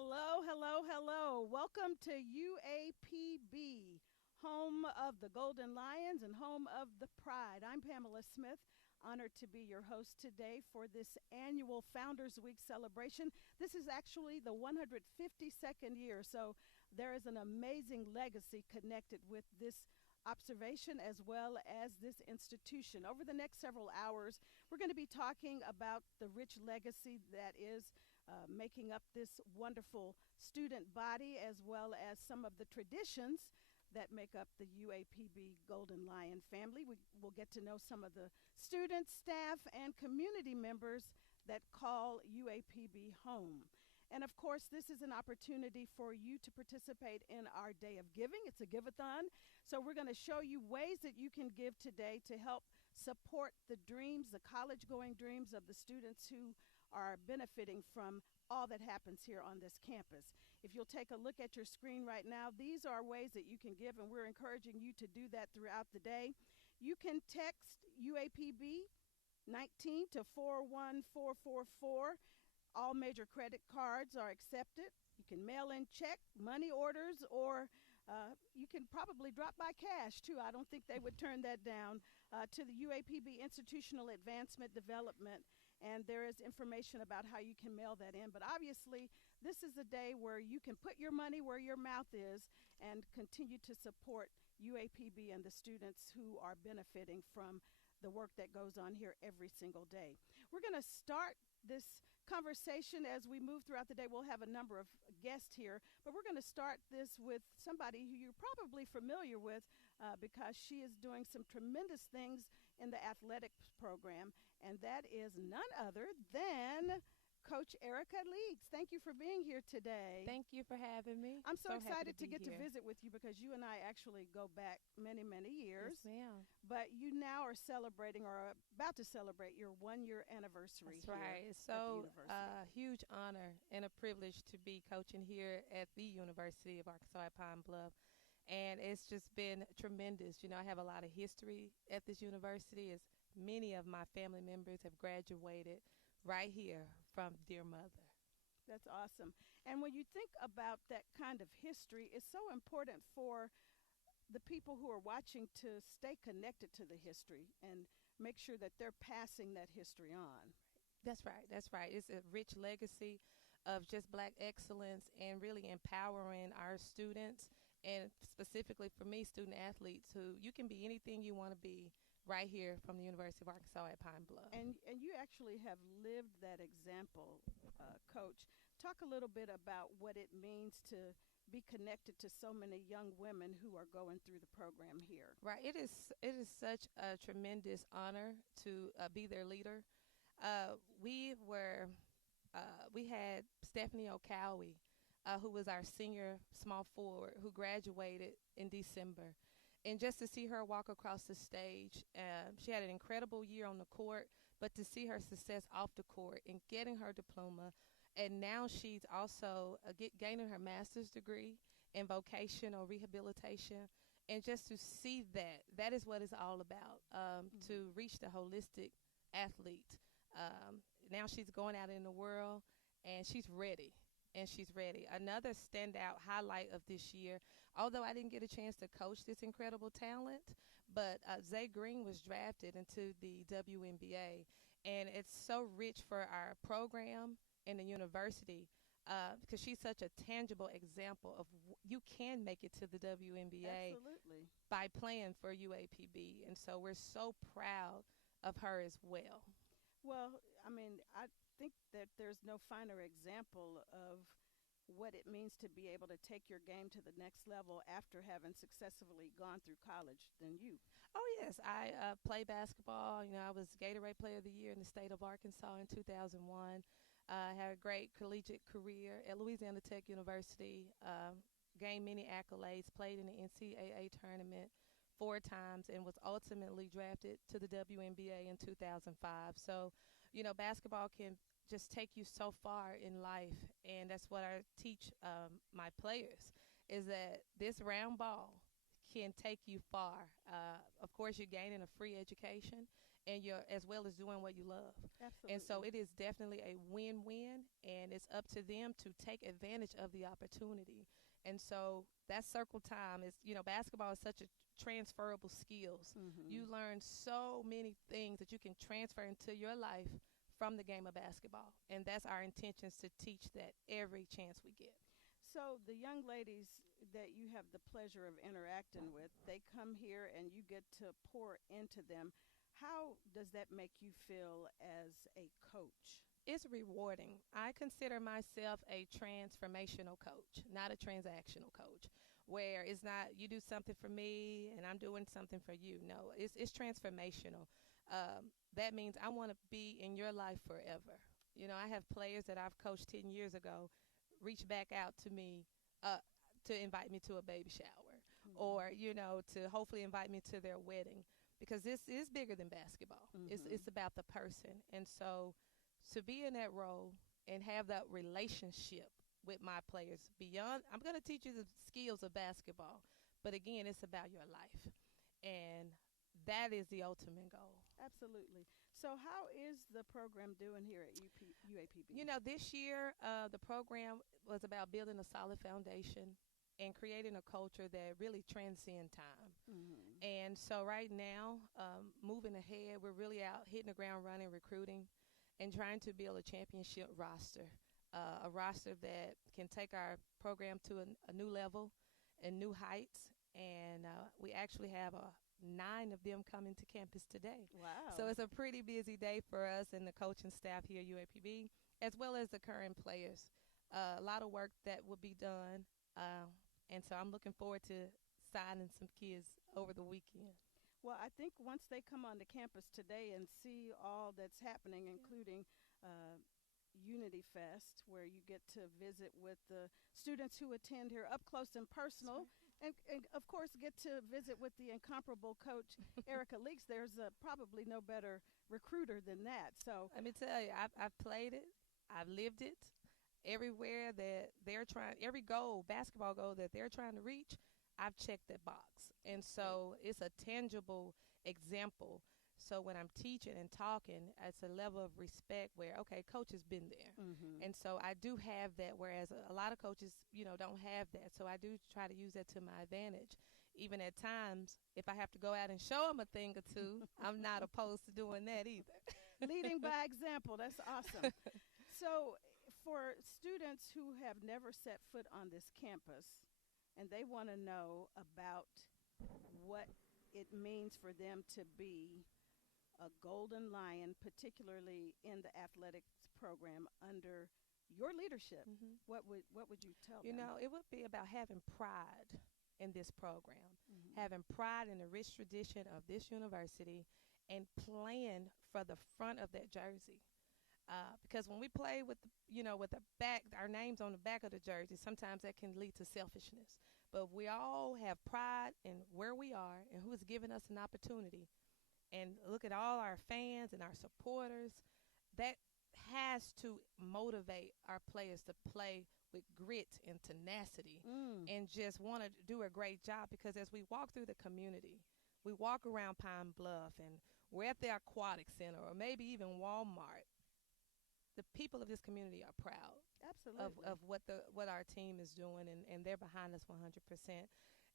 Hello, hello, hello. Welcome to UAPB, home of the Golden Lions and home of the Pride. I'm Pamela Smith, honored to be your host today for this annual Founders Week celebration. This is actually the 152nd year, so there is an amazing legacy connected with this observation as well as this institution. Over the next several hours, we're going to be talking about the rich legacy that is making up this wonderful student body, as well as some of the traditions that make up the UAPB Golden Lion family. We will get to know some of the students, staff, and community members that call UAPB home. And of course, this is an opportunity for you to participate in our Day of Giving. It's a Give-A-Thon. So we're going to show you ways that you can give today to help support the dreams, the college-going dreams of the students who are benefiting from all that happens here on this campus. If you'll take a look at your screen right now, these are ways that you can give, and we're encouraging you to do that throughout the day. You can text UAPB 19 to 41444. All major credit cards are accepted. You can mail in check, money orders, or you can probably drop by cash, too. I don't think they would turn that down, to the UAPB Institutional Advancement Development. And there is information about how you can mail that in. But obviously, this is a day where you can put your money where your mouth is and continue to support UAPB and the students who are benefiting from the work that goes on here every single day. We're going to start this conversation as we move throughout the day. We'll have a number of guests here, but we're going to start this with somebody who you're probably familiar with because she is doing some tremendous things in the athletics program, and that is none other than Coach Erica Leeds. Thank you for being here today. Thank you for having me. I'm so excited to get here. to visit with you because you and I actually go back many, many years. Yes, ma'am. But you now are celebrating or are about to celebrate your 1-year anniversary. That's here right. It's at the so university. huge honor and a privilege to be coaching here at the University of Arkansas at Pine Bluff. And it's just been tremendous. You know, I have a lot of history at this university, as many of my family members have graduated right here from Dear Mother. That's awesome. And when you think about that kind of history, it's so important for the people who are watching to stay connected to the history and make sure that they're passing that history on. That's right. That's right. It's a rich legacy of just Black excellence and really empowering our students, and specifically for me, student athletes, who you can be anything you want to be right here from the University of Arkansas at Pine Bluff. And you actually have lived that example, Coach. Talk a little bit about what it means to be connected to so many young women who are going through the program here. Right. It is such a tremendous honor to be their leader. We had Stephanie O'Cowie, who was our senior small forward, who graduated in December. And just to see her walk across the stage, she had an incredible year on the court, but to see her success off the court and getting her diploma, and now she's also gaining her master's degree in vocational rehabilitation. And just to see that is what it's all about, to reach the holistic athlete. Now she's going out in the world, and she's ready. Another standout highlight of this year, although I didn't get a chance to coach this incredible talent, but Zay Green was drafted into the WNBA, and it's so rich for our program and the university because she's such a tangible example of you can make it to the WNBA. Absolutely. By playing for UAPB, and so we're so proud of her as well. Well, I mean, I think that there's no finer example of what it means to be able to take your game to the next level after having successfully gone through college than you. Oh, yes. I play basketball. You know, I was Gatorade Player of the Year in the state of Arkansas in 2001. I had a great collegiate career at Louisiana Tech University, gained many accolades, played in the NCAA tournament 4 times, and was ultimately drafted to the WNBA in 2005. So, you know, basketball can just take you so far in life, and that's what I teach my players, is that this round ball can take you far. Of course, you're gaining a free education, and you're as well as doing what you love. Absolutely. And so it is definitely a win-win, and it's up to them to take advantage of the opportunity. And so that circle time is, basketball is such a transferable skills. You learn so many things that you can transfer into your life from the game of basketball. And that's our intentions, to teach that every chance we get. So the young ladies that you have the pleasure of interacting with, they come here and you get to pour into them. How does that make you feel as a coach? It's rewarding. I consider myself a transformational coach, not a transactional coach, where it's not you do something for me and I'm doing something for you. No, it's transformational. That means I want to be in your life forever. I have players that I've coached 10 years ago reach back out to me to invite me to a baby shower, or to hopefully invite me to their wedding, because this is bigger than basketball. It's about the person. And so to be in that role and have that relationship with my players beyond, I'm going to teach you the skills of basketball, but again, it's about your life, and that is the ultimate goal. Absolutely. So how is the program doing here at UAPB? This year the program was about building a solid foundation and creating a culture that really transcends time. And so right now, moving ahead, we're really out hitting the ground running, recruiting, and trying to build a championship roster, a roster that can take our program to a new level and new heights. And we actually have 9 of them coming to campus today. Wow. So it's a pretty busy day for us and the coaching staff here at UAPB, as well as the current players. A lot of work that will be done. And so I'm looking forward to signing some kids over the weekend. Well, I think once they come onto campus today and see all that's happening, including Unity Fest, where you get to visit with the students who attend here up close and personal, and of course get to visit with the incomparable coach Erica Leaks. There's probably no better recruiter than that. So let me tell you, I've played it, I've lived it. Everywhere that they're trying, every basketball goal that they're trying to reach, I've checked that box. And so it's a tangible example. So when I'm teaching and talking, it's a level of respect where, okay, coach has been there. And so I do have that, whereas a lot of coaches, don't have that. So I do try to use that to my advantage. Even at times, if I have to go out and show them a thing or two, I'm not opposed to doing that either. Leading by example, that's awesome. So for students who have never set foot on this campus and they want to know about what it means for them to be a Golden Lion, particularly in the athletics program under your leadership, what would you tell them? It would be about having pride in this program, having pride in the rich tradition of this university, and playing for the front of that jersey. Because when we play with with the back, our names on the back of the jersey, sometimes that can lead to selfishness. But we all have pride in where we are and who's given us an opportunity. And look at all our fans and our supporters. That has to motivate our players to play with grit and tenacity and just want to do a great job. Because as we walk through the community, we walk around Pine Bluff and we're at the Aquatic Center or maybe even Walmart, the people of this community are proud of what our team is doing, and they're behind us 100%.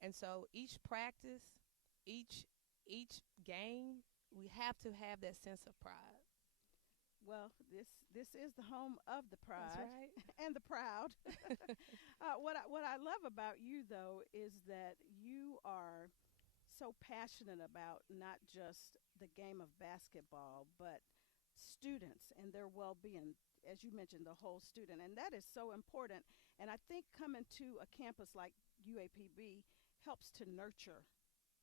And so each practice, each game, we have to have that sense of pride. Well, this is the home of the pride. That's right. And the proud. What I love about you, though, is that you are so passionate about not just the game of basketball, but students and their well-being, as you mentioned, the whole student. And that is so important. And I think coming to a campus like UAPB helps to nurture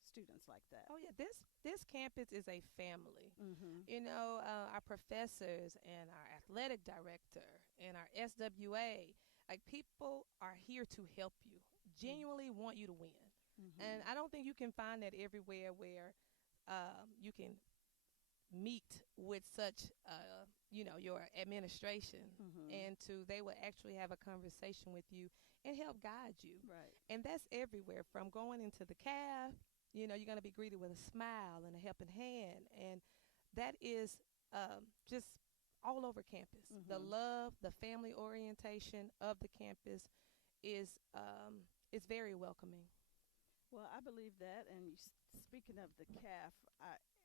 students like that. Oh, yeah. This campus is a family. Our professors and our athletic director and our SWA, like, people are here to help you, genuinely want you to win. And I don't think you can find that everywhere where you can meet with such, your administration, and they will actually have a conversation with you and help guide you. Right. And that's everywhere, from going into the caf. You're going to be greeted with a smile and a helping hand. And that is just all over campus. The love, the family orientation of the campus is very welcoming. Well, I believe that. And speaking of the CAF,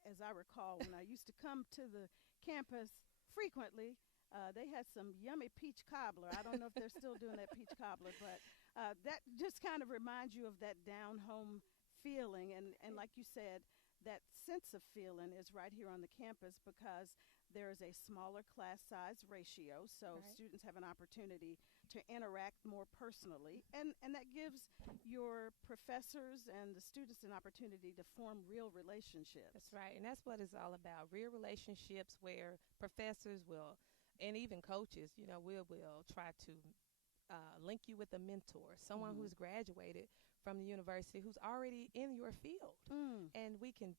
as I recall, when I used to come to the campus frequently, they had some yummy peach cobbler. I don't know if they're still doing that peach cobbler, but that just kind of reminds you of that down home feeling. And like you said, that sense of feeling is right here on the campus because there is a smaller class size ratio, so Right. students have an opportunity to interact more personally, and that gives your professors and the students an opportunity to form real relationships. That's right. And that's what it's all about. Real relationships where professors will, and even coaches, will try to link you with a mentor, someone Mhm. who's graduated from the university who's already in your field. Mm. And we can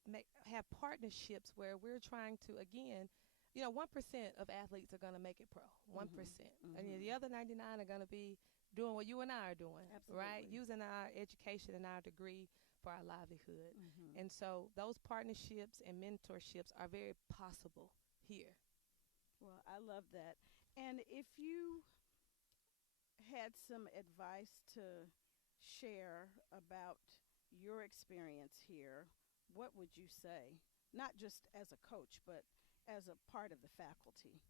have partnerships where we're trying to, again, 1% of athletes are going to make it pro, 1%. And the other 99 are going to be doing what you and I are doing, right? Absolutely. Using our education and our degree for our livelihood. Mhm. And so those partnerships and mentorships are very possible here. Well, I love that. And if you had some advice to share about your experience here, what would you say? Not just as a coach, but as a part of the faculty.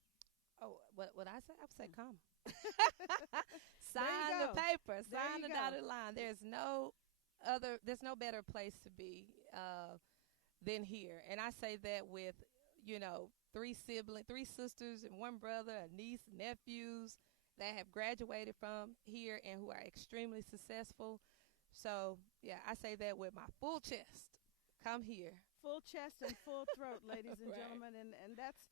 Oh, what I say? I would say Mm. come. There you Sign the go. paper, There sign you the go. dotted line. There's no better place to be than here. And I say that with, three sisters and one brother, a niece, nephews that have graduated from here and who are extremely successful. So, yeah, I say that with my full chest. Come here. Full chest and full throat, ladies and Right. gentlemen, and that's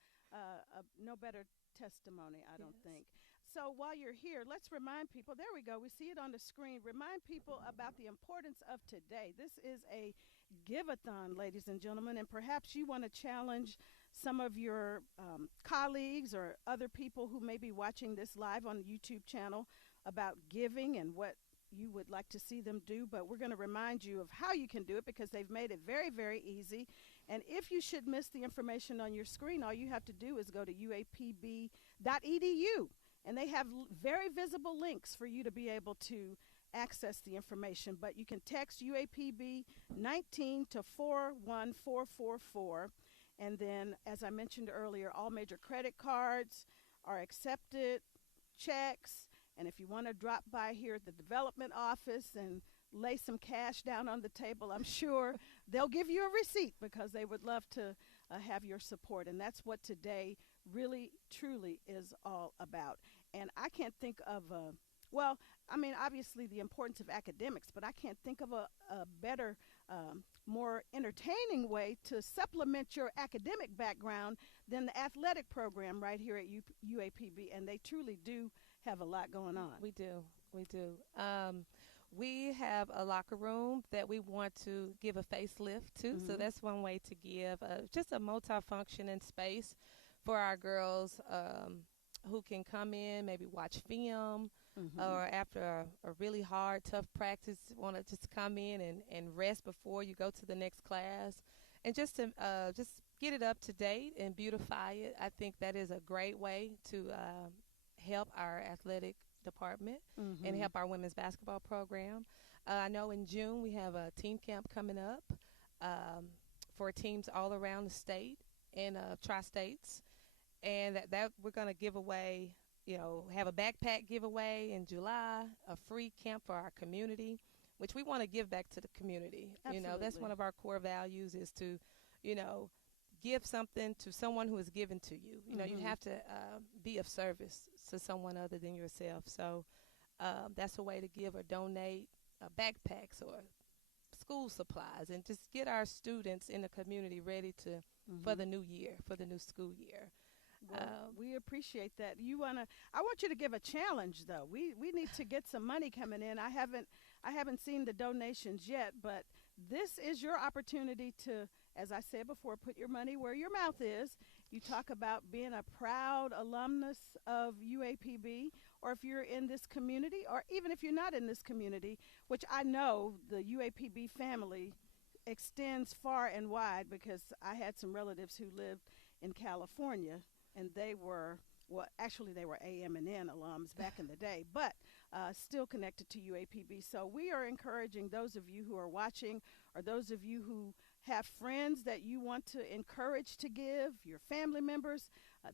no better testimony, I don't Yes. think. So while you're here, let's remind people. There we go. We see it on the screen. Remind people about the importance of today. This is a Give-A-Thon, ladies and gentlemen, and perhaps you want to challenge some of your colleagues or other people who may be watching this live on the YouTube channel about giving and what you would like to see them do, but we're going to remind you of how you can do it because they've made it very, very easy. And if you should miss the information on your screen, all you have to do is go to UAPB.edu, and they have very visible links for you to be able to access the information. But you can text UAPB 19 to 41444, and then, as I mentioned earlier, all major credit cards are accepted, checks. And if you want to drop by here at the development office and lay some cash down on the table, I'm sure they'll give you a receipt because they would love to have your support. And that's what today really, truly is all about. And I can't think of obviously the importance of academics, but I can't think of a better, more entertaining way to supplement your academic background than the athletic program right here at UAPB. And they truly do have a lot going on. We do. We have a locker room that we want to give a facelift to. So that's one way to give just a multifunctioning space for our girls who can come in, maybe watch film, or after a really hard, tough practice, want to just come in and rest before you go to the next class. And just to just get it up to date and beautify it, I think that is a great way to help our athletic department and help our women's basketball program. I know in June we have a team camp coming up for teams all around the state and tri-states, and that we're going to give away, have a backpack giveaway in July, a free camp for our community, which we want to give back to the community. Absolutely. That's one of our core values is to, give something to someone who is given to you. You have to be of service to someone other than yourself. So that's a way to give or donate backpacks or school supplies and just get our students in the community ready to for the new year, for the new school year. Well, we appreciate that. I want you to give a challenge though. We need to get some money coming in. I haven't seen the donations yet, but this is your opportunity to, as I said before, put your money where your mouth is. You talk about being a proud alumnus of UAPB, or if you're in this community, or even if you're not in this community, which I know the UAPB family extends far and wide because I had some relatives who lived in California, and they were, well, actually they were AM&N alums back in the day, but still connected to UAPB. So we are encouraging those of you who are watching, or those of you who have friends that you want to encourage to give, your family members,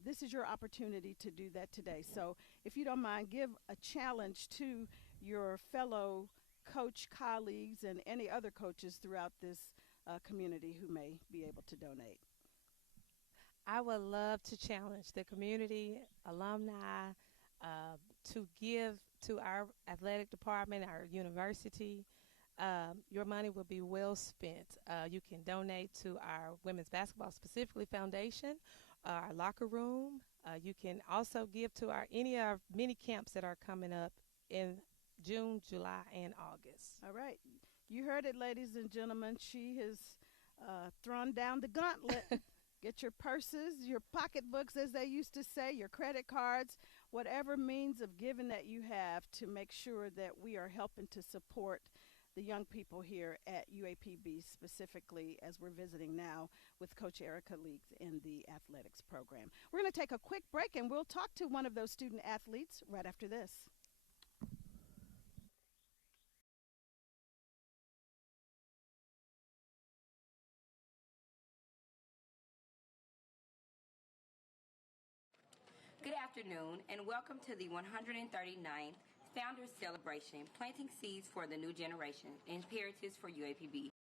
this is your opportunity to do that today. So if you don't mind, give a challenge to your fellow coach colleagues and any other coaches throughout this community who may be able to donate. I would love to challenge the community, alumni, to give to our athletic department, our university. Your money will be well spent. You can donate to our women's basketball, specifically foundation, our locker room. You can also give to any of our mini camps that are coming up in June, July, and August. All right. You heard it, ladies and gentlemen. She has thrown down the gauntlet. Get your purses, your pocketbooks, as they used to say, your credit cards, whatever means of giving that you have to make sure that we are helping to support the young people here at UAPB, specifically as we're visiting now with Coach Erica Leeks in the athletics program. We're going to take a quick break, and we'll talk to one of those student athletes right after this. Good afternoon, and welcome to the 139th Founders Celebration, planting seeds for the new generation, imperatives for UAPB.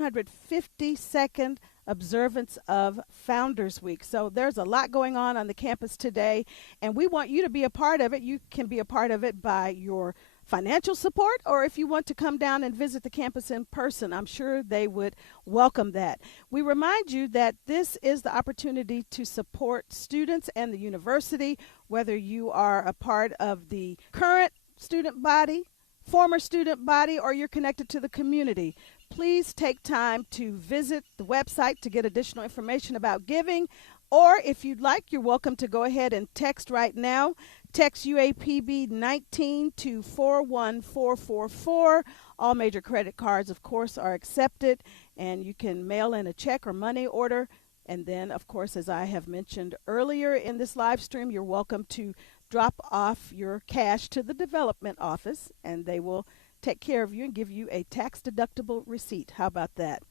152nd observance of Founders Week. So there's a lot going on the campus today, and we want you to be a part of it. You can be a part of it by your financial support, or if you want to come down and visit the campus in person, I'm sure they would welcome that. We remind you that this is the opportunity to support students and the university, whether you are a part of the current student body, former student body, or you're connected to the community. Please take time to visit the website to get additional information about giving, or if you'd like, you're welcome to go ahead and text right now. Text UAPB 19 to 41444. All major credit cards, of course, are accepted, and you can mail in a check or money order. And then, of course, as I have mentioned earlier in this live stream, you're welcome to drop off your cash to the development office, and they will take care of you and give you a tax-deductible receipt. How about that?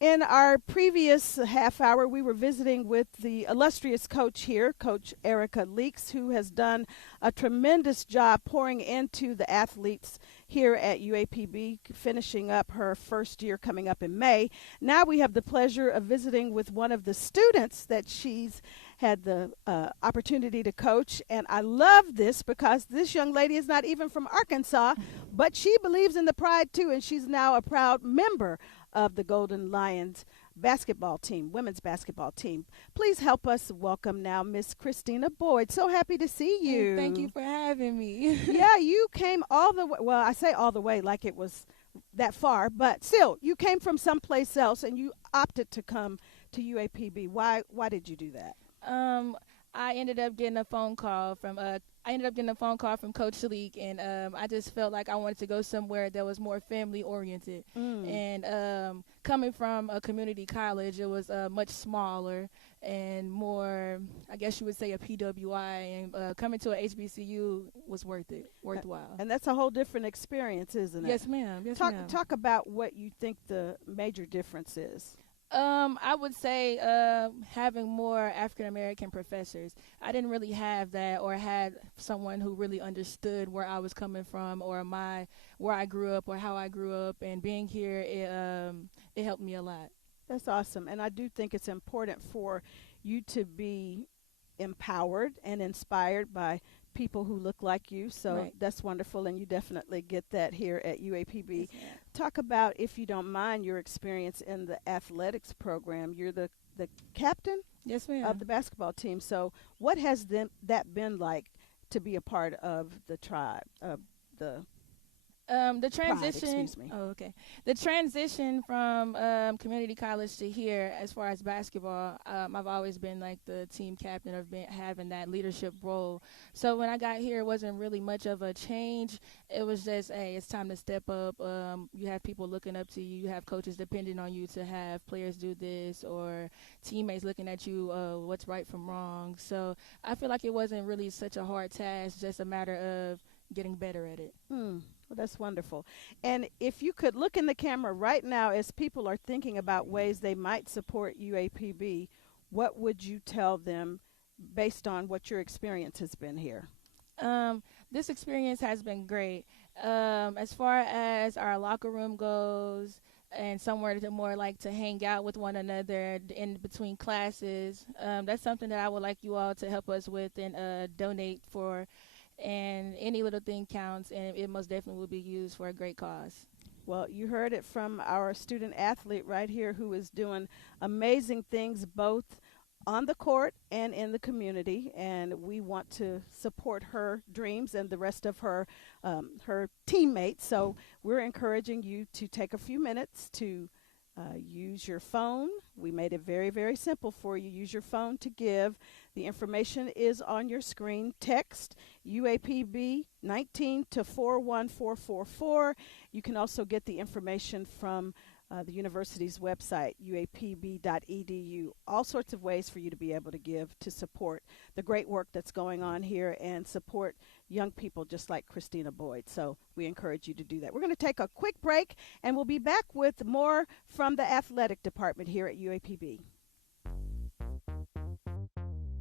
In our previous half hour, we were visiting with the illustrious coach here, Coach Erica Leaks, who has done a tremendous job pouring into the athletes here at UAPB, finishing up her first year coming up in May. Now we have the pleasure of visiting with one of the students that she's had the opportunity to coach, and I love this because this young lady is not even from Arkansas, but she believes in the pride too, and she's now a proud member of the Golden Lions basketball team, women's basketball team. Please help us welcome now Miss Christina Boyd. So happy to see you. Hey, thank you for having me. Yeah, you came all the way. Well, I say all the way like it was that far, but still, you came from someplace else and you opted to come to UAPB. Why did you do that? I ended up getting a phone call from Coach Shalik, and I just felt like I wanted to go somewhere that was more family oriented. And coming from a community college, it was much smaller and more, I guess you would say, a PWI. And coming to a HBCU was worthwhile. And that's a whole different experience, isn't it? Yes, ma'am. Yes, ma'am. Talk about what you think the major difference is. I would say having more African-American professors. I didn't really have that, or had someone who really understood where I was coming from, or where I grew up, or how I grew up. And being here, it helped me a lot. That's awesome. And I do think it's important for you to be empowered and inspired by people who look like you. So right. That's wonderful, and you definitely get that here at UAPB. Yes, talk about, if you don't mind, your experience in the athletics program. You're the captain yes, ma'am. of the basketball team. So what has that been like to be a part of the tribe, of the transition. The transition from community college to here, as far as basketball, I've always been like the team captain, of having that leadership role. So when I got here, it wasn't really much of a change. It was just, hey, it's time to step up. You have people looking up to you. You have coaches depending on you to have players do this, or teammates looking at you, what's right from wrong. So I feel like it wasn't really such a hard task, just a matter of getting better at it. Well, that's wonderful. And if you could look in the camera right now as people are thinking about ways they might support UAPB, what would you tell them based on what your experience has been here? This experience has been great. As far as our locker room goes, and somewhere to more like to hang out with one another in between classes, that's something that I would like you all to help us with and donate for. And any little thing counts, and it most definitely will be used for a great cause. Well, you heard it from our student athlete right here, who is doing amazing things both on the court and in the community, and we want to support her dreams and the rest of her teammates. So we're encouraging you to take a few minutes to use your phone. We made it very, very simple for you. Use your phone to give. The information is on your screen. Text UAPB 19 to 41444. You can also get the information from the university's website, uapb.edu. All sorts of ways for you to be able to give to support the great work that's going on here and support young people just like Christina Boyd. So we encourage you to do that. We're going to take a quick break, and we'll be back with more from the athletic department here at UAPB.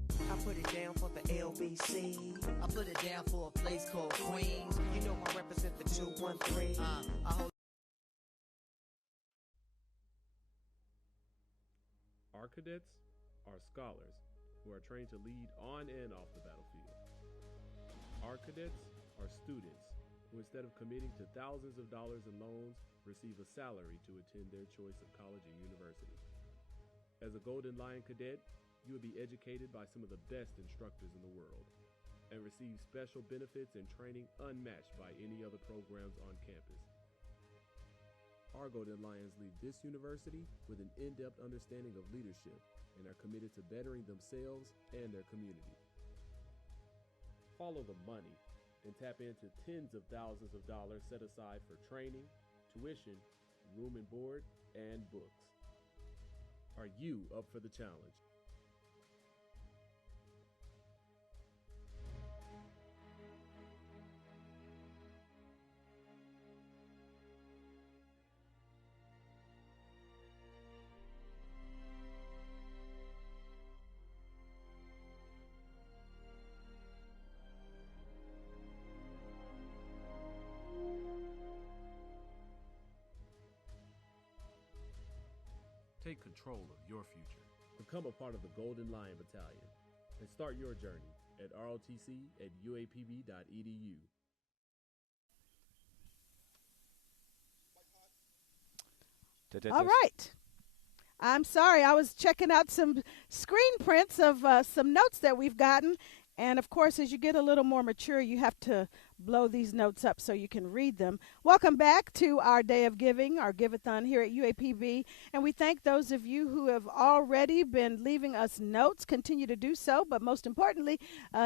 I put it down for the LBC. I put it down for a place called Queens. You know I represent the 213. Our cadets are scholars who are trained to lead on and off the battlefield. Our cadets are students who, instead of committing to thousands of dollars in loans, receive a salary to attend their choice of college or university. As a Golden Lion cadet, you will be educated by some of the best instructors in the world and receive special benefits and training unmatched by any other programs on campus. Our Golden Lions leave this university with an in-depth understanding of leadership and are committed to bettering themselves and their community. Follow the money and tap into tens of thousands of dollars set aside for training, tuition, room and board, and books. Are you up for the challenge? Take control of your future. Become a part of the Golden Lion Battalion and start your journey at ROTC at UAPB.edu. All right. I'm sorry. I was checking out some screen prints of some notes that we've gotten. And, of course, as you get a little more mature, you have to blow these notes up so you can read them. Welcome back to our Day of Giving, our Giveathon here at UAPB. And we thank those of you who have already been leaving us notes. Continue to do so. But most importantly,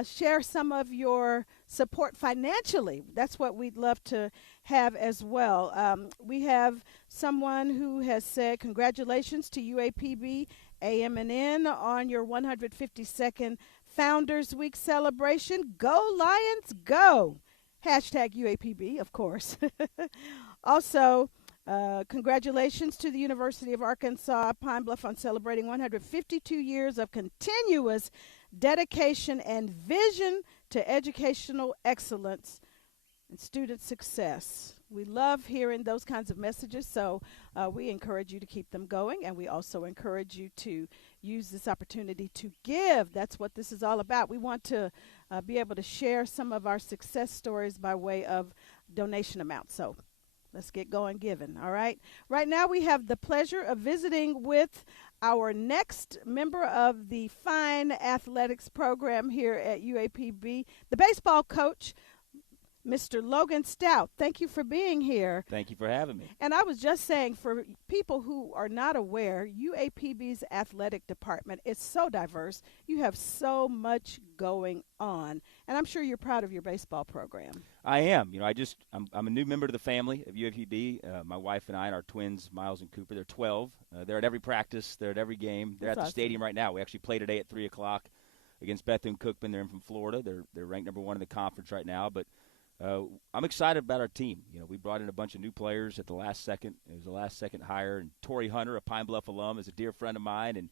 share some of your support financially. That's what we'd love to have as well. We have someone who has said, congratulations to UAPB AM&N on your 152nd Founders Week celebration. Go Lions, go! Hashtag UAPB, of course. Also, congratulations to the University of Arkansas Pine Bluff on celebrating 152 years of continuous dedication and vision to educational excellence and student success. We love hearing those kinds of messages, so we encourage you to keep them going, and we also encourage you to use this opportunity to give. That's what this is all about. We want to be able to share some of our success stories by way of donation amounts. So let's get going giving, all right? Right now we have the pleasure of visiting with our next member of the fine athletics program here at UAPB, the baseball coach, Mr. Logan Stout. Thank you for being here. Thank you for having me. And I was just saying, for people who are not aware, UAPB's athletic department is so diverse. You have so much going on. And I'm sure you're proud of your baseball program. I am. You know, I'm a new member to the family of UAPB. My wife and I and our twins, Miles and Cooper, they're 12. They're at every practice. They're at every game. They're That's at the awesome. stadium right now. We actually play today at 3 o'clock against Bethune-Cookman. They're in from Florida. They're ranked number 1 in the conference right now. But I'm excited about our team. You know, we brought in a bunch of new players at the last second. It was a last-second hire. And Torrey Hunter, a Pine Bluff alum, is a dear friend of mine. And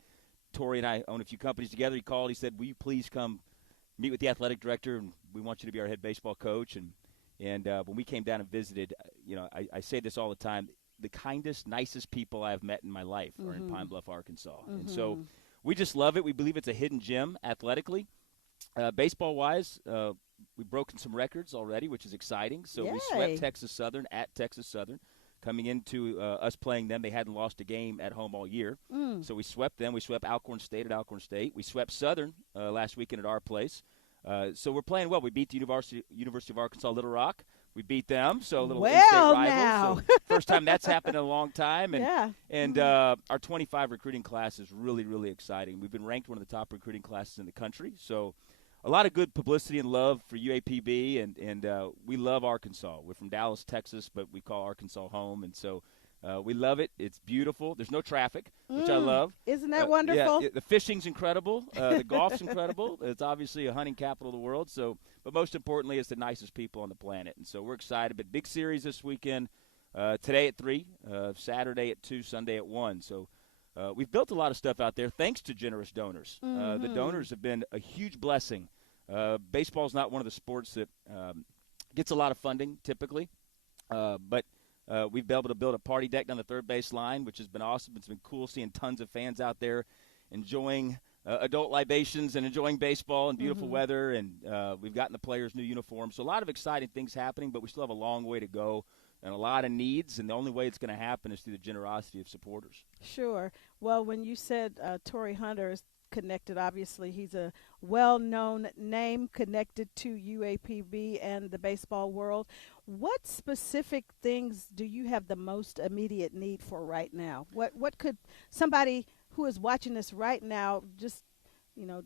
Torrey and I own a few companies together. He called. He said, will you please come meet with the athletic director, and we want you to be our head baseball coach. And when we came down and visited, you know, I say this all the time, the kindest, nicest people I've met in my life are in Pine Bluff, Arkansas. And so we just love it. We believe it's a hidden gem athletically. Baseball-wise, we've broken some records already, which is exciting. So Yay. We swept Texas Southern at Texas Southern. Coming into us playing them, they hadn't lost a game at home all year. So we swept them. We swept Alcorn State at Alcorn State. We swept Southern last weekend at our place. So we're playing well. We beat the University of Arkansas Little Rock. We beat them, so a little in-state rival. Now. So first time that's happened in a long time. And, Yeah. And our 25 recruiting class is really, really exciting. We've been ranked one of the top recruiting classes in the country. So a lot of good publicity and love for UAPB, and we love Arkansas. We're from Dallas, Texas, but we call Arkansas home, and so we love it. It's beautiful. There's no traffic, which I love. Isn't that wonderful? Yeah, the fishing's incredible. The golf's incredible. It's obviously a hunting capital of the world. So, but most importantly, it's the nicest people on the planet, and so we're excited. But big series this weekend. Today at 3, Saturday at 2, Sunday at 1. So we've built a lot of stuff out there thanks to generous donors. The donors have been a huge blessing. Baseball is not one of the sports that gets a lot of funding typically, but we've been able to build a party deck down the third base line, which has been awesome. It's been cool seeing tons of fans out there enjoying adult libations and enjoying baseball and beautiful weather, and we've gotten the players new uniforms. So a lot of exciting things happening, but we still have a long way to go and a lot of needs, and the only way it's going to happen is through the generosity of supporters. Sure. Well, when you said Torrey Hunter is connected, obviously he's a well-known name connected to UAPB and the baseball world. What specific things do you have the most immediate need for right now? What could somebody who is watching this right now just,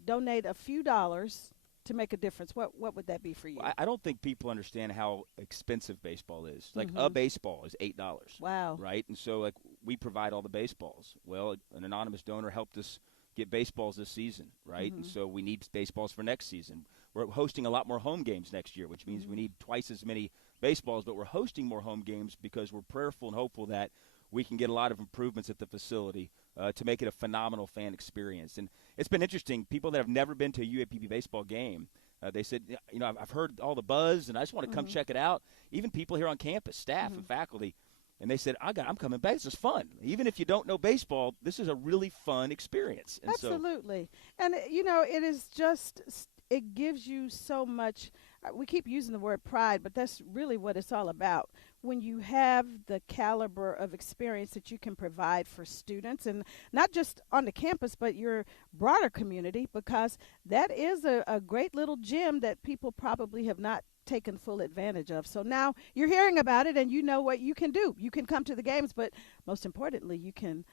donate a few dollars to make a difference? What would that be for you? Well, I don't think people understand how expensive baseball is. Like a baseball is $8. Wow. Right? And so we provide all the baseballs. Well, an anonymous donor helped us get baseballs this season, right? And so we need baseballs for next season. We're hosting a lot more home games next year, which means we need twice as many baseballs, but we're hosting more home games because we're prayerful and hopeful that we can get a lot of improvements at the facility to make it a phenomenal fan experience. And it's been interesting. People that have never been to a UAPB baseball game, they said, I've heard all the buzz, and I just want to come check it out. Even people here on campus, staff and faculty, and they said, I'm coming back. This is fun. Even if you don't know baseball, this is a really fun experience. And absolutely. And, it is just – it gives you so much – we keep using the word pride, but that's really what it's all about. When you have the caliber of experience that you can provide for students, and not just on the campus, but your broader community, because that is a great little gem that people probably have not taken full advantage of. So now you're hearing about it, and you know what you can do. You can come to the games, but most importantly, you can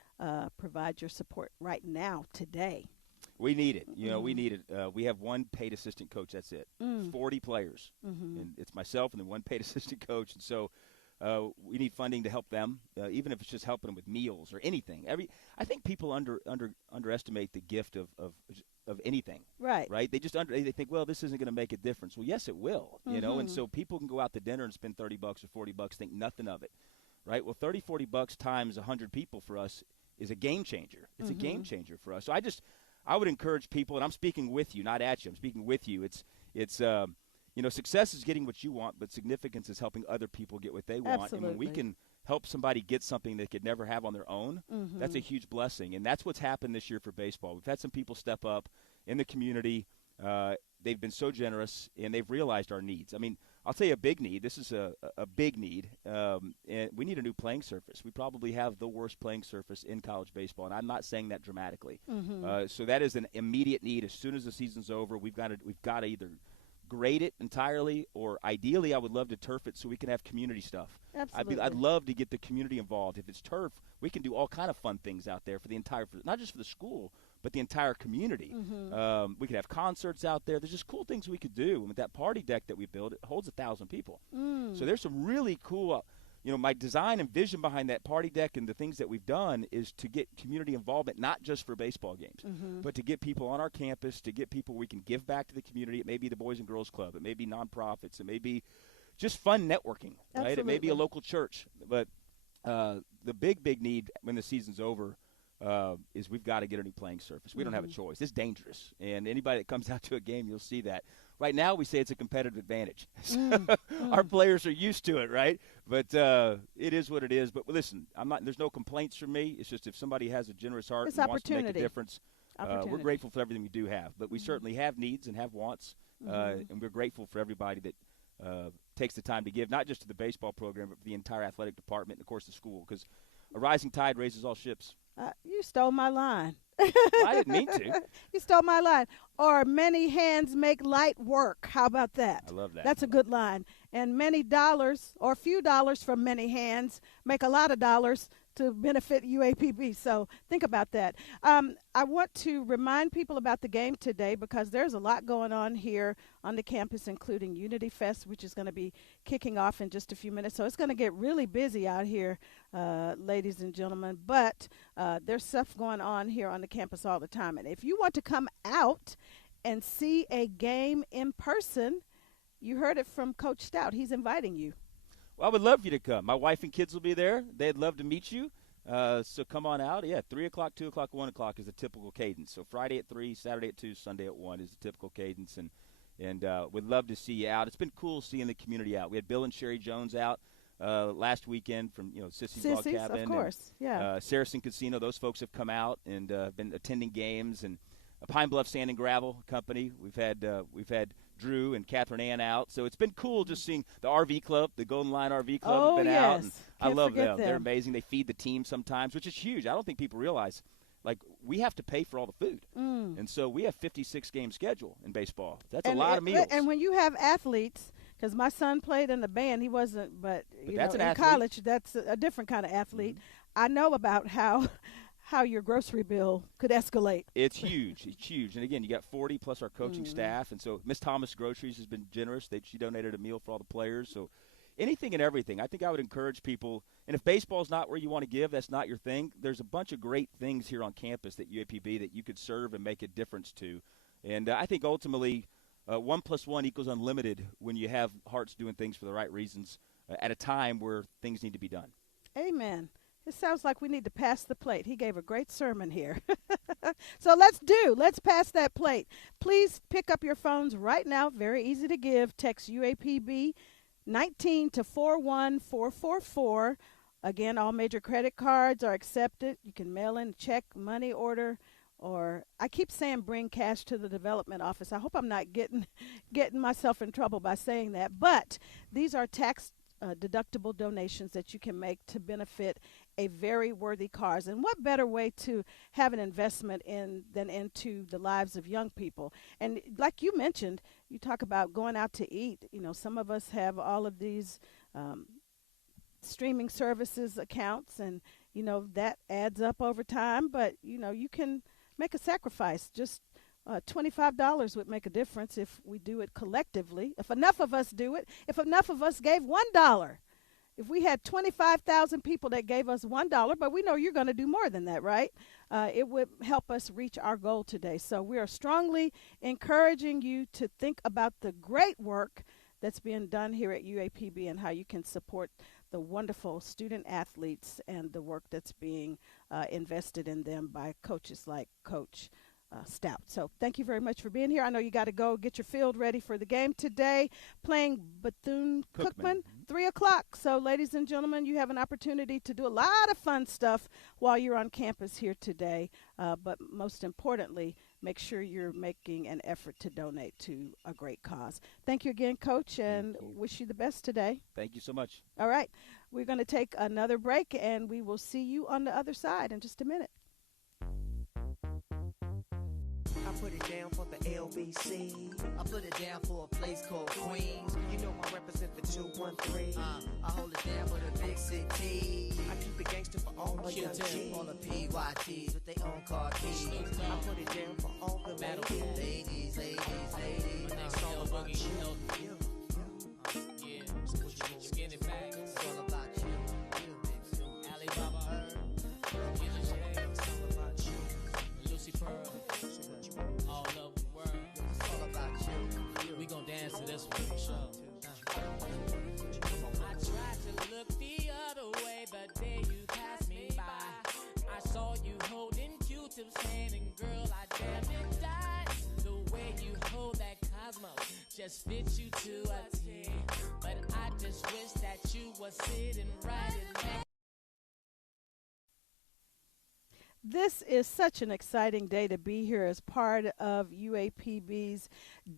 provide your support right now, today. We need it. We need it. We have one paid assistant coach. That's it. 40 players. And it's myself and then one paid assistant coach. And so we need funding to help them, even if it's just helping them with meals or anything. I think people underestimate the gift of anything. Right. Right? They just they think, well, this isn't going to make a difference. Well, yes, it will. And so people can go out to dinner and spend $30 or $40, think nothing of it. Right? Well, $30-$40 times 100 people for us is a game changer. It's a game changer for us. So I would encourage people, and I'm speaking with you, not at you. I'm speaking with you. It's success is getting what you want, but significance is helping other people get what they want. Absolutely. And when we can help somebody get something they could never have on their own, that's a huge blessing. And that's what's happened this year for baseball. We've had some people step up in the community. They've been so generous, and they've realized our needs. I mean, I'll tell you a big need. This is a big need. And we need a new playing surface. We probably have the worst playing surface in college baseball, and I'm not saying that dramatically. So that is an immediate need. As soon as the season's over, we've got to either grade it entirely, or ideally I would love to turf it so we can have community stuff. Absolutely. I'd love to get the community involved. If it's turf, we can do all kind of fun things out there for the entire, not just for the school, but the entire community. We could have concerts out there. There's just cool things we could do. And with that party deck that we built, it holds 1,000 people. So there's some really cool, my design and vision behind that party deck and the things that we've done is to get community involvement, not just for baseball games, but to get people on our campus, to get people we can give back to the community. It may be the Boys and Girls Club. It may be nonprofits. It may be just fun networking, right? Absolutely. It may be a local church. But the big need when the season's over is we've got to get a new playing surface. We don't have a choice. It's dangerous. And anybody that comes out to a game, you'll see that. Right now we say it's a competitive advantage. Our players are used to it, right? But it is what it is. But listen, there's no complaints from me. It's just if somebody has a generous heart and wants to make a difference, we're grateful for everything we do have. But we certainly have needs and have wants, and we're grateful for everybody that takes the time to give, not just to the baseball program, but for the entire athletic department and, of course, the school, because a rising tide raises all ships. You stole my line. Well, I didn't mean to. You stole my line. Or many hands make light work. How about that? I love that. That's a good line. And many dollars or a few dollars from many hands make a lot of dollars to benefit UAPB. So think about that. I want to remind people about the game today because there's a lot going on here on the campus, including Unity Fest, which is going to be kicking off in just a few minutes. So it's going to get really busy out here, ladies and gentlemen. But there's stuff going on here on the campus all the time. And if you want to come out and see a game in person, you heard it from Coach Stout. He's inviting you. Well, I would love for you to come. My wife and kids will be there. They'd love to meet you. So come on out. Yeah, 3 o'clock, 2 o'clock, 1 o'clock is a typical cadence. So Friday at 3, Saturday at 2, Sunday at 1 is the typical cadence. And we'd love to see you out. It's been cool seeing the community out. We had Bill and Sherry Jones out last weekend from, Sissy's Log Cabin. Of course, yeah. Saracen Casino, those folks have come out and been attending games. And Pine Bluff Sand and Gravel Company, we've had Drew and Catherine Ann out. So it's been cool just seeing the RV Club, the Golden Line RV Club have been out. And I love them. They're amazing. They feed the team sometimes, which is huge. I don't think people realize, we have to pay for all the food. And so we have 56-game schedule in baseball. That's a lot of meals. And when you have athletes, because my son played in the band, he wasn't, but that's in athlete. College, that's a different kind of athlete. I know about how your grocery bill could escalate. It's huge. It's huge. And, again, you got 40 plus our coaching staff. And so Miss Thomas Groceries has been generous. She donated a meal for all the players. So anything and everything. I think I would encourage people. And if baseball's not where you want to give, that's not your thing, there's a bunch of great things here on campus at UAPB that you could serve and make a difference to. And I think ultimately 1 + 1 = unlimited when you have hearts doing things for the right reasons at a time where things need to be done. Amen. It sounds like we need to pass the plate. He gave a great sermon here. So let's pass that plate. Please pick up your phones right now. Very easy to give. Text UAPB 19 to 41444. Again, all major credit cards are accepted. You can mail in a check, money order, or I keep saying bring cash to the development office. I hope I'm not getting myself in trouble by saying that. But these are tax deductible donations that you can make to benefit a very worthy cause. And what better way to have an investment than into the lives of young people? And like you mentioned, you talk about going out to eat. Some of us have all of these streaming services accounts, and that adds up over time. But you can make a sacrifice. Just $25 would make a difference if we do it collectively. If enough of us do it, if enough of us gave $1, if we had 25,000 people that gave us $1, but we know you're going to do more than that, right? It would help us reach our goal today. So we are strongly encouraging you to think about the great work that's being done here at UAPB and how you can support the wonderful student athletes and the work that's being invested in them by coaches like Coach Stout. So thank you very much for being here. I know you got to go get your field ready for the game today, playing Bethune-Cookman, 3 o'clock. So, ladies and gentlemen, you have an opportunity to do a lot of fun stuff while you're on campus here today. But most importantly, make sure you're making an effort to donate to a great cause. Thank you again, Coach, and wish you the best today. Thank you so much. All right. We're going to take another break, and we will see you on the other side in just a minute. I put it down for the LBC. I put it down for a place called Queens. You know I represent the 213. I hold it down for the big city. I keep it gangster for all my young G's. All the PYTs with their own car keys. I put it down for all the ladies. It's all about you. Yeah, skinny back. It's all about you. Alibaba. It's all about you. Lucy Pearl. All over the world. It's all about you. We gon' dance to this one for sure. I tried to look the other way the day you passed me by. I saw you holding Q-Tip's hand, and girl, I damn it died. The way you hold that Cosmo just fits you to a T. But I just wish that you were sitting right in that. This is such an exciting day to be here as part of UAPB's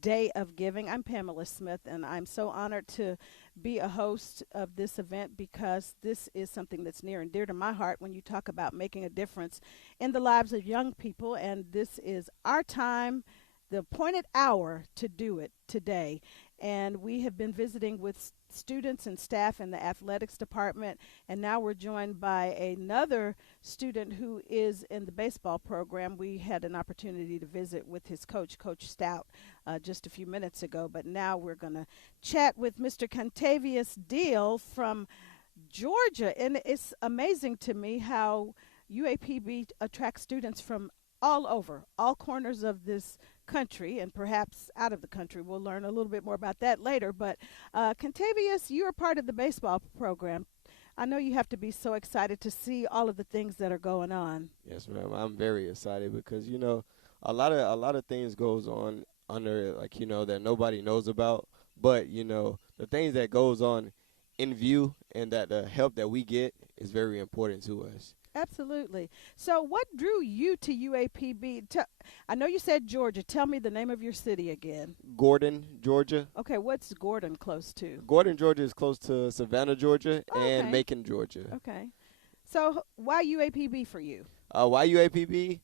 Day of Giving. I'm Pamela Smith, and I'm so honored to be a host of this event because this is something that's near and dear to my heart when you talk about making a difference in the lives of young people, and this is our time, the appointed hour to do it today. And we have been visiting with students and staff in the athletics department, and now we're joined by another student who is in the baseball program. We had an opportunity to visit with his coach, Coach Stout, just a few minutes ago, but now we're going to chat with Mr. Contavious Deal from Georgia. And it's amazing to me how UAPB attracts students from all over, all corners of this country and perhaps out of the country. We'll learn a little bit more about that later. But Contavious, you are part of the baseball program. I know you have to be so excited to see all of the things that are going on. Yes, ma'am. I'm very excited because, a lot of things goes on under, that nobody knows about. But, the things that goes on in view and that the help that we get is very important to us. Absolutely. So what drew you to UAPB? I know you said Georgia. Tell me the name of your city again. Gordon, Georgia. Okay, what's Gordon close to? Gordon, Georgia is close to Savannah, Georgia, and Macon, Georgia. Okay. So why UAPB for you? Why UAPB?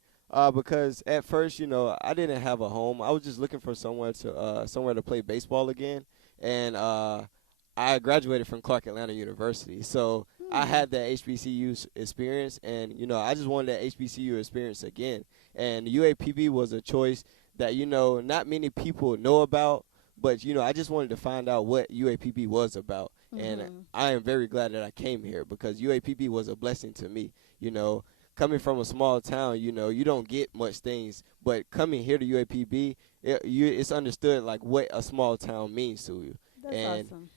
Because at first, you know, I didn't have a home. I was just looking for somewhere to play baseball again, and I graduated from Clark Atlanta University, so I had that HBCU experience, and you know, I just wanted that HBCU experience again. And UAPB was a choice that, you know, not many people know about, but you know, I just wanted to find out what UAPB was about, and I am very glad that I came here because UAPB was a blessing to me. You know, coming from a small town, you know, you don't get much things, but coming here to UAPB, it's understood like what a small town means to you. That's awesome.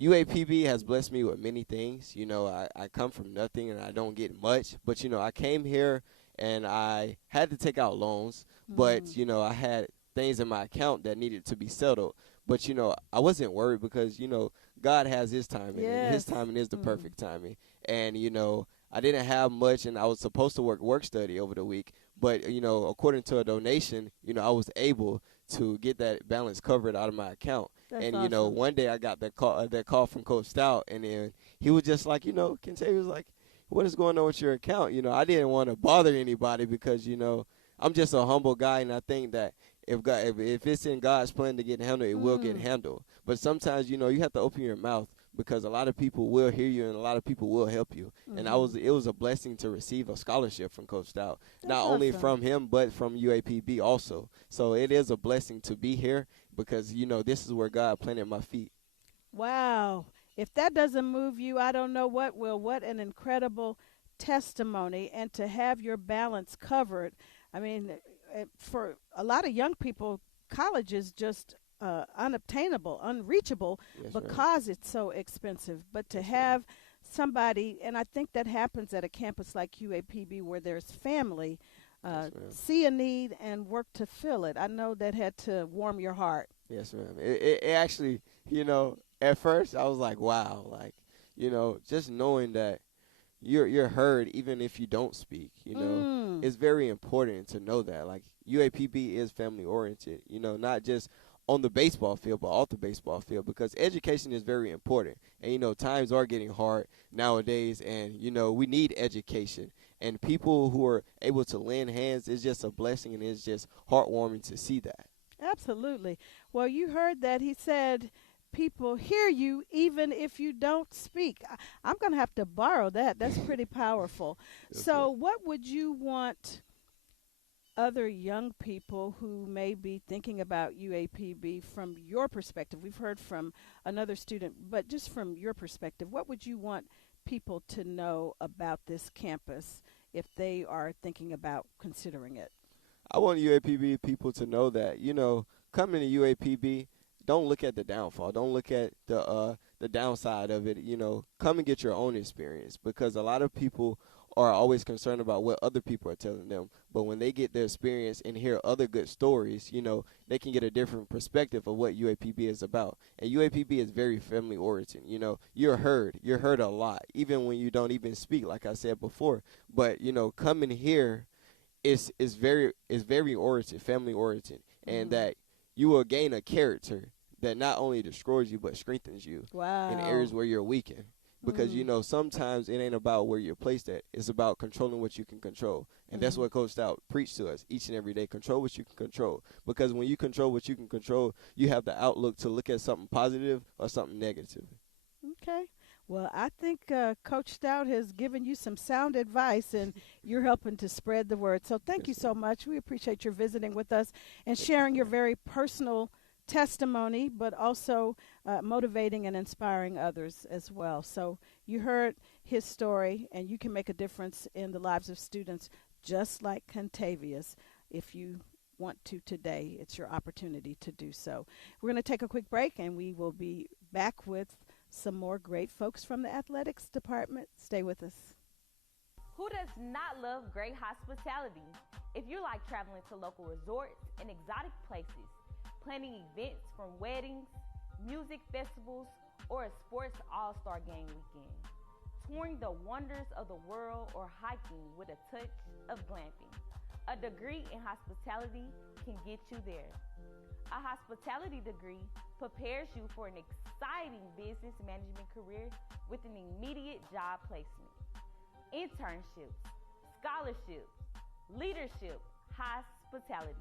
UAPB has blessed me with many things. You know, I come from nothing and I don't get much, but you know, I came here and I had to take out loans, but you know, I had things in my account that needed to be settled. But you know, I wasn't worried because you know, God has His timing, and His timing is the perfect timing. And you know, I didn't have much, and I was supposed to work study over the week, but you know, according to a donation, you know, I was able to get that balance covered out of my account. That's and awesome. you know, one day I got that call from Coach Stout, and then he was just like, you know, Kente was like, what is going on with your account? You know, I didn't want to bother anybody because you know, I'm just a humble guy, and I think that if it's in God's plan to get handled, it will get handled. But sometimes, you know, you have to open your mouth because a lot of people will hear you and a lot of people will help you. And it was a blessing to receive a scholarship from Coach Stout, not only from him but from UAPB also. So it is a blessing to be here because, you know, this is where God planted my feet. Wow. If that doesn't move you, I don't know what will. What an incredible testimony, and to have your balance covered. I mean, for a lot of young people, college is just unobtainable, unreachable, because it's so expensive. But to have somebody, and I think that happens at a campus like UAPB where there's family, see a need and work to fill it. I know that had to warm your heart. Yes, ma'am. It actually, you know, at first I was like, wow, like, you know, just knowing that you're heard even if you don't speak, you know, it's very important to know that. Like, UAPB is family oriented, you know, not just on the baseball field, but off the baseball field, because education is very important. And, you know, times are getting hard nowadays, and, you know, we need education. And people who are able to lend hands is just a blessing, and it's just heartwarming to see that. Absolutely. Well, you heard that. He said people hear you even if you don't speak. I'm going to have to borrow that. That's pretty powerful. So what would you want other young people who may be thinking about UAPB from your perspective? We've heard from another student, but just from your perspective, what would you want people to know about this campus if they are thinking about considering it? I want UAPB people to know that, you know, coming to UAPB, don't look at the downfall. Don't look at the downside of it. You know, come and get your own experience, because a lot of people are always concerned about what other people are telling them. But when they get their experience and hear other good stories, you know, they can get a different perspective of what UAPB is about. And UAPB is very family oriented. You know, you're heard a lot, even when you don't even speak, like I said before. But, you know, coming here is very oriented, family oriented, and that you will gain a character that not only destroys you but strengthens you in areas where you're weakened. Because, you know, sometimes it ain't about where you're placed at. It's about controlling what you can control. And that's what Coach Stout preached to us each and every day. Control what you can control. Because when you control what you can control, you have the outlook to look at something positive or something negative. Okay. Well, I think Coach Stout has given you some sound advice, and you're helping to spread the word. So thank you so much. We appreciate your visiting with us and sharing your very personal testimony, but also motivating and inspiring others as well. So you heard his story, and you can make a difference in the lives of students just like Contavious. If you want to today, it's your opportunity to do so. We're going to take a quick break, and we will be back with some more great folks from the athletics department. Stay with us. Who does not love great hospitality? If you like traveling to local resorts and exotic places, planning events from weddings, music festivals, or a sports all-star game weekend, touring the wonders of the world, or hiking with a touch of glamping. A degree in hospitality can get you there. A hospitality degree prepares you for an exciting business management career with an immediate job placement. Internships, scholarships, leadership, hospitality.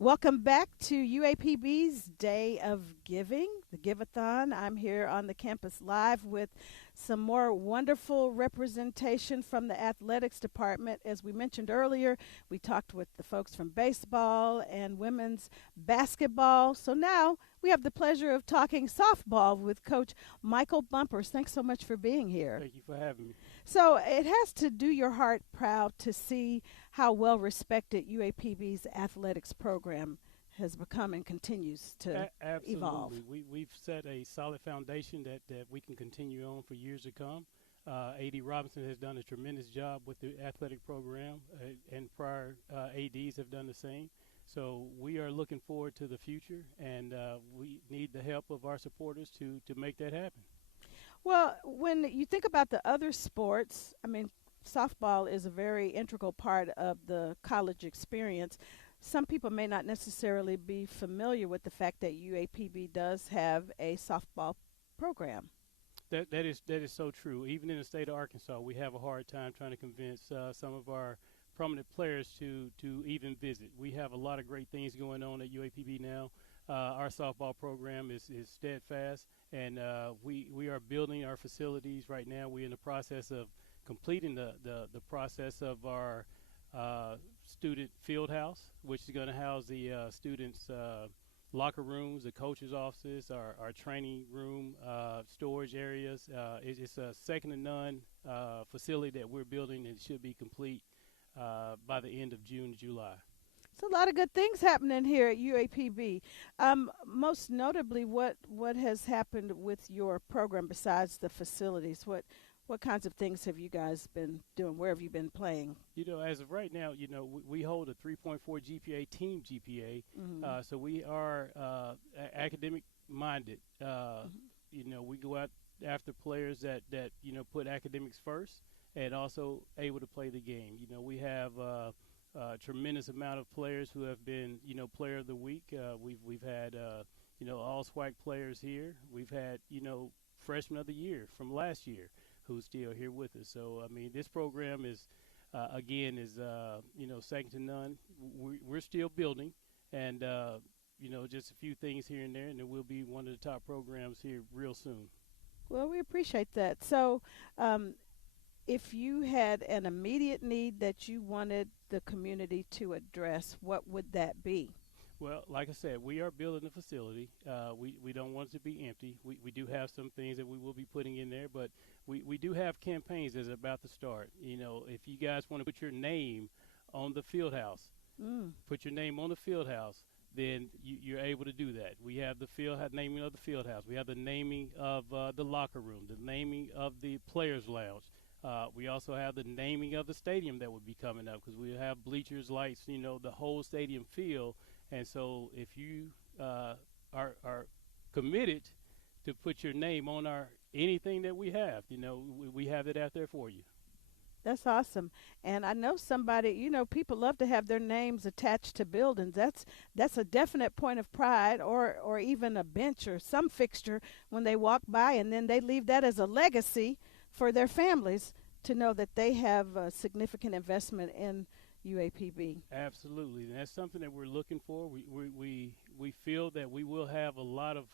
Welcome back to UAPB's Day of Giving, the Give-A-Thon. I'm here on the campus live with some more wonderful representation from the athletics department. As we mentioned earlier, we talked with the folks from baseball and women's basketball. So now we have the pleasure of talking softball with Coach Michael Bumpers. Thanks so much for being here. Thank you for having me. So it has to do your heart proud to see how well respected UAPB's athletics program has become and continues to evolve. Absolutely. We've set a solid foundation that we can continue on for years to come. A.D. Robinson has done a tremendous job with the athletic program, and prior ADs have done the same. So we are looking forward to the future, and we need the help of our supporters to make that happen. Well, when you think about the other sports, I mean, softball is a very integral part of the college experience. Some people may not necessarily be familiar with the fact that UAPB does have a softball program. That is so true. Even in the state of Arkansas, we have a hard time trying to convince some of our prominent players to even visit. We have a lot of great things going on at UAPB now. Our softball program is steadfast, and we are building our facilities right now. We're in the process of completing the process of our student field house, which is going to house the students' locker rooms, the coaches' offices, our training room, storage areas. It's a second to none facility that we're building, and it should be complete by the end of June, July. It's a lot of good things happening here at UAPB. Most notably, what has happened with your program besides the facilities? What kinds of things have you guys been doing? Where have you been playing? You know, as of right now, you know, we hold a 3.4 GPA, team GPA, so we are academic minded. You know, we go out after players that you know, put academics first and also able to play the game. You know, we have a tremendous amount of players who have been, you know, player of the week. We've had you know, all SWAC players here. We've had, you know, freshman of the year from last year who's still here with us. So, I mean, this program is, again, you know, second to none. We're still building, and, you know, just a few things here and there, and then we'll be one of the top programs here real soon. Well, we appreciate that. So if you had an immediate need that you wanted the community to address, what would that be? Well, like I said, we are building a facility. We don't want it to be empty. We do have some things that we will be putting in there, but we do have campaigns that's about to start. You know, if you guys want to put your name on the field house, put your name on the field house, then you're able to do that. We have the naming of the field house. We have the naming of the locker room, the naming of the players' lounge. We also have the naming of the stadium that would be coming up, because we have bleachers, lights, you know, the whole stadium feel. And so if you are committed to put your name on anything that we have, you know, we have it out there for you. That's awesome. And I know somebody, you know, people love to have their names attached to buildings. That's a definite point of pride, or even a bench or some fixture when they walk by, and then they leave that as a legacy for their families to know that they have a significant investment in UAPB. Absolutely, and that's something that we're looking for. We feel that we will have a lot of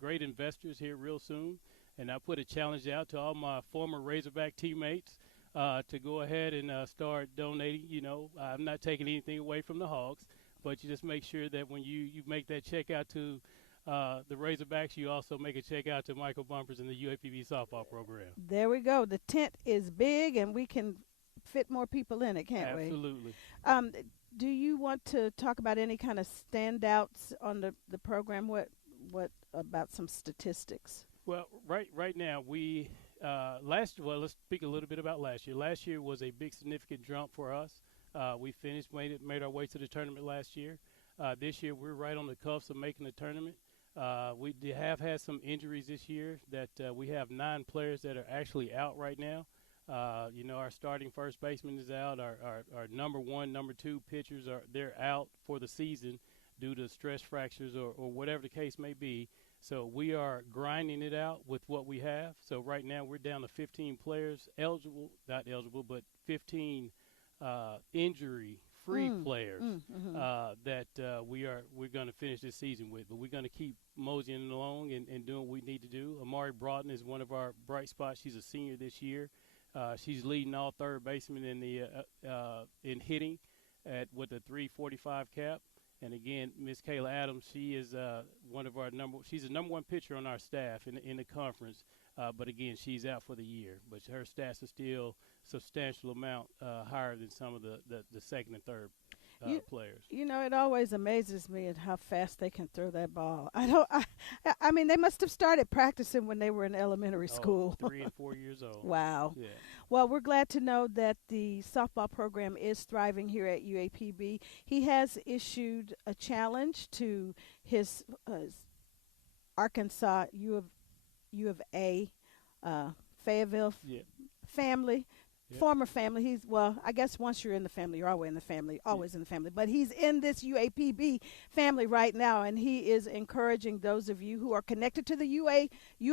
great investors here real soon, and I put a challenge out to all my former Razorback teammates to go ahead and start donating. You know, I'm not taking anything away from the Hogs, but you just make sure that when you make that check out to the Razorbacks, you also make a check out to Michael Bumpers in the UAPB softball program. There we go. The tent is big, and we can fit more people in it, can't we? Absolutely. Do you want to talk about any kind of standouts on the program? What about some statistics? Well, right now we Let's speak a little bit about last year. Last year was a big significant jump for us. We made our way to the tournament last year. This year we're right on the cusp of making the tournament. We have had some injuries this year that we have 9 players that are actually out right now. Our starting first baseman is out. Our number 1, number 2 pitchers they're out for the season due to stress fractures or whatever the case may be. So we are grinding it out with what we have. So right now we're down to 15 players not eligible, but 15 injury-free players that we're going to finish this season with. But we're going to keep moseying along and doing what we need to do. Amari Broughton is one of our bright spots. She's a senior this year. She's leading all third basemen in hitting with a 345 cap. And again, Miss Kayla Adams, she is she's the number 1 pitcher on our staff in the conference. But again, she's out for the year. But her stats are still substantial amount higher than some of the second and third players. It always amazes me at how fast they can throw that ball. I mean, they must have started practicing when they were in elementary school. 3 and 4 years old. Wow. Yeah. Well, we're glad to know that the softball program is thriving here at UAPB. He has issued a challenge to his Arkansas U of A Fayetteville family. Yep. Former family. I guess once you're in the family, you're always in the family. But he's in this UAPB family right now, and he is encouraging those of you who are connected to the U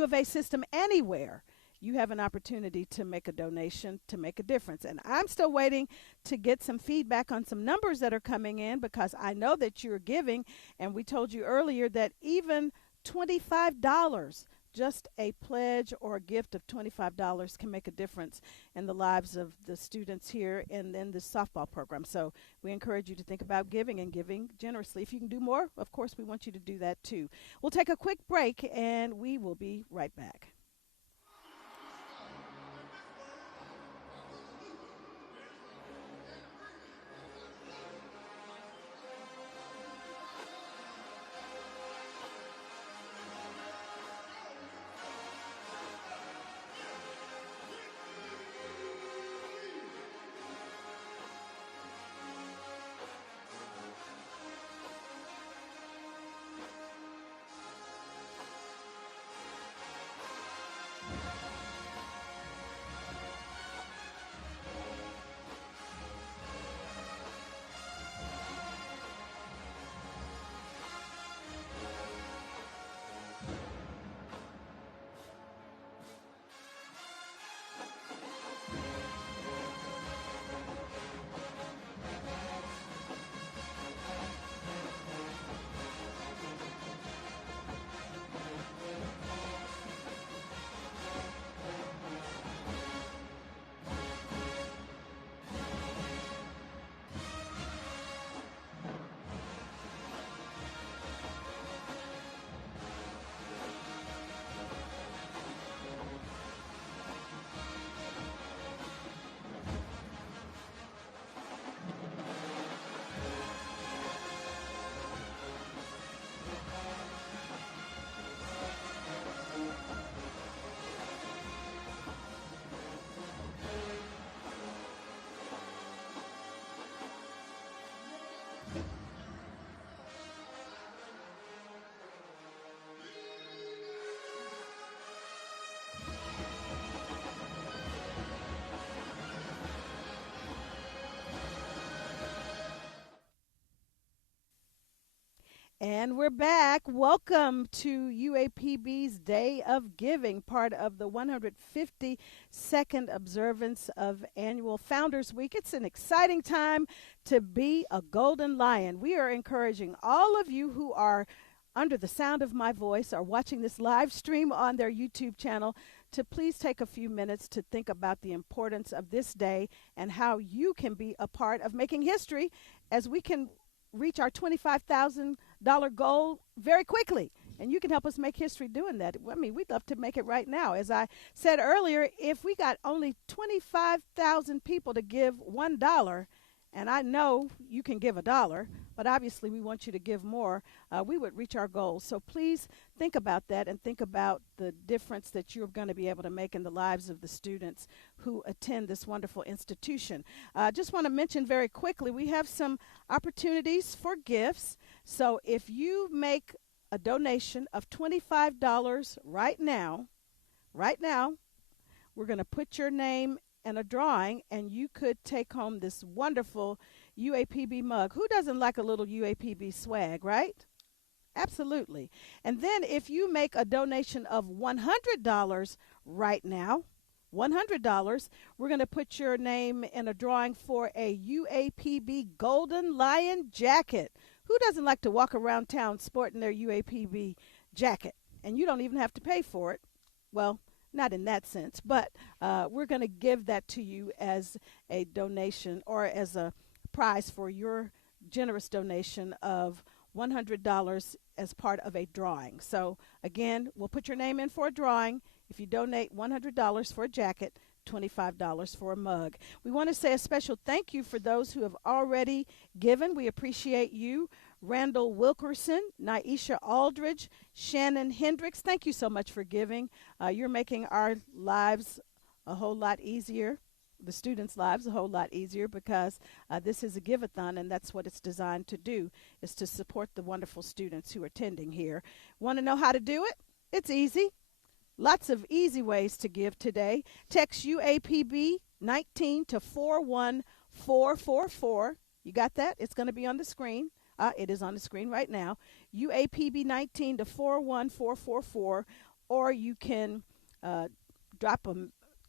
of A system anywhere. You have an opportunity to make a donation to make a difference. And I'm still waiting to get some feedback on some numbers that are coming in, because I know that you're giving, and we told you earlier that even $25, just a pledge or a gift of $25 can make a difference in the lives of the students here and in the softball program. So we encourage you to think about giving and giving generously. If you can do more, of course, we want you to do that too. We'll take a quick break, and we will be right back. And we're back. Welcome to UAPB's Day of Giving, part of the 152nd observance of annual Founders Week. It's an exciting time to be a Golden Lion. We are encouraging all of you who are under the sound of my voice or watching this live stream on their YouTube channel to please take a few minutes to think about the importance of this day and how you can be a part of making history as we can reach our $25,000 goal very quickly. And you can help us make history doing that. I mean, we'd love to make it right now. As I said earlier, if we got only 25,000 people to give $1, and I know you can give $1, but obviously we want you to give more, we would reach our goals. So please think about that and think about the difference that you're going to be able to make in the lives of the students who attend this wonderful institution. I just want to mention very quickly, we have some opportunities for gifts. So if you make a donation of $25 right now, we're going to put your name in a drawing, and you could take home this wonderful UAPB mug. Who doesn't like a little UAPB swag, right? Absolutely. And then if you make a donation of $100 right now, $100, we're going to put your name in a drawing for a UAPB Golden Lion jacket. Who doesn't like to walk around town sporting their UAPB jacket? And you don't even have to pay for it. Well, not in that sense, but we're going to give that to you as a donation or as a prize for your generous donation of $100 as part of a drawing. So, again, we'll put your name in for a drawing. If you donate $100 for a jacket, $25 for a mug. We want to say a special thank you for those who have already given. We appreciate you. Randall Wilkerson, Naisha Aldridge, Shannon Hendricks, thank you so much for giving. You're making our lives a whole lot easier, the students' lives a whole lot easier, because this is a Give-A-Thon, and that's what it's designed to do, is to support the wonderful students who are attending here. Want to know how to do it? It's easy. Lots of easy ways to give today. Text UAPB-19 to 41444. You got that? It's going to be on the screen. It is on the screen right now. UAPB-19 to 41444, or you can drop a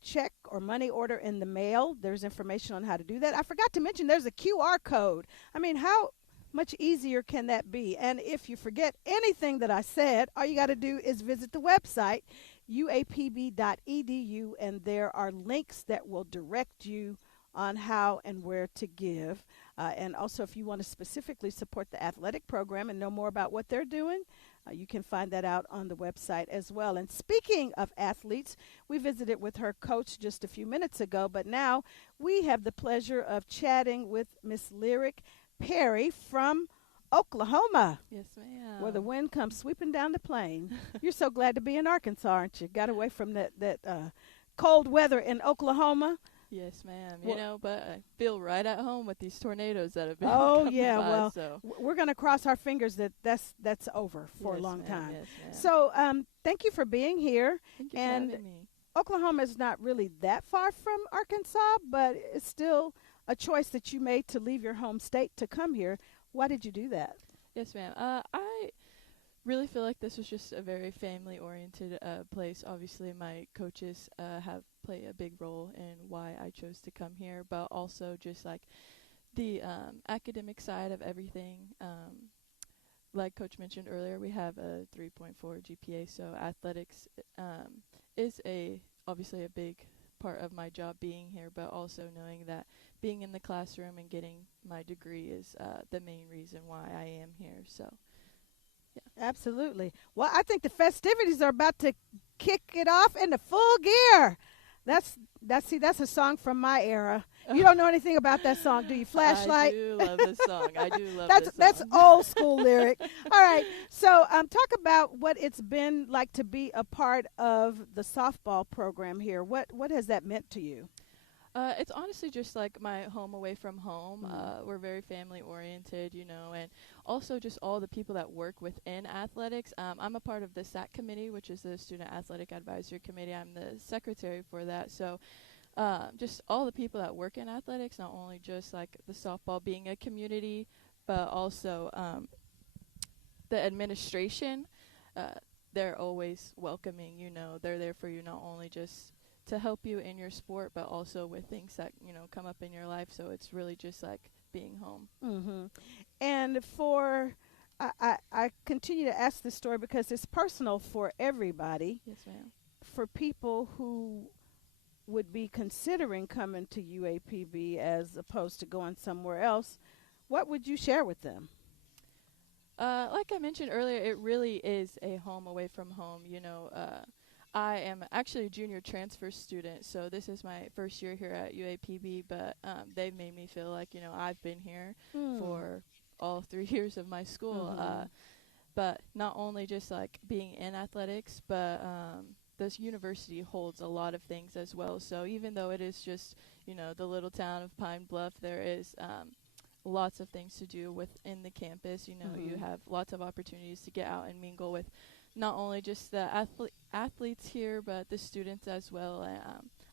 check or money order in the mail. There's information on how to do that. I forgot to mention there's a QR code. I mean, how much easier can that be? And if you forget anything that I said, all you got to do is visit the website, uapb.edu, and there are links that will direct you on how and where to give. And also, if you want to specifically support the athletic program and know more about what they're doing, you can find that out on the website as well. And speaking of athletes, we visited with her coach just a few minutes ago, but now we have the pleasure of chatting with Miss Lyric Perry from Oklahoma. Yes, ma'am. Where the wind comes sweeping down the plain. You're so glad to be in Arkansas, aren't you? Got away from that cold weather in Oklahoma. Yes, ma'am. Well, But I feel right at home with these tornadoes that have been Oh, coming yeah. by, Well, so. we're going to cross our fingers that that's over for a Yes, long ma'am. time. Yes, ma'am. So thank you for being here. Thank you and for having me. Oklahoma is not really that far from Arkansas, but it's still a choice that you made to leave your home state to come here. Why did you do that? Yes, ma'am. I really feel like this was just a very family-oriented place. Obviously, my coaches have played a big role in why I chose to come here, but also just like the academic side of everything. Like Coach mentioned earlier, we have a 3.4 GPA, so athletics is obviously a big part of my job being here, but also knowing that being in the classroom and getting my degree is the main reason why I am here. So, yeah. Absolutely. Well, I think the festivities are about to kick it off into full gear. That's a song from my era. You don't know anything about that song, do you? Flashlight. I do love this song. I do love this song. That's old school lyric. All right. So talk about what it's been like to be a part of the softball program here. What has that meant to you? It's honestly just like my home away from home. We're very family oriented, and also just all the people that work within athletics. I'm a part of the SAC committee, which is the Student Athletic Advisory Committee. I'm the secretary for that. So just all the people that work in athletics, not only just like the softball being a community, but also the administration. They're always welcoming, they're there for you, not only just to help you in your sport, but also with things that, come up in your life. So it's really just like being home. Mm-hmm. And I continue to ask this story because it's personal for everybody. Yes, ma'am. For people who would be considering coming to UAPB as opposed to going somewhere else, what would you share with them? Like I mentioned earlier, it really is a home away from home. I am actually a junior transfer student, so this is my first year here at UAPB, but they've made me feel like, I've been here for all 3 years of my school. But not only just like being in athletics, but this university holds a lot of things as well. So even though it is just, the little town of Pine Bluff, there is lots of things to do within the campus. You have lots of opportunities to get out and mingle with not only just the athletes here, but the students as well. And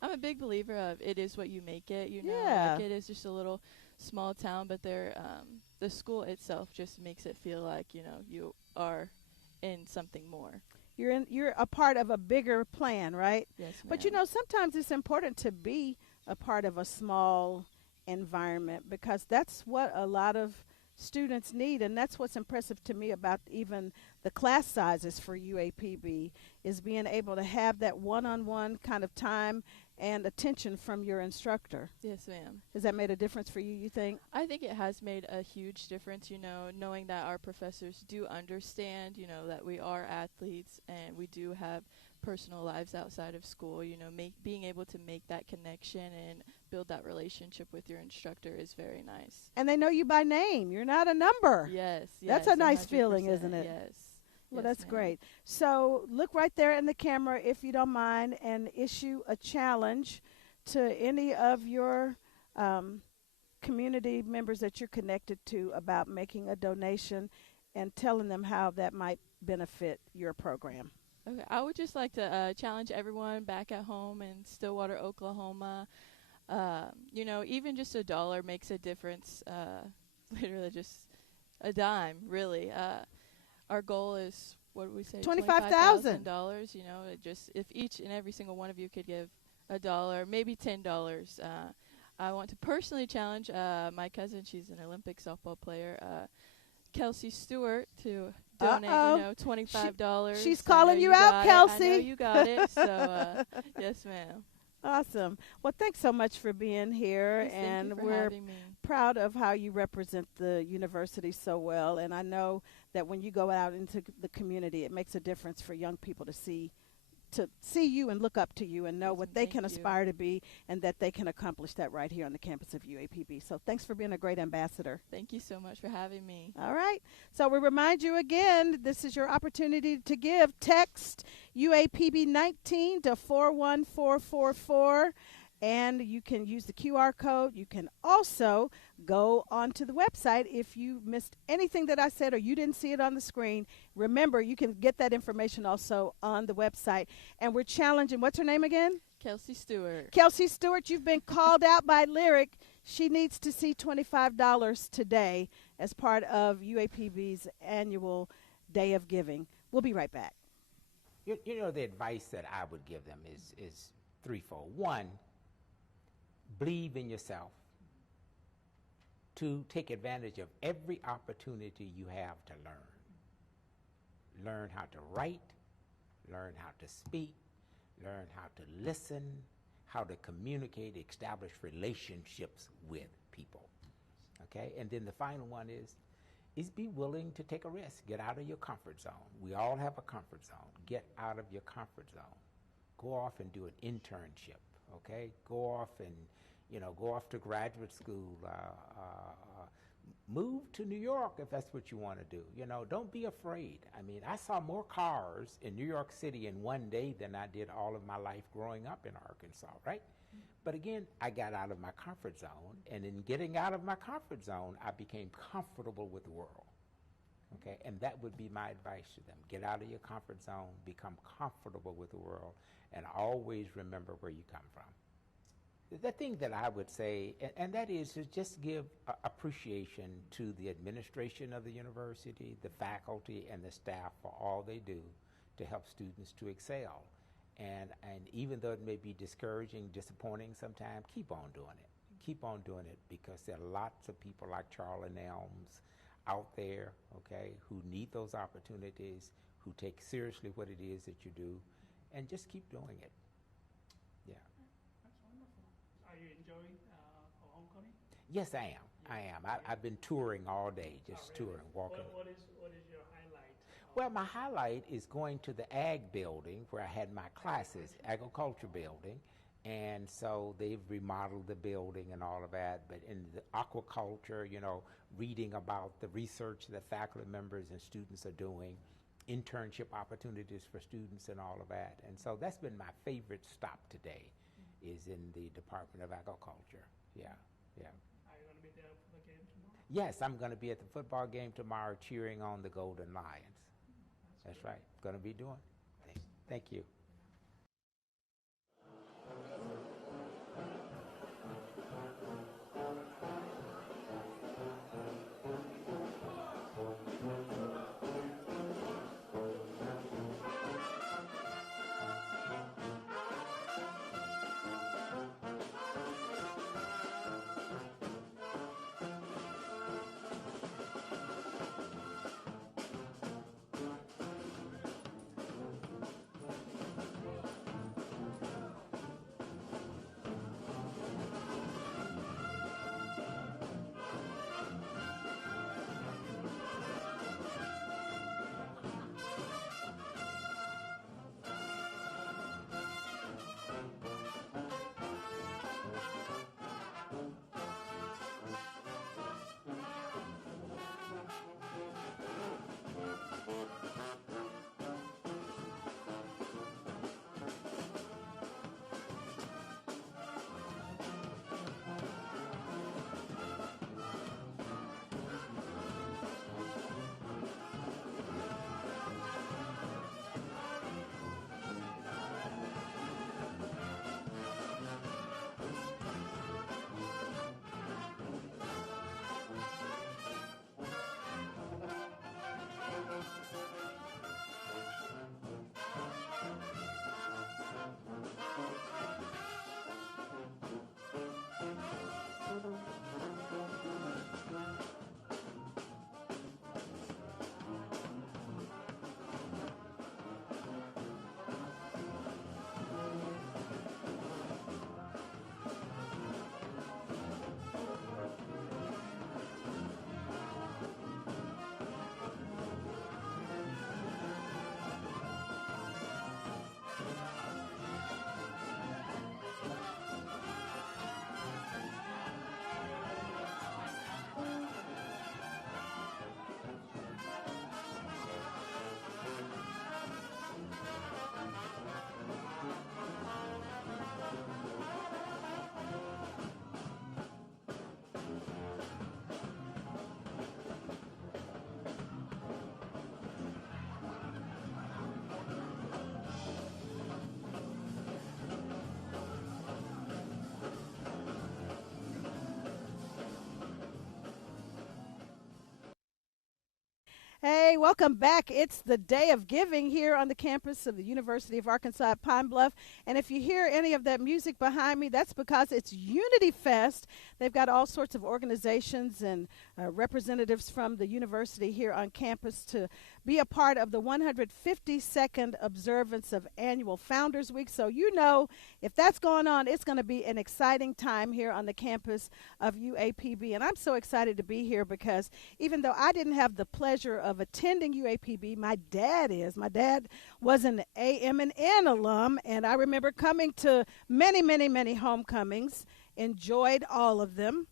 I'm a big believer of it is what you make it. Like it is just a little small town, but the school itself just makes it feel like you are in something more. You're a part of a bigger plan, right? Yes, But ma'am. sometimes it's important to be a part of a small environment, because that's what a lot of students need, and that's what's impressive to me about even the class sizes for UAPB, is being able to have that one-on-one kind of time and attention from your instructor. Yes, ma'am. Has that made a difference for you think? I think it has made a huge difference, knowing that our professors do understand, that we are athletes and we do have personal lives outside of school. Being able to make that connection and build that relationship with your instructor is very nice. And they know you by name. You're not a number. Yes. That's a nice feeling, isn't it? Yes. Well, Yes, that's ma'am. great. So look right there in the camera, if you don't mind, and issue a challenge to any of your community members that you're connected to about making a donation and telling them how that might benefit your program. Okay, I would just like to challenge everyone back at home in Stillwater, Oklahoma. Even just $1 makes a difference. Literally just a dime, really. Our goal is, what did we say? $25,000. Just if each and every single one of you could give $1, maybe $10. I want to personally challenge my cousin. She's an Olympic softball player, Kelsey Stewart, to donate, $25. She's calling you out, Kelsey. I know you got it. So, yes, ma'am. Awesome. Well, thanks so much for being here, Yes, thank and you for we're having me. proud of how you represent the university so well. And I know that when you go out into the community, it makes a difference for young people to see you and look up to you and know what they can aspire to be, and that they can accomplish that right here on the campus of UAPB. So thanks for being a great ambassador. Thank you so much for having me. All right. So we remind you again, this is your opportunity to give. Text UAPB19 to 41444, and you can use the QR code. You can also go onto the website if you missed anything that I said or you didn't see it on the screen. Remember, you can get that information also on the website. And we're challenging, what's her name again? Kelsey Stewart. Kelsey Stewart, you've been called out by Lyric. She needs to see $25 today as part of UAPB's annual Day of Giving. We'll be right back. The advice that I would give them is threefold. One, believe in yourself. Two, take advantage of every opportunity you have to learn. Learn how to write, learn how to speak, learn how to listen, how to communicate, establish relationships with people. Okay? And then the final one is be willing to take a risk. Get out of your comfort zone. We all have a comfort zone. Get out of your comfort zone. Go off and do an internship. Okay? Go off to graduate school. Move to New York if that's what you want to do. Don't be afraid. I mean, I saw more cars in New York City in one day than I did all of my life growing up in Arkansas, right? But again, I got out of my comfort zone, and in getting out of my comfort zone, I became comfortable with the world. Okay, and that would be my advice to them. Get out of your comfort zone, become comfortable with the world, and always remember where you come from. The thing that I would say, and that is to just give appreciation to the administration of the university, the faculty, and the staff for all they do to help students to excel. And even though it may be discouraging, disappointing sometimes, keep on doing it. Keep on doing it, because there are lots of people like Charlie Nelms out there, okay, who need those opportunities, who take seriously what it is that you do, and just keep doing it. Yeah. That's wonderful. Are you enjoying homecoming? Yes, I am. I've been touring all day, just touring, walking. What is your highlight? Well, my highlight is going to the ag building where I had my classes, agriculture building, And so they've remodeled the building and all of that. But in the aquaculture, reading about the research that faculty members and students are doing, internship opportunities for students and all of that. And so that's been my favorite stop today, is in the Department of Agriculture. Yeah. Are you going to be there for the game tomorrow? Yes, I'm going to be at the football game tomorrow cheering on the Golden Lions. That's right. Going to be doing. Thank you. Hey, welcome back. It's the day of giving here on the campus of the University of Arkansas at Pine Bluff. And if you hear any of that music behind me, that's because it's Unity Fest. They've got all sorts of organizations and representatives from the university here on campus to be a part of the 152nd observance of annual Founders Week. So if that's going on, it's going to be an exciting time here on the campus of UAPB. And I'm so excited to be here because even though I didn't have the pleasure of attending UAPB, my dad is. My dad was an AM&N alum, and I remember coming to many, many, many homecomings, enjoyed all of them.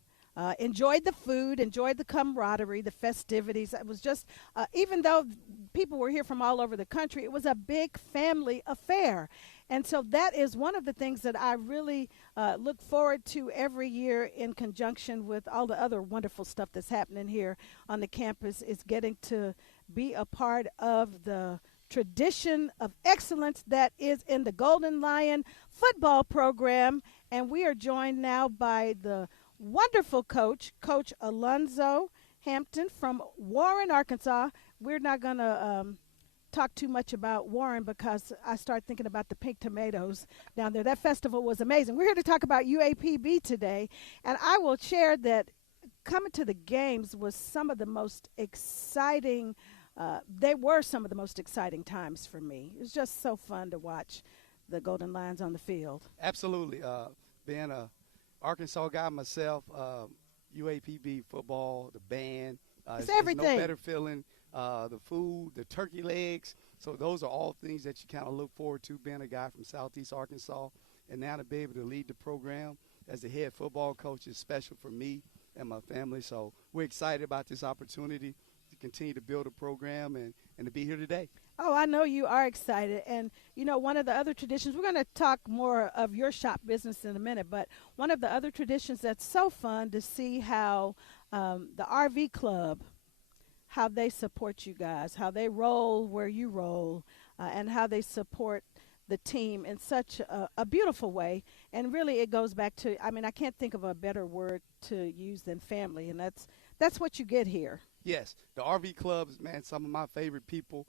Enjoyed the food, enjoyed the camaraderie, the festivities. It was just, even though people were here from all over the country, it was a big family affair. And so that is one of the things that I really look forward to every year in conjunction with all the other wonderful stuff that's happening here on the campus, is getting to be a part of the tradition of excellence that is in the Golden Lion football program. And we are joined now by the wonderful coach, Coach Alonzo Hampton from Warren, Arkansas. We're not going to talk too much about Warren because I start thinking about the pink tomatoes down there. That festival was amazing. We're here to talk about UAPB today, and I will share that coming to the games was some of the most exciting, they were some of the most exciting times for me. It was just so fun to watch the Golden Lions on the field. Absolutely. Being a Arkansas guy myself, UAPB football, the band, it's everything. No better feeling. The food, the turkey legs. So those are all things that you kind of look forward to being a guy from Southeast Arkansas. and now to be able to lead the program as the head football coach is special for me and my family. So we're excited about this opportunity to continue to build a program and to be here today. Oh, I know you are excited. And, you know, one of the other traditions, we're going to talk more of your shop business in a minute, but one of the other traditions that's so fun to see how the RV Club, how they support you guys, how they roll where you roll, and how they support the team in such a beautiful way. And really it goes back to, I mean, I can't think of a better word to use than family, and that's what you get here. Yes, the RV clubs, man, some of my favorite people.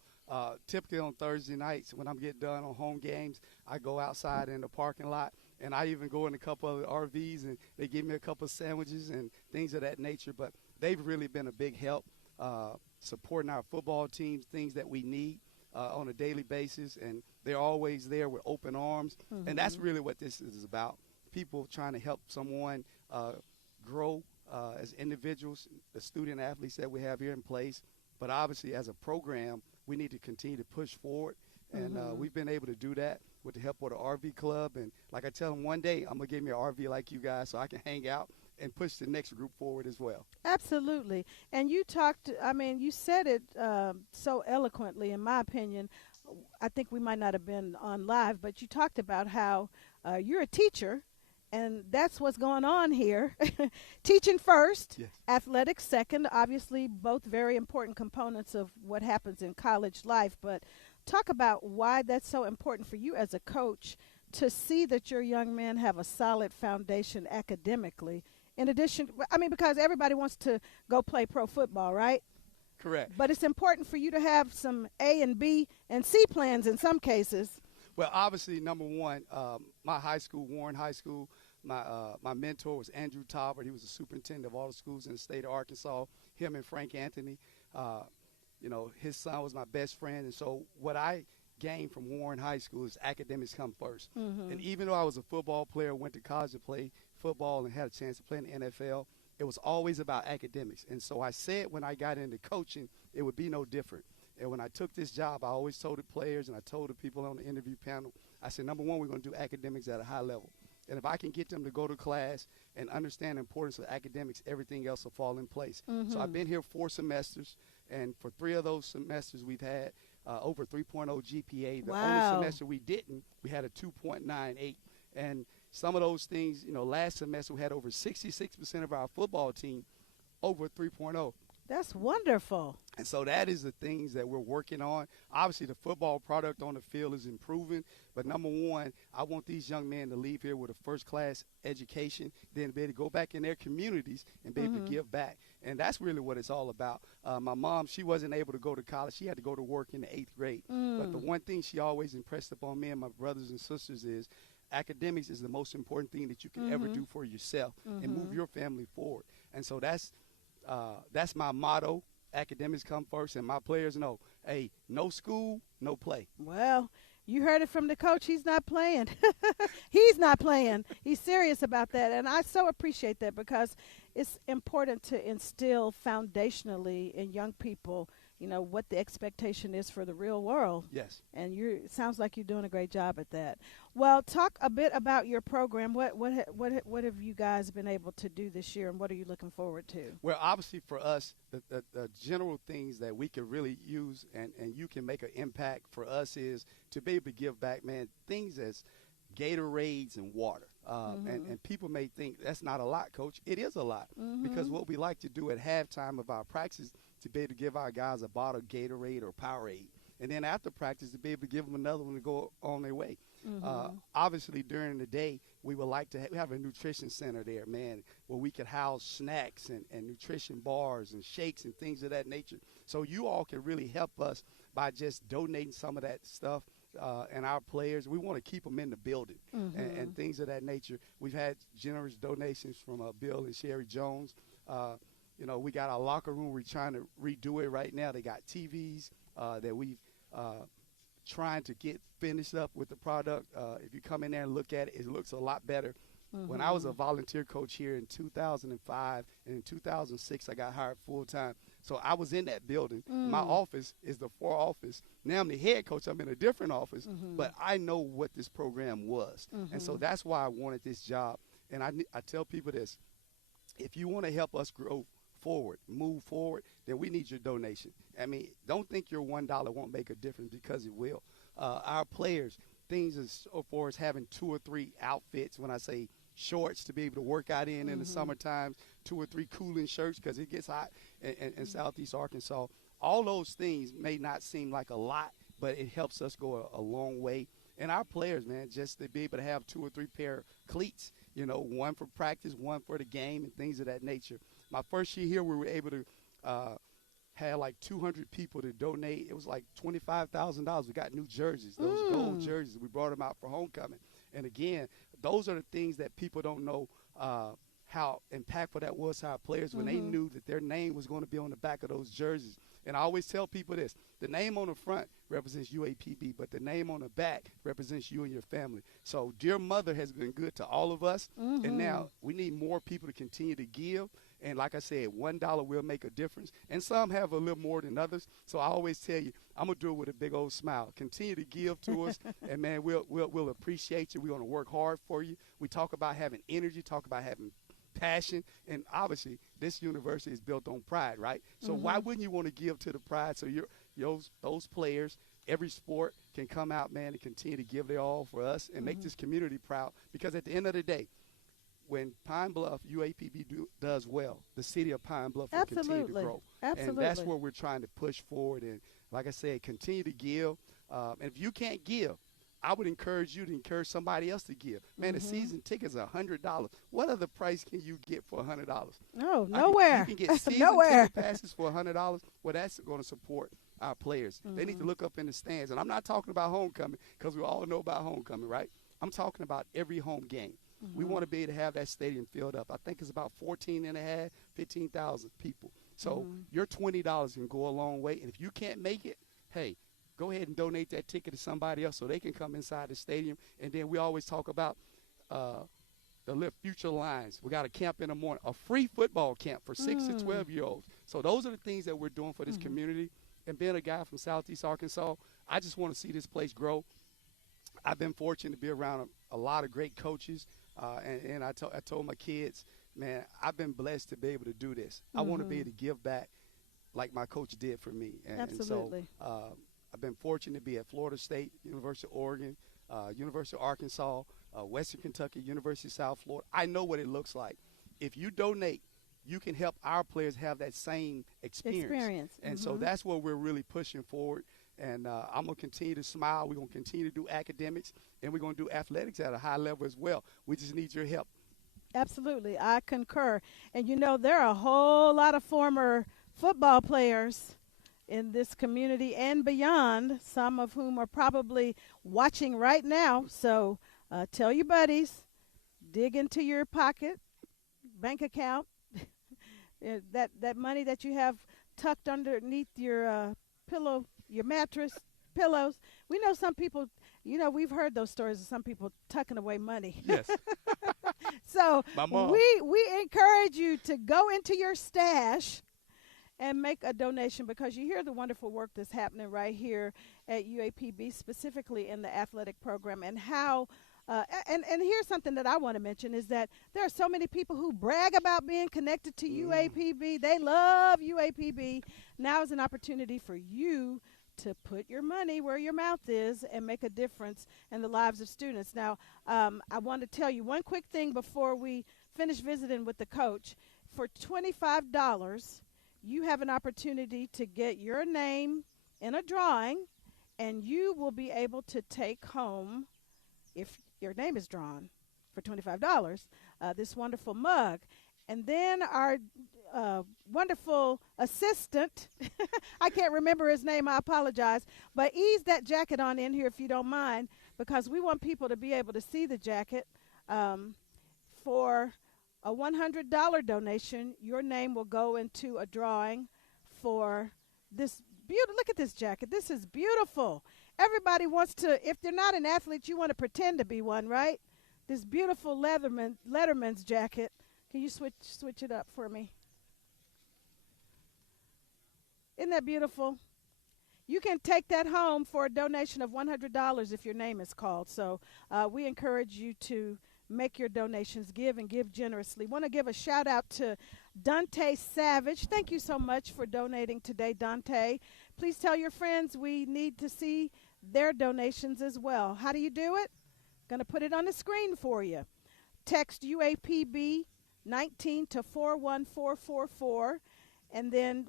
Typically on Thursday nights when I'm getting done on home games, I go outside in the parking lot, and I even go in a couple of RVs, and they give me a couple of sandwiches and things of that nature. But they've really been a big help supporting our football teams, things that we need on a daily basis, and they're always there with open arms. Mm-hmm. And that's really what this is about, people trying to help someone grow as individuals, the student athletes that we have here in place. But obviously as a program, we need to continue to push forward, and we've been able to do that with the help of the RV Club. And like I tell them, one day I'm going to give me an RV like you guys so I can hang out and push the next group forward as well. Absolutely. And you talked, I mean, you said it so eloquently, in my opinion. I think we might not have been on live, but you talked about how you're a teacher, and that's what's going on here. Teaching first, yes. Athletics second, obviously both very important components of what happens in college life. But talk about why that's so important for you as a coach to see that your young men have a solid foundation academically. In addition, I mean, because everybody wants to go play pro football, right? Correct. But it's important for you to have some A and B and C plans in some cases. Well, obviously, number one, my high school, Warren High School, my mentor was Andrew Talbert. He was the superintendent of all the schools in the state of Arkansas. Him and Frank Anthony, you know, his son was my best friend. And so what I gained from Warren High School is academics come first. Mm-hmm. And even though I was a football player, went to college to play football and had a chance to play in the NFL, it was always about academics. And so I said when I got into coaching, it would be no different. And when I took this job, I always told the players and I told the people on the interview panel, I said, number one, we're going to do academics at a high level. And if I can get them to go to class and understand the importance of academics, everything else will fall in place. Mm-hmm. So I've been here 4 semesters, and for 3 of those semesters we've had over 3.0 GPA. The only semester we didn't, we had a 2.98. And some of those things, you know, last semester we had over 66% of our football team over 3.0. That's wonderful. And so that is the things that we're working on. Obviously, the football product on the field is improving. But number one, I want these young men to leave here with a first-class education, then be able to go back in their communities and be able to give back. And that's really what it's all about. My mom, she wasn't able to go to college. She had to go to work in the 8th grade. But the one thing she always impressed upon me and my brothers and sisters is academics is the most important thing that you can ever do for yourself and move your family forward. And so that's my motto. Academics come first, and my players know, hey, no school, no play. Well, you heard it from the coach. He's not playing. He's not playing. He's serious about that, and I so appreciate that because it's important to instill foundationally in young people, you know, what the expectation is for the real world. Yes. And it sounds like you're doing a great job at that. Well, talk a bit about your program. What have you guys been able to do this year, and what are you looking forward to? Well, obviously for us, the general things that we can really use and you can make an impact for us is to be able to give back, man, things as Gatorades and water. And people may think that's not a lot, Coach. It is a lot because what we like to do at halftime of our practice to be able to give our guys a bottle of Gatorade or Powerade. And then after practice to be able to give them another one to go on their way. Obviously, during the day, we would like to have a nutrition center there, man, where we could house snacks and nutrition bars and shakes and things of that nature. So you all can really help us by just donating some of that stuff. And our players, we want to keep them in the building and things of that nature. We've had generous donations from Bill and Sherry Jones. You know, we got our locker room. We're trying to redo it right now. They got TVs that we've trying to get finished up with the product. If you come in there and look at it, it looks a lot better. When I was a volunteer coach here in 2005 and in 2006, I got hired full-time. So I was in that building. My office is the 4 office. Now I'm the head coach. I'm in a different office, but I know what this program was. And so that's why I wanted this job. And I tell people this. If you want to help us grow forward, move forward, then we need your donation. I mean, don't think your $1 won't make a difference, because it will. Our players, things as far as having 2 or 3 outfits, when I say shorts to be able to work out in the summertime, 2 or 3 cooling shirts because it gets hot in Southeast Arkansas. All those things may not seem like a lot, but it helps us go a long way. And our players, man, just to be able to have 2 or 3 pair of cleats, you know, one for practice, one for the game, and things of that nature. My first year here, we were able to had like 200 people to donate. It was like $25,000. We got new jerseys, those gold jerseys. We brought them out for homecoming. And again, those are the things that people don't know how impactful that was to our players when they knew that their name was going to be on the back of those jerseys. And I always tell people this: the name on the front represents UAPB, but the name on the back represents you and your family. So Dear Mother has been good to all of us, and now we need more people to continue to give. And like I said, $1 will make a difference. And some have a little more than others. So I always tell you, I'm going to do it with a big old smile. Continue to give to us, and, man, we'll appreciate you. We're going to work hard for you. We talk about having energy, talk about having passion, and obviously this university is built on pride, right? So why wouldn't you want to give to the pride so those players, every sport, can come out, man, and continue to give their all for us and make this community proud? Because at the end of the day, when Pine Bluff UAPB does well, the city of Pine Bluff will continue to grow. And that's where we're trying to push forward. And like I said, continue to give. And if you can't give, I would encourage you to encourage somebody else to give. Man, the season tickets are $100. What other price can you get for $100? No, nowhere. You can get season ticket passes for $100. Well, that's going to support our players. They need to look up in the stands. And I'm not talking about homecoming, because we all know about homecoming, right? I'm talking about every home game. We want to be able to have that stadium filled up. I think it's about 15,000 people. So your $20 can go a long way. And if you can't make it, hey, go ahead and donate that ticket to somebody else so they can come inside the stadium. And then we always talk about the Live Future Lines. We got a camp in the morning, a free football camp for 6 to 12-year-olds. So those are the things that we're doing for this community. And being a guy from Southeast Arkansas, I just want to see this place grow. I've been fortunate to be around a lot of great coaches. And I told my kids, man, I've been blessed to be able to do this. I want to be able to give back like my coach did for me. Absolutely. And so I've been fortunate to be at Florida State, University of Oregon, University of Arkansas, Western Kentucky, University of South Florida. I know what it looks like. If you donate, you can help our players have that same experience. And so that's what we're really pushing forward. And I'm going to continue to smile. We're going to continue to do academics, and we're going to do athletics at a high level as well. We just need your help. Absolutely. I concur. And, you know, there are a whole lot of former football players in this community and beyond, some of whom are probably watching right now. So tell your buddies, dig into your pocket, bank account, that money that you have tucked underneath your pillow, your mattress, pillows. We know some people, you know, we've heard those stories of some people tucking away money. Yes. So we encourage you to go into your stash and make a donation, because you hear the wonderful work that's happening right here at UAPB, specifically in the athletic program, and how and here's something that I want to mention is that there are so many people who brag about being connected to UAPB. They love UAPB. Now is an opportunity for you to put your money where your mouth is and make a difference in the lives of students. Now, I want to tell you one quick thing before we finish visiting with the coach. For $25, you have an opportunity to get your name in a drawing, and you will be able to take home, if your name is drawn for $25, this wonderful mug. And then our wonderful assistant, I can't remember his name, I apologize, but ease that jacket on in here if you don't mind, because we want people to be able to see the jacket. For a $100 donation, your name will go into a drawing for this beautiful, look at this jacket. This is beautiful. Everybody wants to, if they're not an athlete, you want to pretend to be one, right? This beautiful Letterman's jacket. Can you switch it up for me? Isn't that beautiful? You can take that home for a donation of $100 if your name is called. So we encourage you to make your donations, give and give generously. Want to give a shout out to Dante Savage. Thank you so much for donating today, Dante. Please tell your friends we need to see their donations as well. How do you do it? Going to put it on the screen for you. Text UAPB 19 to 41444, and then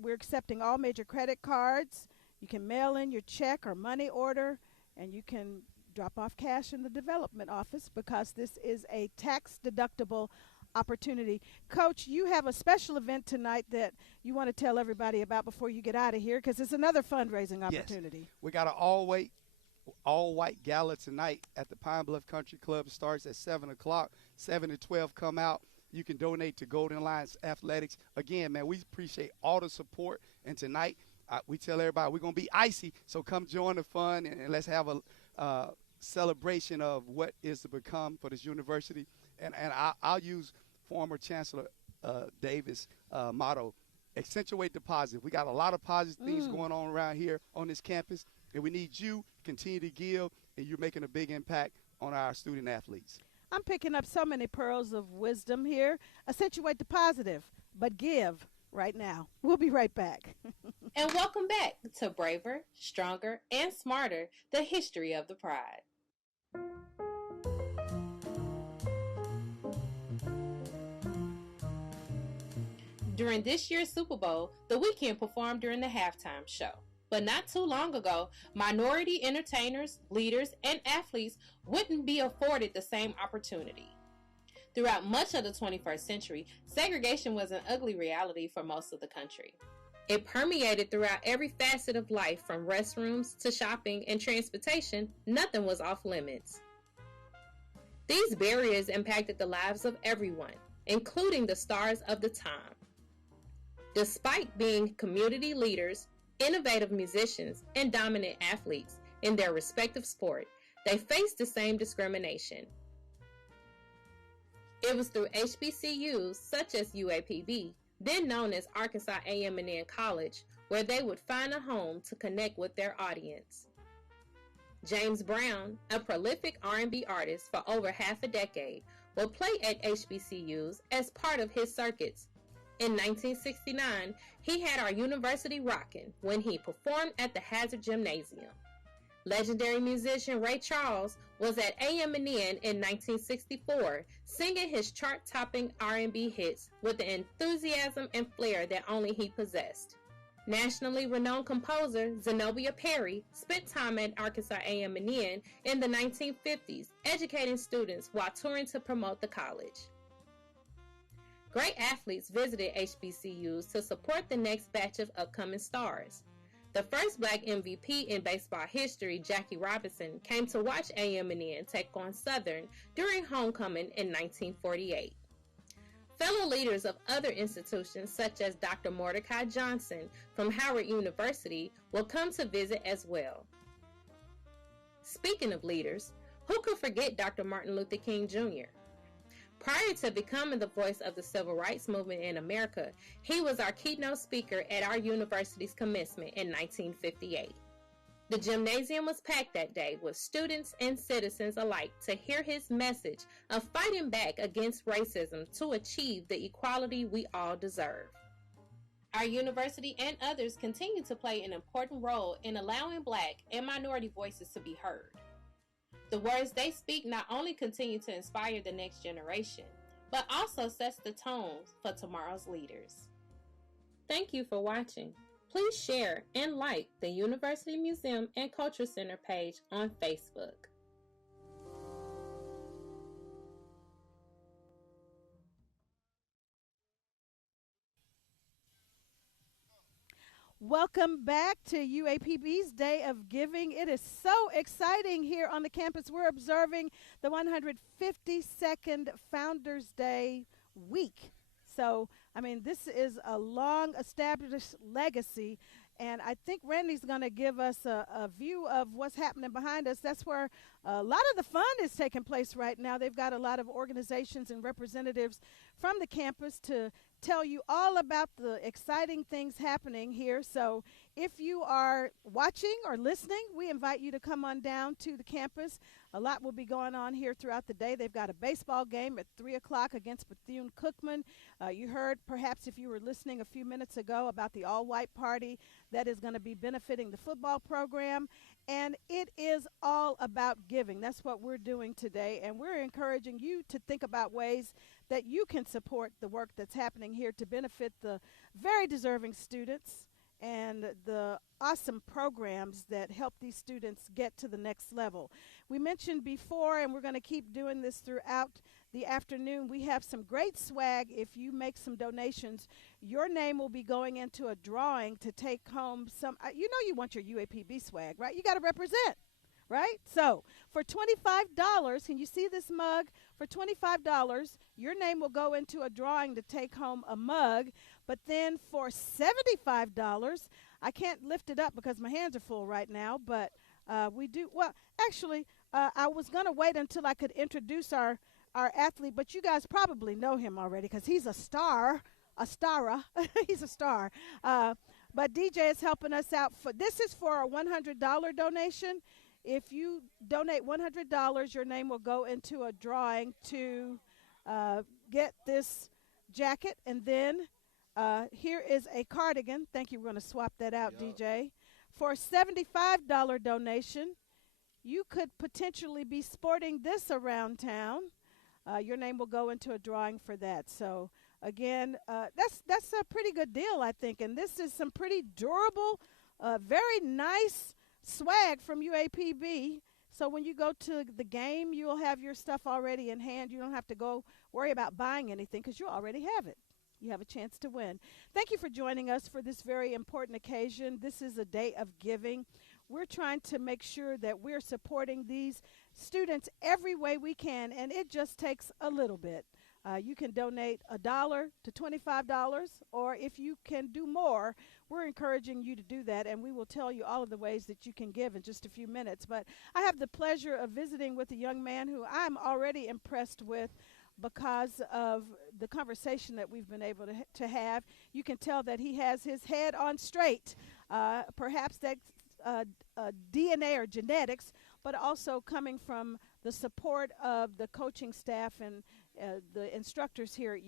we're accepting all major credit cards. You can mail in your check or money order, and you can drop off cash in the development office because this is a tax-deductible opportunity. Coach, you have a special event tonight that you want to tell everybody about before you get out of here, because it's another fundraising opportunity. Yes. We got an all-white gala tonight at the Pine Bluff Country Club. It starts at 7 o'clock. 7 to 12, come out. You can donate to Golden Lions Athletics. Again, man, we appreciate all the support. And tonight, we tell everybody we're going to be icy, so come join the fun and let's have a celebration of what is to become for this university. And I'll use former Chancellor Davis' motto, accentuate the positive. We got a lot of positive things going on around here on this campus, and we need you to continue to give, and you're making a big impact on our student athletes. I'm picking up so many pearls of wisdom here. Accentuate the positive, but give right now. We'll be right back. And welcome back to Braver, Stronger, and Smarter, the history of the Pride. During this year's Super Bowl, The Weeknd performed during the halftime show. But not too long ago, minority entertainers, leaders, and athletes wouldn't be afforded the same opportunity. Throughout much of the 21st century, segregation was an ugly reality for most of the country. It permeated throughout every facet of life, from restrooms to shopping and transportation. Nothing was off limits. These barriers impacted the lives of everyone, including the stars of the time. Despite being community leaders, innovative musicians, and dominant athletes in their respective sport, they faced the same discrimination. It was through HBCUs such as UAPB, then known as Arkansas A&M College, where they would find a home to connect with their audience. James Brown, a prolific R&B artist for over half a decade, would play at HBCUs as part of his circuits. In 1969, he had our university rocking when he performed at the Hazard Gymnasium. Legendary musician Ray Charles was at A&M in 1964, singing his chart-topping R&B hits with the enthusiasm and flair that only he possessed. Nationally renowned composer Zenobia Perry spent time at Arkansas A&M in the 1950s, educating students while touring to promote the college. Great athletes visited HBCUs to support the next batch of upcoming stars. The first black MVP in baseball history, Jackie Robinson, came to watch A&M take on Southern during homecoming in 1948. Fellow leaders of other institutions, such as Dr. Mordecai Johnson from Howard University, will come to visit as well. Speaking of leaders, who could forget Dr. Martin Luther King Jr.? Prior to becoming the voice of the civil rights movement in America, he was our keynote speaker at our university's commencement in 1958. The gymnasium was packed that day with students and citizens alike to hear his message of fighting back against racism to achieve the equality we all deserve. Our university and others continue to play an important role in allowing Black and minority voices to be heard. The words they speak not only continue to inspire the next generation, but also sets the tone for tomorrow's leaders. Thank you for watching. Please share and like the University Museum and Culture Center page on Facebook. Welcome back to UAPB's Day of Giving. It is so exciting here on the campus. We're observing the 152nd Founders Day week. So, I mean, this is a long-established legacy, And I think Randy's going to give us a view of what's happening behind us. That's where a lot of the fun is taking place right now. They've got a lot of organizations and representatives from the campus to tell you all about the exciting things happening here. So if you are watching or listening, we invite you to come on down to the campus. A lot will be going on here throughout the day. They've got a baseball game at 3 o'clock against Bethune-Cookman. You heard, perhaps if you were listening a few minutes ago, about the all-white party that is going to be benefiting the football program. And it is all about giving. That's what we're doing today. And we're encouraging you to think about ways that you can support the work that's happening here to benefit the very deserving students and the awesome programs that help these students get to the next level. We mentioned before, and we're going to keep doing this throughout the afternoon, we have some great swag. If you make some donations, your name will be going into a drawing to take home some, you know you want your UAPB swag, right? You got to represent, right? So for $25, can you see this mug? For $25, your name will go into a drawing to take home a mug. But then for $75, I can't lift it up because my hands are full right now, but we do, well, actually, I was going to wait until I could introduce our athlete, but you guys probably know him already because he's a star, he's a star. But DJ is helping us out. This is for a $100 donation. If you donate $100, your name will go into a drawing to get this jacket. And then here is a cardigan. Thank you. We're going to swap that out, DJ. For a $75 donation, you could potentially be sporting this around town. Your name will go into a drawing for that. So, again, that's a pretty good deal, I think. And this is some pretty durable, very nice swag from UAPB. So when you go to the game, you'll have your stuff already in hand. You don't have to go worry about buying anything because you already have it. You have a chance to win. Thank you for joining us for this very important occasion. This is a day of giving. We're trying to make sure that we're supporting these students every way we can, and it just takes a little bit. You can donate $1 to $25, or if you can do more, we're encouraging you to do that, and we will tell you all of the ways that you can give in just a few minutes. But I have the pleasure of visiting with a young man who I'm already impressed with because of the conversation that we've been able to have. You can tell that he has his head on straight. Perhaps that's DNA or genetics, but also coming from the support of the coaching staff and the instructors here at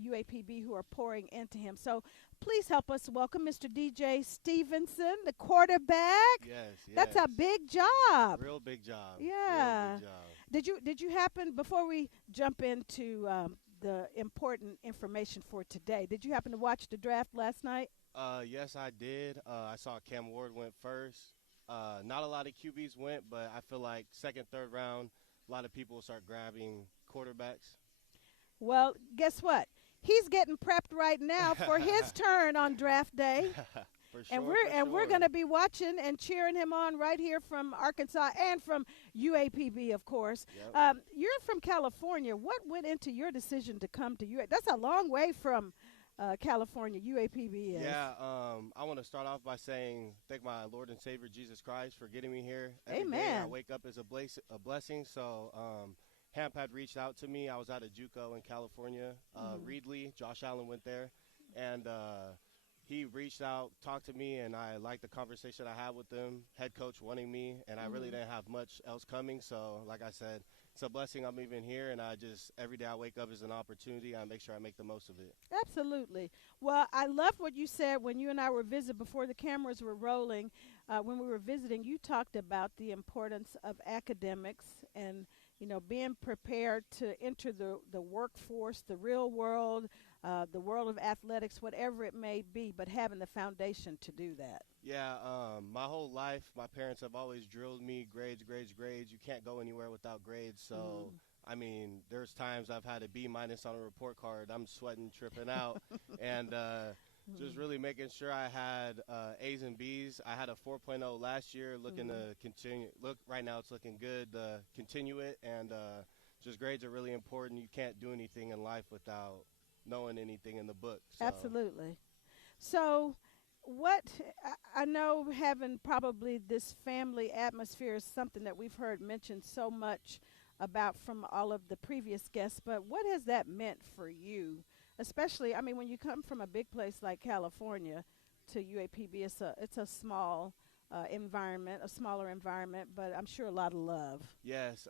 UAPB who are pouring into him. So please help us welcome Mr. DJ Stevenson, the quarterback. Yes. That's a big job. Real big job. Yeah. Real big job. Did you happen, before we jump into the important information for today, did you happen to watch the draft last night? Yes, I did. I saw Cam Ward went first. Not a lot of QBs went, but I feel like second, third round, a lot of people will start grabbing quarterbacks. Well, guess what? He's getting prepped right now for his turn on draft day. For sure, we're going to be watching and cheering him on right here from Arkansas and from UAPB, of course. Yep. You're from California. What went into your decision to come to UAPB? That's a long way from California, UAPB is. Yeah, I want to start off by saying thank my Lord and Savior Jesus Christ for getting me here. Every Amen. day I wake up is a blessing. So Hamp had reached out to me. I was out of JUCO in California. Reedley, Josh Allen went there, and he reached out, talked to me, and I liked the conversation I had with them. Head coach wanting me, and I really didn't have much else coming. So, like I said, it's a blessing I'm even here, and every day I wake up is an opportunity. I make sure I make the most of it. Absolutely. Well, I love what you said when you and I were visiting before the cameras were rolling. When we were visiting, you talked about the importance of academics and, being prepared to enter the workforce, the real world, the world of athletics, whatever it may be, but having the foundation to do that. Yeah, my whole life, my parents have always drilled me, grades, grades, grades. You can't go anywhere without grades. So, I mean, there's times I've had a B- on a report card. I'm sweating, tripping out, and just really making sure I had A's and B's. I had a 4.0 last year, looking to continue. Right now it's looking good. Continue it, and just grades are really important. You can't do anything in life without knowing anything in the book. So. Absolutely. So what I know, having probably this family atmosphere is something that we've heard mentioned so much about from all of the previous guests, but what has that meant for you? Especially, I mean, when you come from a big place like California to UAPB, it's a small environment, a smaller environment, but I'm sure a lot of love. Yes,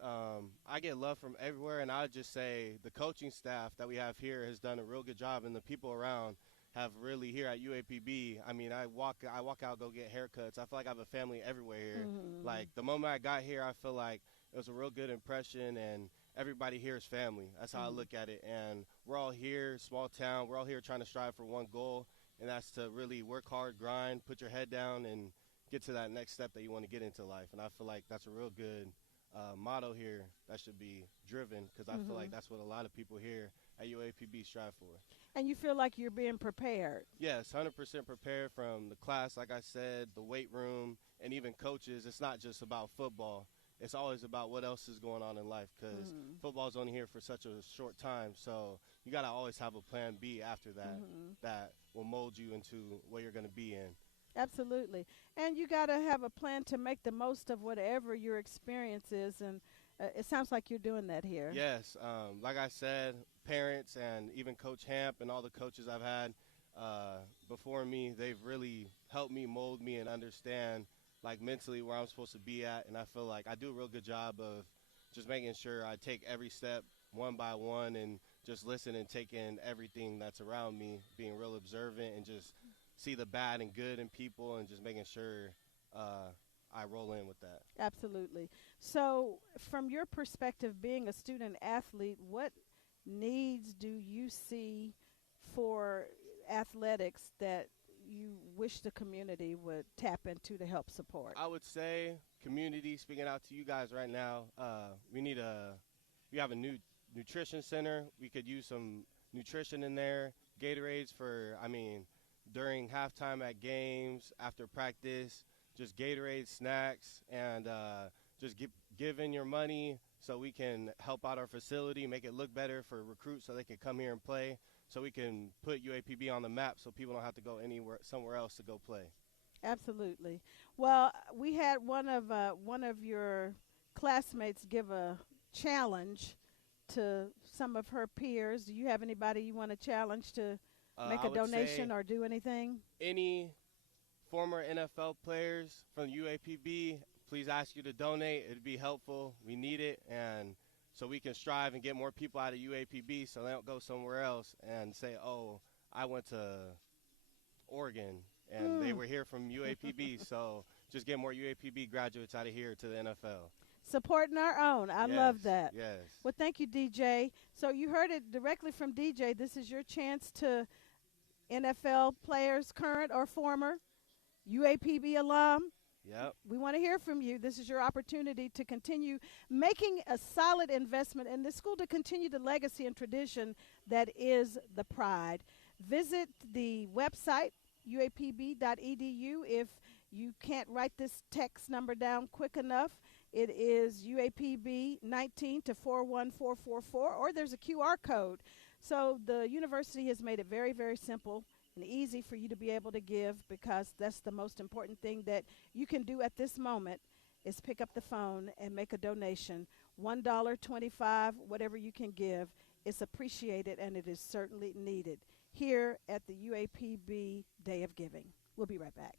I get love from everywhere, and I would just say the coaching staff that we have here has done a real good job, and the people around have really here at UAPB. I mean, I walk out, go get haircuts. I feel like I have a family everywhere here. Mm-hmm. Like the moment I got here, I feel like it was a real good impression, and everybody here is family. That's how I look at it. And we're all here, small town. We're all here trying to strive for one goal, and that's to really work hard, grind, put your head down, and get to that next step that you want to get into life. And I feel like that's a real good motto here that should be driven, because I feel like that's what a lot of people here at UAPB strive for. And you feel like you're being prepared? Yes, 100% prepared from the class, like I said, the weight room, and even coaches. It's not just about football. It's always about what else is going on in life, because football is only here for such a short time. So you got to always have a plan B after that that will mold you into what you're going to be in. Absolutely. And you got to have a plan to make the most of whatever your experience is, and it sounds like you're doing that here. Yes. Like I said, parents and even Coach Hamp and all the coaches I've had before me, they've really helped me mold me and understand, like, mentally where I'm supposed to be at. And I feel like I do a real good job of just making sure I take every step one by one and just listen and take in everything that's around me, being real observant and just see the bad and good in people, and just making sure I roll in with that. Absolutely. So from your perspective, being a student athlete, what needs do you see for athletics that you wish the community would tap into to help support? I would say community, speaking out to you guys right now, we have a new nutrition center. We could use some nutrition in there, Gatorades for, during halftime at games, after practice, just Gatorade snacks, and just give in your money so we can help out our facility, make it look better for recruits so they can come here and play, so we can put UAPB on the map so people don't have to go somewhere else to go play. Absolutely. Well, we had one of your classmates give a challenge to some of her peers. Do you have anybody you want to challenge to make a donation or do anything? Any former NFL players from UAPB, please ask you to donate. It'd be helpful. We need it, and so we can strive and get more people out of UAPB so they don't go somewhere else and say, oh, I went to Oregon and they were here from UAPB. So just get more UAPB graduates out of here to the NFL. Supporting our own. I love that. Yes. Well, thank you, DJ. So you heard it directly from DJ. This is your chance to NFL players, current or former, UAPB alum. Yep. We want to hear from you. This is your opportunity to continue making a solid investment in this school, to continue the legacy and tradition that is the Pride. Visit the website, uapb.edu. If you can't write this text number down quick enough, it is UAPB 19 to 41444, or there's a QR code. So the university has made it very, very simple and easy for you to be able to give, because that's the most important thing that you can do at this moment is pick up the phone and make a donation. $1, $25, whatever you can give, it's appreciated, and it is certainly needed here at the UAPB Day of Giving. We'll be right back.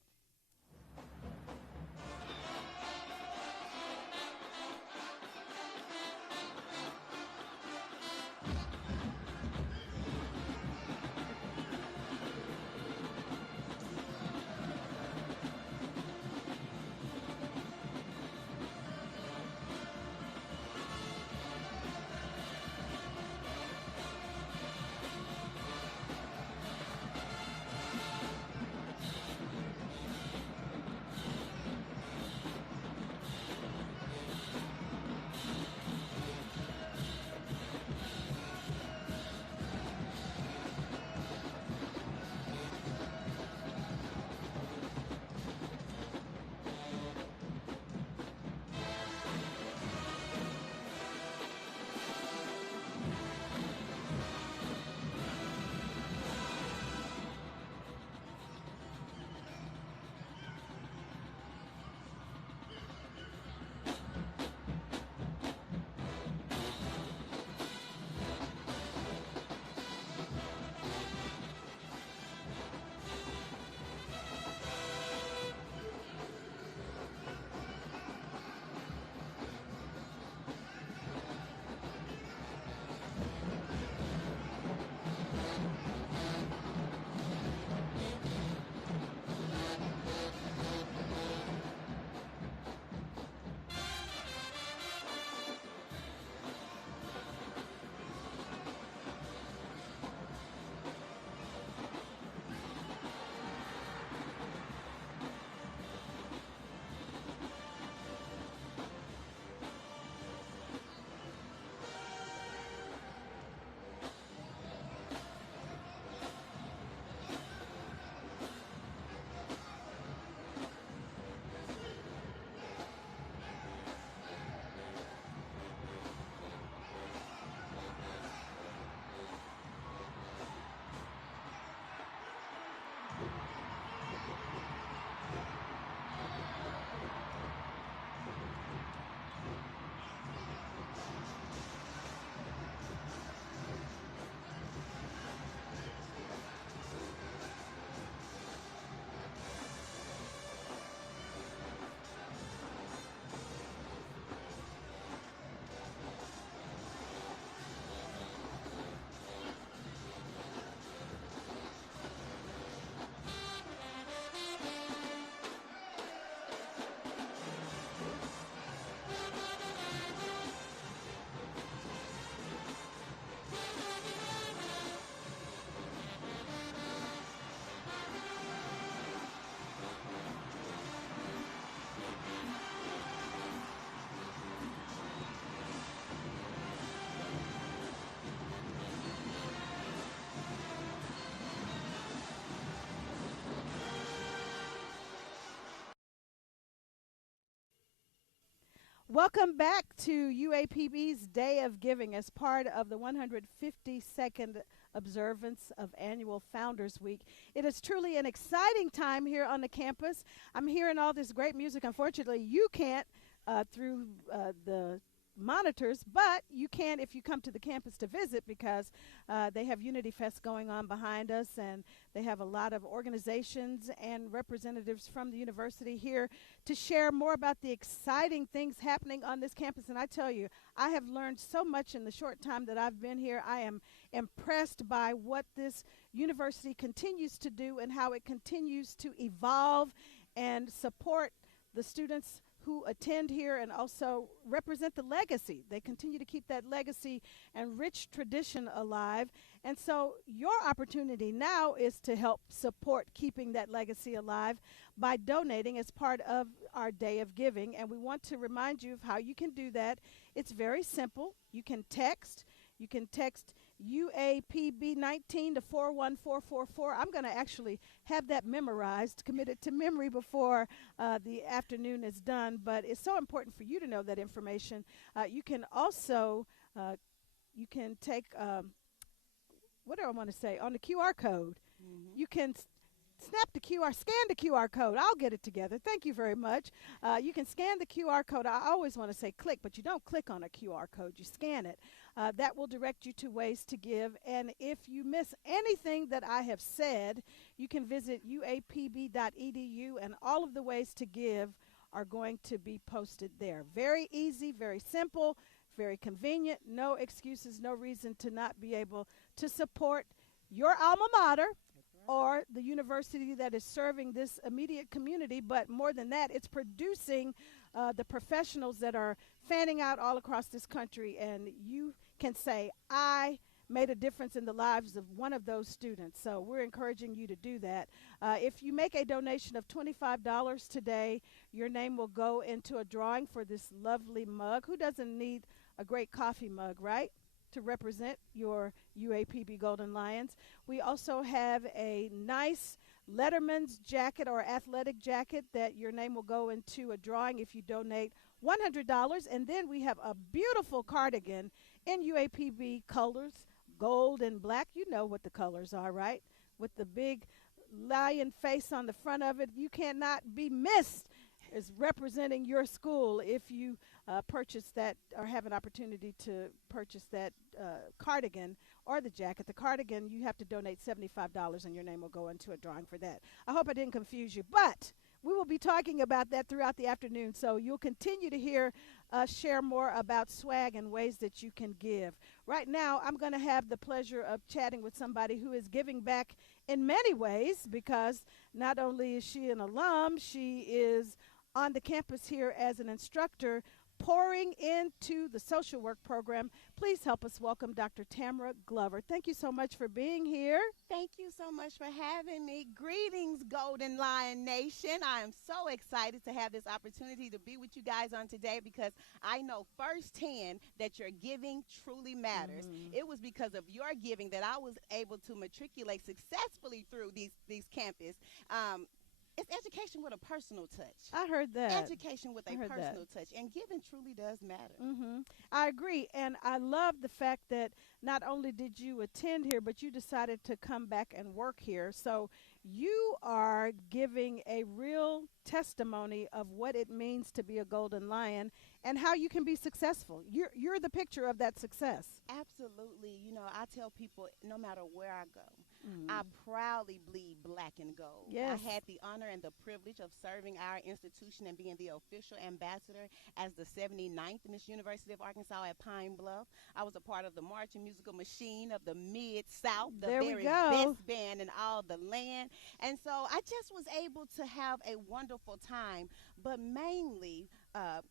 Welcome back to UAPB's Day of Giving as part of the 152nd observance of annual Founders Week. It is truly an exciting time here on the campus. I'm hearing all this great music. Unfortunately, you can't through the monitors, but you can if you come to the campus to visit, because they have Unity Fest going on behind us, and they have a lot of organizations and representatives from the university here to share more about the exciting things happening on this campus. And I tell you, I have learned so much in the short time that I've been here. I am impressed by what this university continues to do and how it continues to evolve and support the students who attend here and also represent the legacy. They continue to keep that legacy and rich tradition alive. And so your opportunity now is to help support keeping that legacy alive by donating as part of our Day of Giving. And we want to remind you of how you can do that. It's very simple. You can text UAPB19 to 41444. I'm going to actually have that memorized, committed to memory before the afternoon is done. But it's so important for you to know that information. You can also, you can take, what do I want to say, on the QR code. You can scan the QR code. I'll get it together. Thank you very much. You can scan the QR code. I always want to say click, but you don't click on a QR code. You scan it. That will direct you to ways to give. And if you miss anything that I have said, you can visit uapb.edu, and all of the ways to give are going to be posted there. Very easy, very simple, very convenient. No excuses, no reason to not be able to support your alma mater or the university that is serving this immediate community. But more than that, it's producing the professionals that are fanning out all across this country. And you can say, I made a difference in the lives of one of those students. So we're encouraging you to do that. If you make a donation of $25 today, your name will go into a drawing for this lovely mug. Who doesn't need a great coffee mug, right, to represent your UAPB Golden Lions? We also have a nice Letterman's jacket or athletic jacket that your name will go into a drawing if you donate $100. And then we have a beautiful cardigan in UAPB colors, gold and black. You know what the colors are, right? With the big lion face on the front of it. You cannot be missed as representing your school if you purchase that or have an opportunity to purchase that cardigan or the jacket. The cardigan, you have to donate $75 and your name will go into a drawing for that. I hope I didn't confuse you, but we will be talking about that throughout the afternoon, so you'll continue to hear us share more about swag and ways that you can give. Right now, I'm going to have the pleasure of chatting with somebody who is giving back in many ways, because not only is she an alum, she is on the campus here as an instructor, pouring into the social work program. Please help us welcome Dr. Tamara Glover. Thank you so much for being here. Thank you so much for having me. Greetings, Golden Lion Nation. I am so excited to have this opportunity to be with you guys on today, because I know firsthand that your giving truly matters. It was because of your giving that I was able to matriculate successfully through these campus. It's education with a personal touch. I heard that. Education with a personal touch. And giving truly does matter. I agree. And I love the fact that not only did you attend here, but you decided to come back and work here. So you are giving a real testimony of what it means to be a Golden Lion and how you can be successful. You're the picture of that success. Absolutely. You know, I tell people, no matter where I go, I proudly bleed black and gold. Yes. I had the honor and the privilege of serving our institution and being the official ambassador as the 79th Miss University of Arkansas at Pine Bluff. I was a part of the marching musical machine of the Mid-South, the very best band in all the land. And so I just was able to have a wonderful time, but mainly,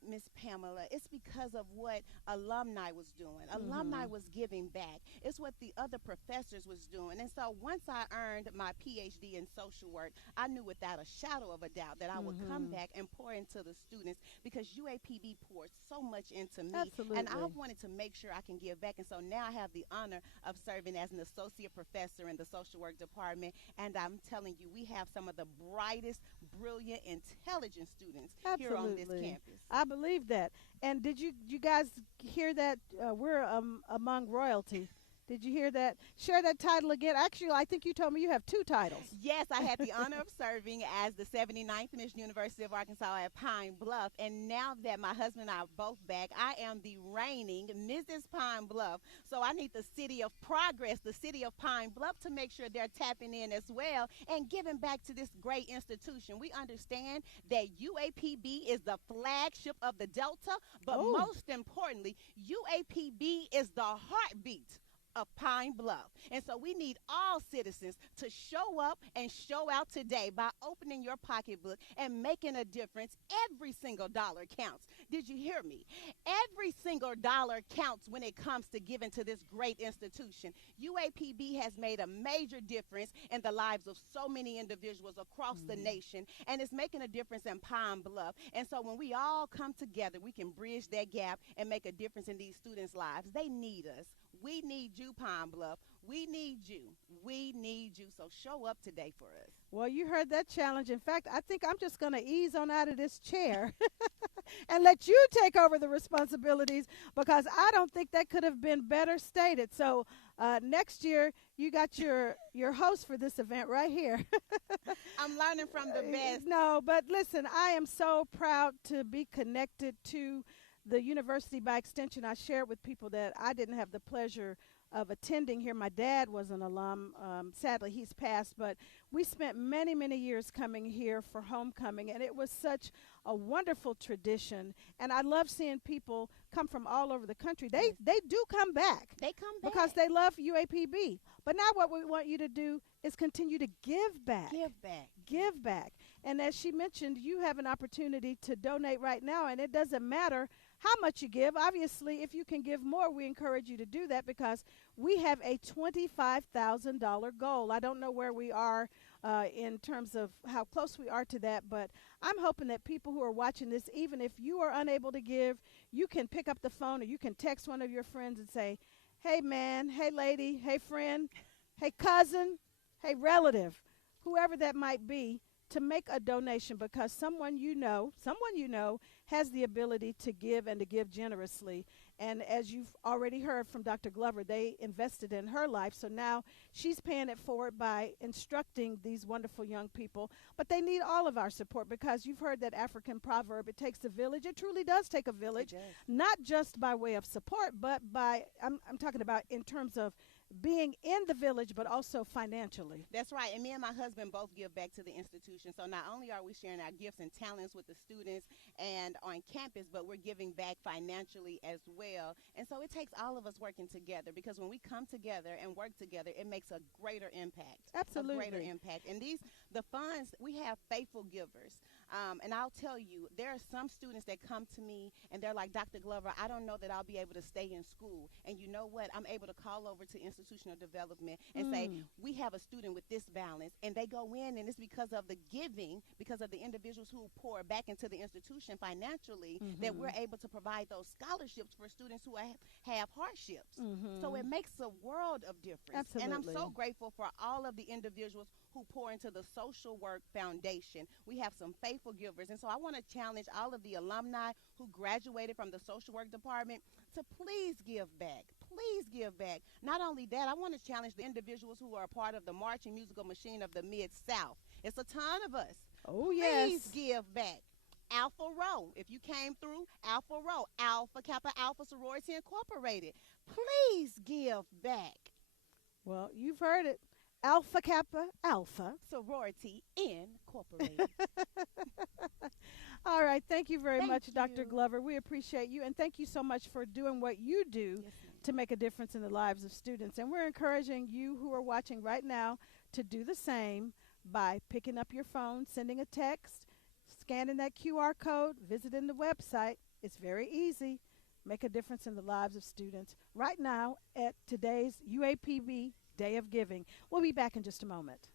Miss Pamela, it's because of what Alumni was doing. Alumni was giving back. It's what the other professors was doing. And so once I earned my PhD in social work, I knew without a shadow of a doubt that I would come back and pour into the students, because UAPB poured so much into me. Absolutely. And I wanted to make sure I can give back. And so now I have the honor of serving as an associate professor in the social work department. And I'm telling you, we have some of the brightest, brilliant, intelligent students here on this campus. I believe that. And did you guys hear that? We're among royalty. Did you hear that? Share that title again. Actually, I think you told me you have 2 titles. Yes, I had the honor of serving as the 79th Miss University of Arkansas at Pine Bluff. And now that my husband and I are both back, I am the reigning Mrs. Pine Bluff. So I need the City of Progress, the City of Pine Bluff, to make sure they're tapping in as well and giving back to this great institution. We understand that UAPB is the flagship of the Delta, but most importantly, UAPB is the heartbeat of Pine Bluff. And so we need all citizens to show up and show out today by opening your pocketbook and making a difference. Every single dollar counts. Did you hear me? Every single dollar counts when it comes to giving to this great institution. UAPB has made a major difference in the lives of so many individuals across the nation, and it's making a difference in Pine Bluff. And so when we all come together, we can bridge that gap and make a difference in these students' lives. They need us. We need you, Pine Bluff. We need you. We need you. So show up today for us. Well, you heard that challenge. In fact, I think I'm just going to ease on out of this chair and let you take over the responsibilities, because I don't think that could have been better stated. So next year, you got your host for this event right here. I'm learning from the best. No, but listen, I am so proud to be connected to the university. By extension, I shared with people that I didn't have the pleasure of attending here. My dad was an alum. Sadly, he's passed, but we spent many, many years coming here for homecoming, and it was such a wonderful tradition. And I love seeing people come from all over the country. They do come back. They come back. Because they love UAPB. But now what we want you to do is continue to give back. Give back. Give back. And as she mentioned, you have an opportunity to donate right now, and it doesn't matter how much you give. Obviously, if you can give more, we encourage you to do that, because we have a $25,000 goal. I don't know where we are in terms of how close we are to that, but I'm hoping that people who are watching this, even if you are unable to give, you can pick up the phone or you can text one of your friends and say, hey, man, hey, lady, hey, friend, hey, cousin, hey, relative, whoever that might be, to make a donation, because someone you know has the ability to give and to give generously. And as you've already heard from Dr. Glover, they invested in her life. So now she's paying it forward by instructing these wonderful young people. But they need all of our support, because you've heard that African proverb, it takes a village. It truly does take a village, not just by way of support, but by, I'm talking about in terms of being in the village, but also financially. That's right. And me and my husband both give back to the institution. So not only are we sharing our gifts and talents with the students and on campus, but we're giving back financially as well. And so it takes all of us working together, because when we come together and work together, it makes a greater impact. Absolutely. A greater impact. And the funds, we have faithful givers. And I'll tell you, there are some students that come to me and they're like, Dr. Glover, I don't know that I'll be able to stay in school. And you know what? I'm able to call over to institutional development and say, we have a student with this balance. And they go in, and it's because of the giving, because of the individuals who pour back into the institution financially, that we're able to provide those scholarships for students who have hardships. So it makes a world of difference. Absolutely. And I'm so grateful for all of the individuals who pour into the Social Work Foundation. We have some faithful givers. And so I want to challenge all of the alumni who graduated from the Social Work Department to please give back. Please give back. Not only that, I want to challenge the individuals who are a part of the marching musical machine of the Mid-South. It's a ton of us. Oh, yes. Please give back. Alpha Rho. If you came through, Alpha Rho, Alpha Kappa Alpha Sorority Incorporated. Please give back. Well, you've heard it. Alpha Kappa Alpha Sorority Incorporated. All right. Thank you very much, Dr. Glover. We appreciate you. And thank you so much for doing what you do to make a difference in the lives of students. And we're encouraging you who are watching right now to do the same by picking up your phone, sending a text, scanning that QR code, visiting the website. It's very easy. Make a difference in the lives of students right now at today's UAPB Day of Giving. We'll be back in just a moment.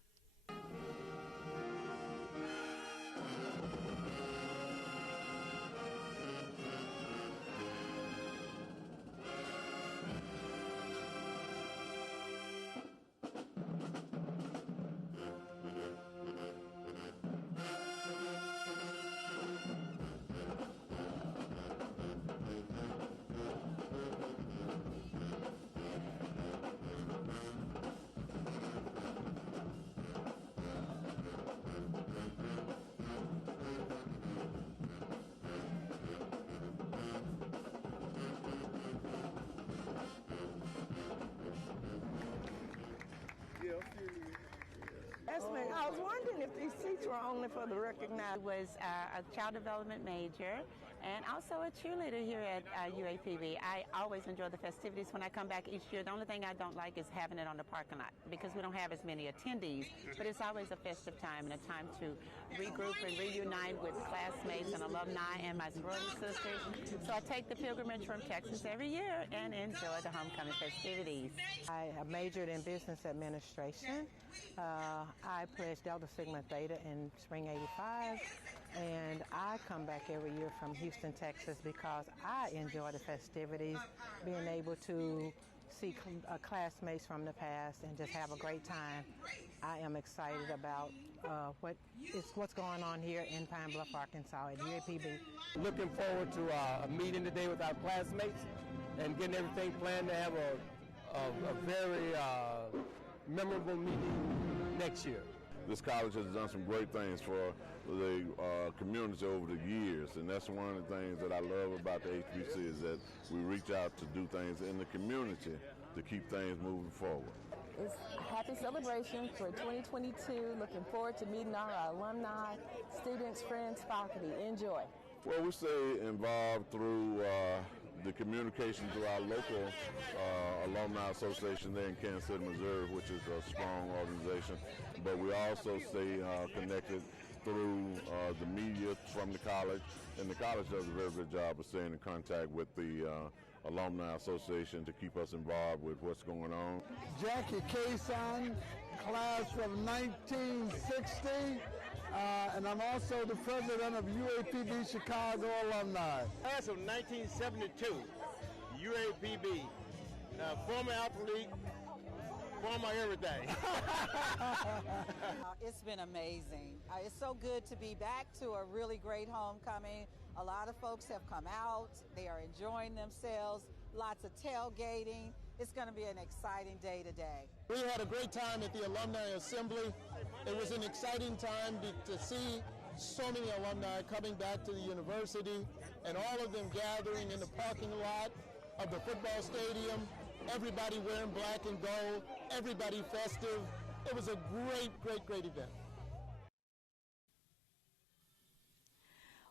I was wondering if these seats were only for the recognized. I was a child development major and also a cheerleader here at UAPB. I always enjoy the festivities when I come back each year. The only thing I don't like is having it on the parking lot because we don't have as many attendees, but it's always a festive time and a time to regroup and reunite with classmates and alumni and my sorority sisters. So I take the pilgrimage from Texas every year and enjoy the homecoming festivities. I have majored in business administration. I pledged Delta Sigma Theta in spring '85, and I come back every year from Houston, Texas, because I enjoy the festivities, being able to see classmates from the past and just have a great time. I am excited about what's going on here in Pine Bluff, Arkansas at UAPB. Looking forward to a meeting today with our classmates and getting everything planned to have a very memorable meeting next year. This college has done some great things for the community over the years, and that's one of the things that I love about the HBC is that we reach out to do things in the community to keep things moving forward. It's a happy celebration for 2022. Looking forward to meeting all our alumni, students, friends, faculty. Enjoy. Well, we stay involved through the communication through our local alumni association there in Kansas City, Missouri, which is a strong organization. But we also stay connected through the media from the college, and the college does a very good job of staying in contact with the Alumni Association to keep us involved with what's going on. Jackie Kayson, class from 1960, and I'm also the president of UAPB Chicago Alumni. Class of 1972, UAPB, former athlete, former everything. It's been amazing. It's so good to be back to a really great homecoming. A lot of folks have come out. They are enjoying themselves. Lots of tailgating. It's going to be an exciting day today. We had a great time at the Alumni Assembly. It was an exciting time to see so many alumni coming back to the university and all of them gathering in the parking lot of the football stadium. Everybody wearing black and gold, everybody festive. It was a great event.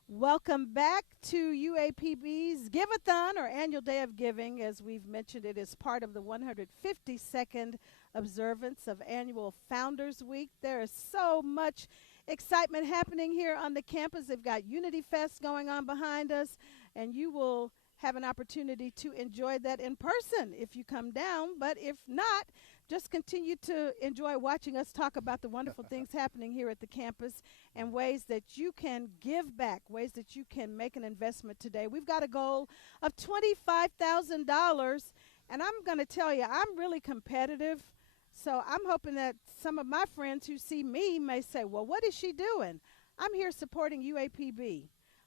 Welcome back to UAPB's Give-A-Thon, or Annual Day of Giving. As we've mentioned, it is part of the 152nd observance of Annual Founders Week. There is so much excitement happening here on the campus. They've got Unity Fest going on behind us, and you will have an opportunity to enjoy that in person if you come down. But if not, just continue to enjoy watching us talk about the wonderful things happening here at the campus and ways that you can give back, ways that you can make an investment today. We've got a goal of $25,000, and I'm going to tell you, I'm really competitive. So I'm hoping that some of my friends who see me may say, well, what is she doing? I'm here supporting UAPB.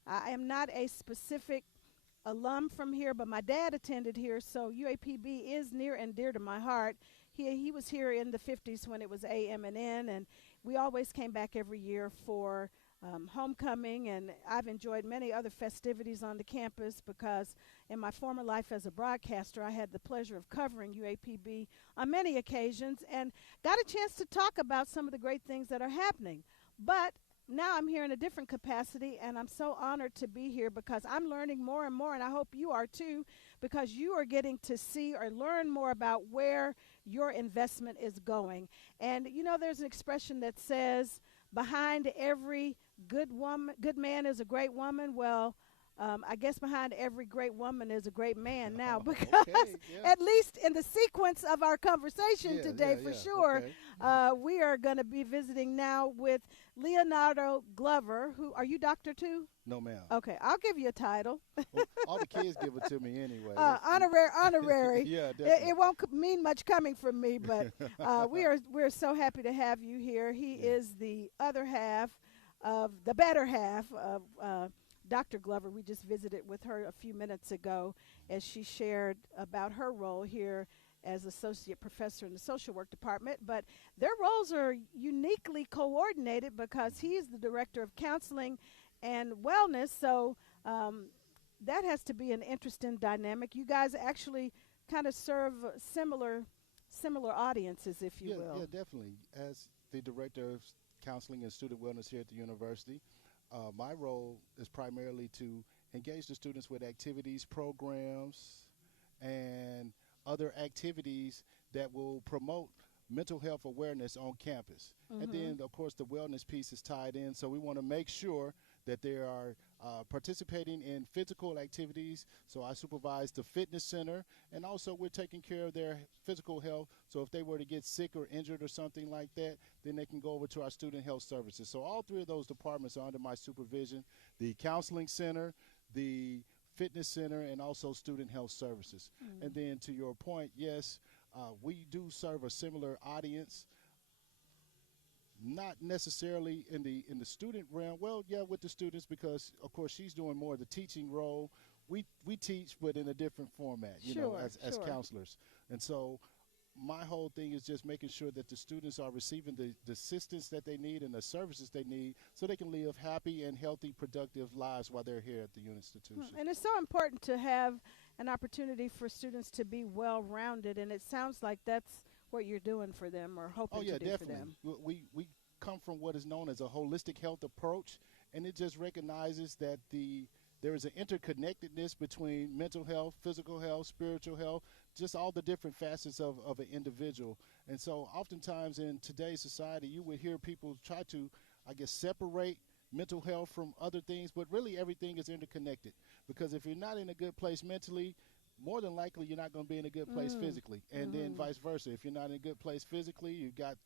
I am not a specific alum from here, but my dad attended here, so UAPB is near and dear to my heart. He was here in the 50s when it was AM&N, and we always came back every year for homecoming, and I've enjoyed many other festivities on the campus because in my former life as a broadcaster, I had the pleasure of covering UAPB on many occasions and got a chance to talk about some of the great things that are happening. But now I'm here in a different capacity, and I'm so honored to be here because I'm learning more and more, and I hope you are too, because you are getting to see or learn more about where your investment is going. And, you know, there's an expression that says, behind every good man is a great woman. Well, I guess behind every great woman is a great man now, because at least in the sequence of our conversation today, for sure, we are going to be visiting now with Leonardo Glover, who, are you doctor too? No, ma'am. Okay, I'll give you a title. Well, all the kids give it to me anyway. Honorary. Yeah, definitely. It won't mean much coming from me, but we're so happy to have you here. He is the other half of, the better half of Dr. Glover. We just visited with her a few minutes ago as she shared about her role here as associate professor in the social work department, but their roles are uniquely coordinated because he is the director of counseling and wellness, so that has to be an interesting dynamic. You guys actually kind of serve similar audiences, if you will. Yeah, definitely. As the director of counseling and student wellness here at the university. My role is primarily to engage the students with activities, programs, and other activities that will promote mental health awareness on campus. And then, of course, the wellness piece is tied in, so we want to make sure that they are participating in physical activities. So I supervise the fitness center, and also we're taking care of their physical health. So if they were to get sick or injured or something like that, then they can go over to our student health services. So all three of those departments are under my supervision: the counseling center, the fitness center, and also student health services. And then to your point, yes, we do serve a similar audience. Not necessarily in the student realm. Well, yeah, with the students, because of course she's doing more of the teaching role. We teach, but in a different format, you know, as counselors. And so my whole thing is just making sure that the students are receiving the assistance that they need and the services they need, so they can live happy and healthy, productive lives while they're here at the institution. And it's so important to have an opportunity for students to be well-rounded, and it sounds like that's what you're doing for them, or hoping to do for them. We come from what is known as a holistic health approach, and it just recognizes that there is an interconnectedness between mental health, physical health, spiritual health, just all the different facets of an individual. And so oftentimes in today's society, you would hear people try to, I guess, separate mental health from other things, but really everything is interconnected. Because if you're not in a good place mentally, more than likely you're not going to be in a good place physically, and then vice versa. If you're not in a good place physically, you've got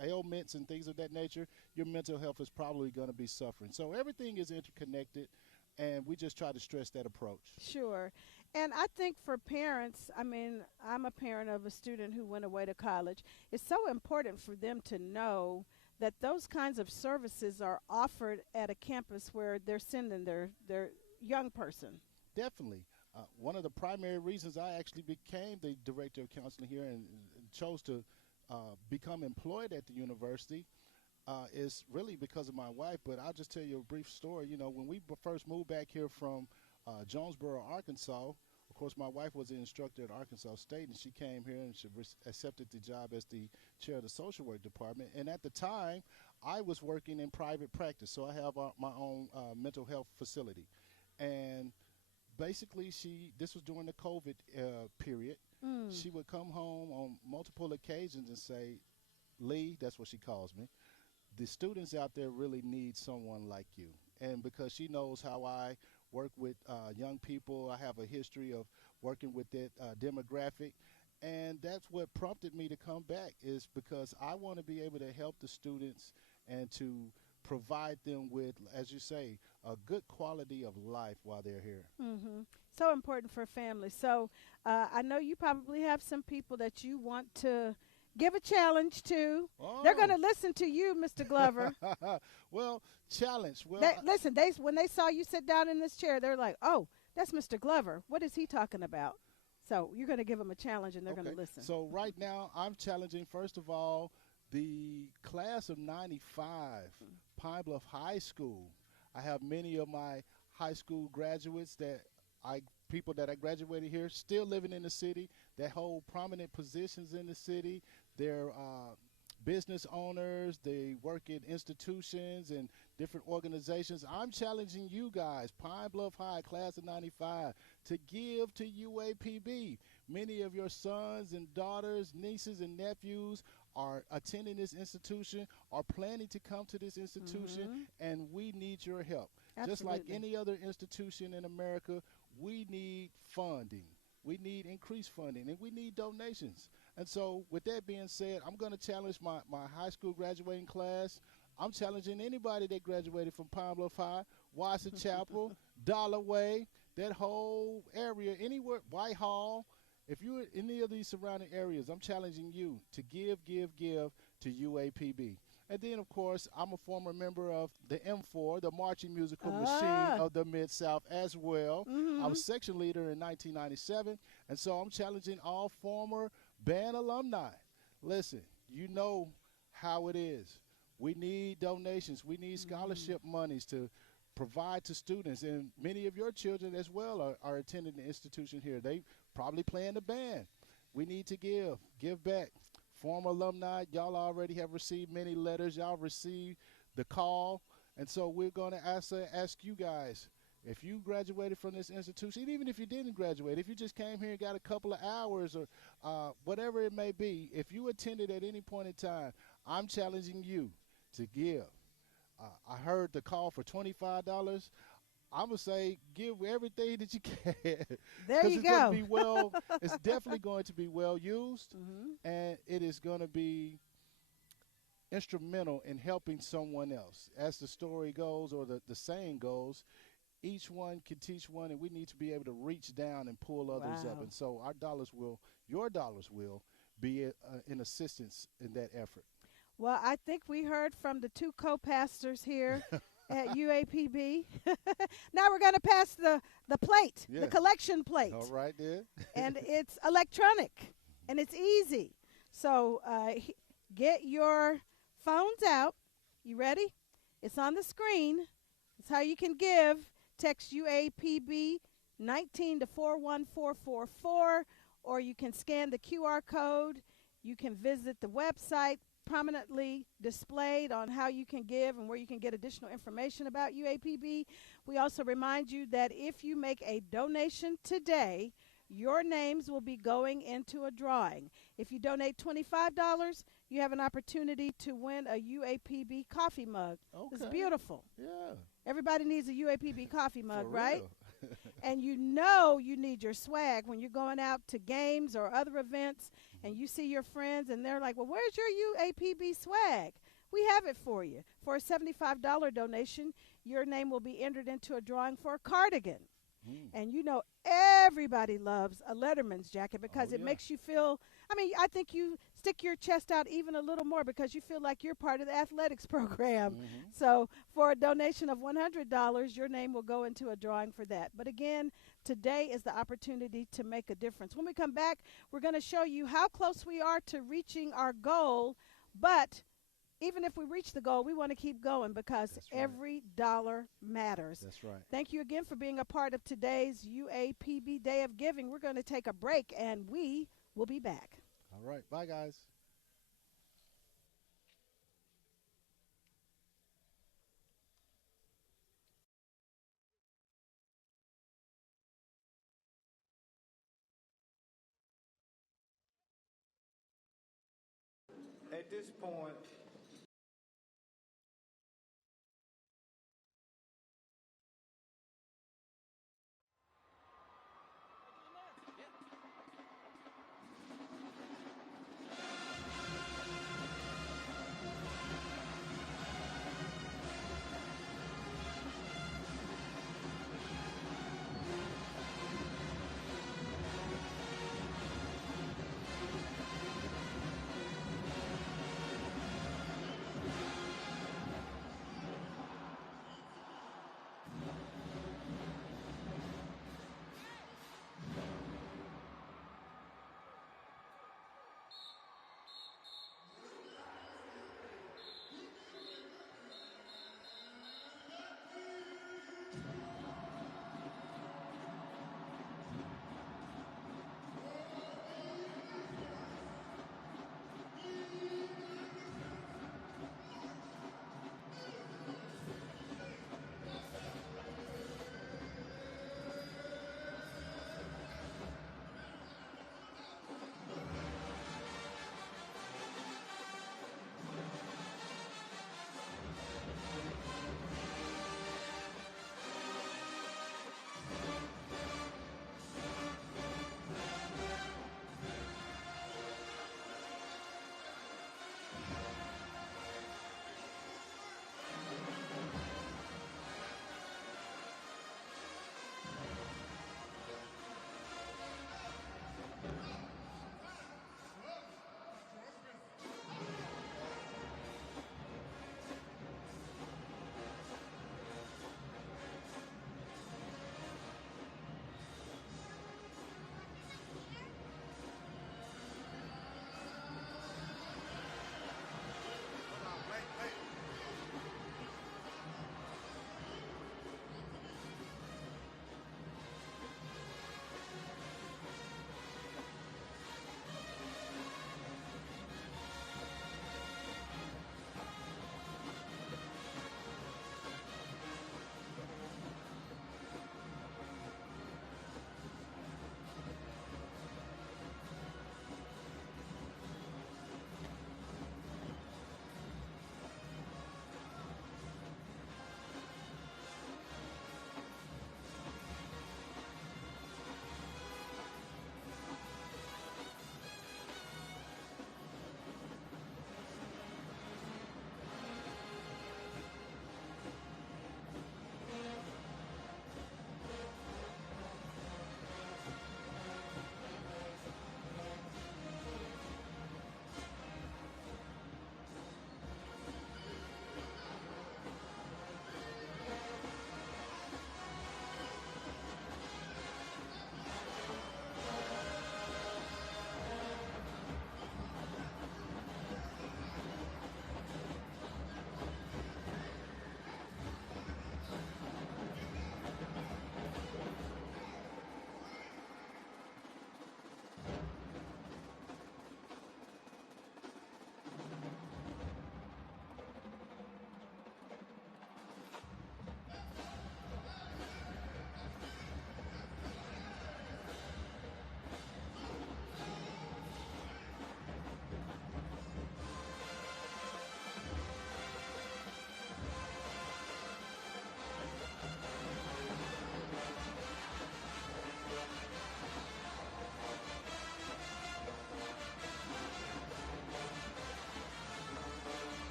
ailments and things of that nature, your mental health is probably going to be suffering. So everything is interconnected, and we just try to stress that approach. Sure. And I think for parents, I mean, I'm a parent of a student who went away to college. It's so important for them to know that those kinds of services are offered at a campus where they're sending their young person. Definitely. One of the primary reasons I actually became the director of counseling here and chose to become employed at the university is really because of my wife. But I'll just tell you a brief story. You know, when we first moved back here from Jonesboro, Arkansas, of course, my wife was an instructor at Arkansas State, and she came here and she accepted the job as the chair of the social work department. And at the time, I was working in private practice, so I have my own mental health facility. And basically, this was during the COVID period. She would come home on multiple occasions and say, Lee, that's what she calls me, the students out there really need someone like you. And because she knows how I work with young people, I have a history of working with that demographic. And that's what prompted me to come back, is because I want to be able to help the students and to provide them with, as you say, a good quality of life while they're here. So important for families. So I know you probably have some people that you want to give a challenge to. They're going to listen to you, Mr. Glover. Well, challenge. Well, listen, when they saw you sit down in this chair, they're like, oh, that's Mr. Glover. What is he talking about? So you're going to give them a challenge, and they're going to listen. So right now I'm challenging, first of all, the class of 95, Pine Bluff High School. I have many of my high school graduates people that I graduated here still living in the city, that hold prominent positions in the city. They're business owners. They work in institutions and different organizations. I'm challenging you guys, Pine Bluff High, class of 95, to give to UAPB. Many of your sons and daughters, nieces and nephews are attending this institution, are planning to come to this institution, and we need your help. Absolutely. Just like any other institution in America, we need funding. We need increased funding, and we need donations. And so with that being said, I'm going to challenge my high school graduating class. I'm challenging anybody that graduated from Pine Bluff High, Watson Chapel, Dollar Way, that whole area, anywhere, Whitehall. If you're in any of these surrounding areas, I'm challenging you to give to UAPB. And then, of course, I'm a former member of the M4, the marching musical machine of the Mid-South as well. I was section leader in 1997, and so I'm challenging all former band alumni. Listen, you know how it is. We need donations. We need scholarship monies to provide to students, and many of your children as well are attending the institution here. They probably play in the band. We need to give back. former alumni, y'all already have received many letters. Y'all received the call. And so we're going to ask you guys, if you graduated from this institution, even if you didn't graduate, if you just came here and got a couple of hours or whatever it may be, if you attended at any point in time, I'm challenging you to give. I heard the call for $25. I'm going to say give everything that you can. There you it's go. Gonna be it's definitely going to be well used, and it is going to be instrumental in helping someone else. As the story goes, or the saying goes, each one can teach one, and we need to be able to reach down and pull others up. And so your dollars will be in assistance in that effort. Well, I think we heard from the two co-pastors here at UAPB. Now we're going to pass the plate, the collection plate. All right, there. And it's electronic, and it's easy. So get your phones out. You ready? It's on the screen. It's how you can give. Text UAPB 19 to 41444, or you can scan the QR code. You can visit the website prominently displayed on how you can give and where you can get additional information about UAPB. We also remind you that if you make a donation today, your names will be going into a drawing. If you donate $25, you have an opportunity to win a UAPB coffee mug. Okay. It's beautiful. Yeah. Everybody needs a UAPB coffee mug, For right? real. And you know you need your swag when you're going out to games or other events and you see your friends and they're like, well, where's your UAPB swag? We have it for you. For a $75 donation, your name will be entered into a drawing for a cardigan. And you know everybody loves a Letterman's jacket because it makes you feel, I think you stick your chest out even a little more because you feel like you're part of the athletics program. So for a donation of $100, your name will go into a drawing for that. But again, today is the opportunity to make a difference. When we come back, we're going to show you how close we are to reaching our goal. But even if we reach the goal, we want to keep going because every dollar matters. That's right. Thank you again for being a part of today's UAPB Day of Giving. We're going to take a break, and we will be back. All right. Bye, guys. At this point,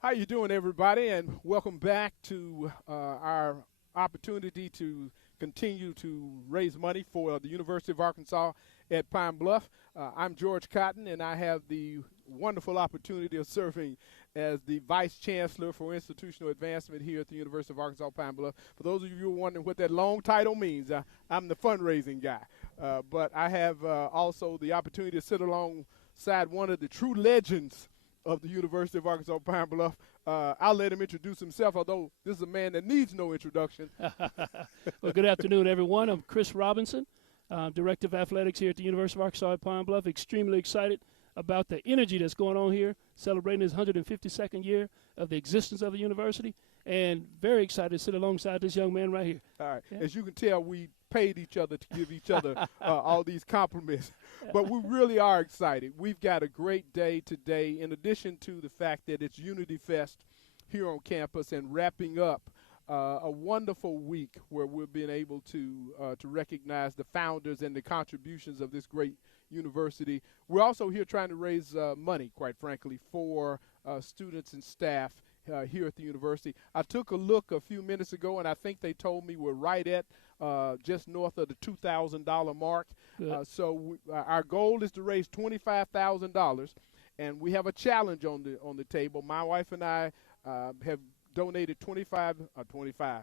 How you doing, everybody, and welcome back to our opportunity to continue to raise money for the University of Arkansas at Pine Bluff. I'm George Cotton, and I have the wonderful opportunity of serving as the Vice Chancellor for Institutional Advancement here at the University of Arkansas Pine Bluff. For those of you who are wondering what that long title means, I'm the fundraising guy. But I have also the opportunity to sit alongside one of the true legends of the University of Arkansas Pine Bluff. I'll let him introduce himself, although this is a man that needs no introduction. Well, good afternoon, everyone. I'm Chris Robinson, Director of Athletics here at the University of Arkansas at Pine Bluff. Extremely excited about the energy that's going on here, celebrating this 152nd year of the existence of the university, and very excited to sit alongside this young man right here. All right. Yeah. As you can tell, we paid each other to give each other all these compliments. But we really are excited. We've got a great day today, in addition to the fact that it's Unity Fest here on campus and wrapping up a wonderful week where we've been able to recognize the founders and the contributions of this great university. We're also here trying to raise money, quite frankly, for students and staff here at the university. I took a look a few minutes ago, and I think they told me we're right at just north of the $2,000 mark. So our goal is to raise $25,000, and we have a challenge on the table. My wife and I have donated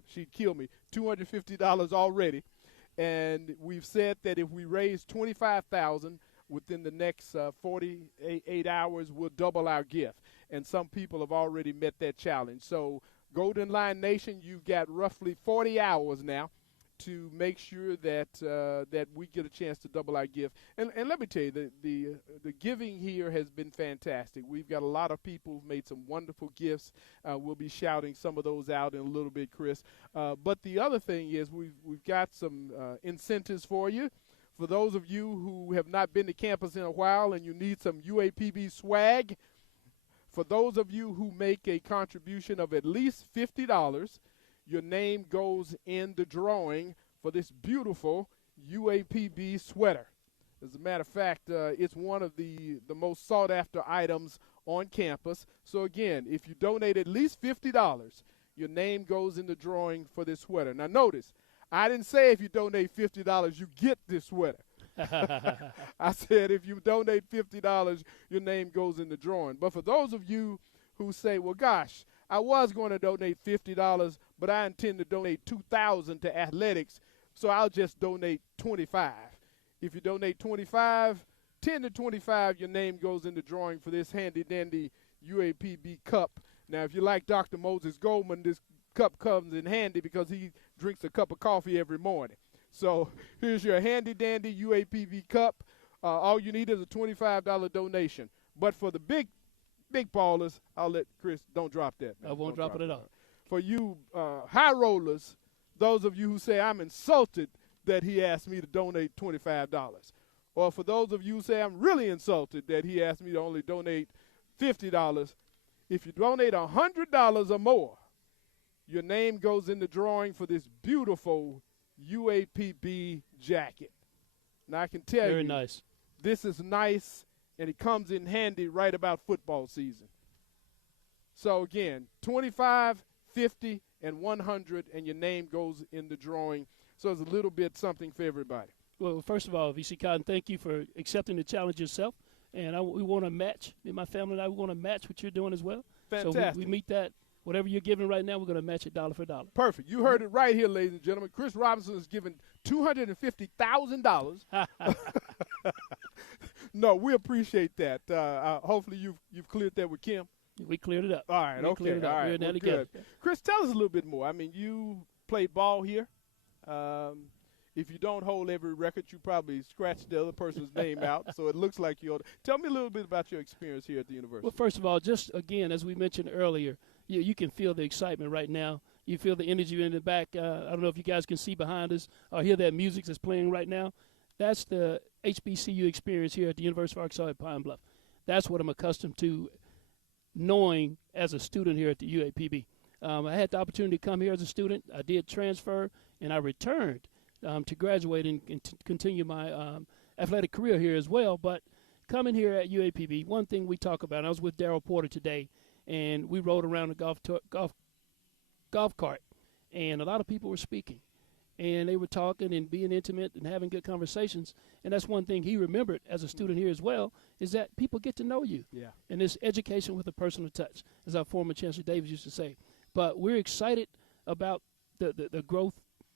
she'd kill me, $250 already. And we've said that if we raise $25,000 within the next 48 hours, we'll double our gift. And some people have already met that challenge. So Golden Lion Nation, you've got roughly 40 hours now to make sure that that we get a chance to double our gift. And let me tell you, the giving here has been fantastic. We've got a lot of people who've made some wonderful gifts. We'll be shouting some of those out in a little bit, Chris. But the other thing is we've got some incentives for you. For those of you who have not been to campus in a while and you need some UAPB swag, for those of you who make a contribution of at least $50, your name goes in the drawing for this beautiful UAPB sweater. As a matter of fact, it's one of the most sought-after items on campus. So, again, if you donate at least $50, your name goes in the drawing for this sweater. Now, notice, I didn't say if you donate $50, you get this sweater. I said if you donate $50, your name goes in the drawing. But for those of you who say, well, gosh, I was going to donate $50, but I intend to donate $2,000 to athletics, so I'll just donate $25. If you donate $25, $10 to $25, your name goes in the drawing for this handy-dandy UAPB cup. Now, if you like Dr. Moses Goldman, this cup comes in handy because he drinks a cup of coffee every morning. So here's your handy-dandy UAPB cup. All you need is a $25 donation. But for the big ballers, I'll let Chris, don't drop that, man. I won't drop it at all. For you high rollers, those of you who say I'm insulted that he asked me to donate $25. Or for those of you who say I'm really insulted that he asked me to only donate $50, if you donate $100 or more, your name goes in the drawing for this beautiful UAPB jacket. Now, I can tell Very you, nice. This is nice, and it comes in handy right about football season. So, again, 25, 50, and 100, and your name goes in the drawing. So it's a little bit something for everybody. Well, first of all, VC Cotton, thank you for accepting the challenge yourself. And we want to match, me and my family and I, we want to match what you're doing as well. Fantastic. So we meet that. Whatever you're giving right now, we're going to match it dollar for dollar. Perfect. You heard it right here, ladies and gentlemen. Chris Robinson is giving $250,000. No, we appreciate that. Hopefully you've cleared that with Kim. We cleared it up. All right, okay. Cleared it up. All right, We're in there well, together. good. Chris, tell us a little bit more. I mean, you played ball here. If you don't hold every record, you probably scratched the other person's name out. So it looks like you. Tell me a little bit about your experience here at the university. Well, first of all, just again, as we mentioned earlier, you can feel the excitement right now. You feel the energy in the back. I don't know if you guys can see behind us or hear that music that's playing right now. That's the HBCU experience here at the University of Arkansas at Pine Bluff. That's what I'm accustomed to knowing as a student here at the UAPB. I had the opportunity to come here as a student. I did transfer, and I returned to graduate and to continue my athletic career here as well. But coming here at UAPB, one thing we talk about, and I was with Darryl Porter today, and we rode around the golf cart, and a lot of people were speaking. And they were talking and being intimate and having good conversations. And that's one thing he remembered as a student here as well, is that people get to know you. Yeah. And this education with a personal touch, as our former Chancellor Davis used to say. But we're excited about the growth,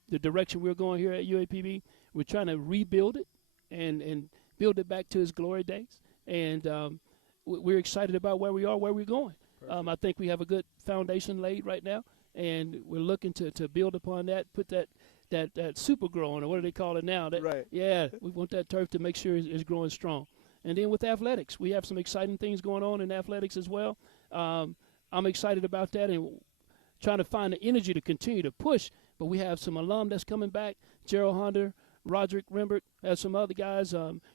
the direction we're going here at UAPB. We're trying to rebuild it and build it back to its glory days. And we're excited about where we are, where we're going. I think we have a good foundation laid right now, and we're looking to build upon that, put that super growing, or what do they call it now? Right. Yeah, we want that turf to make sure it's growing strong. And then with athletics, we have some exciting things going on in athletics as well. I'm excited about that and trying to find the energy to continue to push. But we have some alum that's coming back, Gerald Hunter, Roderick Rembert, has some other guys,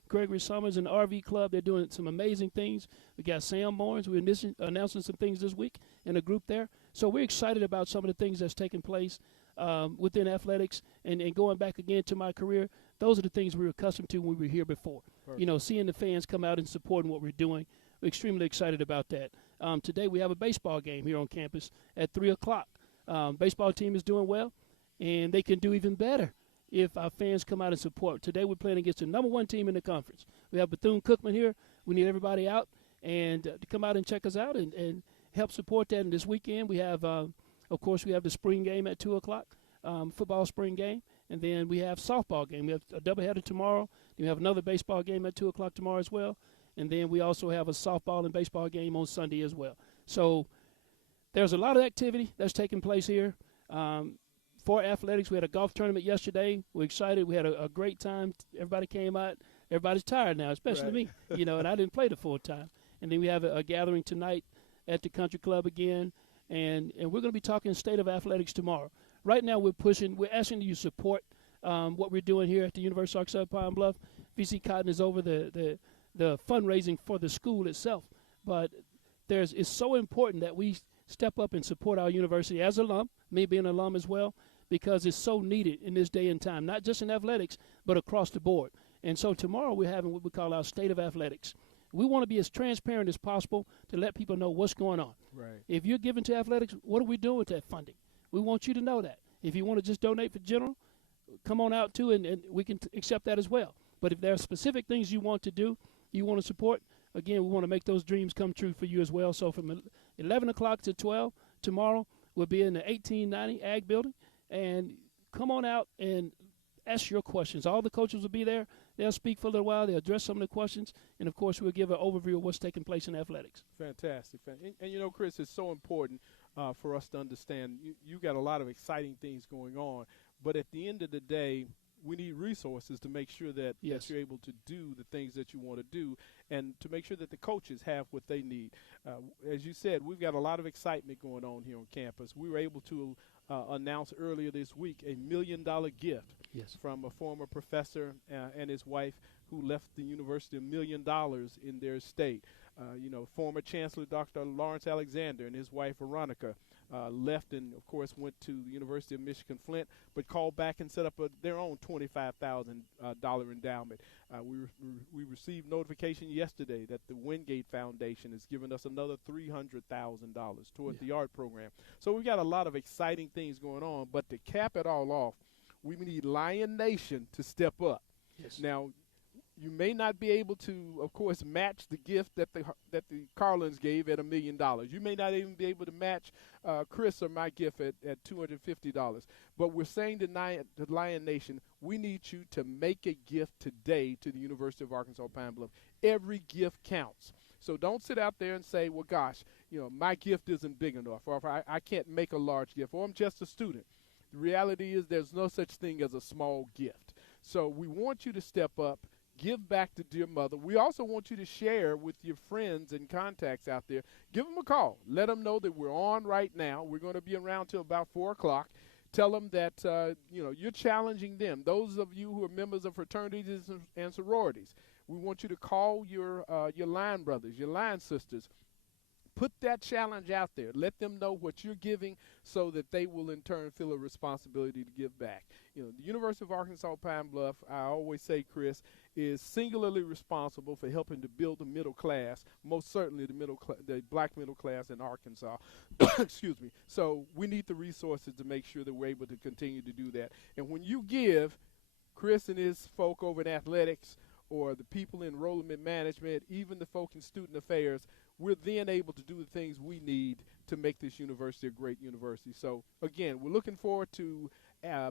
Gregory Summers and the RV Club. They're doing some amazing things. We got Sam Barnes. We're announcing some things this week in a group there. So we're excited about some of the things that's taking place within athletics. And going back again to my career, those are the things we were accustomed to when we were here before. Perfect. You know, seeing the fans come out and supporting what we're doing. We're extremely excited about that. Today we have a baseball game here on campus at 3 o'clock. Baseball team is doing well, and they can do even better if our fans come out and support. Today we're playing against the number 1 team in the conference. We have Bethune-Cookman here. We need everybody out and to come out and check us out and help support that. And this weekend we have, of course, we have the spring game at 2 o'clock, football spring game. And then we have softball game. We have a doubleheader tomorrow. Then we have another baseball game at 2 o'clock tomorrow as well. And then we also have a softball and baseball game on Sunday as well. So there's a lot of activity that's taking place here. For athletics, we had a golf tournament yesterday. We're excited. We had a great time. Everybody came out. Everybody's tired now, especially me, you know, and I didn't play the full time. And then we have a gathering tonight at the country club again. And we're going to be talking state of athletics tomorrow. Right now we're asking you to support what we're doing here at the University of Arkansas Pine Bluff. VC Cotton is over the fundraising for the school itself. But it's so important that we step up and support our university as alum, me being an alum as well, because it's so needed in this day and time, not just in athletics, but across the board. And so tomorrow we're having what we call our state of athletics. We want to be as transparent as possible to let people know what's going on. Right. If you're giving to athletics, what are we doing with that funding? We want you to know that. If you want to just donate for general, come on out too, and we can accept that as well. But if there are specific things you want to do, you want to support, again, we want to make those dreams come true for you as well. So from 11 o'clock to 12 tomorrow, we'll be in the 1890 Ag Building. And come on out and ask your questions. All the coaches will be there. They'll speak for a little while. They'll address some of the questions. And, of course, we'll give an overview of what's taking place in athletics. Fantastic. And you know, Chris, it's so important for us to understand you got a lot of exciting things going on. But at the end of the day, we need resources to make sure that, Yes. that you're able to do the things that you want to do, and to make sure that the coaches have what they need. As you said, we've got a lot of excitement going on here on campus. We were able to announce earlier this week a $1 million gift Yes. from a former professor and his wife who left the university $1 million in their estate. Former Chancellor Dr. Lawrence Alexander and his wife Veronica left and, of course, went to the University of Michigan Flint, but called back and set up their own $25,000 endowment. We received notification yesterday that the Wingate Foundation has given us another $300,000 toward the art program. So we've got a lot of exciting things going on, but to cap it all off, we need Lion Nation to step up. Yes. Now, you may not be able to, of course, match the gift that the Carlins gave at $1 million. You may not even be able to match Chris or my gift at $250. But we're saying to Lion Nation, we need you to make a gift today to the University of Arkansas Pine Bluff. Every gift counts. So don't sit out there and say, well, gosh, my gift isn't big enough, or if I can't make a large gift, or I'm just a student. The reality is there's no such thing as a small gift. So we want you to step up. Give back to dear mother. We also want you to share with your friends and contacts out there. Give them a call. Let them know that we're on right now. We're going to be around till about 4 o'clock. Tell them that, you're challenging them. Those of you who are members of fraternities and sororities, we want you to call your line brothers, your line sisters. Put that challenge out there. Let them know what you're giving so that they will in turn feel a responsibility to give back. The University of Arkansas Pine Bluff, I always say, Chris, is singularly responsible for helping to build the middle class, most certainly the black middle class in Arkansas. Excuse me. So we need the resources to make sure that we're able to continue to do that. And when you give, Chris and his folk over in athletics, or the people in enrollment management, even the folk in student affairs, we're then able to do the things we need to make this university a great university. So, again, we're looking forward to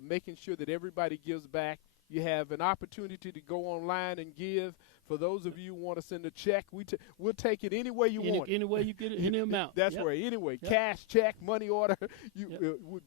making sure that everybody gives back. You have an opportunity to go online and give. For those of you who want to send a check, we'll take it any way you want. Any way you get it, any amount. That's right. Anyway, cash, check, money order,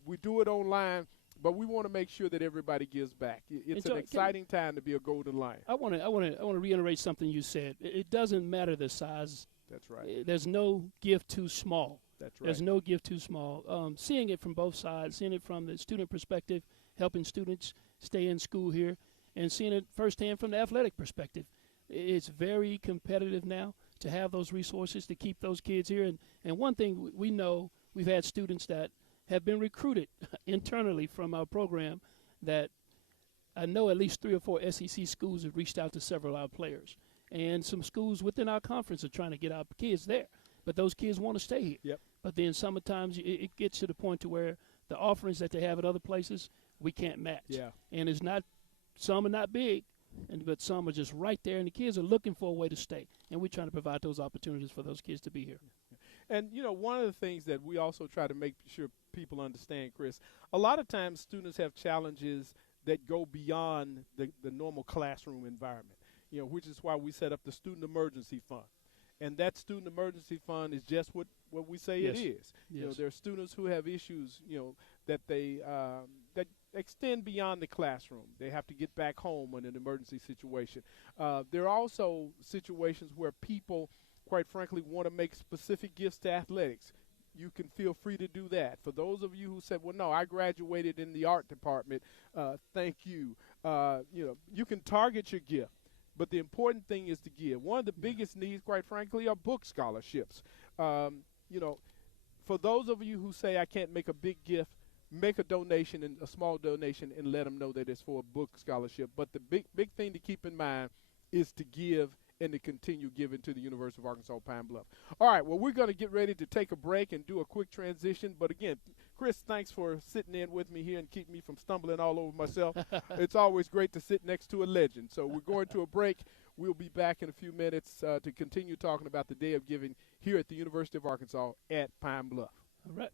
we do it online. But we want to make sure that everybody gives back. It's an exciting time to be a Golden Lion. I want to reiterate something you said. It doesn't matter the size. That's right. There's no gift too small. That's right. There's no gift too small. Seeing it from both sides, seeing it from the student perspective, helping students stay in school here, and seeing it firsthand from the athletic perspective. It's very competitive now to have those resources to keep those kids here. And one thing we know, we've had students that have been recruited internally from our program that I know at least 3 or 4 SEC schools have reached out to several of our players. And some schools within our conference are trying to get our kids there. But those kids want to stay here. Yep. But then sometimes it gets to the point to where the offerings that they have at other places, we can't match. Yeah. And some are not big, but some are just right there, and the kids are looking for a way to stay. And we're trying to provide those opportunities for those kids to be here. And, one of the things that we also try to make sure people understand, Chris, a lot of times students have challenges that go beyond the normal classroom environment, which is why we set up the Student Emergency Fund. And that Student Emergency Fund is just what we say it is. Yes. There are students who have issues, that they that extend beyond the classroom. They have to get back home in an emergency situation. There are also situations where people, quite frankly, want to make specific gifts to athletics. You can feel free to do that. For those of you who said, well, no, I graduated in the art department, thank you. You can target your gift. But the important thing is to give. One of the biggest needs, quite frankly, are book scholarships. For those of you who say I can't make a big gift, make a donation, and a small donation, and let them know that it's for a book scholarship. But the big thing to keep in mind is to give and to continue giving to the University of Arkansas Pine Bluff. All right, well, we're going to get ready to take a break and do a quick transition. But again, Chris, thanks for sitting in with me here and keeping me from stumbling all over myself. It's always great to sit next to a legend. So we're going to a break. We'll be back in a few minutes to continue talking about the Day of Giving here at the University of Arkansas at Pine Bluff. All right.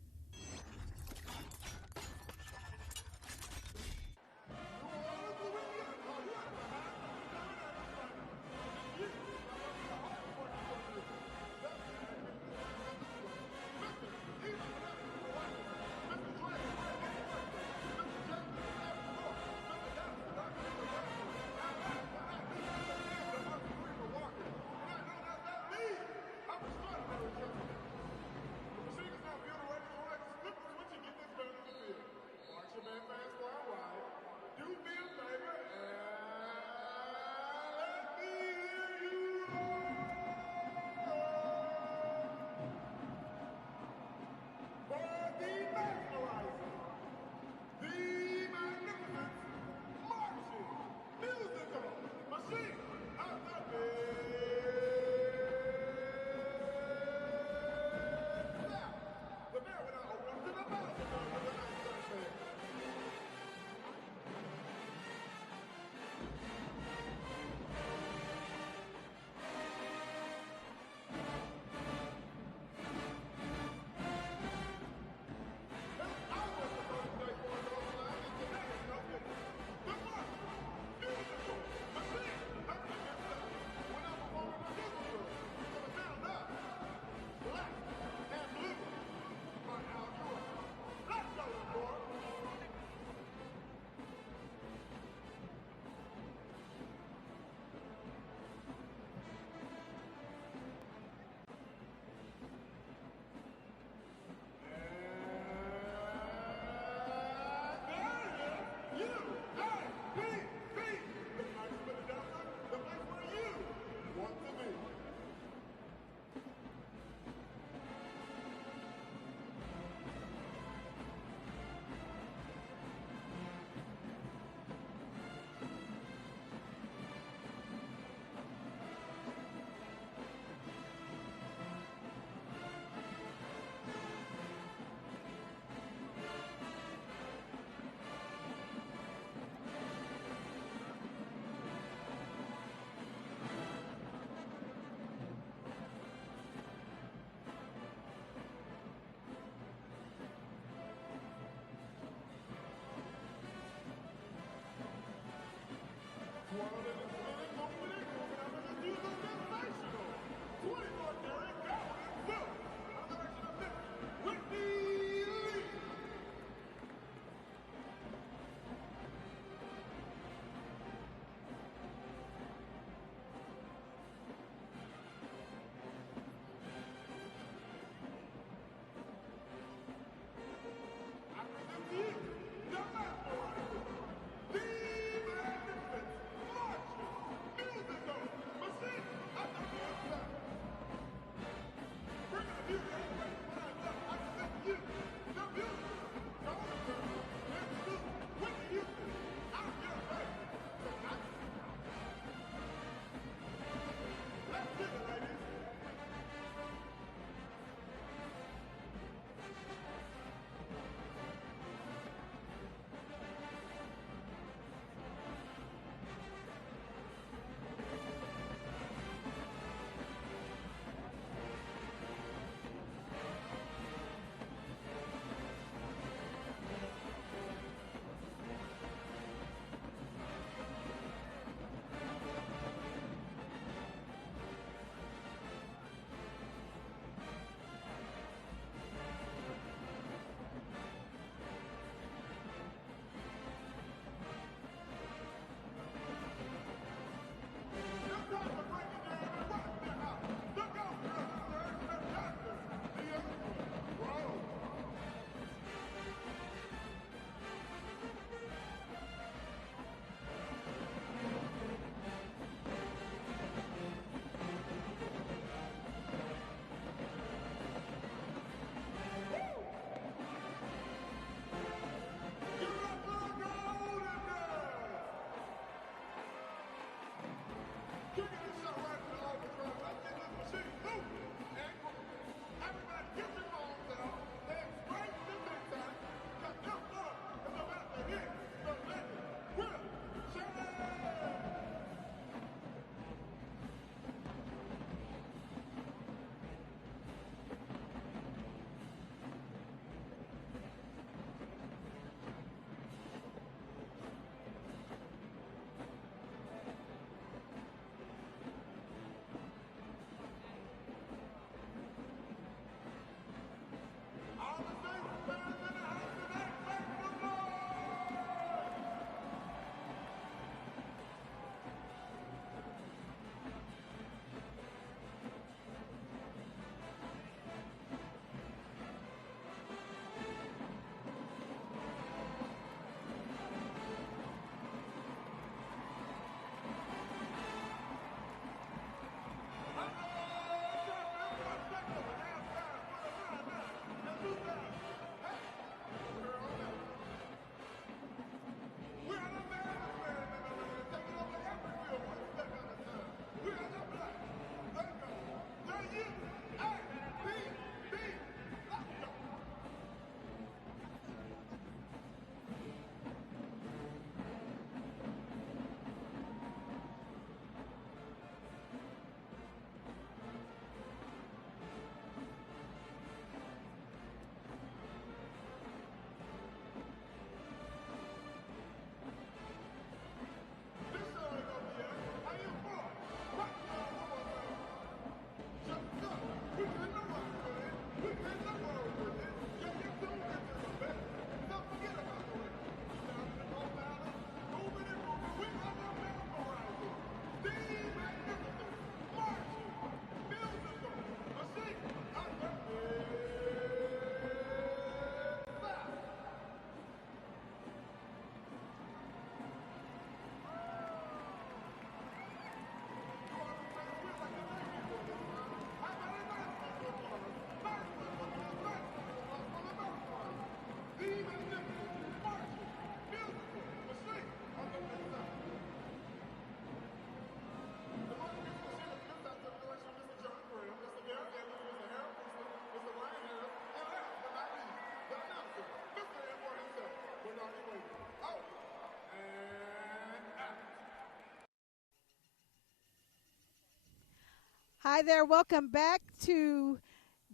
Hi there. Welcome back to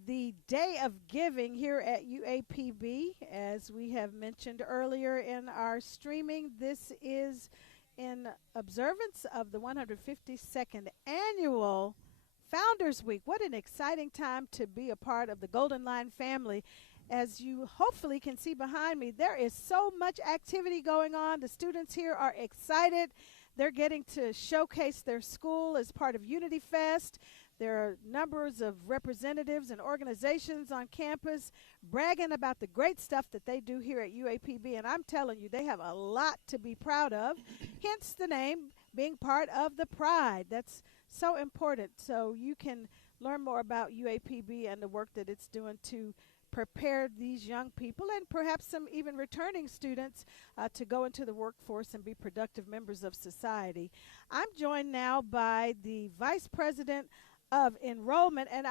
the Day of Giving here at UAPB. As we have mentioned earlier in our streaming, this is in observance of the 152nd annual Founders Week. What an exciting time to be a part of the Golden Lion family. As you hopefully can see behind me, there is so much activity going on. The students here are excited. They're getting to showcase their school as part of Unity Fest. There are numbers of representatives and organizations on campus bragging about the great stuff that they do here at UAPB. And I'm telling you, they have a lot to be proud of, hence the name being part of the Pride. That's so important. So you can learn more about UAPB and the work that it's doing to prepare these young people and perhaps some even returning students to go into the workforce and be productive members of society. I'm joined now by the Vice President of Enrollment and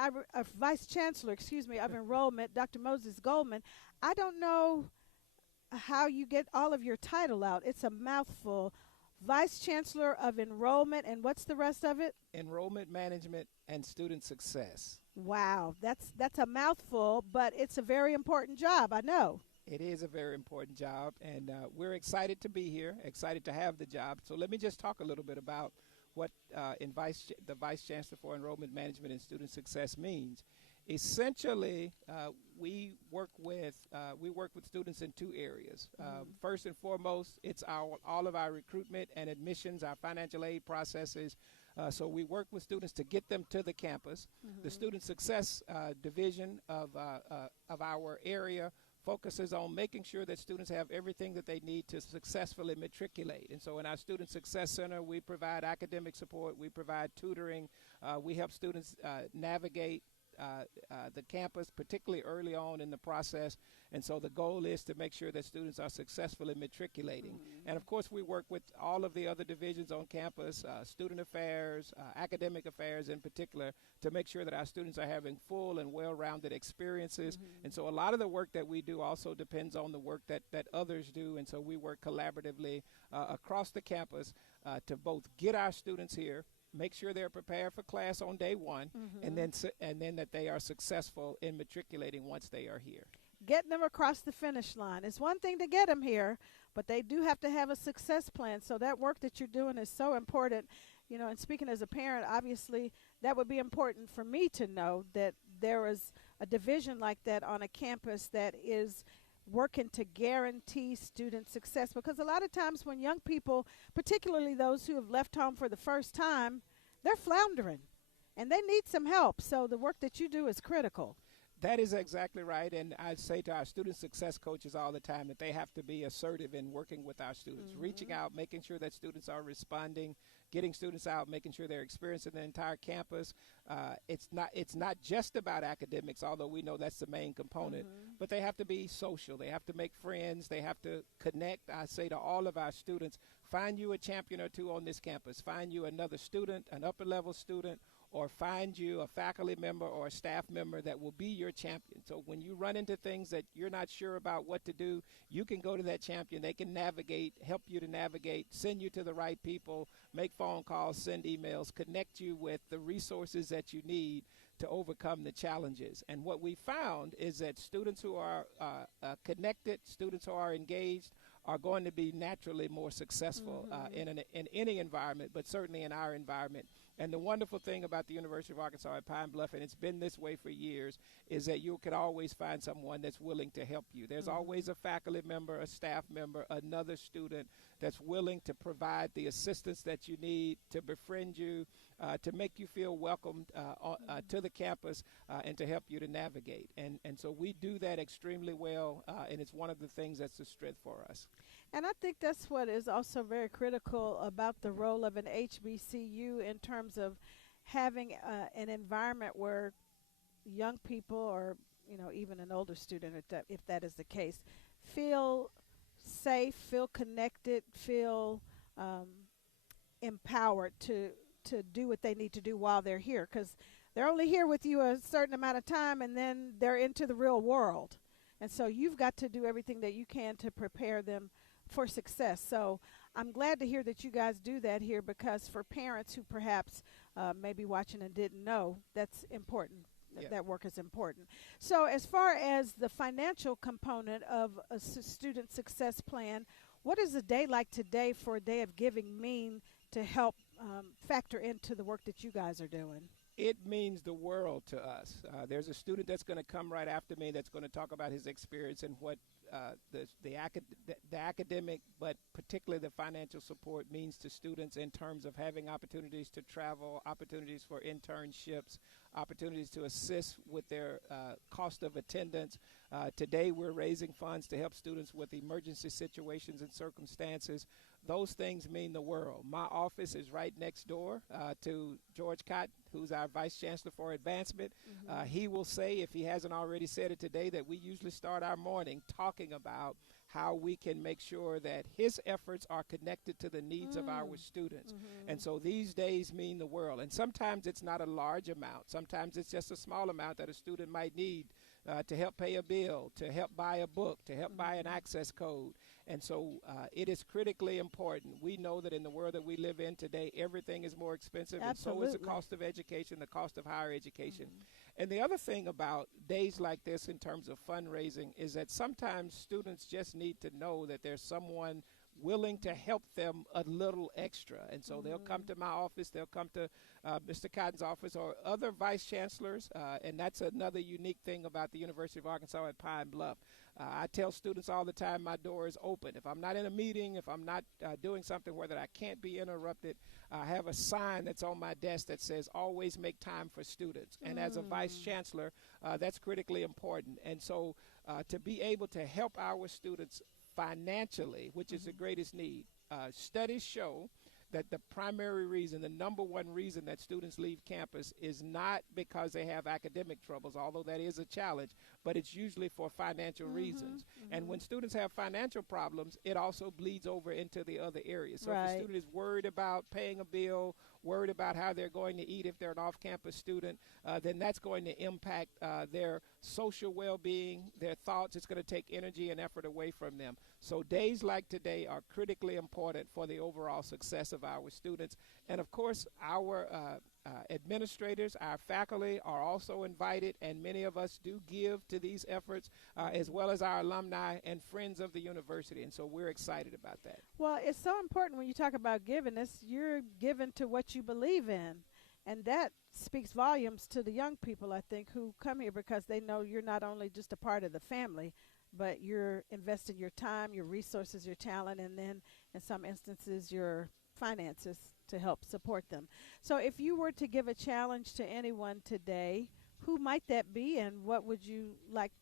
Vice Chancellor, of Enrollment, Dr. Moses Goldman. I don't know how you get all of your title out. It's a mouthful. Vice Chancellor of Enrollment, and what's the rest of it? Enrollment Management and Student Success. Wow, that's a mouthful, but it's a very important job, I know. It is a very important job, and we're excited to be here, excited to have the job. So let me just talk a little bit about what the Vice Chancellor for Enrollment Management and Student Success means. Essentially, we work with students in two areas. First and foremost, it's all of our recruitment and admissions, our financial aid processes. So we work with students to get them to the campus. The Student Success division of our area focuses on making sure that students have everything that they need to successfully matriculate. And so in our Student Success Center, we provide academic support, we provide tutoring, we help students navigate the campus, particularly early on in the process. And so the goal is to make sure that students are successfully matriculating. And of course, we work with all of the other divisions on campus, student affairs, academic affairs in particular, to make sure that our students are having full and well-rounded experiences. And so a lot of the work that we do also depends on the work that others do. And so we work collaboratively across the campus to both get our students here, make sure they're prepared for class on day one, and then that they are successful in matriculating once they are here. Getting them across the finish line. It's one thing to get them here, but they do have to have a success plan. So that work that you're doing is so important. You know, and speaking as a parent, obviously that would be important for me to know that there is a division like that on a campus that is working to guarantee student success, because a lot of times when young people, particularly those who have left home for the first time, they're floundering and they need some help. So the work that you do is critical. That is exactly right, and I say to our student success coaches all the time that they have to be assertive in working with our students, reaching out, making sure that students are responding, getting students out, making sure they're experiencing the entire campus. It's not just about academics, although we know that's the main component, but they have to be social. They have to make friends. They have to connect. I say to all of our students, find you a champion or two on this campus. Find you another student, an upper-level student, or find you a faculty member or a staff member that will be your champion. So when you run into things that you're not sure about what to do, you can go to that champion. They can navigate, help you to navigate, send you to the right people, make phone calls, send emails, connect you with the resources that you need to overcome the challenges. And what we found is that students who are connected, students who are engaged, are going to be naturally more successful in any environment, but certainly in our environment. And the wonderful thing about the University of Arkansas at Pine Bluff, and it's been this way for years, is that you can always find someone that's willing to help you. There's always a faculty member, a staff member, another student that's willing to provide the assistance that you need, to befriend you, to make you feel welcomed to the campus, and to help you to navigate. And so we do that extremely well, and it's one of the things that's a strength for us. And I think that's what is also very critical about the role of an HBCU in terms of having an environment where young people, or even an older student, if that is the case, feel safe, feel connected, feel empowered to do what they need to do while they're here, because they're only here with you a certain amount of time and then they're into the real world. And so you've got to do everything that you can to prepare them for success. So I'm glad to hear that you guys do that here, because for parents who perhaps may be watching and didn't know, that's important. Yeah. That work is important. So as far as the financial component of a student success plan, what does a day like today for a day of giving mean to help factor into the work that you guys are doing? It means the world to us. There's a student that's going to come right after me that's going to talk about his experience and what the academic, but particularly the financial support means to students in terms of having opportunities to travel, opportunities for internships, opportunities to assist with their cost of attendance. Today we're raising funds to help students with emergency situations and circumstances. Those things mean the world. My office is right next door to George Cotton, who's our Vice Chancellor for Advancement. He will say, if he hasn't already said it today, that we usually start our morning talking about how we can make sure that his efforts are connected to the needs of our students. And so these days mean the world. And sometimes it's not a large amount. Sometimes it's just a small amount that a student might need to help pay a bill, to help buy a book, to help buy an access code. And so it is critically important. We know that in the world that we live in today, everything is more expensive, Absolutely. and so is the cost of education, the cost of higher education. And the other thing about days like this in terms of fundraising is that sometimes students just need to know that there's someone willing to help them a little extra. And so they'll come to my office, they'll come to Mr. Cotton's office or other vice chancellors, and that's another unique thing about the University of Arkansas at Pine Bluff. I tell students all the time my door is open. If I'm not in a meeting, if I'm not doing something where that I can't be interrupted, I have a sign that's on my desk that says, always make time for students. And as a vice chancellor, that's critically important. And so to be able to help our students financially, which is the greatest need, studies show that the primary reason, the number one reason that students leave campus is not because they have academic troubles, although that is a challenge, but it's usually for financial reasons. And when students have financial problems, it also bleeds over into the other areas. So if a student is worried about paying a bill, worried about how they're going to eat if they're an off-campus student, then that's going to impact their social well-being, their thoughts. It's going to take energy and effort away from them. So days like today are critically important for the overall success of our students. And of course, our administrators, our faculty are also invited, and many of us do give to these efforts, as well as our alumni and friends of the university. And so we're excited about that. Well, it's so important when you talk about giving. You're giving to what you believe in. And that speaks volumes to the young people, I think, who come here because they know you're not only just a part of the family, but you're investing your time, your resources, your talent, and then in some instances your finances to help support them. So if you were to give a challenge to anyone today, who might that be, and what would you like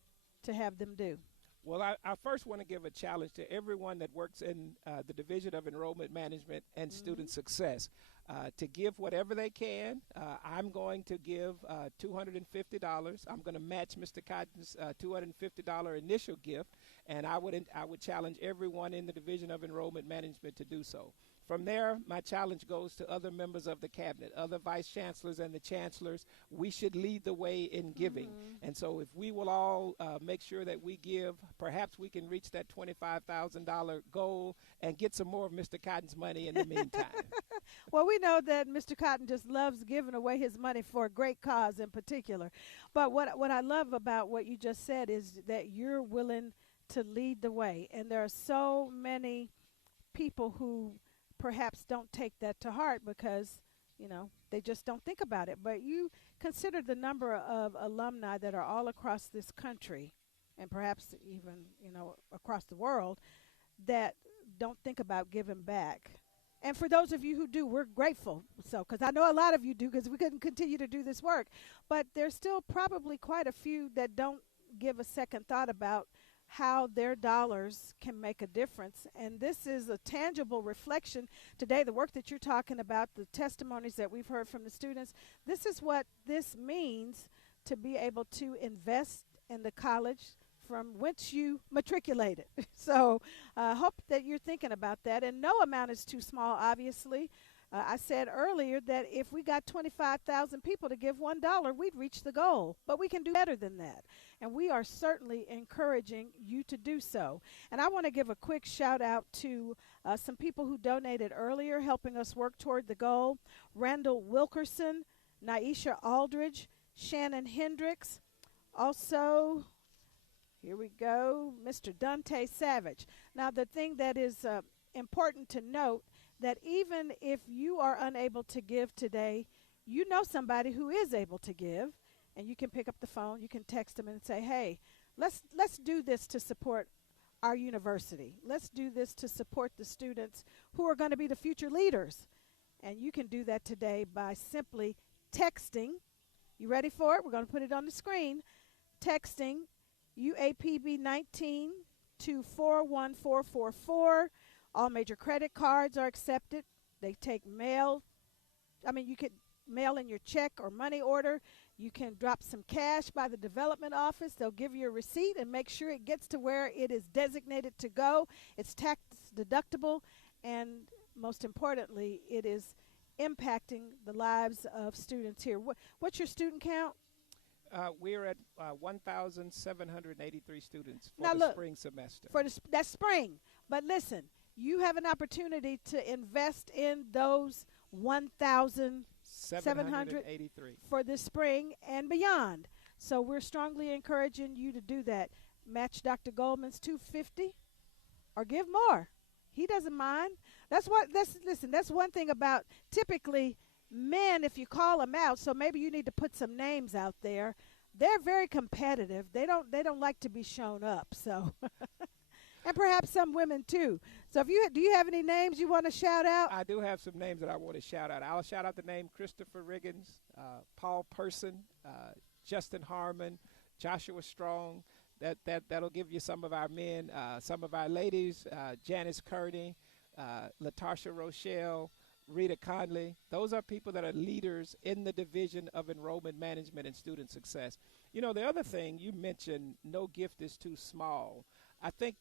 to have them do? Well, I first want to give a challenge to everyone that works in the Division of Enrollment Management and Student Success to give whatever they can. I'm going to give $250. I'm going to match Mr. Cotton's $250 initial gift, and I would challenge everyone in the Division of Enrollment Management to do so. From there, my challenge goes to other members of the cabinet, other vice chancellors and the chancellors. We should lead the way in giving. And so if we will all make sure that we give, perhaps we can reach that $25,000 goal and get some more of Mr. Cotton's money in the meantime. Well, we know that Mr. Cotton just loves giving away his money for a great cause in particular. But what I love about what you just said is that you're willing to lead the way. And there are so many people who perhaps don't take that to heart because, you know, they just don't think about it. But you consider the number of alumni that are all across this country and perhaps even, you know, across the world that don't think about giving back. And for those of you who do, we're grateful. So, because I know a lot of you do, because we couldn't continue to do this work. But there's still probably quite a few that don't give a second thought about how their dollars can make a difference. And this is a tangible reflection today, the work that you're talking about, the testimonies that we've heard from the students. This is what this means to be able to invest in the college from whence you matriculated. So I hope that you're thinking about that. And no amount is too small, obviously. I said earlier that if we got 25,000 people to give $1, we'd reach the goal. But we can do better than that. And we are certainly encouraging you to do so. And I want to give a quick shout out to some people who donated earlier, helping us work toward the goal. Randall Wilkerson, Naisha Aldridge, Shannon Hendricks. Also, Here we go, Mr. Dante Savage. Now, the thing that is important to note, that even if you are unable to give today, you know somebody who is able to give, and you can pick up the phone, you can text them and say, hey, let's do this to support our university. Let's do this to support the students who are going to be the future leaders. And you can do that today by simply texting. You ready for it? We're going to put it on the screen. Texting UAPB19 to 41444. All major credit cards are accepted. They take mail. You could mail in your check or money order. You can drop some cash by the development office. They'll give you a receipt and make sure it gets to where it is designated to go. It's tax deductible, and most importantly, it is impacting the lives of students here. What's your student count? We're at 1,783 students for now the look, spring semester. That's spring. But listen, you have an opportunity to invest in those 1,783 for this spring and beyond. So we're strongly encouraging you to do that. Match Dr. Goldman's $250 or give more. He doesn't mind. That's one thing about typically men, if you call them out, so maybe you need to put some names out there. They're very competitive. They don't like to be shown up. So and perhaps some women too. So do you have any names you want to shout out? I do have some names that I want to shout out. I'll shout out the name Christopher Riggins, Paul Person, Justin Harmon, Joshua Strong. That'll give you some of our men, some of our ladies, Janice Kearney, Latasha Rochelle, Rita Conley. Those are people that are leaders in the division of enrollment management and student success. You know, the other thing you mentioned, no gift is too small. I think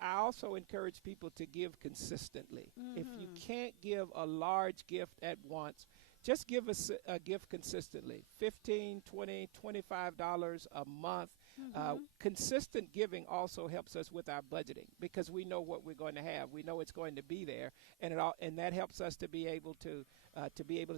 I also encourage people to give consistently. If you can't give a large gift at once, just give us a gift consistently, $15, $20, $25 a month. Consistent giving also helps us with our budgeting because we know what we're going to have. We know it's going to be there, and that helps us to be able to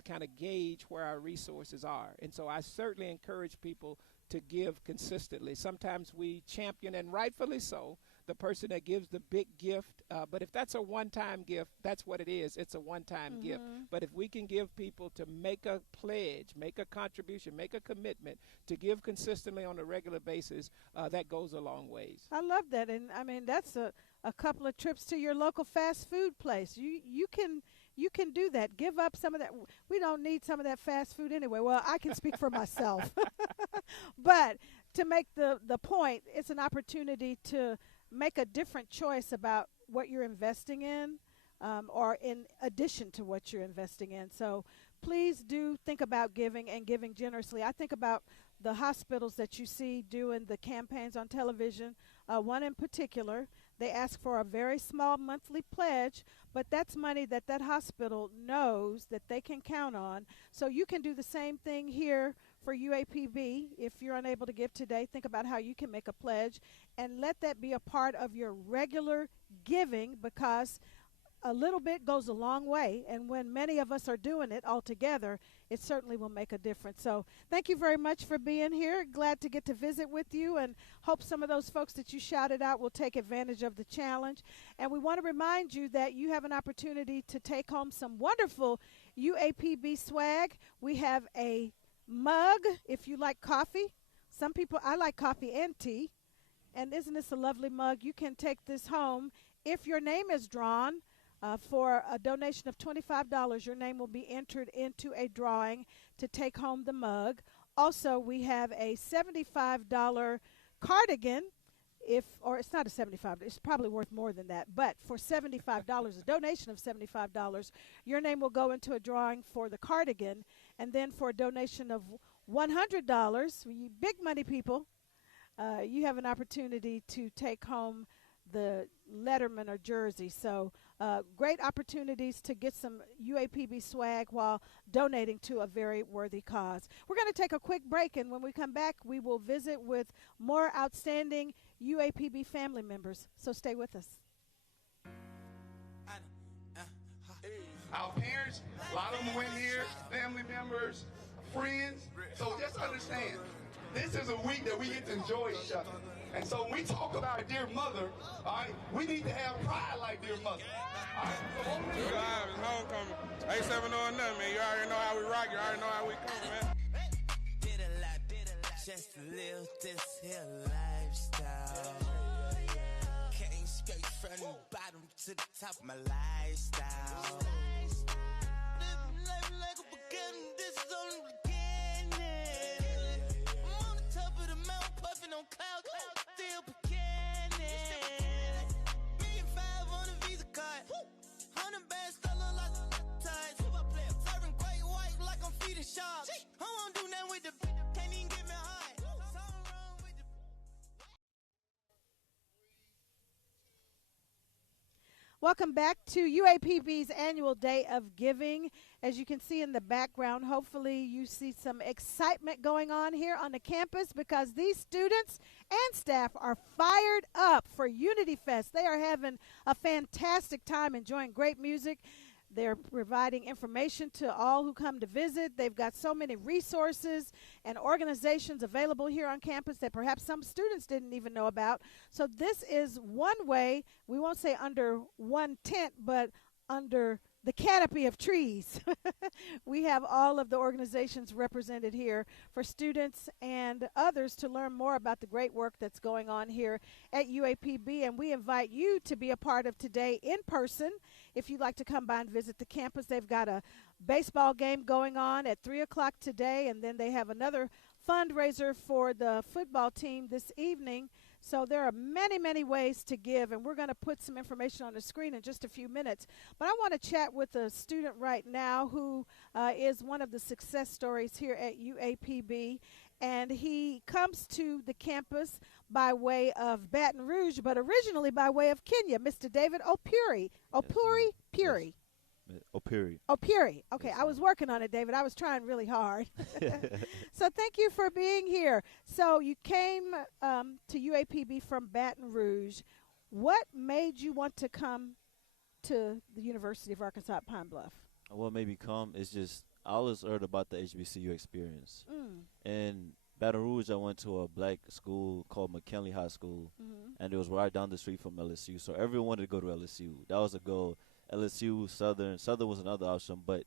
kind of gauge where our resources are. And so I certainly encourage people to give consistently. Sometimes we champion, and rightfully so, the person that gives the big gift. But if that's a one-time gift, that's what it is. It's a one-time gift. But if we can give people to make a pledge, make a contribution, make a commitment to give consistently on a regular basis, that goes a long ways. I love that. And, I mean, that's a couple of trips to your local fast food place. You can do that. Give up some of that. We don't need some of that fast food anyway. Well, I can speak for myself. But to make the point, it's an opportunity to make a different choice about what you're investing in or in addition to what you're investing in. So please do think about giving and giving generously. I think about the hospitals that you see doing the campaigns on television. One in particular, they ask for a very small monthly pledge, but that's money that hospital knows that they can count on. So you can do the same thing here for UAPB. If you're unable to give today, think about how you can make a pledge and let that be a part of your regular giving, because a little bit goes a long way, and when many of us are doing it all together, it certainly will make a difference. So thank you very much for being here. Glad to get to visit with you, and hope some of those folks that you shouted out will take advantage of the challenge. And we want to remind you that you have an opportunity to take home some wonderful UAPB swag. We have a mug if you like coffee. Some people, I like coffee and tea. And isn't this a lovely mug? You can take this home. If your name is drawn for a donation of $25, your name will be entered into a drawing to take home the mug. Also, we have a $75 cardigan. Or it's not a $75, it's probably worth more than that. But for $75, a donation of $75, your name will go into a drawing for the cardigan. And then for a donation of $100, you big money people, you have an opportunity to take home the Letterman or jersey. So great opportunities to get some UAPB swag while donating to a very worthy cause. We're going to take a quick break, and when we come back, we will visit with more outstanding UAPB family members. So stay with us. Our parents, a lot of them went here, family members, friends. So just understand, this is a week that we get to enjoy each other. And so when we talk about dear mother, all right, we need to have pride like dear mother. All right, so We're live, it's homecoming. Ain't 7 or nothing, man. You already know how we rock, you already know how we come, man. Did a lot, just to live this here lifestyle. Came straight from the bottom to the top of my lifestyle. Living life like a beginning, this is only the beginning. I'm on the top of the mountain, puffing on clouds, still beginning. $1,500,000 on a Visa card, 100 bands still look like ties. Serving great white like I'm feeding sharks. I won't do nothing with the can't even get me high. Something wrong with the. Welcome back to UAPB's annual Day of Giving. As you can see in the background, hopefully you see some excitement going on here on the campus because these students and staff are fired up for Unity Fest. They are having a fantastic time enjoying great music. They're providing information to all who come to visit. They've got so many resources and organizations available here on campus that perhaps some students didn't even know about. So this is one way, we won't say under one tent, but under the canopy of trees. We have all of the organizations represented here for students and others to learn more about the great work that's going on here at UAPB. And we invite you to be a part of today in person. If you'd like to come by and visit the campus, they've got a baseball game going on at 3 o'clock today, and then they have another fundraiser for the football team this evening. So there are many, many ways to give, and we're going to put some information on the screen in just a few minutes. But I want to chat with a student right now who is one of the success stories here at UAPB, and he comes to the campus by way of Baton Rouge, but originally by way of Kenya, Mr. David Opuri. Opuri? Opuri. Opuri. Okay, I was working on it, David. I was trying really hard. So thank you for being here. So you came to UAPB from Baton Rouge. What made you want to come to the University of Arkansas at Pine Bluff? What made me come is just I always heard about the HBCU experience. In Baton Rouge, I went to a black school called McKinley High School, and it was right down the street from LSU. So everyone wanted to go to LSU. That was a goal. LSU, Southern was another option, but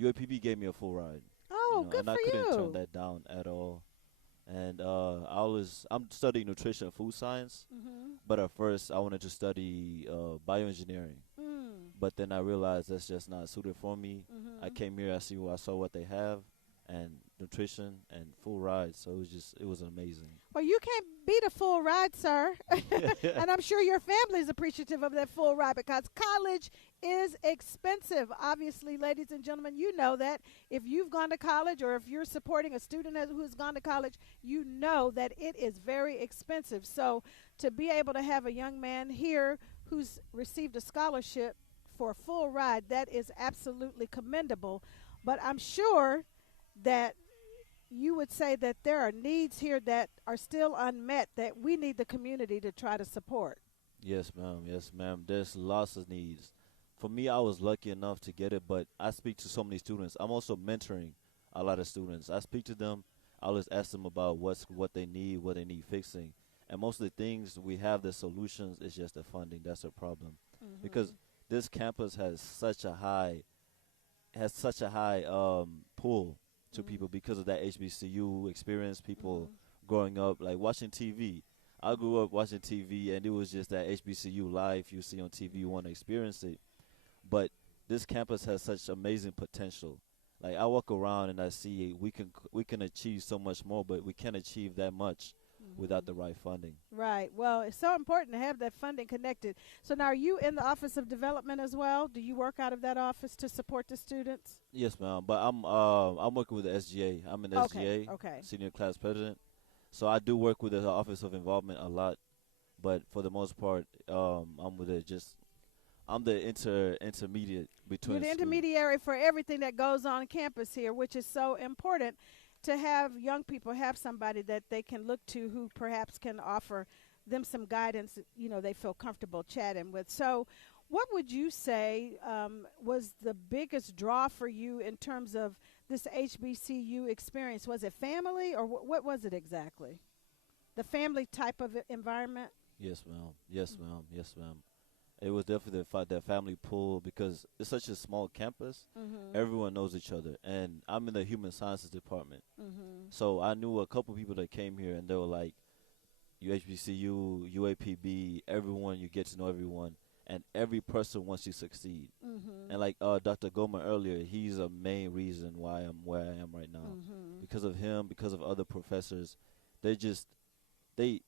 UAPB gave me a full ride. Oh, good and for I couldn't you. turn that down at all. And I'm studying nutrition and food science, but at first I wanted to study bioengineering. But then I realized that's just not suited for me. I came here, I saw what they have, and nutrition and full ride. So it was amazing. Well, you can't beat a full ride, sir. And I'm sure your family is appreciative of that full ride because college is expensive. Obviously, ladies and gentlemen, you know that. If you've gone to college or if you're supporting a student who's gone to college, you know that it is very expensive. So to be able to have a young man here who's received a scholarship for a full ride, that is absolutely commendable. But I'm sure that you would say that there are needs here that are still unmet that we need the community to try to support. Yes, ma'am. Yes, ma'am. There's lots of needs. For me, I was lucky enough to get it, but I speak to so many students. I'm also mentoring a lot of students. I speak to them. I always ask them about what they need fixing. And most of the things we have, the solutions, is just the funding. That's a problem. Because this campus has such a high pull to people because of that HBCU experience, people growing up, like watching TV. I grew up watching TV, and it was just that HBCU life you see on TV, you want to experience it. But this campus has such amazing potential. Like, I walk around and I see we can achieve so much more, but we can't achieve that much without the right funding. Right. Well, it's so important to have that funding connected. So now, are you in the Office of Development as well? Do you work out of that office to support the students? Yes, ma'am. But I'm working with the SGA. I'm an SGA, senior class president. So I do work with the Office of Involvement a lot, but for the most part, I'm with it. I'm the intermediate between. You're the intermediary for everything that goes on campus here, which is so important to have young people have somebody that they can look to who perhaps can offer them some guidance, they feel comfortable chatting with. So what would you say was the biggest draw for you in terms of this HBCU experience? Was it family, or what was it exactly? the family type of environment? Yes, ma'am. Yes, ma'am. Yes, ma'am. It was definitely that family pull because it's such a small campus. Everyone knows each other, and I'm in the human sciences department. So I knew a couple people that came here, and they were like, UHBCU, UAPB, everyone, you get to know everyone, and every person wants you to succeed. And like Dr. Goma earlier, he's a main reason why I'm where I am right now. Because of him, because of other professors, they just, they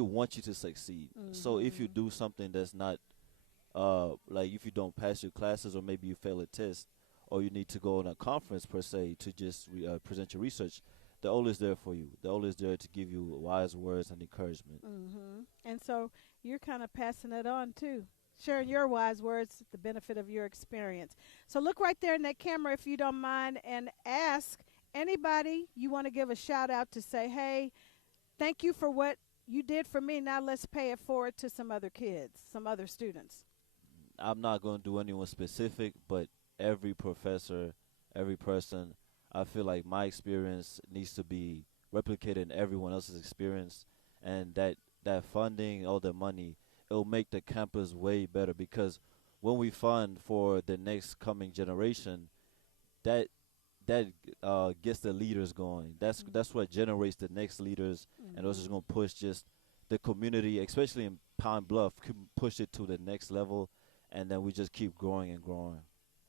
want you to succeed. So if you do something that's not, like if you don't pass your classes or maybe you fail a test or you need to go on a conference per se to just present your research, they're always there for you. They're always there to give you wise words and encouragement. And so you're kind of passing it on too, sharing your wise words, the benefit of your experience. So look right there in that camera if you don't mind and ask anybody you want to give a shout out to say, hey, thank you for what you did for me. Now let's pay it forward to some other kids, some other students. I'm not going to do anyone specific, but every professor, every person, I feel like my experience needs to be replicated in everyone else's experience, and that funding, all the money, it'll make the campus way better because when we fund for the next coming generation, that gets the leaders going. That's what generates the next leaders, and those is going to push just the community, especially in Pine Bluff, can push it to the next level, and then we just keep growing and growing.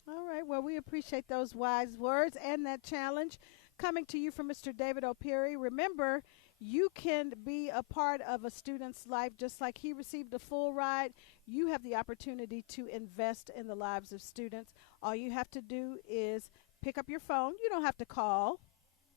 All right. Well, we appreciate those wise words and that challenge coming to you from Mr. David O'Peary. Remember, you can be a part of a student's life just like he received a full ride. You have the opportunity to invest in the lives of students. All you have to do is pick up your phone. You don't have to call.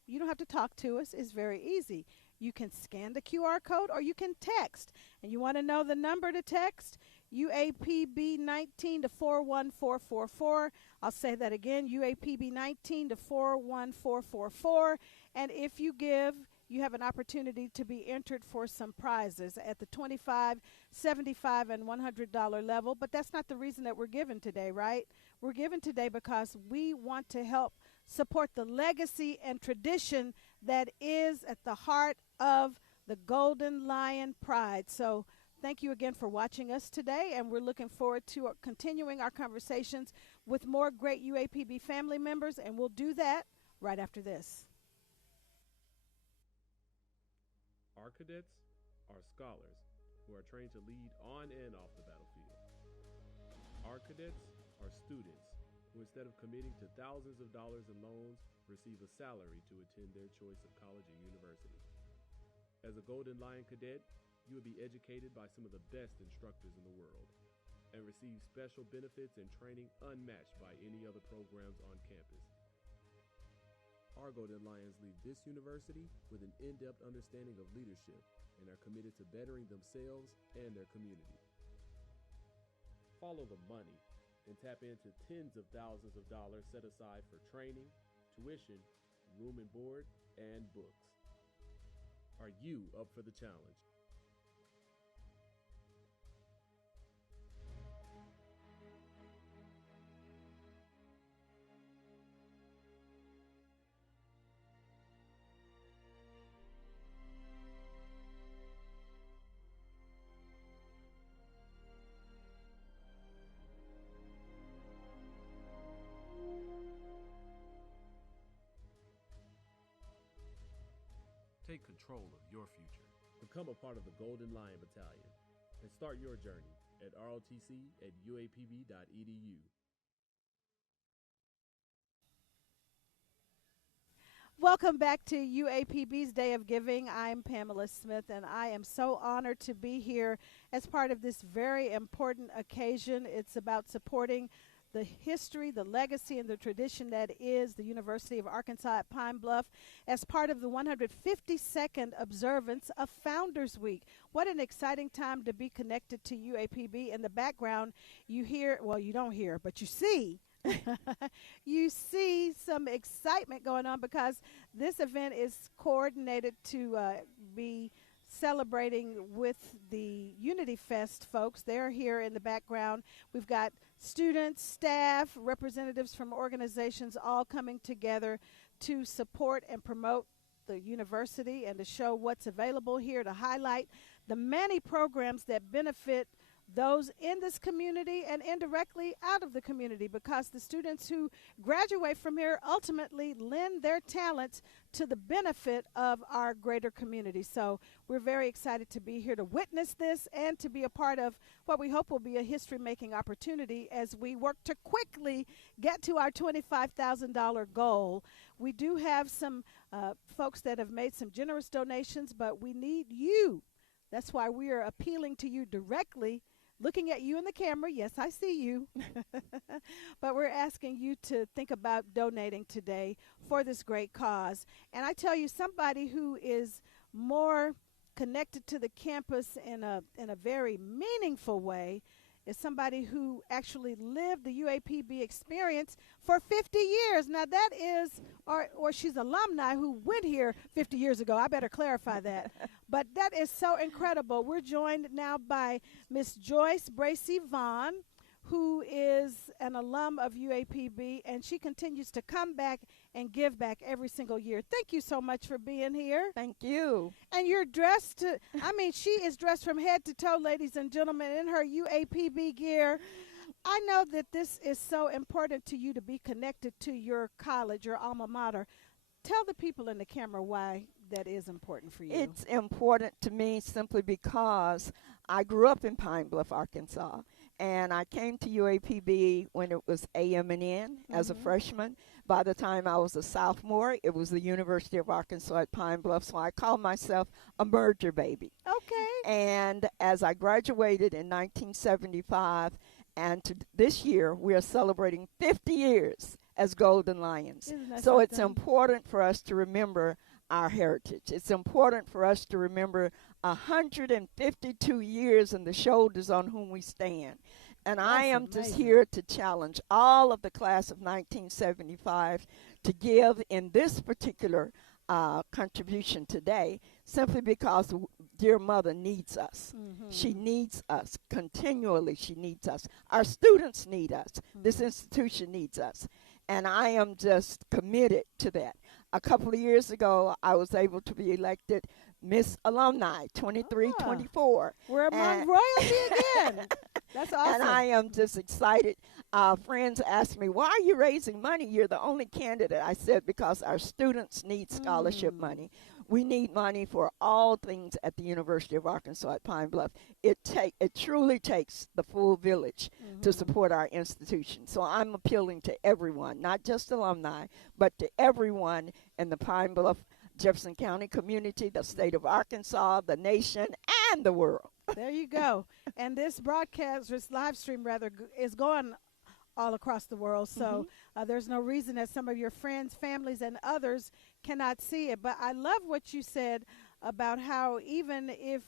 You don't have to talk to us. It's very easy. You can scan the QR code or you can text. And you want to know the number to text? UAPB19 to 41444. I'll say that again, UAPB19 to 41444. And if you give, you have an opportunity to be entered for some prizes at the $25, $75, and $100 level. But that's not the reason that we're giving today, right? We're giving today because we want to help support the legacy and tradition that is at the heart of the Golden Lion Pride. So thank you again for watching us today, and we're looking forward to continuing our conversations with more great UAPB family members, and we'll do that right after this. Our cadets are scholars who are trained to lead on and off the battlefield. Our cadets are students who, instead of committing to thousands of dollars in loans, receive a salary to attend their choice of college or university. As a Golden Lion cadet, you will be educated by some of the best instructors in the world and receive special benefits and training unmatched by any other programs on campus. Our Golden Lions leave this university with an in-depth understanding of leadership and are committed to bettering themselves and their community. Follow the money and tap into tens of thousands of dollars set aside for training, tuition, room and board, and books. Are you up for the challenge? Take control of your future. Become a part of the Golden Lion Battalion and start your journey at ROTC at UAPB.edu. Welcome back to UAPB's Day of Giving. I'm Pamela Smith, and I am so honored to be here as part of this very important occasion. It's about supporting the history, the legacy, and the tradition that is the University of Arkansas at Pine Bluff as part of the 152nd observance of Founders Week. What an exciting time to be connected to UAPB. In the background, you hear, well, you don't hear, but you see, you see some excitement going on because this event is coordinated to be celebrating with the Unity Fest folks. They're here in the background. We've got students, staff, representatives from organizations all coming together to support and promote the university and to show what's available here, to highlight the many programs that benefit those in this community and indirectly out of the community, because the students who graduate from here ultimately lend their talents to the benefit of our greater community. So we're very excited to be here to witness this and to be a part of what we hope will be a history-making opportunity as we work to quickly get to our $25,000 goal. We do have some folks that have made some generous donations, but we need you. That's why we are appealing to you directly, looking at you in the camera. Yes, I see you. But we're asking you to think about donating today for this great cause. And I tell you, somebody who is more connected to the campus in a very meaningful way is somebody who actually lived the UAPB experience for 50 years. Now that is, or she's alumni who went here 50 years ago. I better clarify that. But that is so incredible. We're joined now by Miss Joyce Bracy Vaughn, who is an alum of UAPB, and she continues to come back and give back every single year. Thank you so much for being here. Thank you. And you're dressed she is dressed from head to toe, ladies and gentlemen, in her UAPB gear. I know that this is so important to you to be connected to your college, your alma mater. Tell the people in the camera why that is important for you. It's important to me simply because I grew up in Pine Bluff, Arkansas, and I came to UAPB when it was AM&N as a freshman. By the time I was a sophomore, it was the University of Arkansas at Pine Bluff, so I call myself a merger baby. Okay. And as I graduated in 1975, and this year we are celebrating 50 years as Golden Lions. So it's important for us to remember our heritage. It's important for us to remember 152 years and the shoulders on whom we stand. And I am just here to challenge all of the class of 1975 to give in this particular contribution today, simply because dear mother needs us. She needs us continually. She needs us. Our students need us. This institution needs us. And I am just committed to that. A couple of years ago, I was able to be elected Miss Alumni 23-24. We're among royalty again. That's awesome. And I am just excited. Friends ask me, why are you raising money? You're the only candidate. I said, because our students need scholarship money. We need money for all things at the University of Arkansas at Pine Bluff. It truly takes the full village to support our institution. So I'm appealing to everyone, not just alumni, but to everyone in the Pine Bluff, Jefferson County community, the state of Arkansas, the nation, and the world. There you go. And this broadcast, this live stream rather, is going all across the world. So there's no reason that some of your friends, families, and others cannot see it. But I love what you said about how even if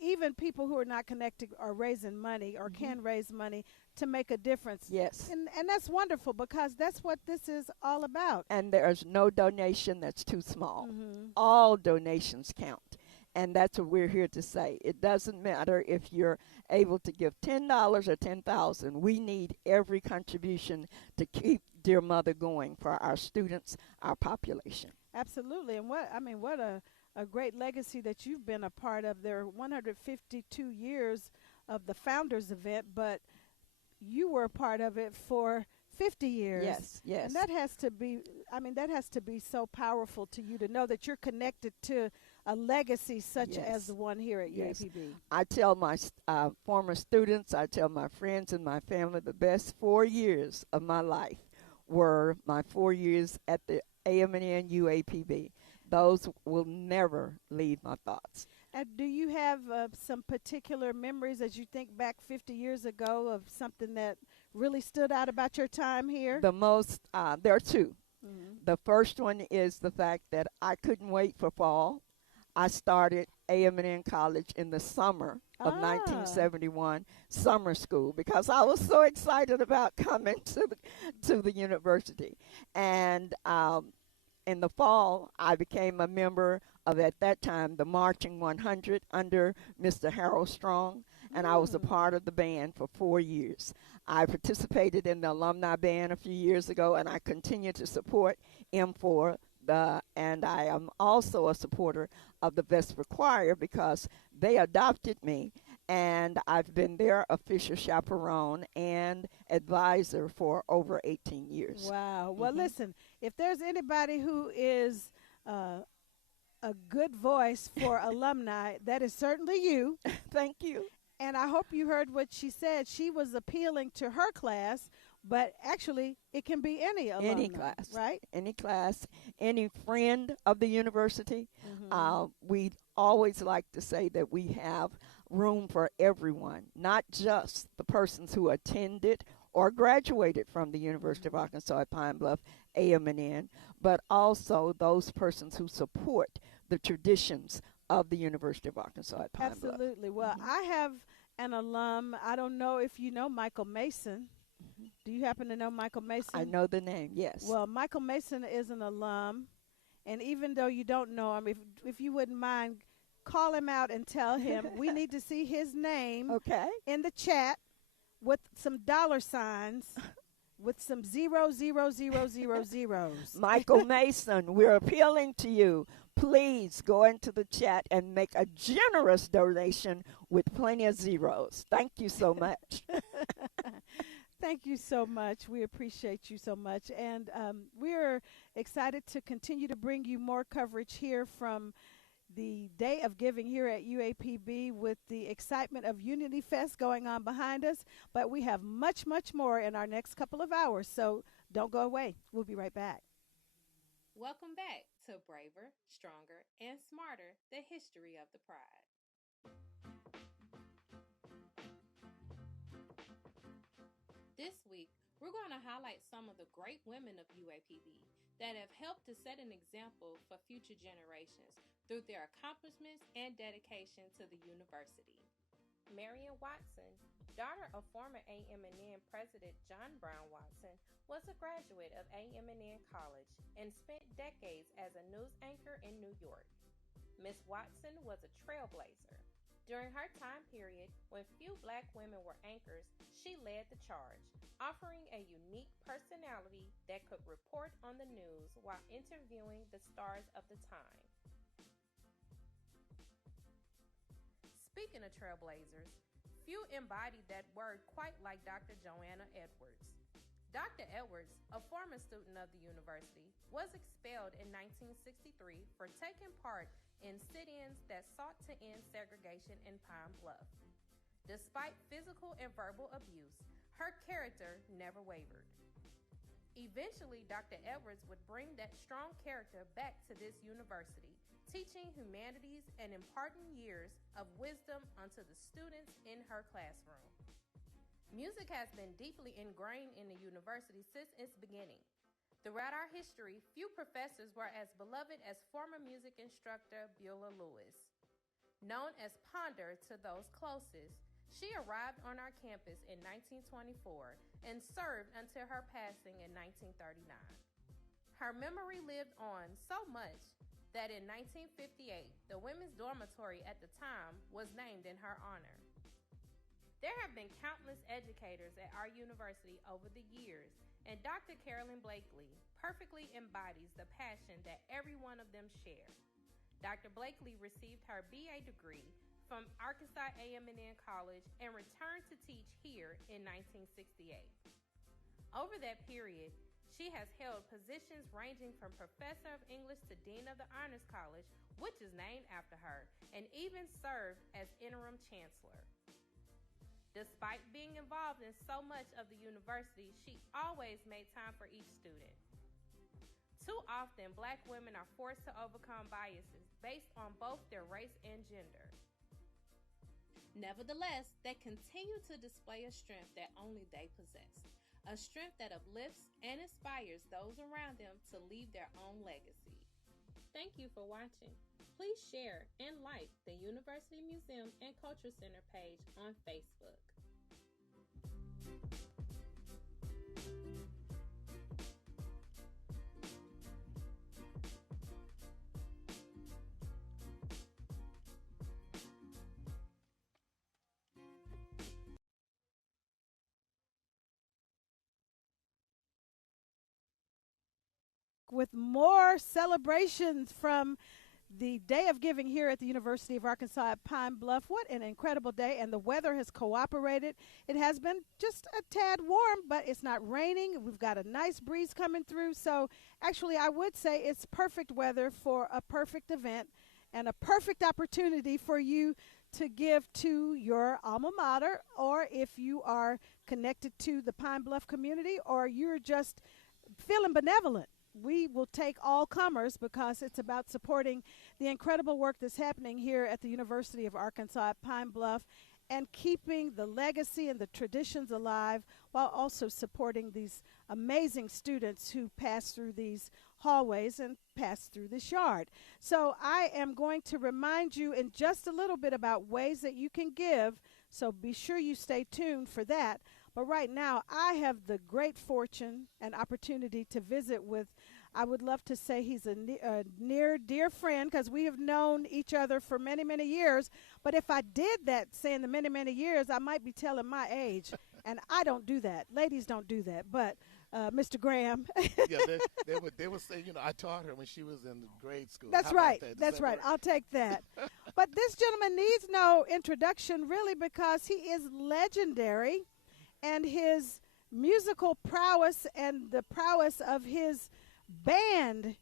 even people who are not connected are raising money or can raise money to make a difference. Yes. And that's wonderful, because that's what this is all about. And there's no donation that's too small. All donations count. And that's what we're here to say. It doesn't matter if you're able to give $10 or $10,000. We need every contribution to keep Dear Mother going for our students, our population. Absolutely. And what a great legacy that you've been a part of. There are 152 years of the Founders event, but you were a part of it for 50 years. Yes, yes. And that has to be so powerful to you to know that you're connected to a legacy such as the one here at UAPB. I tell my former students, I tell my friends and my family, the best 4 years of my life were my 4 years at the AM&N UAPB. Those will never leave my thoughts. Do you have some particular memories as you think back 50 years ago of something that really stood out about your time here? The most, there are two. The first one is the fact that I couldn't wait for fall. I started AM&N College in the summer of 1971, summer school, because I was so excited about coming to the university. And in the fall, I became a member of, at that time, the Marching 100 under Mr. Harold Strong, and I was a part of the band for 4 years. I participated in the alumni band a few years ago, and I continue to support M4, and I am also a supporter of the Vesper Choir because they adopted me, and I've been their official chaperone and advisor for over 18 years. Wow. Well, listen, if there's anybody who is a good voice for alumni, that is certainly you. Thank you. And I hope you heard what she said. She was appealing to her class, but actually it can be any alumni. Any class. Right? Any class, any friend of the university. We always like to say that we have room for everyone, not just the persons who attended or graduated from the University of Arkansas at Pine Bluff, AM&N, but also those persons who support the traditions of the University of Arkansas at Pine Bluff. Absolutely. Well, I have an alum. I don't know if you know Michael Mason. Do you happen to know Michael Mason? I know the name, yes. Well, Michael Mason is an alum, and even though you don't know him, if you wouldn't mind, call him out and tell him we need to see his name in the chat with some dollar signs. With some 0, 0, 0, 0 zeros. Michael Mason, we're appealing to you. Please go into the chat and make a generous donation with plenty of zeros. Thank you so much. Thank you so much. We appreciate you so much. And we're excited to continue to bring you more coverage here from the Day of Giving here at UAPB with the excitement of Unity Fest going on behind us. But we have much, much more in our next couple of hours. So don't go away. We'll be right back. Welcome back to Braver, Stronger, and Smarter, the History of the Pride. This week, we're going to highlight some of the great women of UAPB that have helped to set an example for future generations through their accomplishments and dedication to the university. Marion Watson, daughter of former AM&N President John Brown Watson, was a graduate of AM&N College and spent decades as a news anchor in New York. Miss Watson was a trailblazer. During her time period, when few Black women were anchors, she led the charge, offering a unique personality that could report on the news while interviewing the stars of the time. Speaking of trailblazers, few embodied that word quite like Dr. Joanna Edwards. Dr. Edwards, a former student of the university, was expelled in 1963 for taking part in sit-ins that sought to end segregation in Pine Bluff. Despite physical and verbal abuse, her character never wavered. Eventually, Dr. Edwards would bring that strong character back to this university, teaching humanities and imparting years of wisdom onto the students in her classroom. Music has been deeply ingrained in the university since its beginning. Throughout our history, few professors were as beloved as former music instructor Beulah Lewis. Known as Ponder to those closest, she arrived on our campus in 1924 and served until her passing in 1939. Her memory lived on so much that in 1958, the women's dormitory at the time was named in her honor. There have been countless educators at our university over the years, and Dr. Carolyn Blakely perfectly embodies the passion that every one of them share. Dr. Blakely received her BA degree from Arkansas AM&N College and returned to teach here in 1968. Over that period, she has held positions ranging from Professor of English to Dean of the Honors College, which is named after her, and even served as Interim Chancellor. Despite being involved in so much of the university, she always made time for each student. Too often, Black women are forced to overcome biases based on both their race and gender. Nevertheless, they continue to display a strength that only they possess, a strength that uplifts and inspires those around them to leave their own legacy. Thank you for watching. Please share and like the University Museum and Culture Center page on Facebook. with more celebrations from the Day of Giving here at the University of Arkansas at Pine Bluff. What an incredible day, and the weather has cooperated. It has been just a tad warm, but it's not raining. We've got a nice breeze coming through, so actually I would say it's perfect weather for a perfect event and a perfect opportunity for you to give to your alma mater, or if you are connected to the Pine Bluff community or you're just feeling benevolent. We will take all comers because it's about supporting the incredible work that's happening here at the University of Arkansas at Pine Bluff and keeping the legacy and the traditions alive while also supporting these amazing students who pass through these hallways and pass through this yard. So I am going to remind you in just a little bit about ways that you can give, so be sure you stay tuned for that. But right now, I have the great fortune and opportunity to visit with, I would love to say he's a near dear friend because we have known each other for many, many years. But if I did that, saying the many, many years, I might be telling my age. And I don't do that. Ladies don't do that. But Mr. Graham. Yeah, they would say, you know, I taught her when she was in grade school. That's right. That's right. I'll take that. But this gentleman needs no introduction, really, because he is legendary. And his musical prowess and the prowess of his band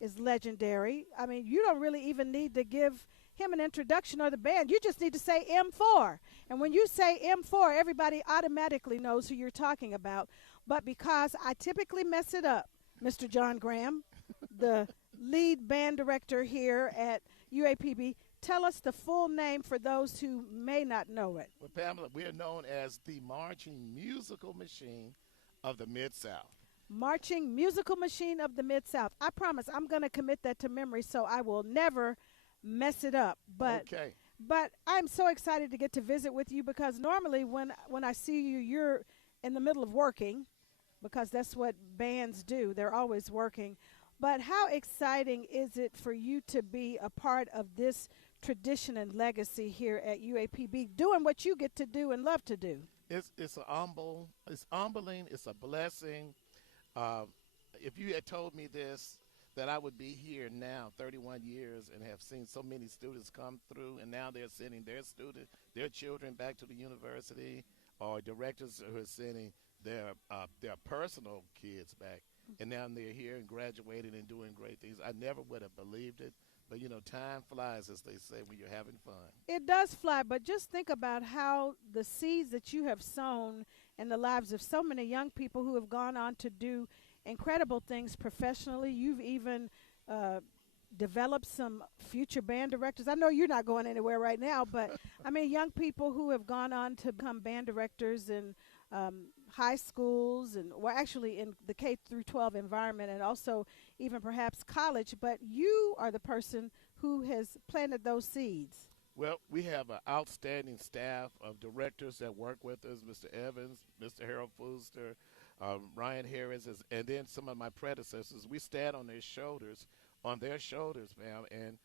is legendary. I mean, you don't really even need to give him an introduction or the band. You just need to say M4. And when you say M4, everybody automatically knows who you're talking about. But because I typically mess it up, Mr. John Graham, the lead band director here at UAPB, tell us the full name for those who may not know it. Well, Pamela, we are known as the Marching Musical Machine of the Mid-South. Marching Musical Machine of the Mid-South. I promise I'm going to commit that to memory so I will never mess it up. But I'm so excited to get to visit with you because normally when I see you, you're in the middle of working because that's what bands do. They're always working. But how exciting is it for you to be a part of this tradition and legacy here at UAPB, doing what you get to do and love to do? It's humbling. It's a blessing. If you had told me this, that I would be here now, 31 years, and have seen so many students come through, and now they're sending their children back to the university, or directors who are sending their personal kids back, and now they're here and graduating and doing great things. I never would have believed it. But, you know, time flies, as they say, when you're having fun. It does fly, but just think about how the seeds that you have sown in the lives of so many young people who have gone on to do incredible things professionally. You've even developed some future band directors. I know you're not going anywhere right now, but, I mean, young people who have gone on to become band directors in high schools and, well, actually in the K through 12 environment and also even perhaps college. But you are the person who has planted those seeds. Well, we have an outstanding staff of directors that work with us, Mr. Evans, Mr. Harold Fooster, Ryan Harris, and then some of my predecessors. We stand on their shoulders, ma'am. And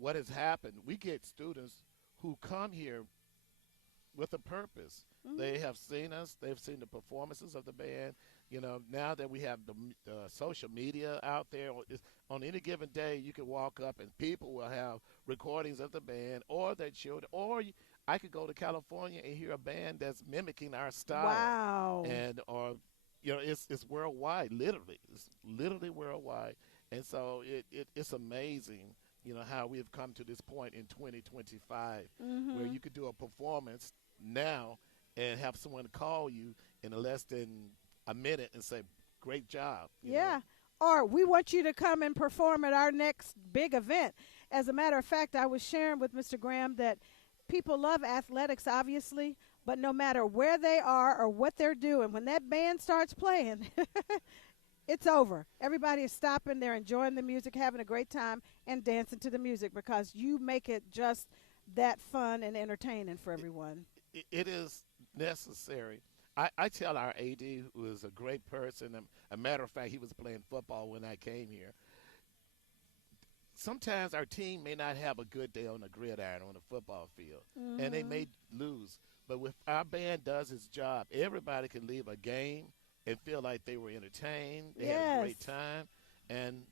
what has happened, we get students who come here with a purpose. Mm-hmm. They have seen us. They've seen the performances of the band. You know, now that we have the social media out there, on any given day, you can walk up and people will have recordings of the band or their children. Or I could go to California and hear a band that's mimicking our style. Wow. And, or, you know, it's worldwide, literally. It's literally worldwide. And so it's amazing, you know, how we have come to this point in 2025 where you could do a performance now and have someone call you in less than a minute and say, great job. You know? Or we want you to come and perform at our next big event. As a matter of fact, I was sharing with Mr. Graham that people love athletics, obviously, but no matter where they are or what they're doing, when that band starts playing, it's over. Everybody is stopping. They're enjoying the music, having a great time, and dancing to the music because you make it just that fun and entertaining for everyone. It is necessary. I tell our AD, who is a great person, a matter of fact, he was playing football when I came here. Sometimes our team may not have a good day on the gridiron on the football field, and they may lose. But if our band does its job, everybody can leave a game and feel like they were entertained, they had a great time. and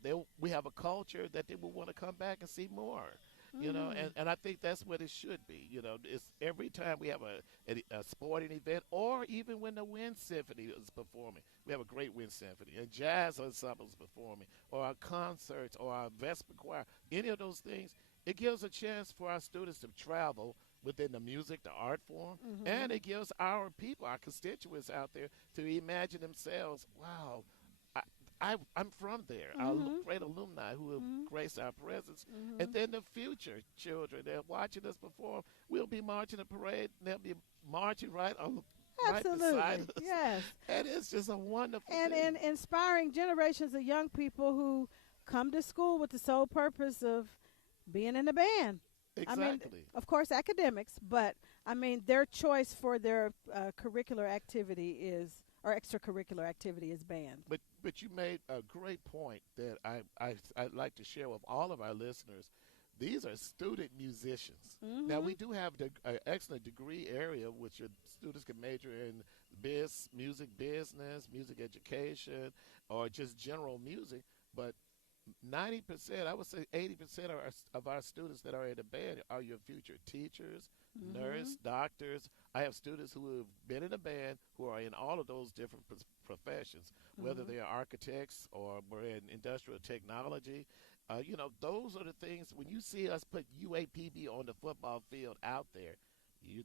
we have a culture that they will want to come back and see more. You know, and I think that's what it should be. You know, it's every time we have a sporting event, or even when the Wind Symphony is performing, we have a great Wind Symphony, and jazz ensembles performing, or our concerts, or our Vesper Choir, any of those things, it gives a chance for our students to travel within the music, the art form, and it gives our people, our constituents out there, to imagine themselves, wow, I'm from there. Our great alumni who have graced our presence. And then the future children that are watching us perform, we'll be marching a parade, and they'll be marching right beside us. Yes. And it's just a wonderful thing. And inspiring generations of young people who come to school with the sole purpose of being in the band. Exactly. I mean, of course, academics, but, I mean, their choice for their curricular activity or extracurricular activity is band. But you made a great point that I'd like to share with all of our listeners. These are student musicians. Now, we do have an excellent degree area which your students can major in music business, music education, or just general music. But 90%, I would say 80% of our students that are in the band are your future teachers, nurse, doctors. I have students who have been in a band who are in all of those different professions, whether they are architects or we're in industrial technology. You know, those are the things, when you see us put UAPB on the football field out there,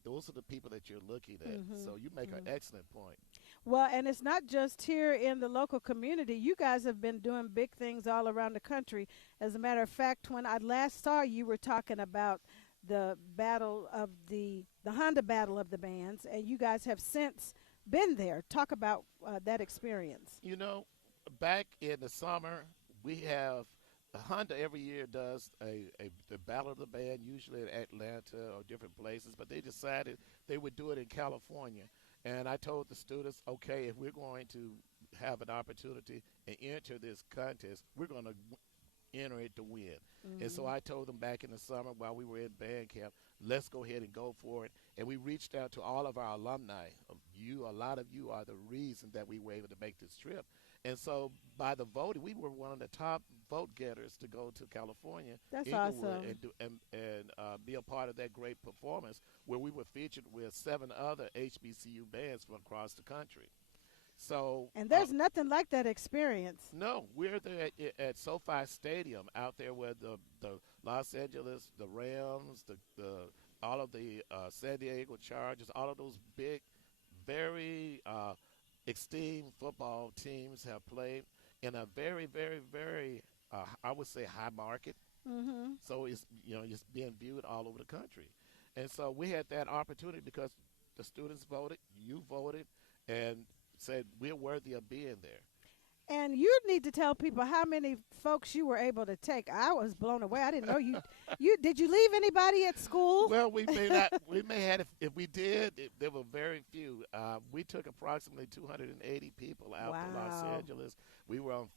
those are the people that you're looking at. So you make an excellent point. Well, and it's not just here in the local community. You guys have been doing big things all around the country. As a matter of fact, when I last saw you were talking about the battle of the Honda Battle of the Bands, and you guys have since been there. Talk about that experience. You know, back in the summer, we have Honda every year does the Battle of the Band, usually in Atlanta or different places, but they decided they would do it in California. And I told the students, okay, if we're going to have an opportunity and enter this contest, we're going to enter it to win. And so I told them back in the summer while we were in band camp, let's go ahead and go for it. And we reached out to all of our alumni. A lot of you are the reason that we were able to make this trip. And so by the voting, we were one of the top vote getters to go to California. That's Inglewood, awesome. and be a part of that great performance where we were featured with 7 other HBCU bands from across the country. So, and there's nothing like that experience. No, we're there at SoFi Stadium out there where the Los Angeles, the Rams, all of the San Diego Chargers, all of those big, very esteemed football teams have played in a very, very, very, I would say, high market. So it's being viewed all over the country. And so we had that opportunity because the students voted, you voted, and said we're worthy of being there. And you need to tell people how many folks you were able to take. I was blown away. I didn't know you. Did you leave anybody at school? Well, we may not. We may have. If we did, there were very few. We took approximately 280 people out to Los Angeles. We were on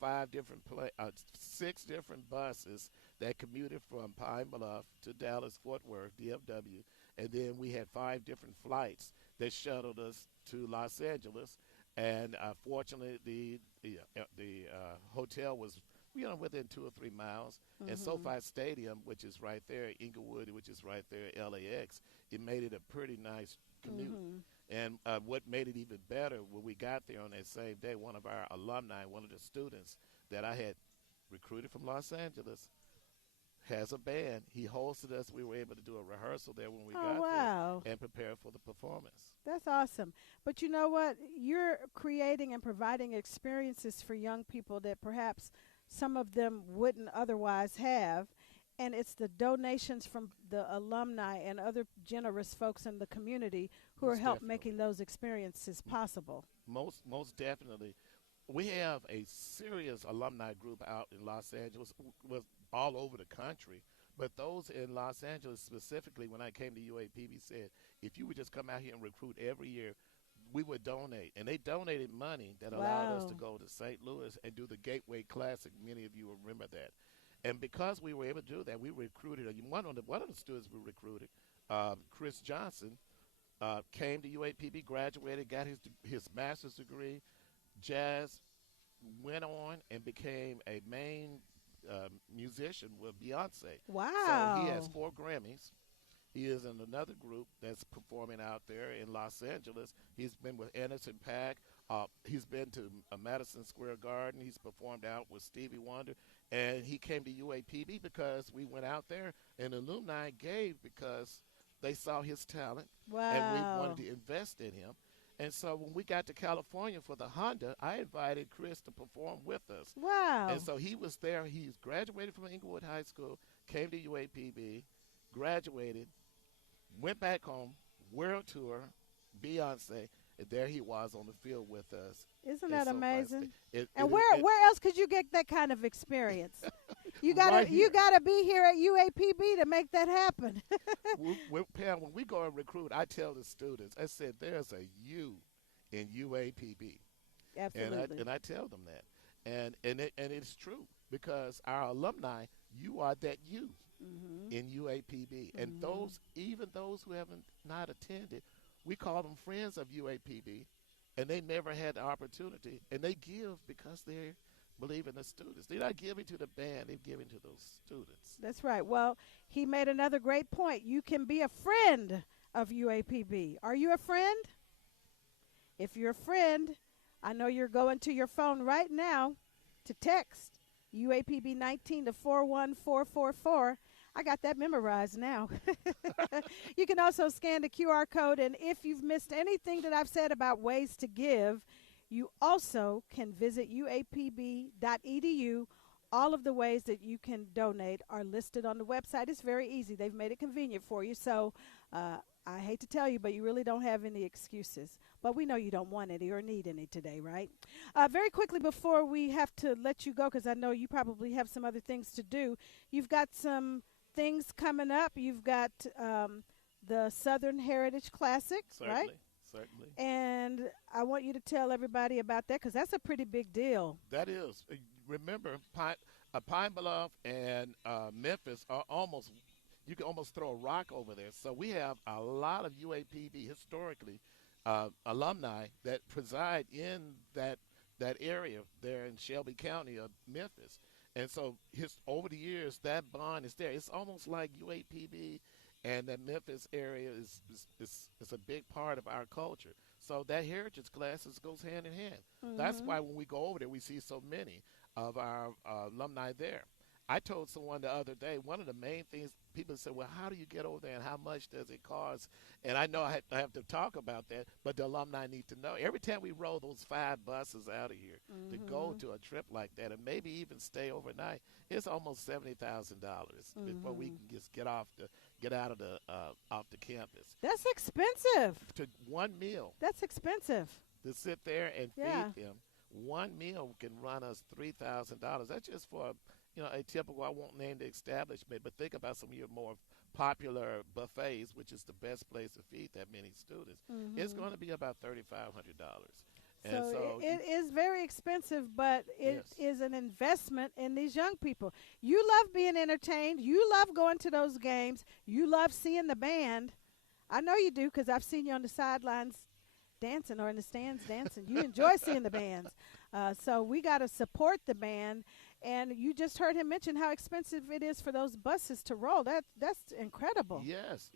6 different buses that commuted from Pine Bluff to Dallas, Fort Worth, DFW, and then we had 5 different flights that shuttled us to Los Angeles. And fortunately, the hotel was within 2 or 3 miles. And SoFi Stadium, which is right there, Inglewood, which is right there, LAX, it made it a pretty nice commute. And what made it even better, when we got there on that same day, one of our alumni, one of the students that I had recruited from Los Angeles, has a band. He hosted us. We were able to do a rehearsal there when we got there and prepare for the performance. That's awesome. But you know what? You're creating and providing experiences for young people that perhaps some of them wouldn't otherwise have. And it's the donations from the alumni and other generous folks in the community who are helping making those experiences possible. Most definitely. We have a serious alumni group out in Los Angeles, was all over the country. But those in Los Angeles specifically, when I came to UAPB, said, if you would just come out here and recruit every year, we would donate. And they donated money that allowed us to go to St. Louis and do the Gateway Classic. Many of you will remember that. And because we were able to do that, we recruited, one of the students we recruited, Chris Johnson, came to UAPB, graduated, got his master's degree, jazz, went on and became a main musician with Beyonce. Wow. So he has 4 Grammys. He is in another group that's performing out there in Los Angeles. He's been with Anderson .Paak. He's been to Madison Square Garden. He's performed out with Stevie Wonder. And he came to UAPB because we went out there, and Alumni gave because they saw his talent. Wow. And we wanted to invest in him. And so when we got to California for the Honda, I invited Chris to perform with us. Wow. And so he was there. He's graduated from Inglewood High School, came to UAPB, graduated, went back home, world tour, Beyonce, and there he was on the field with us. Isn't that so amazing? And where else could you get that kind of experience? You gotta be here at UAPB to make that happen. Pam, when we go and recruit, I tell the students, I said, there's a U in UAPB. Absolutely. And I tell them that. And it's true, because our alumni, you are that U in UAPB. And even those who haven't not attended, we call them friends of UAPB, and they never had the opportunity, and they give because they believe in the students. They're not giving to the band, they're giving to those students. That's right. Well, he made another great point. You can be a friend of UAPB. Are you a friend? If you're a friend, I know you're going to your phone right now to text UAPB 19 to 41444. I got that memorized now. You can also scan the QR code, and if you've missed anything that I've said about ways to give, you also can visit uapb.edu. All of the ways that you can donate are listed on the website. It's very easy. They've made it convenient for you. So I hate to tell you, but you really don't have any excuses. But we know you don't want any or need any today, right? Very quickly before we have to let you go, because I know you probably have some other things to do, you've got some things coming up. You've got the Southern Heritage Classic, right? Certainly. And I want you to tell everybody about that, because that's a pretty big deal. That is. Remember, Pine Bluff and Memphis are almost, you can almost throw a rock over there. So we have a lot of UAPB historically alumni that preside in that area there in Shelby County of Memphis. And so over the years, that bond is there. It's almost like UAPB and the Memphis area is a big part of our culture. So that heritage classes goes hand in hand. That's why when we go over there, we see so many of our alumni there. I told someone the other day, one of the main things, people say, well, how do you get over there and how much does it cost? And I know I have to talk about that, but the alumni need to know. Every time we roll those 5 buses out of here to go to a trip like that and maybe even stay overnight, it's almost $70,000 before we can just get out of the off the campus. That's expensive. To one meal. That's expensive. To sit there and feed them. One meal can run us $3,000. That's just for a typical, I won't name the establishment, but think about some of your more popular buffets, which is the best place to feed that many students. It's going to be about $3,500. So it is very expensive, but it is an investment in these young people. You love being entertained. You love going to those games. You love seeing the band. I know you do, because I've seen you on the sidelines dancing or in the stands dancing. You enjoy seeing the bands. So we got to support the band. And you just heard him mention how expensive it is for those buses to roll. That's incredible. Yes.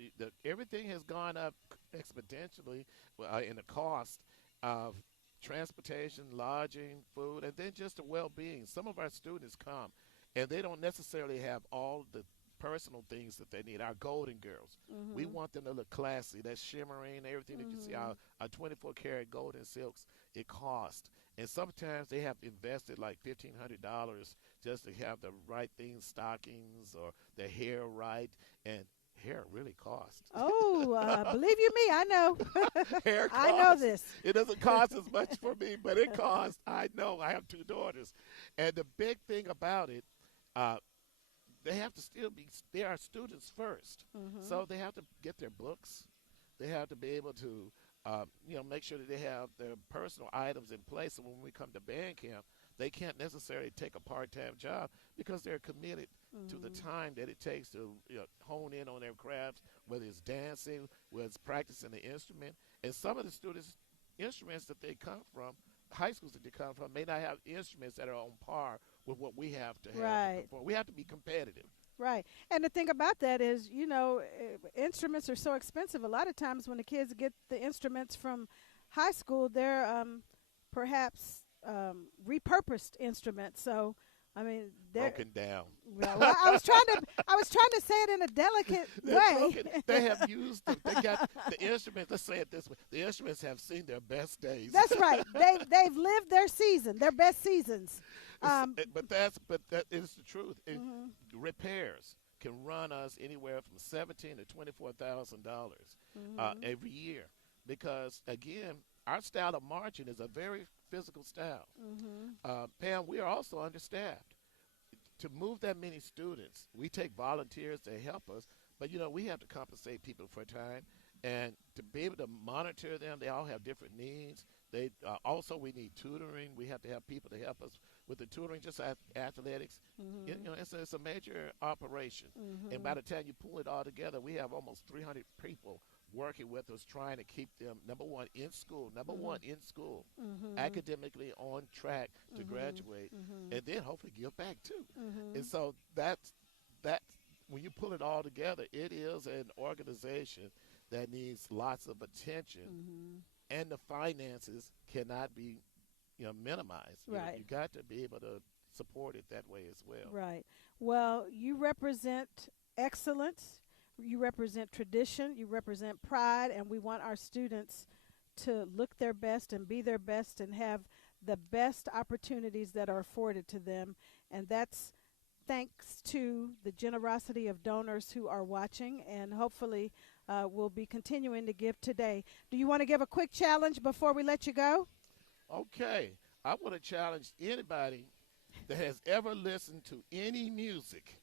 Everything has gone up exponentially in the cost of transportation, lodging, food, and then just the well-being. Some of our students come, and they don't necessarily have all the personal things that they need. Our Golden Girls, we want them to look classy. That shimmering, everything that you see, our 24-karat golden silks, it costs. And sometimes they have invested like $1,500 just to have the right things, stockings, or the hair right. And hair really costs. Oh, believe you me, I know. Hair costs. I know this. It doesn't cost as much for me, but it costs. I know. I have 2 daughters. And the big thing about it, they have to still be, they are students first. So they have to get their books. They have to be able to make sure that they have their personal items in place. So when we come to band camp, they can't necessarily take a part-time job because they're committed to the time that it takes to hone in on their crafts, whether it's dancing, whether it's practicing the instrument. And some of the students' instruments that they come from high schools that they come from may not have instruments that are on par with what we have to have. Right. To perform. We have to be competitive. Right. And the thing about that is, instruments are so expensive. A lot of times when the kids get the instruments from high school, they're perhaps repurposed instruments. So, I mean, they're broken down. Well, I was trying to say it in a delicate way. Broken. They have used them. They got the instruments. Let's say it this way: the instruments have seen their best days. That's right. They've lived their season, their best seasons. But that is the truth. Repairs can run us anywhere from $17,000 to $24,000 every year, because again, our style of marching is a very physical style. Pam, we are also understaffed. To move that many students, we take volunteers to help us, but we have to compensate people for time, and to be able to monitor them. They all have different needs. They also, we need tutoring. We have to have people to help us with the tutoring, just athletics. It's a major operation, and by the time you pull it all together, we have almost 300 people working with us, trying to keep them number one in school, academically on track to graduate, and then hopefully give back too. And so that's when you pull it all together, it is an organization that needs lots of attention, and the finances cannot be minimized. Right. You got to be able to support it that way as well. Right. Well, you represent excellence. You represent tradition, you represent pride, and we want our students to look their best and be their best and have the best opportunities that are afforded to them. And that's thanks to the generosity of donors who are watching, and hopefully we'll be continuing to give today. Do you want to give a quick challenge before we let you go? Okay. I want to challenge anybody that has ever listened to any music.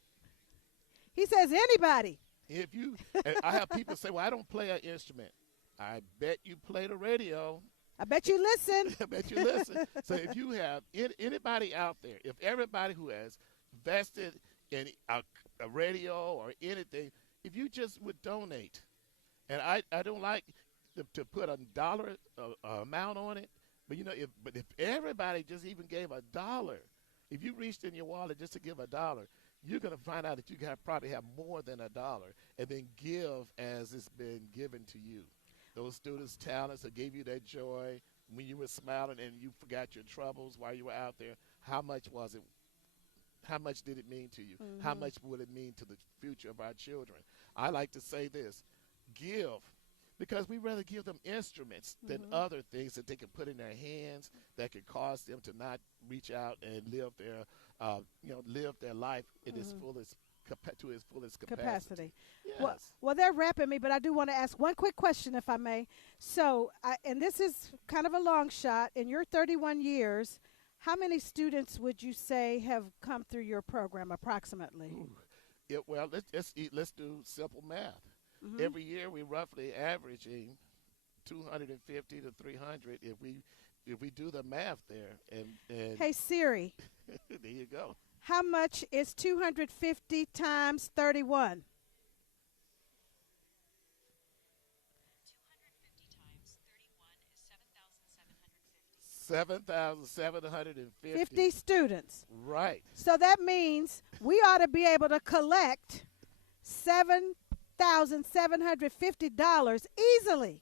He says anybody. If you, I have people say, well, I don't play an instrument. I bet you play the radio. I bet you listen. I bet you listen. So if you have anybody out there, if everybody who has invested in a radio or anything, if you just would donate, and I don't like to put a dollar amount on it, but if everybody just even gave $1, if you reached in your wallet just to give $1, you're going to find out that you probably have more than $1, and then give as it's been given to you. Those students' talents that gave you that joy when you were smiling and you forgot your troubles while you were out there. How much was it? How much did it mean to you? How much would it mean to the future of our children? I like to say this: give, because we rather give them instruments than other things that they can put in their hands that could cause them to not reach out and live their life in its fullest to its fullest capacity. Yes. Well, they're wrapping me, but I do want to ask one quick question, if I may. So, and this is kind of a long shot. In your 31 years, how many students would you say have come through your program approximately? Well, let's do simple math. Every year we're roughly averaging 250 to 300 if we do the math there. And hey Siri. There you go. How much is 250 times 31? 7,750. 50 students. Right. So that means we ought to be able to collect $7,750 easily,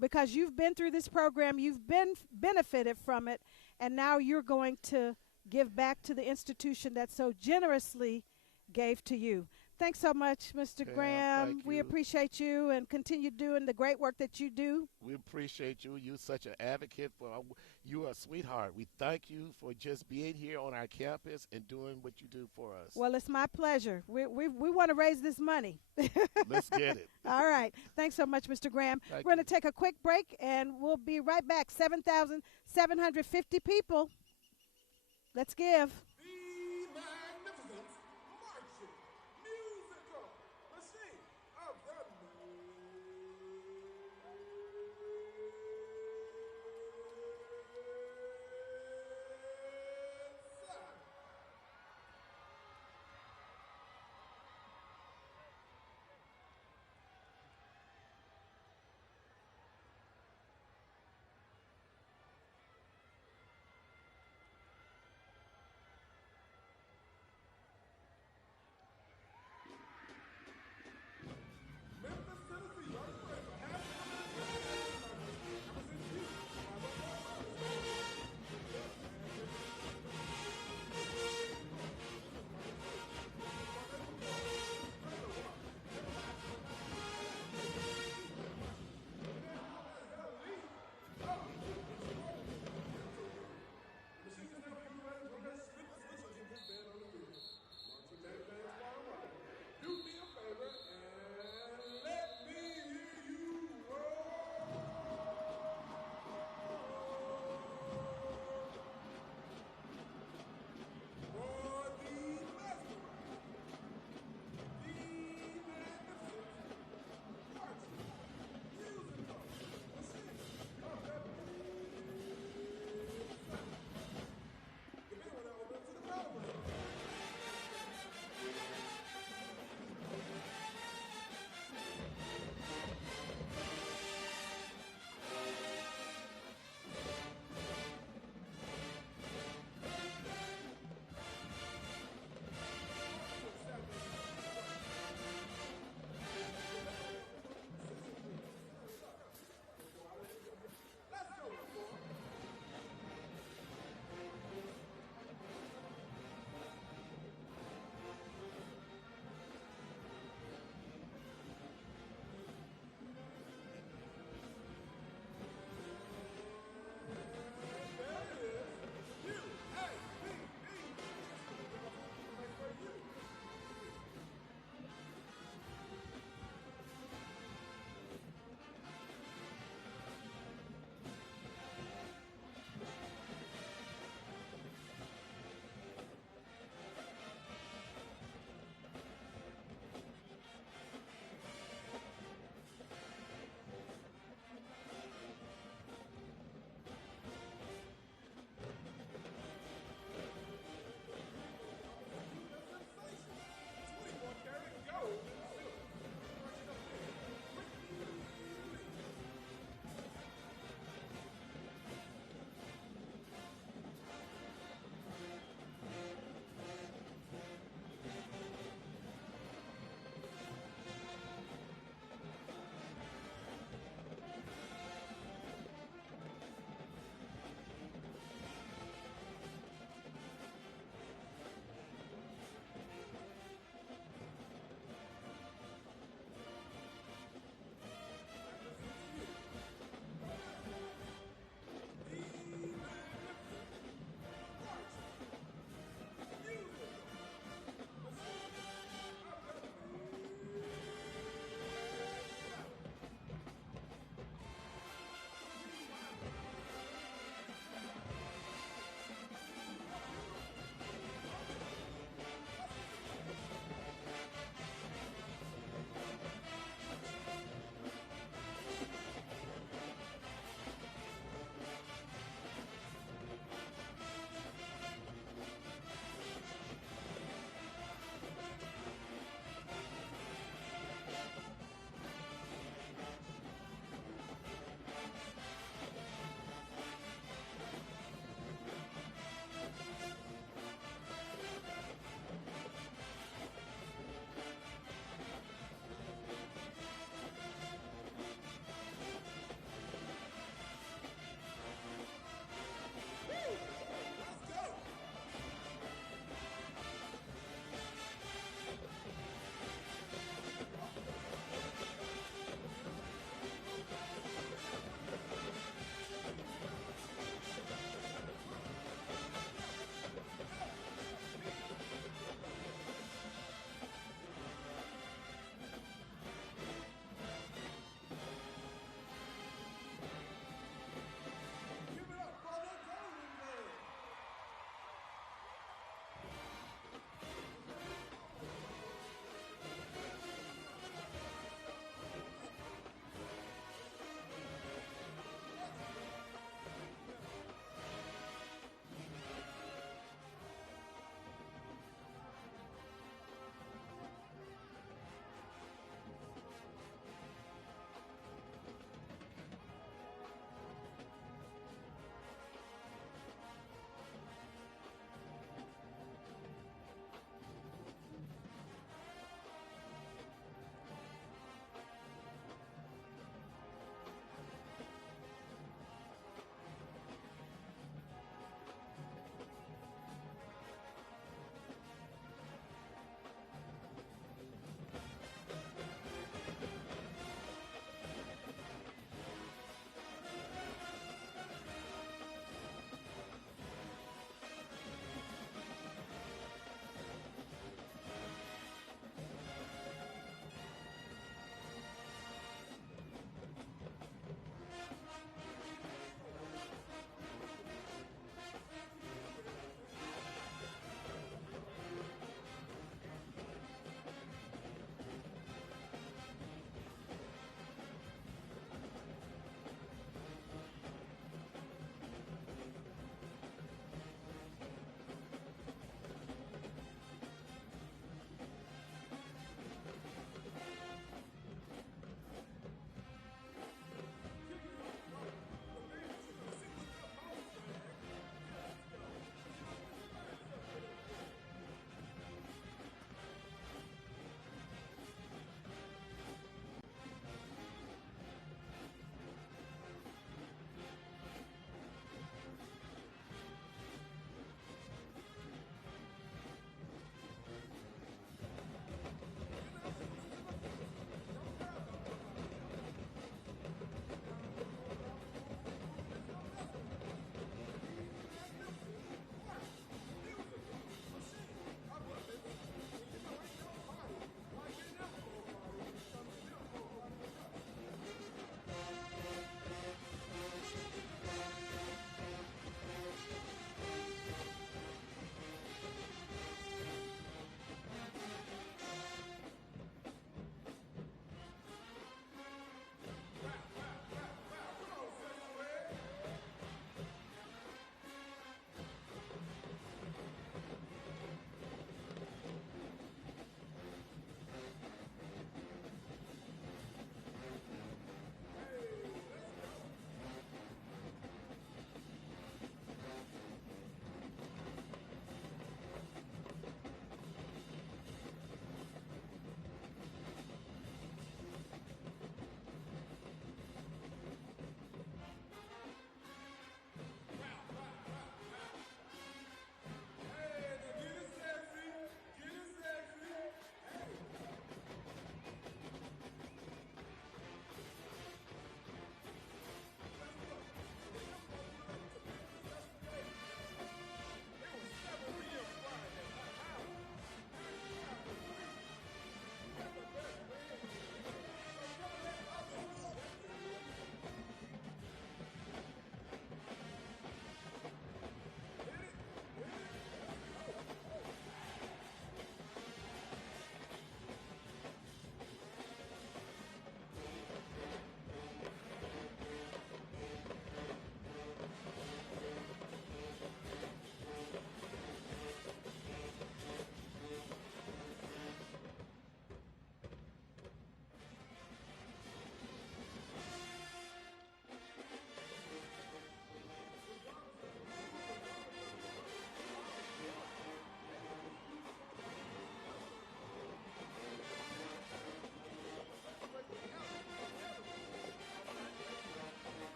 because you've been through this program, you've been benefited from it, and now you're going to give back to the institution that so generously gave to you. Thanks so much, Mr. Graham. We appreciate you and continue doing the great work that you do. We appreciate you. You're such an advocate. You are a sweetheart. We thank you for just being here on our campus and doing what you do for us. Well, it's my pleasure. We want to raise this money. Let's get it. All right. Thanks so much, Mr. Graham. We're going to take a quick break, and we'll be right back. 7,750 people. Let's give.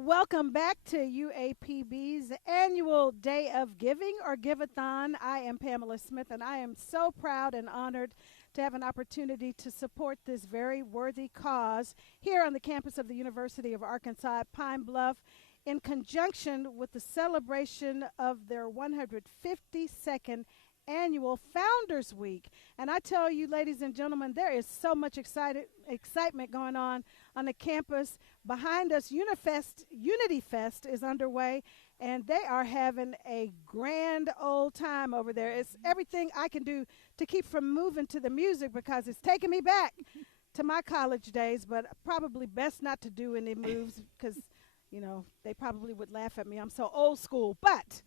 Welcome back to UAPB's annual Day of Giving, or Give-A-Thon. I am Pamela Smith, and I am so proud and honored to have an opportunity to support this very worthy cause here on the campus of the University of Arkansas at Pine Bluff, in conjunction with the celebration of their 152nd annual Founders Week. And I tell you, ladies and gentlemen, there is so much excitement going on the campus. Behind us, Unity Fest is underway, and they are having a grand old time over there. It's everything I can do to keep from moving to the music, because it's taking me back to my college days, but probably best not to do any moves because, you know, they probably would laugh at me. I'm so old school. But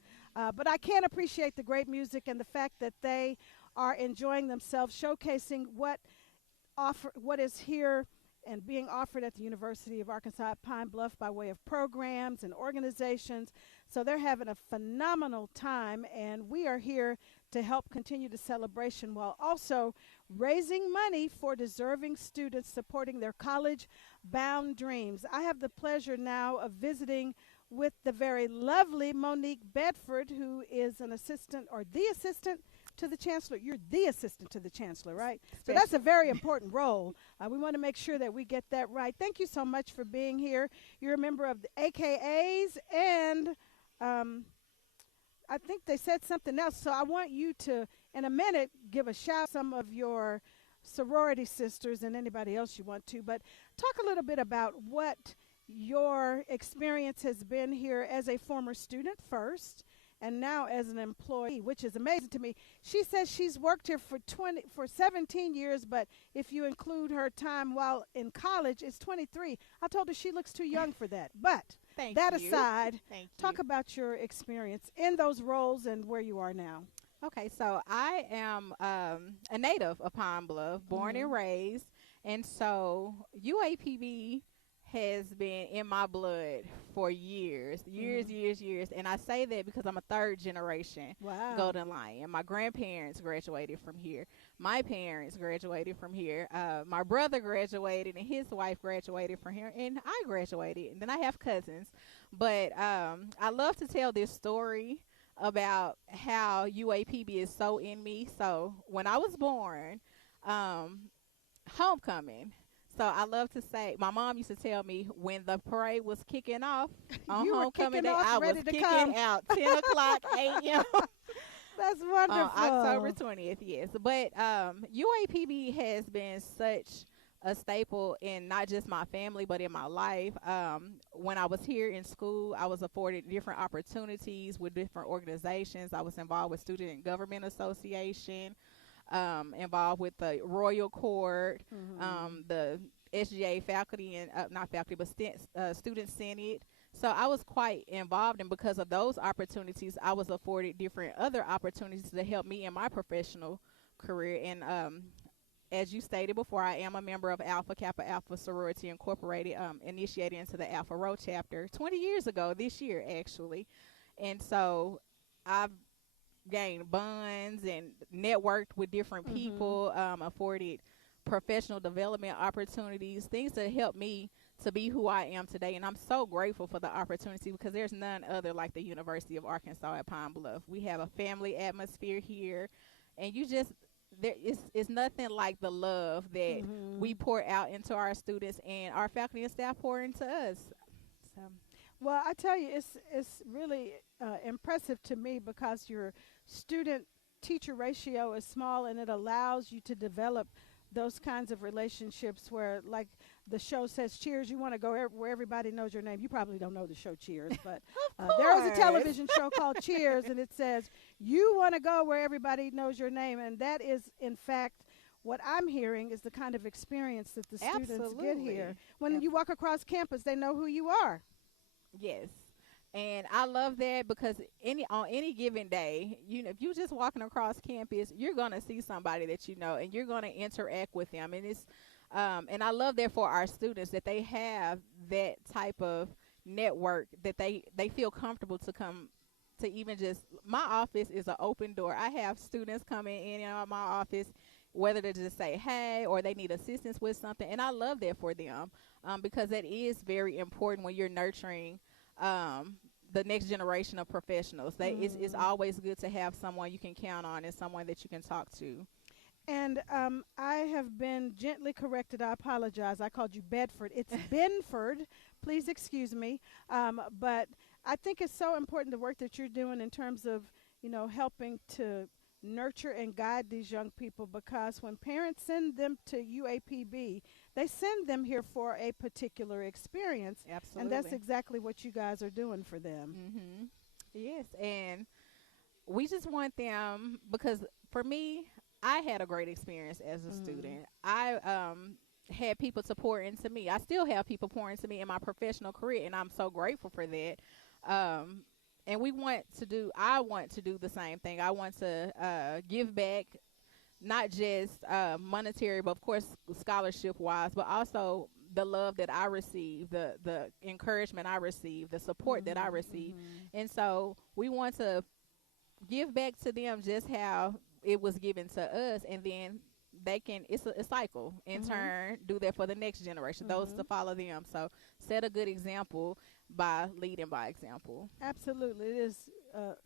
I can appreciate the great music and the fact that they are enjoying themselves, showcasing what is here and being offered at the University of Arkansas at Pine Bluff by way of programs and organizations. So they're having a phenomenal time, and we are here to help continue the celebration while also raising money for deserving students supporting their college-bound dreams. I have the pleasure now of visiting with the very lovely Mon'nique Benford, who is an assistant, or the assistant to the chancellor. You're the assistant to the chancellor, right? So that's a very important role. We want to make sure that we get that right. Thank you so much for being here. You're a member of the AKAs, and I think they said something else. So I want you to, in a minute, give a shout to some of your sorority sisters and anybody else you want to. But talk a little bit about what your experience has been here as a former student first, and now as an employee, which is amazing to me. She says she's worked here for 17 years, but if you include her time while in college, it's 23. I told her she looks too young for that. But that aside, talk about your experience in those roles and where you are now. Okay, so I am a native of Pine Bluff, born and raised, and so UAPB has been in my blood for years, and I say that because I'm a third generation Golden Lion. My grandparents graduated from here. My parents graduated from here. My brother graduated, and his wife graduated from here, and I graduated, and then I have cousins. But I love to tell this story about how UAPB is so in me. So when I was born, homecoming. So I love to say, my mom used to tell me when the parade was kicking off on homecoming day, I was kicking out 10 o'clock a.m. That's wonderful. October 20th, yes. But UAPB has been such a staple in not just my family, but in my life. When I was here in school, I was afforded different opportunities with different organizations. I was involved with Student Government Association, involved with the Royal Court, the SGA faculty and not faculty, but Student Senate. So I was quite involved, and because of those opportunities, I was afforded different other opportunities to help me in my professional career. And as you stated before, I am a member of Alpha Kappa Alpha Sorority Incorporated, initiated into the Alpha Rho chapter 20 years ago, this year actually. And so I've gained bonds and networked with different people, afforded professional development opportunities, things that help me to be who I am today. And I'm so grateful for the opportunity, because there's none other like the University of Arkansas at Pine Bluff. We have a family atmosphere here, and it's nothing like the love that we pour out into our students, and our faculty and staff pour into us. So. Well, I tell you, it's really impressive to me, because your student-teacher ratio is small, and it allows you to develop those kinds of relationships where, like the show says, Cheers, you want to go where everybody knows your name. You probably don't know the show Cheers, but there is a television show called Cheers, and it says, you want to go where everybody knows your name. And that is, in fact, what I'm hearing is the kind of experience that the students get here. When you walk across campus, they know who you are. Yes. And I love that, because on any given day, if you're just walking across campus, you're going to see somebody that you know, and you're going to interact with them. And it's and I love that for our students, that they have that type of network, that they feel comfortable to come to. Even just, my office is an open door. I have students coming in and out of my office whether to just say hey or they need assistance with something. And I love that for them because that is very important when you're nurturing the next generation of professionals. It's always good to have someone you can count on and someone that you can talk to. And I have been gently corrected. I apologize. I called you Bedford. It's Benford. Please excuse me. But I think it's so important the work that you're doing in terms of, helping to nurture and guide these young people, because when parents send them to UAPB, they send them here for a particular experience. Absolutely. And that's exactly what you guys are doing for them. Mm-hmm. Yes, and we just want them, because for me, I had a great experience as a student. I had people to pour into me. I still have people pouring into me in my professional career, and I'm so grateful for that. And I want to do the same thing. I want to give back, not just monetary, but of course scholarship-wise, but also the love that I receive, the encouragement I receive, the support that I receive. And so we want to give back to them just how it was given to us, and then they can, it's a cycle in turn, do that for the next generation, those to follow them. So set a good example by leading by example. Absolutely. It is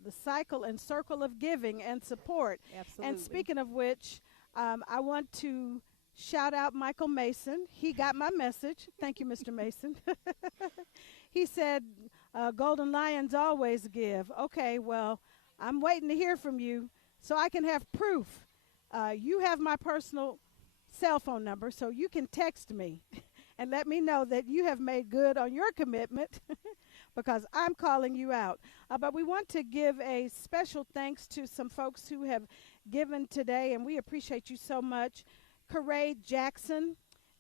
the cycle and circle of giving and support. Absolutely. And speaking of which, I want to shout out Michael Mason. He got my message. Thank you, Mr. Mason. He said, Golden Lions always give. Okay, well, I'm waiting to hear from you so I can have proof. You have my personal cell phone number, so you can text me and let me know that you have made good on your commitment because I'm calling you out. But we want to give a special thanks to some folks who have given today, and we appreciate you so much. Corey Jackson,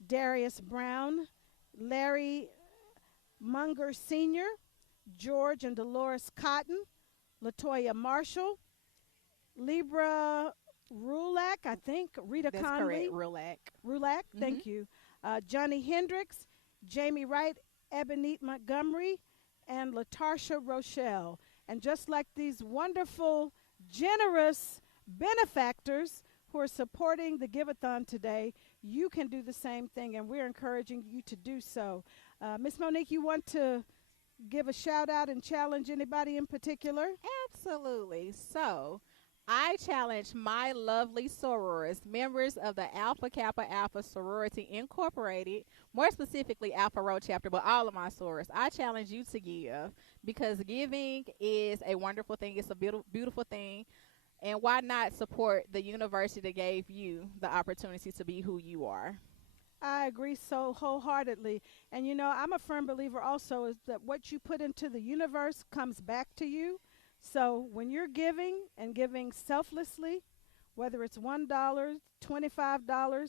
Darius Brown, Larry Munger Sr., George and Dolores Cotton, Latoya Marshall, Libra Rulak, I think, Rita That's Conley. correct, Rulak, thank you. Johnny Hendricks, Jamie Wright, Ebonite Montgomery, and Latarsha Rochelle. And just like these wonderful, generous benefactors who are supporting the Giveathon today, you can do the same thing, and we're encouraging you to do so. Miss Mon'nique, you want to give a shout out and challenge anybody in particular? Absolutely. So I challenge my lovely sorors, members of the Alpha Kappa Alpha Sorority Incorporated, more specifically Alpha Rho chapter, but all of my sorors. I challenge you to give, because giving is a wonderful thing. It's a beautiful thing. And why not support the university that gave you the opportunity to be who you are? I agree so wholeheartedly. And, I'm a firm believer also is that what you put into the universe comes back to you. So when you're giving and giving selflessly, whether it's $1, $25, $50,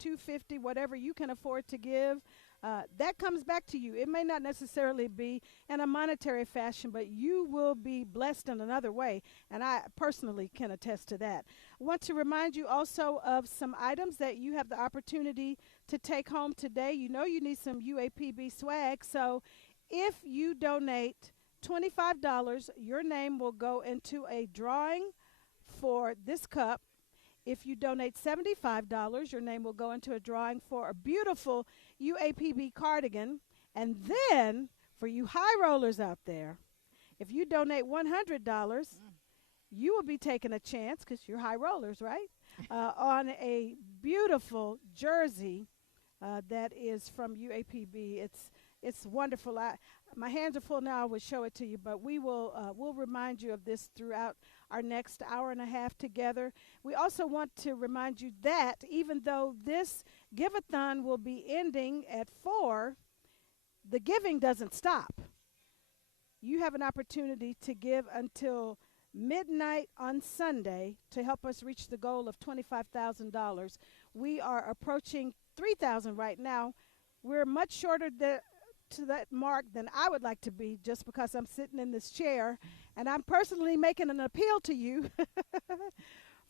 $250, whatever you can afford to give, that comes back to you. It may not necessarily be in a monetary fashion, but you will be blessed in another way, and I personally can attest to that. I want to remind you also of some items that you have the opportunity to take home today. You need some UAPB swag, so if you donate $25, your name will go into a drawing for this cup. If you donate $75, your name will go into a drawing for a beautiful UAPB cardigan. And then, for you high rollers out there, if you donate $100, you will be taking a chance, because you're high rollers, right, on a beautiful jersey that is from UAPB. It's wonderful. My hands are full now. I would show it to you, but we'll remind you of this throughout our next hour and a half together. We also want to remind you that even though this Giveathon will be ending at 4, the giving doesn't stop. You have an opportunity to give until midnight on Sunday to help us reach the goal of $25,000. We are approaching $3,000 right now. We're much shorter to that mark than I would like to be, just because I'm sitting in this chair, and I'm personally making an appeal to you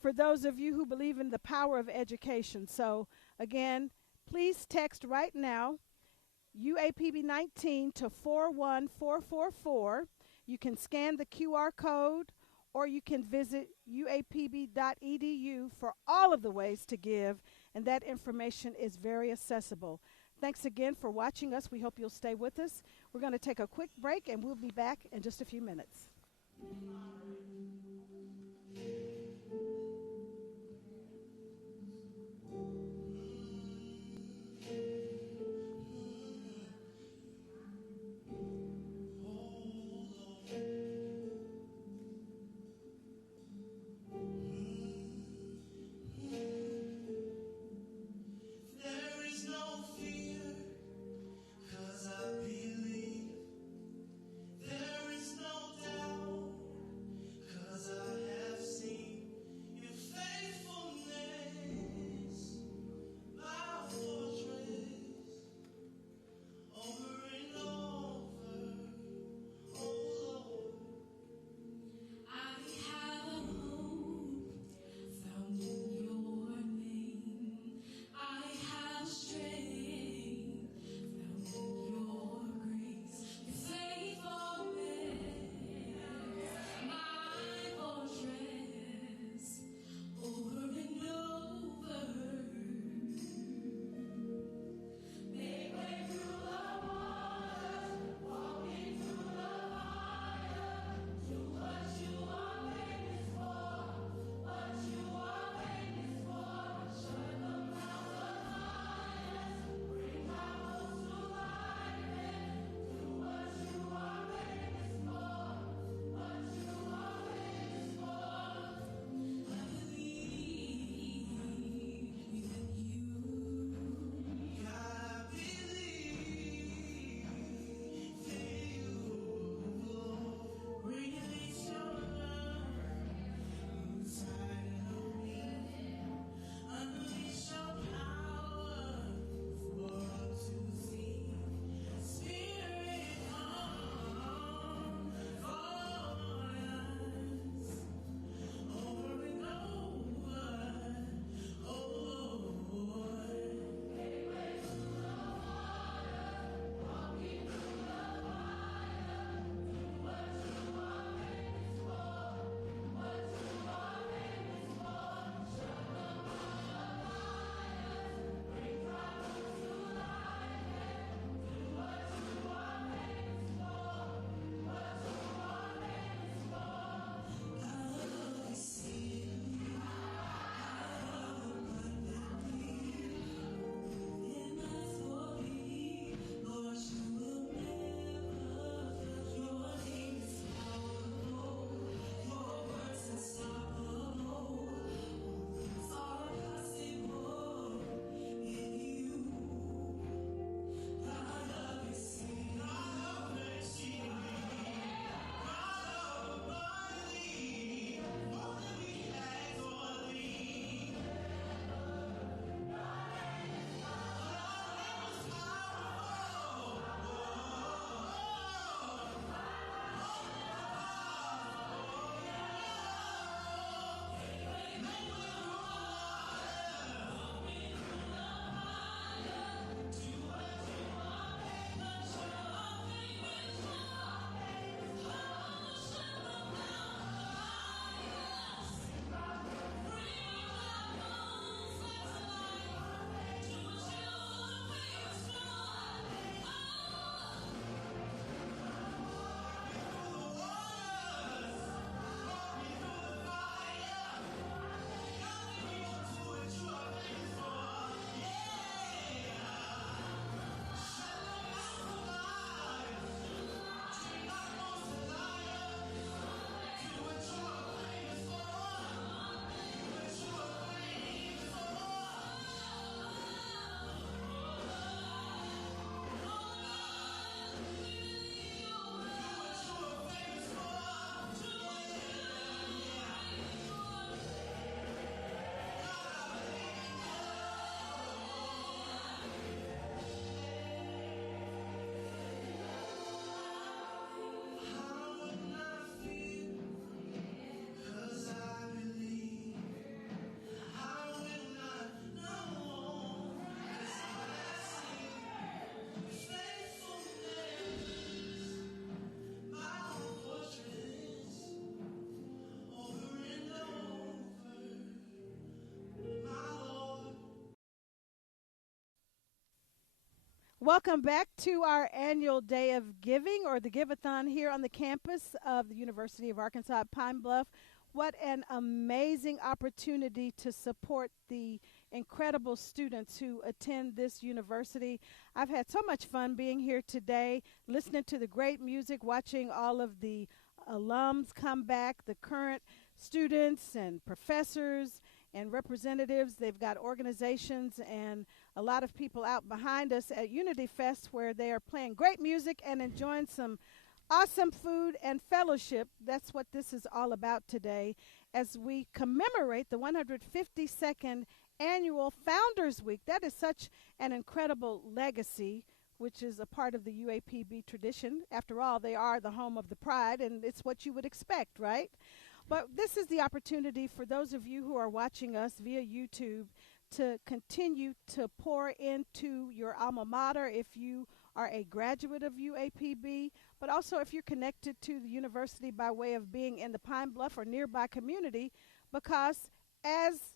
for those of you who believe in the power of education. So again, please text right now UAPB19 to 41444. You can scan the QR code, or you can visit uapb.edu for all of the ways to give, and that information is very accessible. Thanks again for watching us. We hope you'll stay with us. We're going to take a quick break, and we'll be back in just a few minutes. There is no doubt, 'cause I Welcome back to our annual Day of Giving, or the Give-A-Thon, here on the campus of the University of Arkansas at Pine Bluff. What an amazing opportunity to support the incredible students who attend this university. I've had so much fun being here today, listening to the great music, watching all of the alums come back, the current students and professors and representatives. They've got organizations and a lot of people out behind us at Unity Fest, where they are playing great music and enjoying some awesome food and fellowship. That's what this is all about today, as we commemorate the 152nd annual Founders Week. That is such an incredible legacy, which is a part of the UAPB tradition. After all, they are the home of the Pride, and it's what you would expect, right? But this is the opportunity for those of you who are watching us via YouTube to continue to pour into your alma mater if you are a graduate of UAPB, but also if you're connected to the university by way of being in the Pine Bluff or nearby community, because as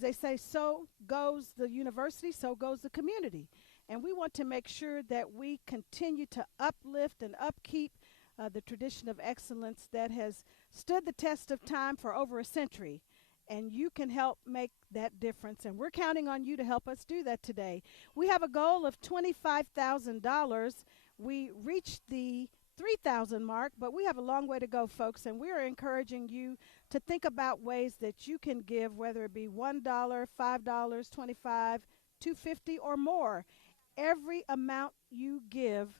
they say, so goes the university, so goes the community. And we want to make sure that we continue to uplift and upkeep the tradition of excellence that has stood the test of time for over a century. And you can help make that difference. And we're counting on you to help us do that today. We have a goal of $25,000. We reached the $3,000 mark, but we have a long way to go, folks. And we are encouraging you to think about ways that you can give, whether it be $1, $5, $25, $250, or more. Every amount you give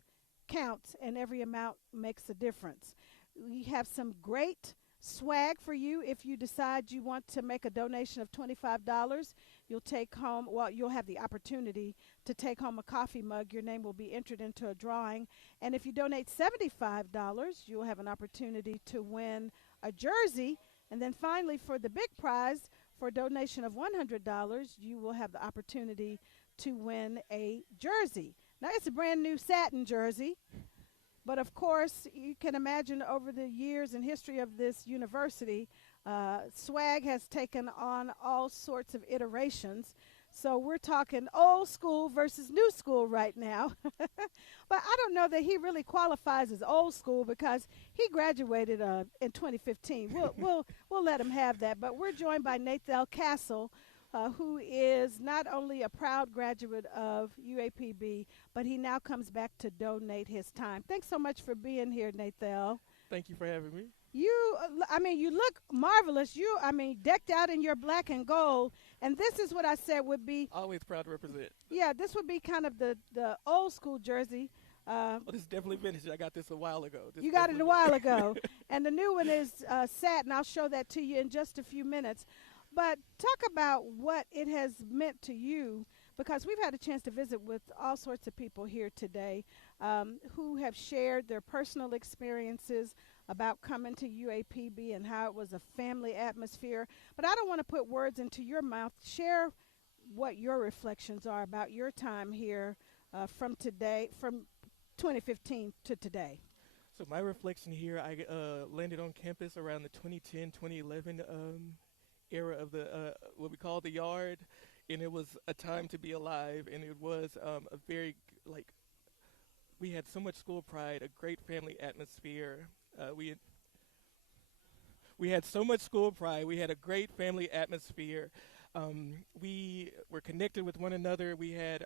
counts, and every amount makes a difference. We have some great swag for you. If you decide you want to make a donation of $25, you'll take home, well, you'll have the opportunity to take home a coffee mug. Your name will be entered into a drawing. And if you donate $75, you'll have an opportunity to win a jersey. And then finally, for the big prize, for a donation of $100, you will have the opportunity to win a jersey. Now, it's a brand new satin jersey. But, of course, you can imagine over the years and history of this university, swag has taken on all sorts of iterations. So we're talking old school versus new school right now. But I don't know that he really qualifies as old school, because he graduated in 2015. We'll let him have that. But we're joined by Nathal Castle, who is not only a proud graduate of UAPB, but he now comes back to donate his time. Thanks so much for being here, Nathal. Thank you for having me. You look marvelous. Decked out in your black and gold. And this is what I said would be. Always proud to represent. Yeah, this would be kind of the old school jersey. This is definitely vintage. I got this a while ago. You got it a while ago. And the new one is satin. I'll show that to you in just a few minutes. But talk about what it has meant to you, because we've had a chance to visit with all sorts of people here today who have shared their personal experiences about coming to UAPB and how it was a family atmosphere. But I don't want to put words into your mouth. Share what your reflections are about your time here from 2015 to today. So my reflection here, I landed on campus around the 2010-2011 era of the what we call the yard, and it was a time to be alive, and it was a very, we had so much school pride, a great family atmosphere. We had so much school pride. We had a great family atmosphere. We were connected with one another. We had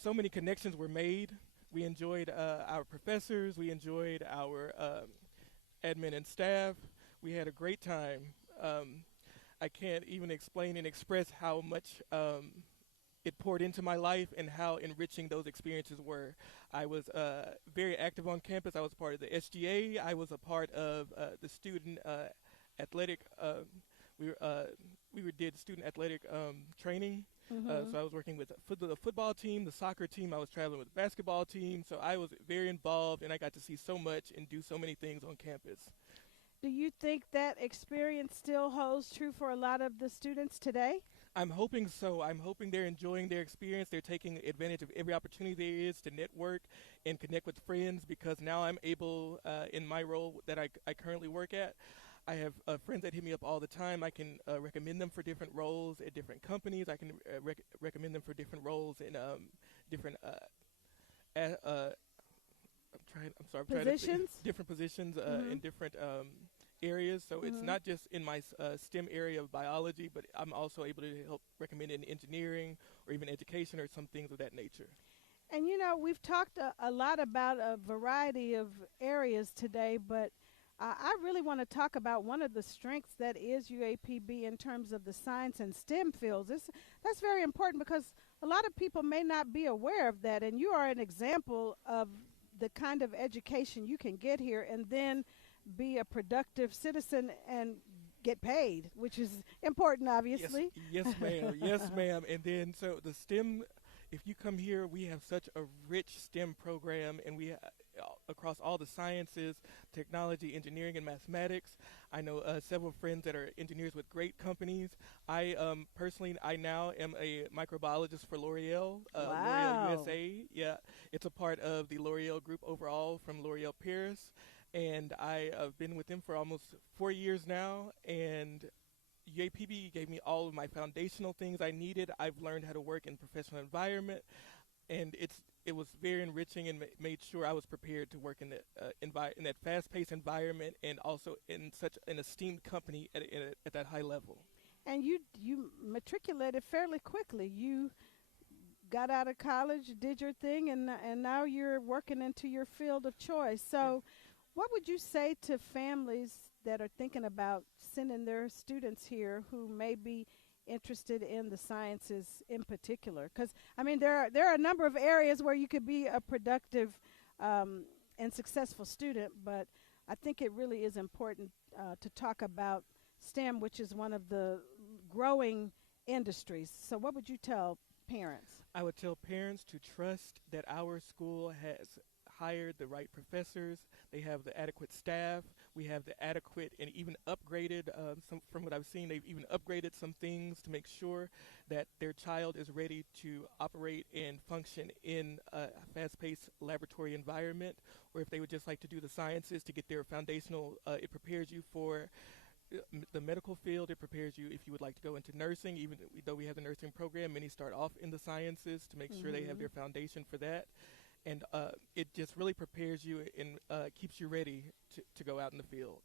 so many connections were made. We enjoyed our professors. We enjoyed our admin and staff. We had a great time. I can't even explain and express how much it poured into my life and how enriching those experiences were. I was very active on campus. I was part of the SGA. I was a part of the student athletic. We did student athletic training. So I was working with the football team, the soccer team. I was traveling with the basketball team. So I was very involved, and I got to see so much and do so many things on campus. Do you think that experience still holds true for a lot of the students today? I'm hoping so. I'm hoping they're enjoying their experience. They're taking advantage of every opportunity there is to network and connect with friends, because now I'm able, in my role that I currently work at, I have friends that hit me up all the time. I can recommend them for different roles at different companies. I can recommend them for different roles in different positions. Different positions in different areas. So it's not just in my STEM area of biology, but I'm also able to help recommend in engineering or even education or some things of that nature. And you know, we've talked a lot about a variety of areas today, but I really want to talk about one of the strengths that is UAPB in terms of the science and STEM fields. That's very important because a lot of people may not be aware of that, and you are an example of the kind of education you can get here and then be a productive citizen and get paid, which is important, obviously. Yes, ma'am. Yes, ma'am. And then so the STEM, if you come here, we have such a rich STEM program, and we across all the sciences, technology, engineering, and mathematics. I know several friends that are engineers with great companies. I personally, I now am a microbiologist for L'Oreal, L'Oreal USA. Yeah, it's a part of the L'Oreal group overall from L'Oreal Paris, and I have been with them for almost 4 years now, and UAPB gave me all of my foundational things I needed. I've learned how to work in professional environment, and it was very enriching and made sure I was prepared to work in that fast-paced environment and also in such an esteemed company at that high level. And you matriculated fairly quickly. You got out of college, did your thing, and now you're working into your field of choice. So what would you say to families that are thinking about sending their students here who may be interested in the sciences in particular? Because, I mean, there are a number of areas where you could be a productive and successful student, but I think it really is important to talk about STEM, which is one of the growing industries. So what would you tell parents? I would tell parents to trust that our school has hired the right professors. They have the adequate staff. We have the adequate and even upgraded, from what I've seen, they've even upgraded some things to make sure that their child is ready to operate and function in a fast-paced laboratory environment, or if they would just like to do the sciences to get their foundational, it prepares you for the medical field. It prepares you if you would like to go into nursing. Even though we have the nursing program, many start off in the sciences to make sure they have their foundation for that. And it just really prepares you and keeps you ready to go out in the field.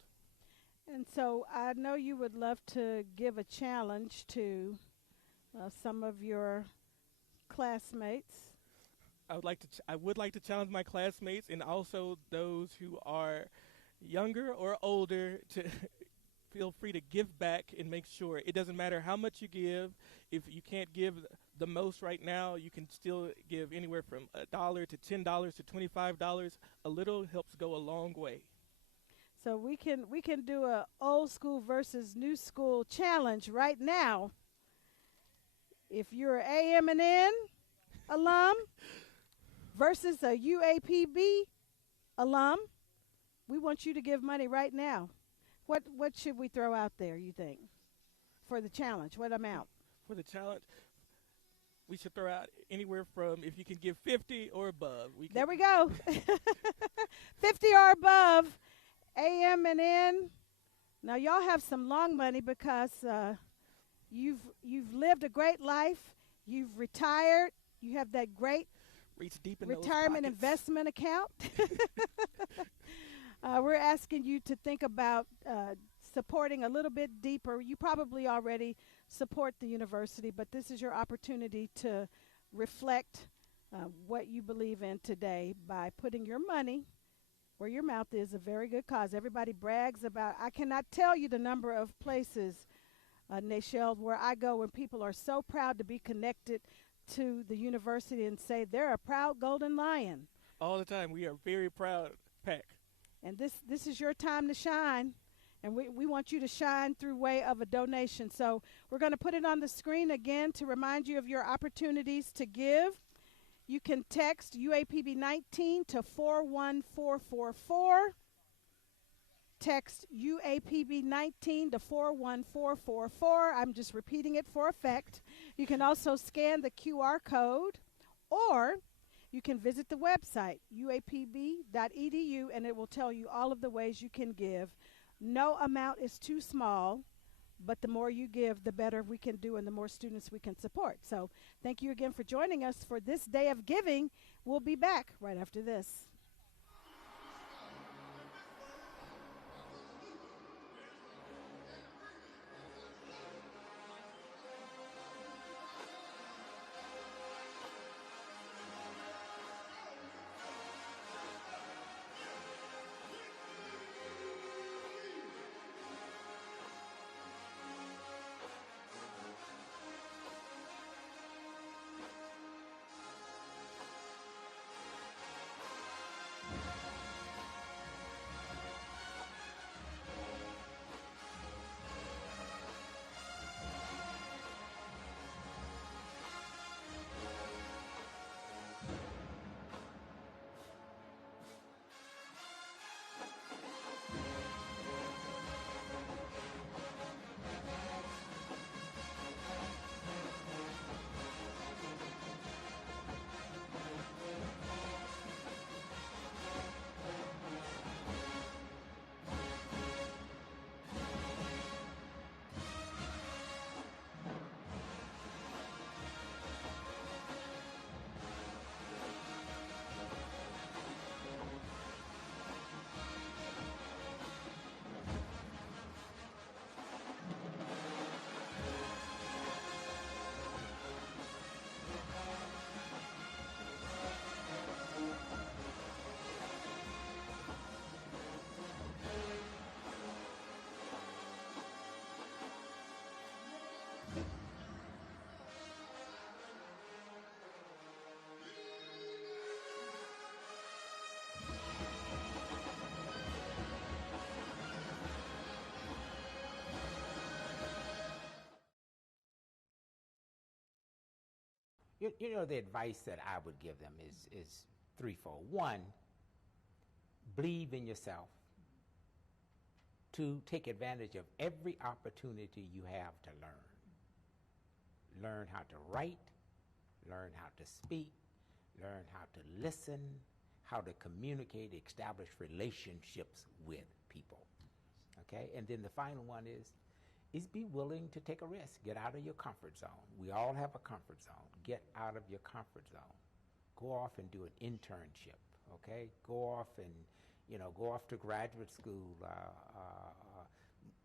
And so I know you would love to give a challenge to some of your classmates. I would like to challenge my classmates and also those who are younger or older to feel free to give back and make sure. It doesn't matter how much you give. If you can't give the most right now, you can still give anywhere from $1 to $10 to $25. A little helps go a long way. So we can do a old school versus new school challenge right now. If you're an AM&N alum versus a UAPB alum, we want you to give money right now. What should we throw out there, you think, for the challenge? What amount? For the challenge, we should throw out anywhere from, if you can give 50 or above. There we go. 50 or above, AM&N. Now, y'all have some long money because you've lived a great life. You've retired. You have that great reach deep in retirement investment account. We're asking you to think about supporting a little bit deeper. You probably already support the university, but this is your opportunity to reflect what you believe in today by putting your money where your mouth is. A very good cause. Everybody brags about, I cannot tell you the number of places, Nichelle, where I go when people are so proud to be connected to the university and say they're a proud Golden Lion. All the time. We are very proud, PAC. And this is your time to shine, and we want you to shine through way of a donation. So we're going to put it on the screen again to remind you of your opportunities to give. You can text UAPB19 to 41444. Text UAPB19 to 41444. I'm just repeating it for effect. You can also scan the QR code, or you can visit the website, uapb.edu, and it will tell you all of the ways you can give. No amount is too small, but the more you give, the better we can do and the more students we can support. So thank you again for joining us for this day of giving. We'll be back right after this. You know, the advice that I would give them is threefold. One, believe in yourself. Two, take advantage of every opportunity you have to learn. Learn how to write, learn how to speak, learn how to listen, how to communicate, establish relationships with people. Okay? And then the final one is be willing to take a risk. Get out of your comfort zone. We all have a comfort zone. Get out of your comfort zone. Go off and do an internship, okay? Go off to graduate school.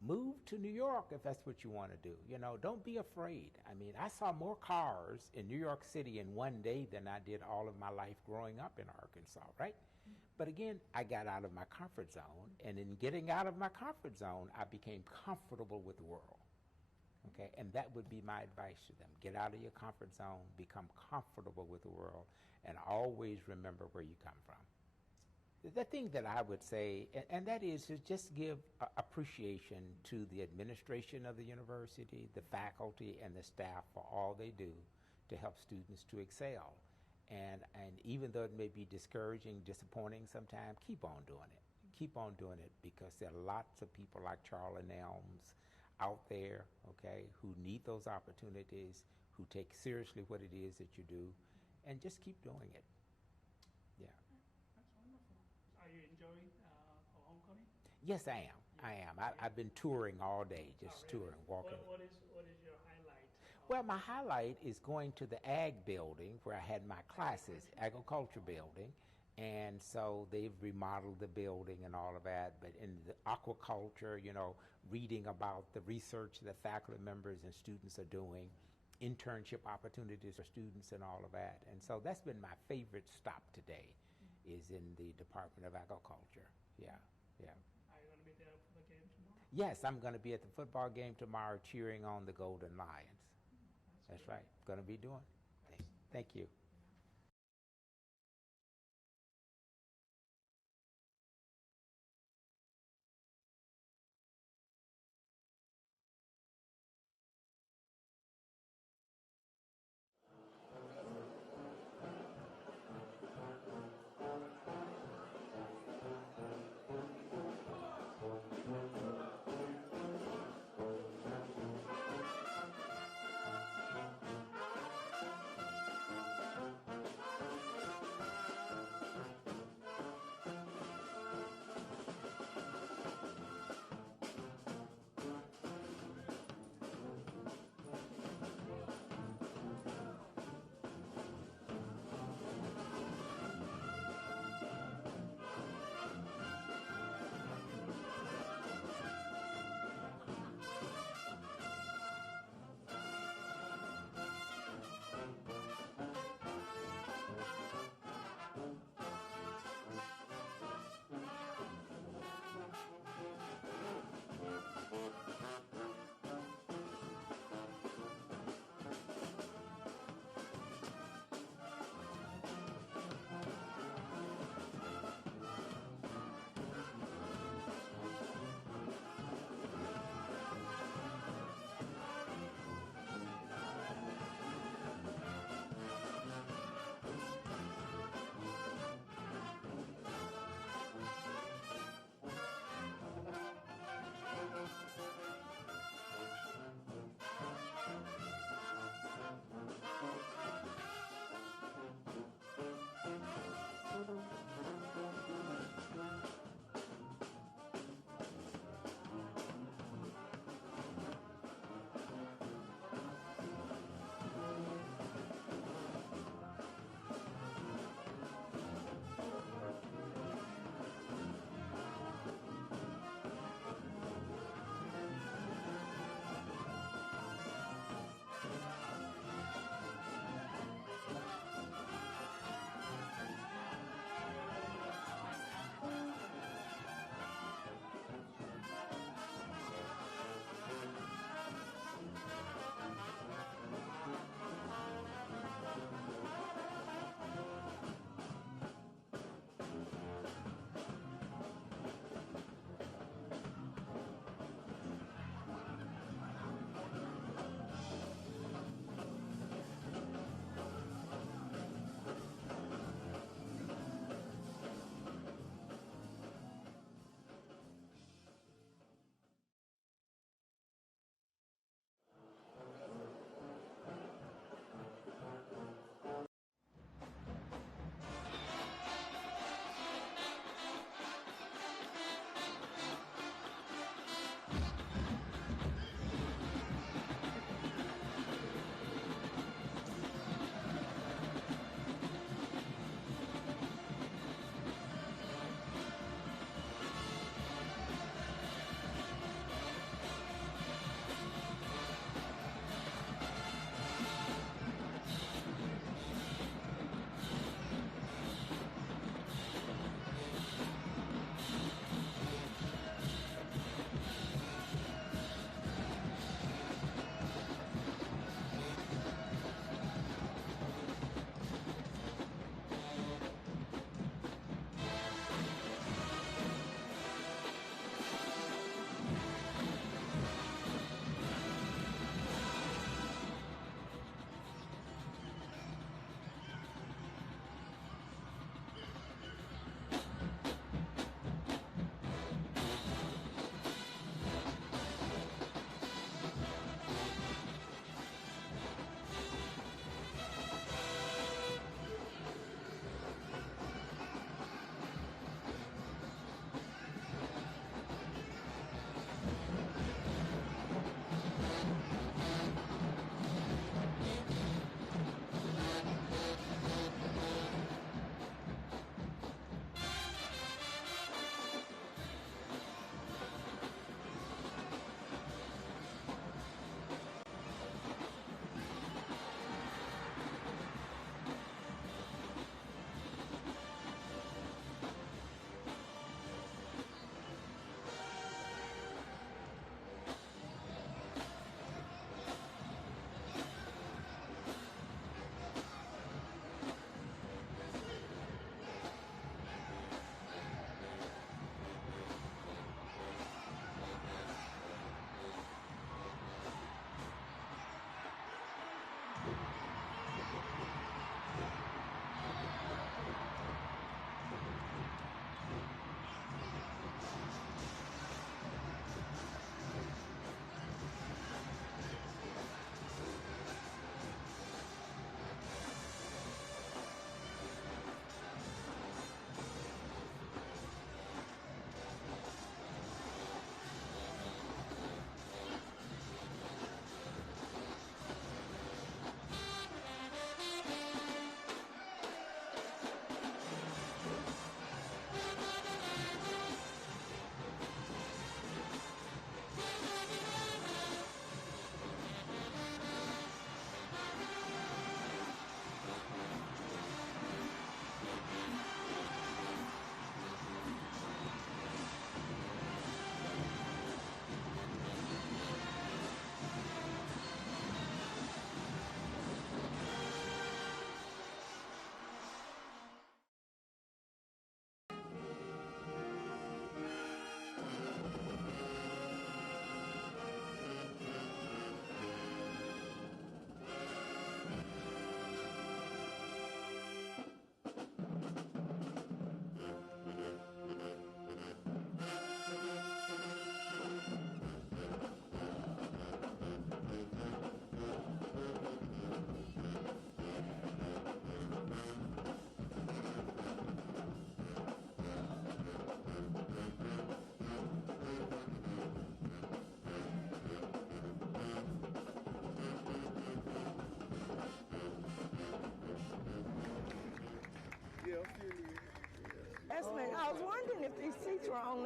Move to New York if that's what you want to do. You know, don't be afraid. I mean, I saw more cars in New York City in one day than I did all of my life growing up in Arkansas, right? But again, I got out of my comfort zone, and in getting out of my comfort zone, I became comfortable with the world, okay? And that would be my advice to them. Get out of your comfort zone, become comfortable with the world, and always remember where you come from. The thing that I would say, and that is to just give appreciation to the administration of the university, the faculty, and the staff for all they do to help students to excel. And even though it may be discouraging, disappointing sometimes, keep on doing it. Keep on doing it, because there are lots of people like Charlie Nelms out there, okay, who need those opportunities, who take seriously what it is that you do, and just keep doing it. Yeah. That's wonderful. Are you enjoying homecoming? Yes, I am. I've been touring all day, just touring, walking. What is your highlight? Well, my highlight is going to the ag building where I had my classes, agriculture building, and so they've remodeled the building and all of that. But in the aquaculture, you know, reading about the research that faculty members and students are doing, internship opportunities for students and all of that. And so that's been my favorite stop today, is in the Department of Agriculture. Yeah, yeah. Are you going to be there for the game tomorrow? Yes, I'm going to be at the football game tomorrow cheering on the Golden Lions. That's right. Going to be doing. Thank you.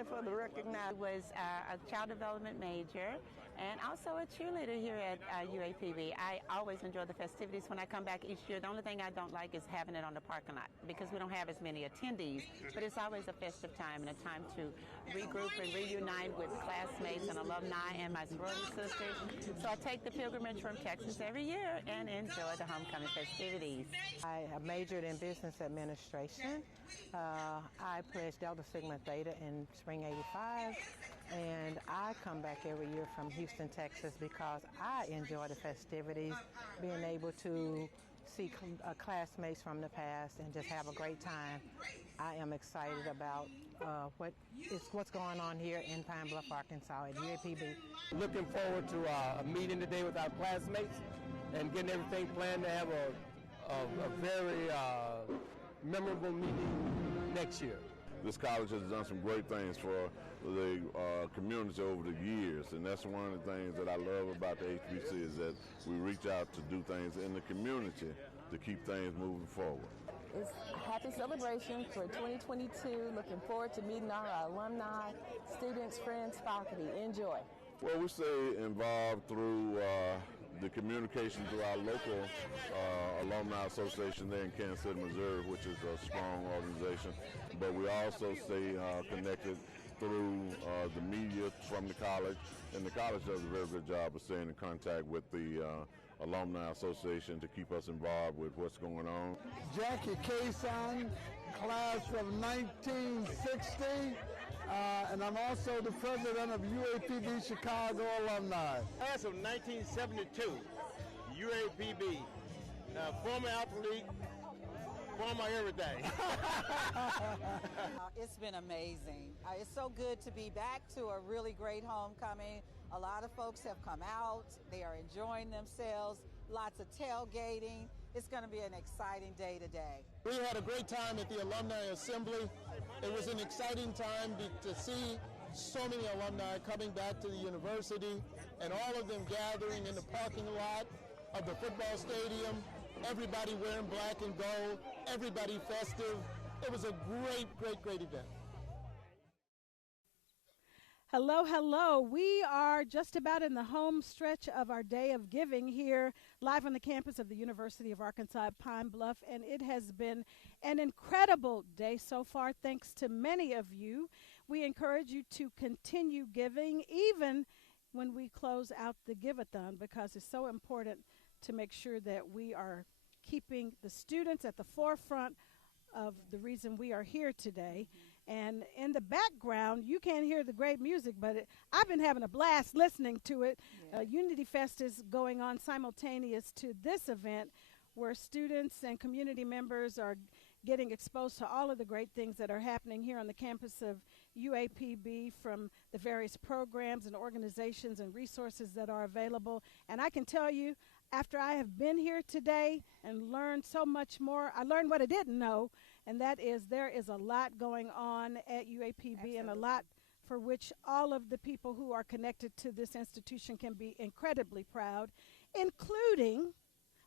honor for the recognized was a child development major and also a cheerleader here at UAPB. I always enjoy the festivities when I come back each year. The only thing I don't like is having it on the parking lot because we don't have as many attendees, but it's always a festive time and a time to regroup and reunite with classmates and alumni and my sorority sisters. So I take the pilgrimage from Texas every year and enjoy the homecoming festivities. I have majored in business administration. I pledged Delta Sigma Theta in spring '85, and I come back every year from Houston, Texas because I enjoy the festivities, being able to see classmates from the past and just have a great time. I am excited about what's going on here in Pine Bluff, Arkansas at UAPB. Looking forward to a meeting today with our classmates and getting everything planned to have a very memorable meeting next year. This college has done some great things for the community over the years, and that's one of the things that I love about the HBC is that we reach out to do things in the community to keep things moving forward. It's a happy celebration for 2022. Looking forward to meeting our alumni, students, friends, faculty. Enjoy. Well, we stay involved through the communication through our local alumni association there in Kansas City, Missouri, which is a strong organization. But we also stay connected through the media from the college, and the college does a very good job of staying in contact with the Alumni Association to keep us involved with what's going on. Jackie Kayson, class from 1960, and I'm also the president of UAPB Chicago Alumni. Class of 1972, UAPB, former athlete, former everything. It's been amazing. It's so good to be back to a really great homecoming. A lot of folks have come out. They are enjoying themselves. Lots of tailgating. It's going to be an exciting day today. We had a great time at the Alumni Assembly. It was an exciting time to see so many alumni coming back to the university and all of them gathering in the parking lot of the football stadium. Everybody wearing black and gold, everybody festive. It was a great, great, great event. Hello, hello. We are just about in the home stretch of our day of giving here live on the campus of the University of Arkansas at Pine Bluff, and it has been an incredible day so far, thanks to many of you. We encourage you to continue giving even when we close out the Give-A-Thon, because it's so important to make sure that we are keeping the students at the forefront of the reason we are here today. And in the background, you can't hear the great music, but I've been having a blast listening to it. Unity Fest is going on simultaneous to this event, where students and community members are getting exposed to all of the great things that are happening here on the campus of UAPB, from the various programs and organizations and resources that are available. And I can tell you, after I have been here today and learned so much more, I learned what I didn't know, and that is there is a lot going on at UAPB. Absolutely. And a lot for which all of the people who are connected to this institution can be incredibly proud, including,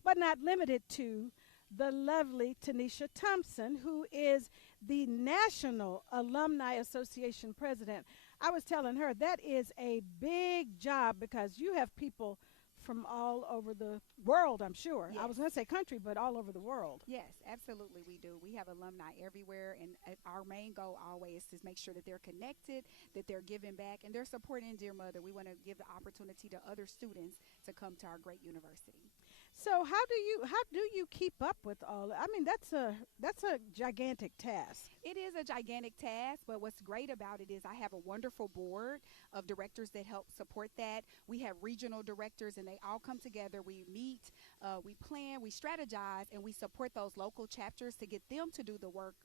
but not limited to, the lovely Tanisha Thompson, who is the National Alumni Association president. I was telling her that is a big job, because you have people from all over the world, I'm sure. Yes. I was going to say country, but all over the world. Yes, absolutely we do. We have alumni everywhere, and our main goal always is to make sure that they're connected, that they're giving back, and they're supporting Dear Mother. We want to give the opportunity to other students to come to our great university. So how do you keep up with all? I mean, that's a gigantic task. It is a gigantic task, but what's great about it is I have a wonderful board of directors that help support that. We have regional directors, and they all come together. We meet, we plan, we strategize, and we support those local chapters to get them to do the work,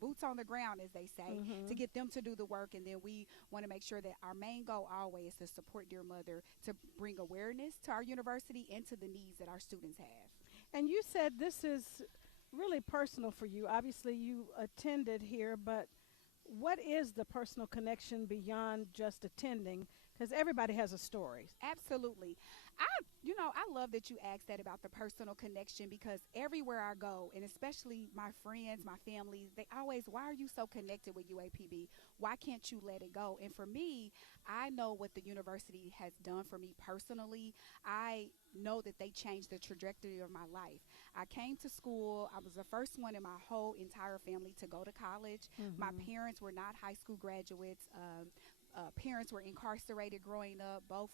boots on the ground, as they say, to get them to do the work. And then we want to make sure that our main goal always is to support Dear Mother, to bring awareness to our university and to the needs that our students have. And you said this is really personal for you. Obviously, you attended here, but what is the personal connection beyond just attending Because everybody has a story. Absolutely. I love that you asked that about the personal connection, because everywhere I go, and especially my friends, my family, they always, why are you so connected with UAPB? Why can't you let it go? And for me, I know what the university has done for me personally. I know that they changed the trajectory of my life. I came to school. I was the first one in my whole entire family to go to college. My parents were not high school graduates. Parents were incarcerated growing up, both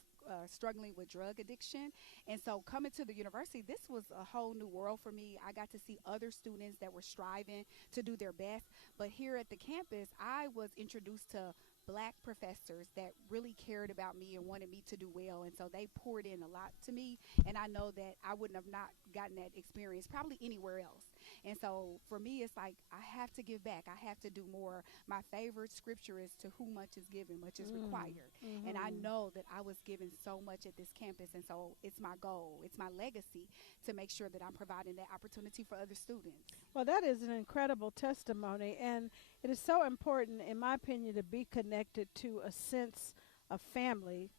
struggling with drug addiction. And so coming to the university, this was a whole new world for me. I got to see other students that were striving to do their best. But here at the campus, I was introduced to Black professors that really cared about me and wanted me to do well. And so they poured in a lot to me. And I know that I wouldn't have not gotten that experience probably anywhere else. And so for me, it's like I have to give back. I have to do more. My favorite scripture is, to whom much is given, much is required. And I know that I was given so much at this campus. And so it's my goal, it's my legacy to make sure that I'm providing that opportunity for other students. Well, that is an incredible testimony. And it is so important, in my opinion, to be connected to a sense of family,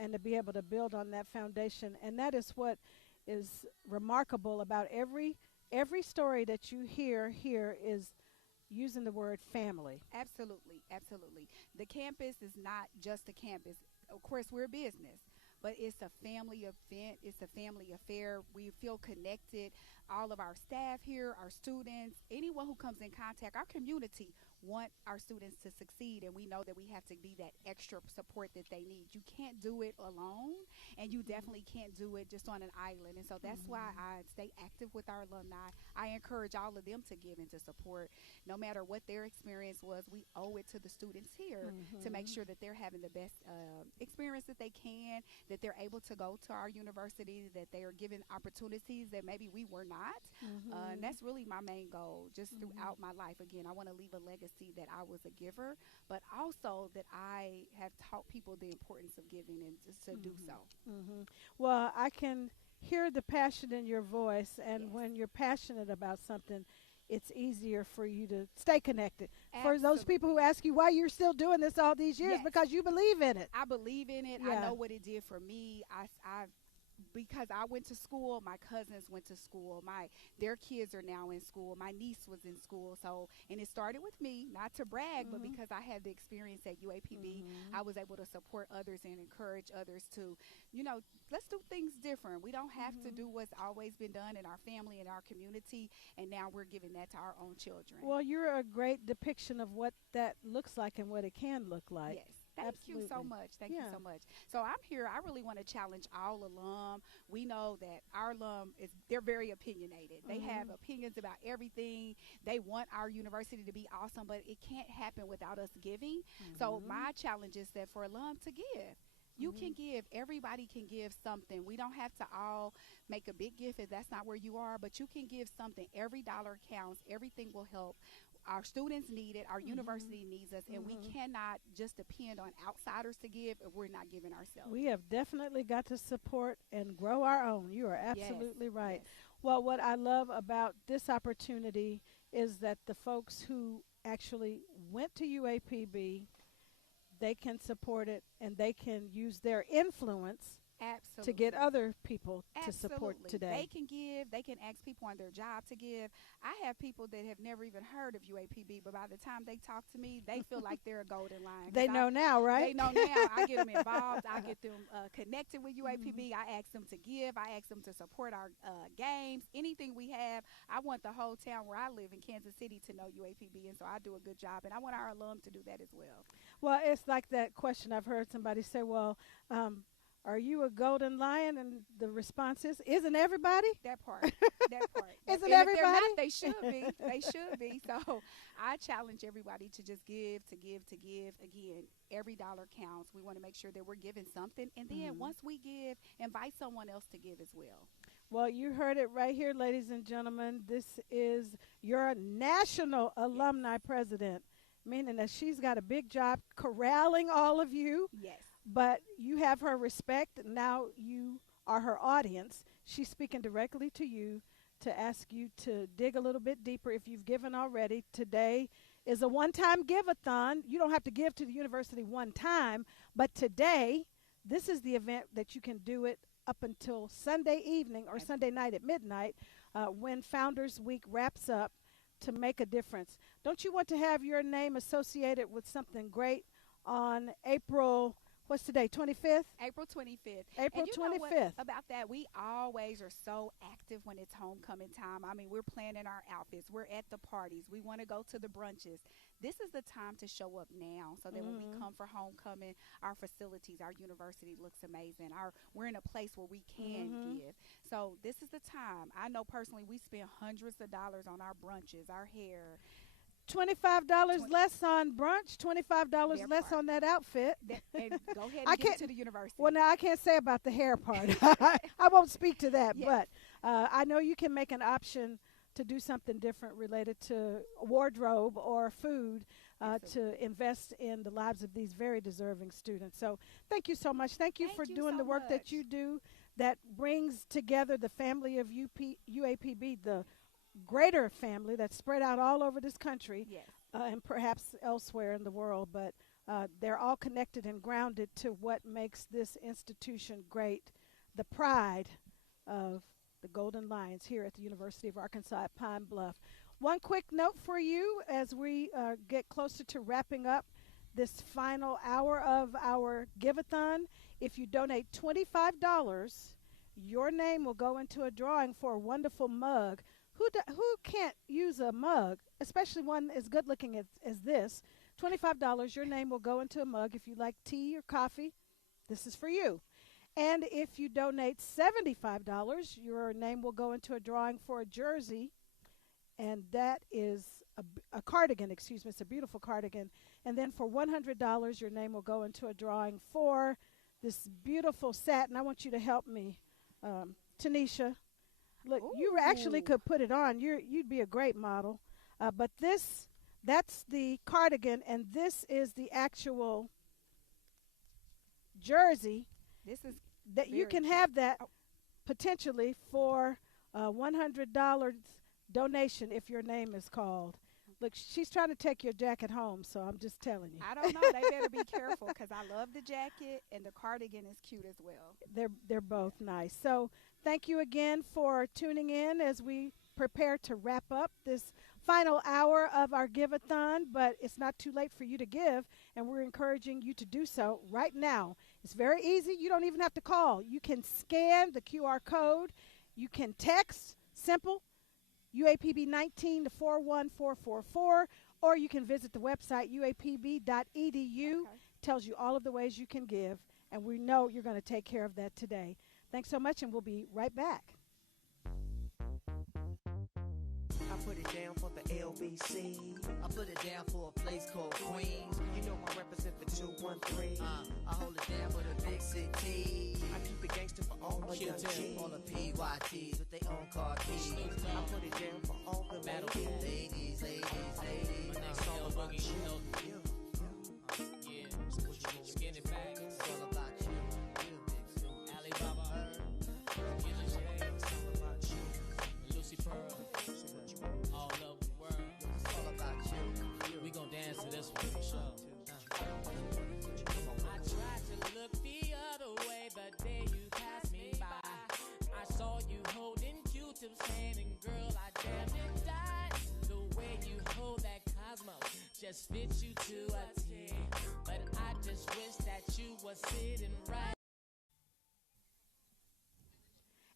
and to be able to build on that foundation. And that is what is remarkable about every story that you hear here is using the word family. Absolutely, absolutely. The campus is not just a campus. Of course, we're a business, but it's a family event. It's a family affair. We feel connected. All of our staff here, our students, anyone who comes in contact, our community want our students to succeed, and we know that we have to be that extra support that they need. You can't do it alone, and you definitely can't do it just on an island. And so that's why I stay active with our alumni. I encourage all of them to give and to support. No matter what their experience was, we owe it to the students here to make sure that they're having the best experience that they can, that they're able to go to our university, that they are given opportunities that maybe we were not. And that's really my main goal, just throughout my life. Again, I want to leave a legacy that I was a giver, but also that I have taught people the importance of giving and just to do so. Well, I can hear the passion in your voice, and when you're passionate about something, it's easier for you to stay connected. For those people who ask you why you're still doing this all these years, because you believe in it. I believe in it. I know what it did for me. Because I went to school, my cousins went to school, their kids are now in school, my niece was in school. So, and it started with me, not to brag, but because I had the experience at UAPB, I was able to support others and encourage others to, let's do things different. We don't have to do what's always been done in our family and our community, and now we're giving that to our own children. Well, you're a great depiction of what that looks like and what it can look like. Yes. Thank you so much. Thank you so much. So I'm here. I really want to challenge all alum. We know that our alum they're very opinionated. They have opinions about everything. They want our university to be awesome, but it can't happen without us giving. So my challenge is that for alum to give. You can give. Everybody can give something. We don't have to all make a big gift if that's not where you are, but you can give something. Every dollar counts. Everything will help. Our students need it. Our university needs us, and we cannot just depend on outsiders to give if we're not giving ourselves. We have definitely got to support and grow our own. You are absolutely right. Well, what I love about this opportunity is that the folks who actually went to UAPB, they can support it, and they can use their influence to get other people to support today. They can give. They can ask people on their job to give. I have people that have never even heard of UAPB, but by the time they talk to me, they feel like they're a golden lion. They know now, right? They know now. I get them involved. I get them connected with UAPB. I ask them to give. I ask them to support our games. Anything we have, I want the whole town where I live in Kansas City to know UAPB, and so I do a good job, and I want our alum to do that as well. Well, it's like that question I've heard somebody say, well, are you a golden lion? And the response is, isn't everybody? That part. Isn't everybody? If they're not, they should be. They should be. So I challenge everybody to just give. Again, every dollar counts. We want to make sure that we're giving something. And then once we give, invite someone else to give as well. Well, you heard it right here, ladies and gentlemen. This is your national alumni president, meaning that she's got a big job corralling all of you. Yes. But you have her respect. Now you are her audience. She's speaking directly to you to ask you to dig a little bit deeper. If you've given already, today is a one-time Give-A-Thon. You don't have to give to the university one time, but today, this is the event that you can do it up until Sunday evening or Sunday night at midnight when Founders Week wraps up to make a difference. Don't you want to have your name associated with something great on April, what's today, 25th? April 25th. April and you know 25th. what about that? We always are so active when it's homecoming time. I mean, we're planning our outfits. We're at the parties. We want to go to the brunches. This is the time to show up now so that when we come for homecoming, our facilities, our university looks amazing. We're in a place where we can give. So this is the time. I know personally we spend hundreds of dollars on our brunches, our hair. $25 less on brunch, $25 less on that outfit. And go ahead and get to the university. Well, now I can't say about the hair part. I won't speak to that, but I know you can make an option to do something different related to wardrobe or food to invest in the lives of these very deserving students. So thank you so much. Thank you for doing the work that you do that brings together the family of UAPB, the greater family that's spread out all over this country and perhaps elsewhere in the world, but they're all connected and grounded to what makes this institution great, the pride of the Golden Lions here at the University of Arkansas at Pine Bluff. One quick note for you as we get closer to wrapping up this final hour of our Give-A-Thon. If you donate $25, your name will go into a drawing for a wonderful mug. Who can't use a mug, especially one as good looking as this? $25, your name will go into a mug. If you like tea or coffee, this is for you. And if you donate $75, your name will go into a drawing for a jersey, and that is a cardigan, excuse me. It's a beautiful cardigan. And then for $100, your name will go into a drawing for this beautiful satin. I want you to help me, Tanisha. Look, you actually could put it on. You'd be a great model. But that's the cardigan, and this is the actual jersey. This is that you can have that potentially for $100 donation if your name is called. Look, she's trying to take your jacket home, so I'm just telling you. I don't know. They better be careful because I love the jacket, and the cardigan is cute as well. They're both nice. So thank you again for tuning in as we prepare to wrap up this final hour of our Give-A-Thon, but it's not too late for you to give, and we're encouraging you to do so right now. It's very easy. You don't even have to call. You can scan the QR code. You can text, simple, UAPB19 to 41444, or you can visit the website uapb.edu. Tells you all of the ways you can give, and we know you're going to take care of that today. Thanks so much, and we'll be right back. I put it down for the LBC. I put it down for a place called Queens. You know I represent the 213. I hold it down for the big city. I keep it gangster for all my young G's. All the PYTs with their own car keys. I put it down for all the ladies. It's all about you. Skinny fat. It's all about you. Alibaba. It's all about you. Lucy Pearl. All over the world. It's all about you. We gon' dance to this one for sure. I tried to look the other way, but there you passed me by. I saw you holding Q-Tip's hand, and girl, I damn near died. The way you hold that Cosmo just fits you to a T. But I just wish that you were sitting right.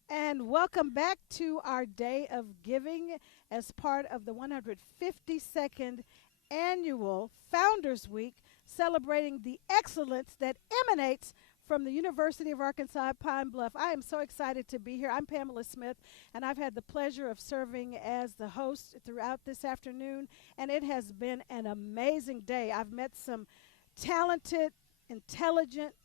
And welcome back to our Day of Giving as part of the 152nd Annual Founders Week, celebrating the excellence that emanates from the University of Arkansas at Pine Bluff. I am so excited to be here. I'm Pamela Smith, and I've had the pleasure of serving as the host throughout this afternoon, and it has been an amazing day. I've met some talented, intelligent,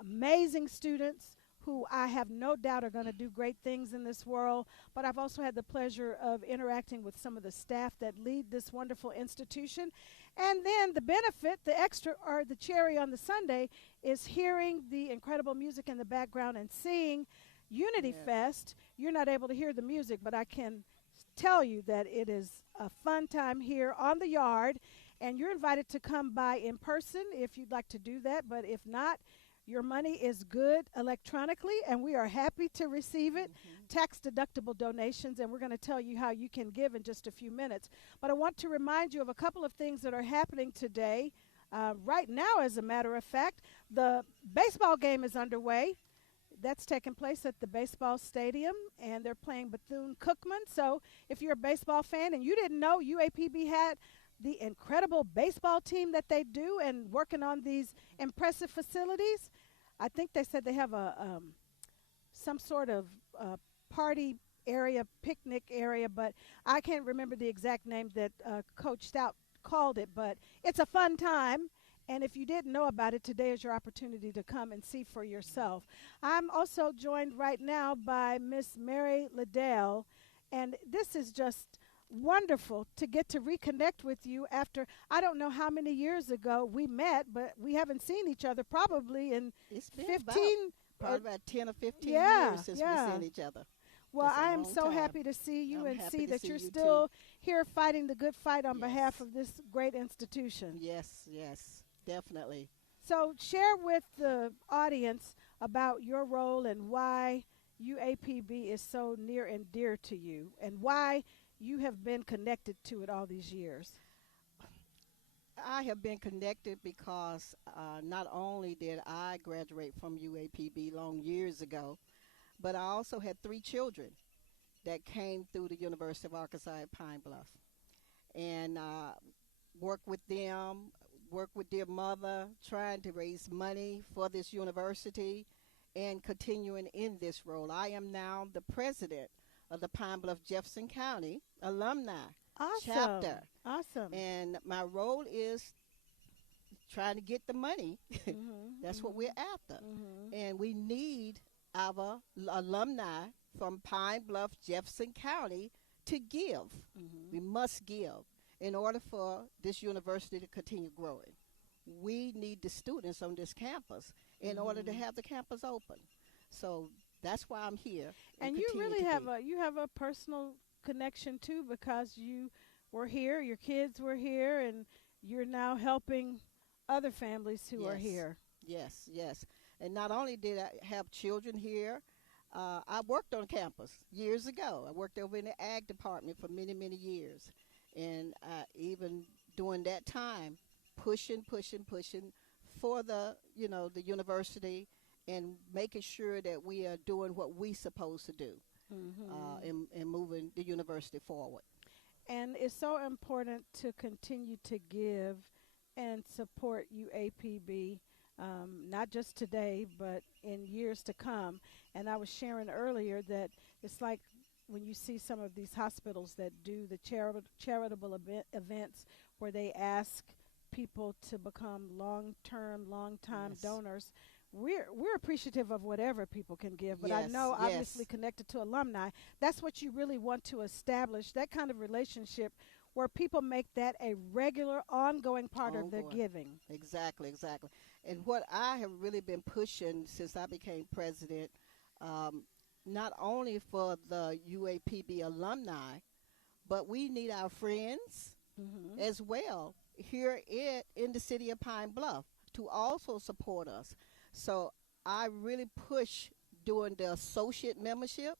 amazing students who I have no doubt are going to do great things in this world, but I've also had the pleasure of interacting with some of the staff that lead this wonderful institution. And then the benefit, the extra, or the cherry on the sundae, is hearing the incredible music in the background and seeing Unity Fest. You're not able to hear the music, but I can tell you that it is a fun time here on the yard. And you're invited to come by in person if you'd like to do that. But if not, your money is good electronically, and we are happy to receive it. Tax-deductible donations, and we're going to tell you how you can give in just a few minutes. But I want to remind you of a couple of things that are happening today. Right now, as a matter of fact, the baseball game is underway. That's taking place at the baseball stadium, and they're playing Bethune-Cookman. So if you're a baseball fan and you didn't know UAPB had the incredible baseball team that they do and working on these impressive facilities, I think they said they have a some sort of party area, picnic area, but I can't remember the exact name that Coach Stout called it, but it's a fun time. And if you didn't know about it, today is your opportunity to come and see for yourself. I'm also joined right now by Miss Mary Liddell, and this is just wonderful to get to reconnect with you after I don't know how many years ago we met, but we haven't seen each other probably in it's been 15 probably about 10 or 15 years since we've seen each other. Well, That's a I am long so time. happy to see you I'm and happy see to that see you're you still too. here fighting the good fight on behalf of this great institution. Yes, definitely. So share with the audience about your role and why UAPB is so near and dear to you and why you have been connected to it all these years. I have been connected because not only did I graduate from UAPB long years ago, but I also had 3 children that came through the University of Arkansas at Pine Bluff. And worked with them, worked with their mother, trying to raise money for this university and continuing in this role. I am now the president of the Pine Bluff Jefferson County Alumni chapter. Awesome. And my role is trying to get the money. That's what we're after. And we need our alumni from Pine Bluff, Jefferson County to give. We must give in order for this university to continue growing. We need the students on this campus in order to have the campus open. So that's why I'm here. And you really have a personal connection too, because you were here, your kids were here, and you're now helping other families who are here. Yes. And not only did I have children here, I worked on campus years ago. I worked over in the ag department for many, many years. And even during that time, pushing for the university and making sure that we are doing what we're supposed to do in moving the university forward. And it's so important to continue to give and support UAPB, not just today, but in years to come. And I was sharing earlier that it's like when you see some of these hospitals that do the charitable events where they ask people to become long-time donors. We're appreciative of whatever people can give, but I know obviously connected to alumni, that's what you really want to establish, that kind of relationship where people make that a regular, ongoing part of their giving. Exactly. And what I have really been pushing since I became president, not only for the UAPB alumni, but we need our friends as well here in the city of Pine Bluff to also support us. So I really push doing the associate membership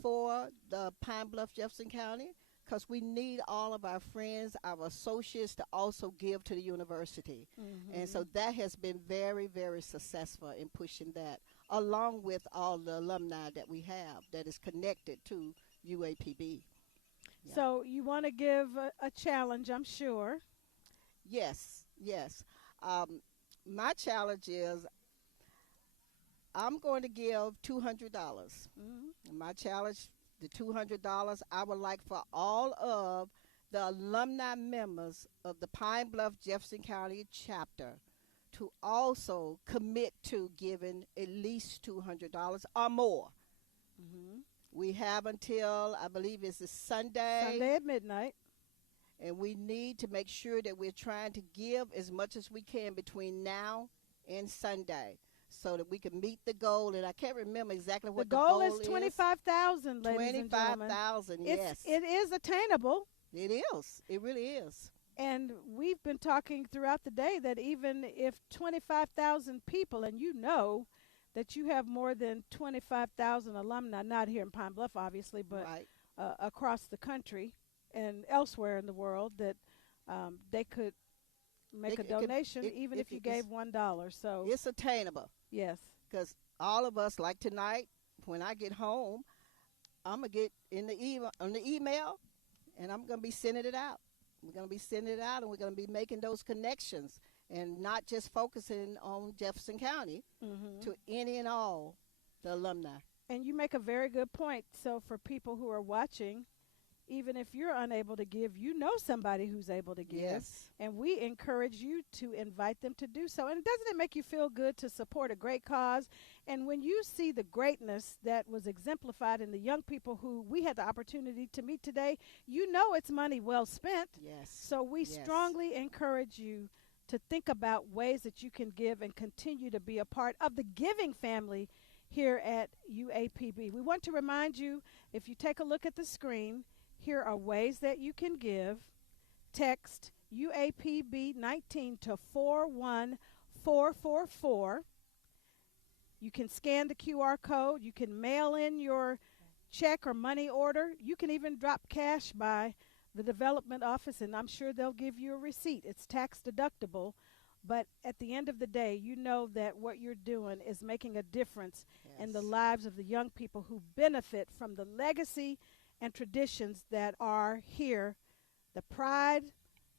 for the Pine Bluff Jefferson County, because we need all of our friends, our associates to also give to the university. And so that has been very, very successful in pushing that, along with all the alumni that we have that is connected to UAPB. Yeah. So you want to give a challenge, I'm sure. Yes. My challenge is I'm going to give $200. My challenge, the $200, I would like for all of the alumni members of the Pine Bluff Jefferson County chapter to also commit to giving at least $200 or more. We have until, I believe it's Sunday at midnight. And we need to make sure that we're trying to give as much as we can between now and Sunday so that we can meet the goal. And I can't remember exactly what the goal is. The goal is 25,000, ladies and gentlemen. 25,000, yes. It is attainable. It is. It really is. And we've been talking throughout the day that even if 25,000 people, and you know that you have more than 25,000 alumni, not here in Pine Bluff, obviously, but across the country and elsewhere in the world, that they could make a donation even if you gave $1. So it's attainable. Yes. Because all of us, like tonight, when I get home, I'm going to get in the email, and I'm going to be sending it out. We're going to be sending it out, and we're going to be making those connections and not just focusing on Jefferson County to any and all the alumni. And you make a very good point. So for people who are watching, even if you're unable to give, you know somebody who's able to give. Yes. And we encourage you to invite them to do so. And doesn't it make you feel good to support a great cause? And when you see the greatness that was exemplified in the young people who we had the opportunity to meet today, you know it's money well spent. Yes. So we strongly encourage you to think about ways that you can give and continue to be a part of the giving family here at UAPB. We want to remind you, if you take a look at the screen, here are ways that you can give. Text UAPB19 to 41444. You can scan the QR code. You can mail in your check or money order. You can even drop cash by the development office, and I'm sure they'll give you a receipt. It's tax deductible. But at the end of the day, you know that what you're doing is making a difference in the lives of the young people who benefit from the legacy and traditions that are here, the pride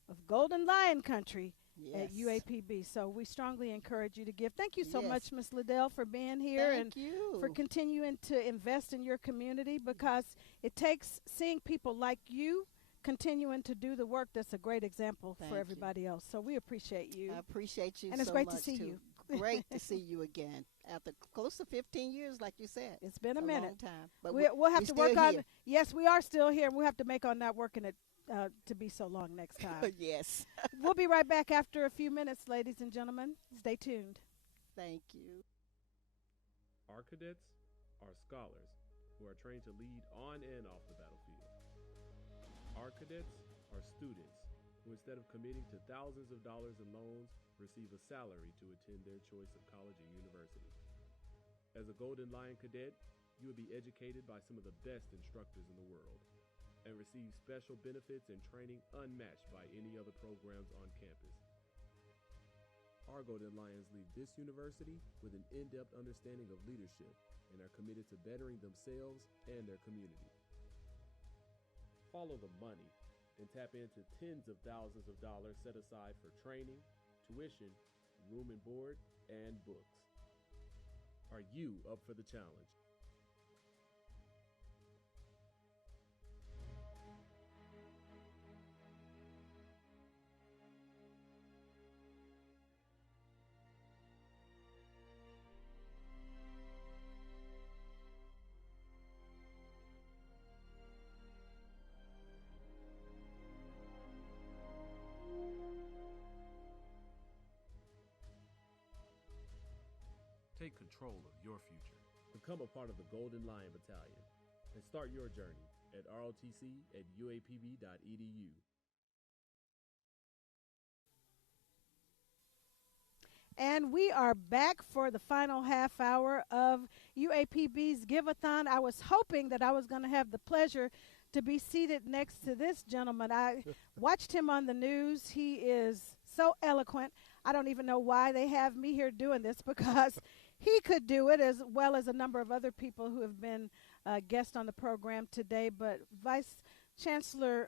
of Golden Lion Country at UAPB. So we strongly encourage you to give. Thank you so much, Ms. Liddell, for being here and for continuing to invest in your community, because it takes seeing people like you continuing to do the work that's a great example for everybody else. So we appreciate you. I appreciate you and it's so great much to see too. you. Great to see you again after close to 15 years, like you said. It's been a minute. Long time. But we'll have to work still on here. Yes, we are still here, and we'll have to make on not working it to be so long next time. Yes. We'll be right back after a few minutes, ladies and gentlemen. Stay tuned. Thank you. Our cadets are scholars who are trained to lead on and off the battlefield. Our cadets are students who, instead of committing to thousands of dollars in loans, receive a salary to attend their choice of college or university. As a Golden Lion cadet, you will be educated by some of the best instructors in the world and receive special benefits and training unmatched by any other programs on campus. Our Golden Lions leave this university with an in-depth understanding of leadership and are committed to bettering themselves and their community. Follow the money and tap into tens of thousands of dollars set aside for training, tuition, room and board, and books. Are you up for the challenge? Take control of your future. Become a part of the Golden Lion Battalion and start your journey at ROTC at UAPB.edu. And we are back for the final half hour of UAPB's Give-A-Thon. I was hoping that I was going to have the pleasure to be seated next to this gentleman. I watched him on the news. He is so eloquent. I don't even know why they have me here doing this, because he could do it as well as a number of other people who have been guests on the program today. But Vice Chancellor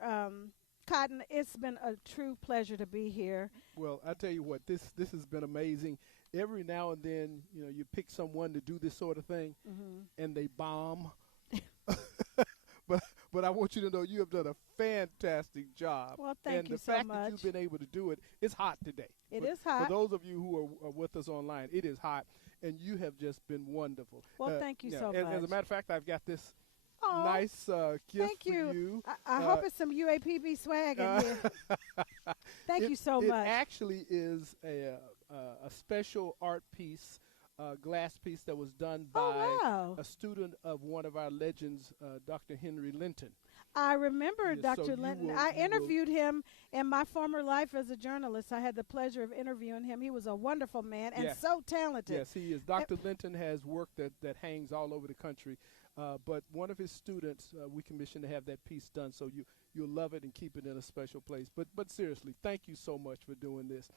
Cotton, it's been a true pleasure to be here. Well, I tell you what, this has been amazing. Every now and then, you pick someone to do this sort of thing, and they bomb. But I want you to know you have done a fantastic job. Well, thank you so much. And the fact that you've been able to do it, it's hot today. It is hot. For those of you who are with us online, it is hot, and you have just been wonderful. Well, thank you so much. As a matter of fact, I've got this nice gift for you. I hope it's some UAPB swag in here. Thank you so much. It actually is a special art piece, glass piece that was done by a student of one of our legends, Dr. Henry Linton. I remember Yeah, so Dr. you Linton. will- I you will- interviewed him in my former life as a journalist. I had the pleasure of interviewing him. He was a wonderful man and Yes. so talented. Yes, he is. Dr. Linton has work that hangs all over the country. But one of his students, we commissioned to have that piece done, so you'll love it and keep it in a special place. But seriously, thank you so much for doing this.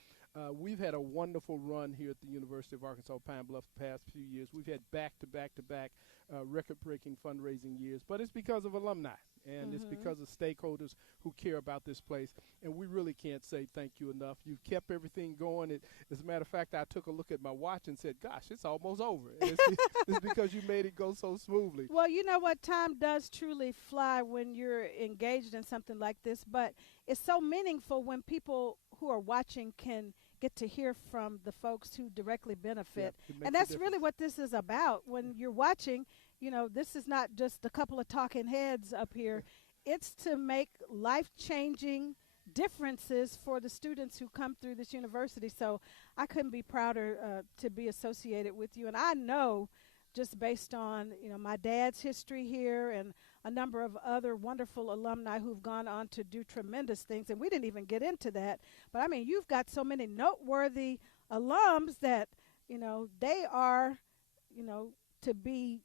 We've had a wonderful run here at the University of Arkansas Pine Bluff the past few years. We've had back-to-back record-breaking fundraising years, but it's because of alumni, and it's because of stakeholders who care about this place, and we really can't say thank you enough. You've kept everything going. As a matter of fact, I took a look at my watch and said, gosh, it's almost over. And it's because you made it go so smoothly. Well, you know what? Time does truly fly when you're engaged in something like this, but it's so meaningful when people who are watching can get to hear from the folks who directly benefit. it makes And a that's really difference. what this is about. When you're watching, this is not just a couple of talking heads up here. It's to make life-changing differences for the students who come through this university. So I couldn't be prouder to be associated with you. And I know, just based on my dad's history here and a number of other wonderful alumni who've gone on to do tremendous things, and we didn't even get into that, but I mean, you've got so many noteworthy alums that they are to be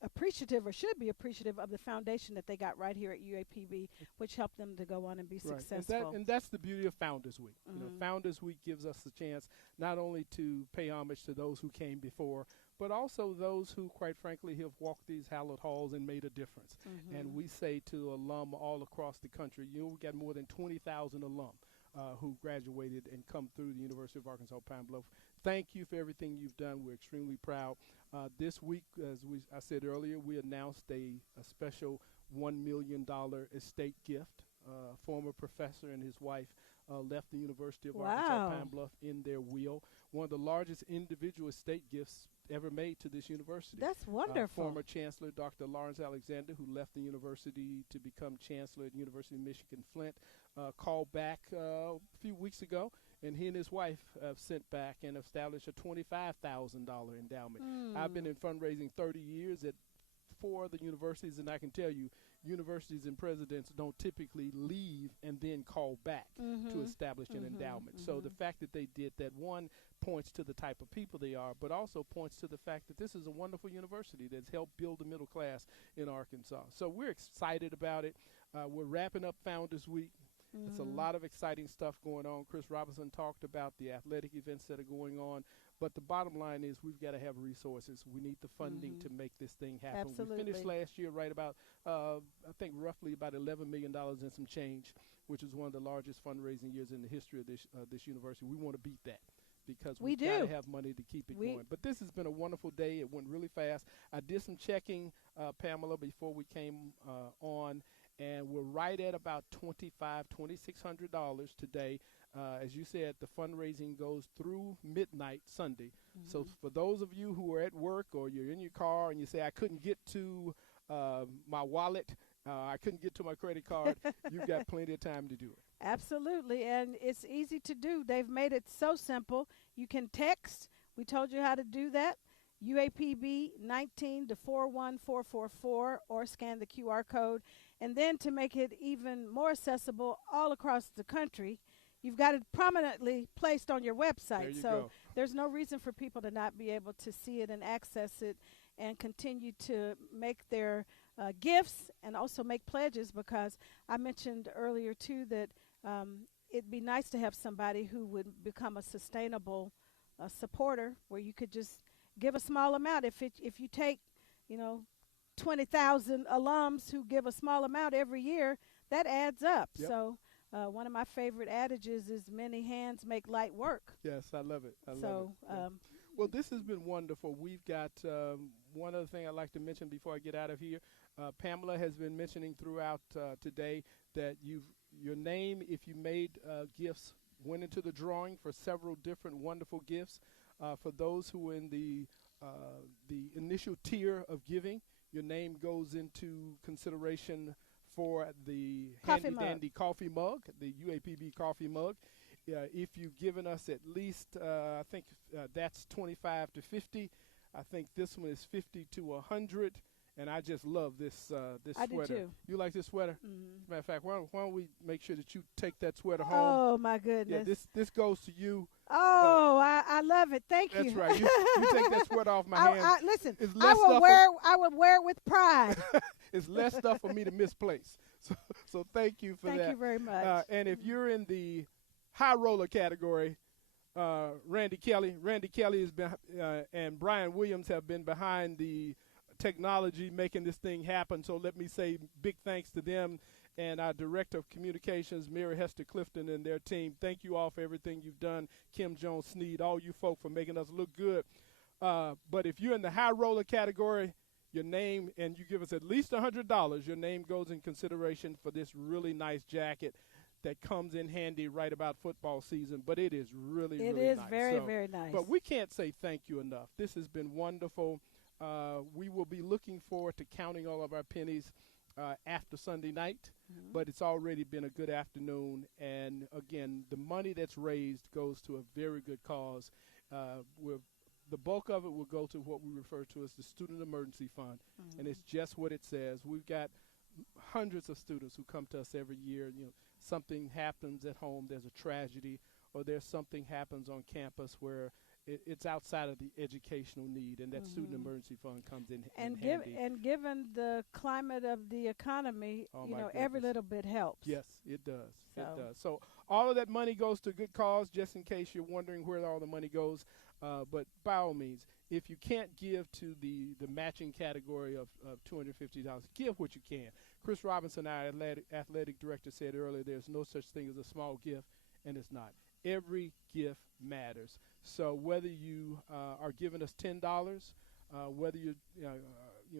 appreciative, or should be appreciative, of the foundation that they got right here at UAPB, which helped them to go on and be Right. successful. And that's the beauty of Founders Week. Founders Week gives us the chance not only to pay homage to those who came before, but also those who, quite frankly, have walked these hallowed halls and made a difference. And we say to alum all across the country, we've got more than 20,000 alum who graduated and come through the University of Arkansas Pine Bluff. Thank you for everything you've done. We're extremely proud. This week, as I said earlier, we announced a special $1 million estate gift. Former professor and his wife left the University of Arkansas Pine Bluff in their will. One of the largest individual estate gifts ever made to this university. That's wonderful. Former Chancellor Dr. Lawrence Alexander, who left the university to become Chancellor at the University of Michigan Flint, called back a few weeks ago, and he and his wife have sent back and established a $25,000 endowment. I've been in fundraising 30 years at 4 other universities, and I can tell you, universities and presidents don't typically leave and then call back to establish an endowment. So the fact that they did that, one, points to the type of people they are, but also points to the fact that this is a wonderful university that's helped build the middle class in Arkansas. So we're excited about it. We're wrapping up Founders Week. It's a lot of exciting stuff going on. Chris Robinson talked about the athletic events that are going on. But the bottom line is we've got to have resources. We need the funding to make this thing happen. Absolutely. We finished last year right about, I think, roughly about $11 million and some change, which is one of the largest fundraising years in the history of this university. We want to beat that because we've got to have money to keep it going. But this has been a wonderful day. It went really fast. I did some checking, Pamela, before we came on, and we're right at about $2,600 today. As you said, the fundraising goes through midnight Sunday. So for those of you who are at work or you're in your car and you say, I couldn't get to my wallet, I couldn't get to my credit card, you've got plenty of time to do it. Absolutely, and it's easy to do. They've made it so simple. You can text. We told you how to do that. UAPB 19 to 41444, or scan the QR code. And then to make it even more accessible all across the country, you've got it prominently placed on your website. There you so go. There's no reason for people to not be able to see it and access it and continue to make their gifts and also make pledges, because I mentioned earlier too that it'd be nice to have somebody who would become a sustainable supporter, where you could just give a small amount. If you take 20,000 alums who give a small amount every year, that adds up. Yep. So one of my favorite adages is many hands make light work. Yes, I love it. I love it. Yeah. Well, this has been wonderful. We've got one other thing I'd like to mention before I get out of here. Pamela has been mentioning throughout today that your name, if you made gifts, went into the drawing for several different wonderful gifts. For those who are in the initial tier of giving, your name goes into consideration for the handy-dandy coffee mug, the UAPB coffee mug. If you've given us at least, I think that's 25 to 50. I think this one is 50 to 100. And I just love this this I sweater. do too. You like this sweater? Mm-hmm. Matter of fact, why don't we make sure that you take that sweater home? Oh my goodness! Yeah, this goes to you. Oh, I love it. Thank you. That's right. You take that sweater off my hand. Listen, It's I less will stuff wear it with pride. It's less stuff for me to misplace. So thank you for that. Thank you very much. And if you're in the high roller category, Randy Kelly has been and Brian Williams have been behind the technology making this thing happen. So let me say big thanks to them and our Director of Communications, Mary Hester Clifton, and their team. Thank you all for everything you've done. Kim Jones-Sneed, all you folk for making us look good. But if you're in the high roller category, your name, and you give us at least $100, your name goes in consideration for this really nice jacket that comes in handy right about football season. But it is really nice. It is very, very nice. But we can't say thank you enough. This has been wonderful. We will be looking forward to counting all of our pennies after Sunday night, but it's already been a good afternoon. And, again, the money that's raised goes to a very good cause. The bulk of it will go to what we refer to as the Student Emergency Fund, and it's just what it says. We've got hundreds of students who come to us every year. You know, something happens at home, there's a tragedy, or there's something happens on campus where it's outside of the educational need, and that Student Emergency Fund comes in handy. And given the climate of the economy, every little bit helps. Yes, it does. It does. So all of that money goes to a good cause, just in case you're wondering where all the money goes. But by all means, if you can't give to the matching category of $250, give what you can. Chris Robinson, our athletic director, said earlier there's no such thing as a small gift, and it's not. Every gift matters. So whether you are giving us $10, whether you're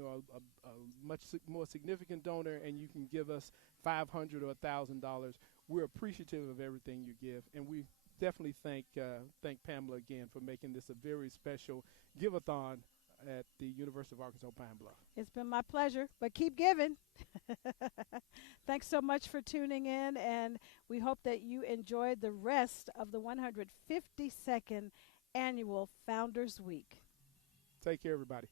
a much more significant donor and you can give us $500 or $1,000, we're appreciative of everything you give, and we definitely thank Pamela again for making this a very special Give-A-Thon at the University of Arkansas Pine Bluff. It's been my pleasure, but keep giving. Thanks so much for tuning in, and we hope that you enjoyed the rest of the 152nd Annual Founders Week. Take care, everybody.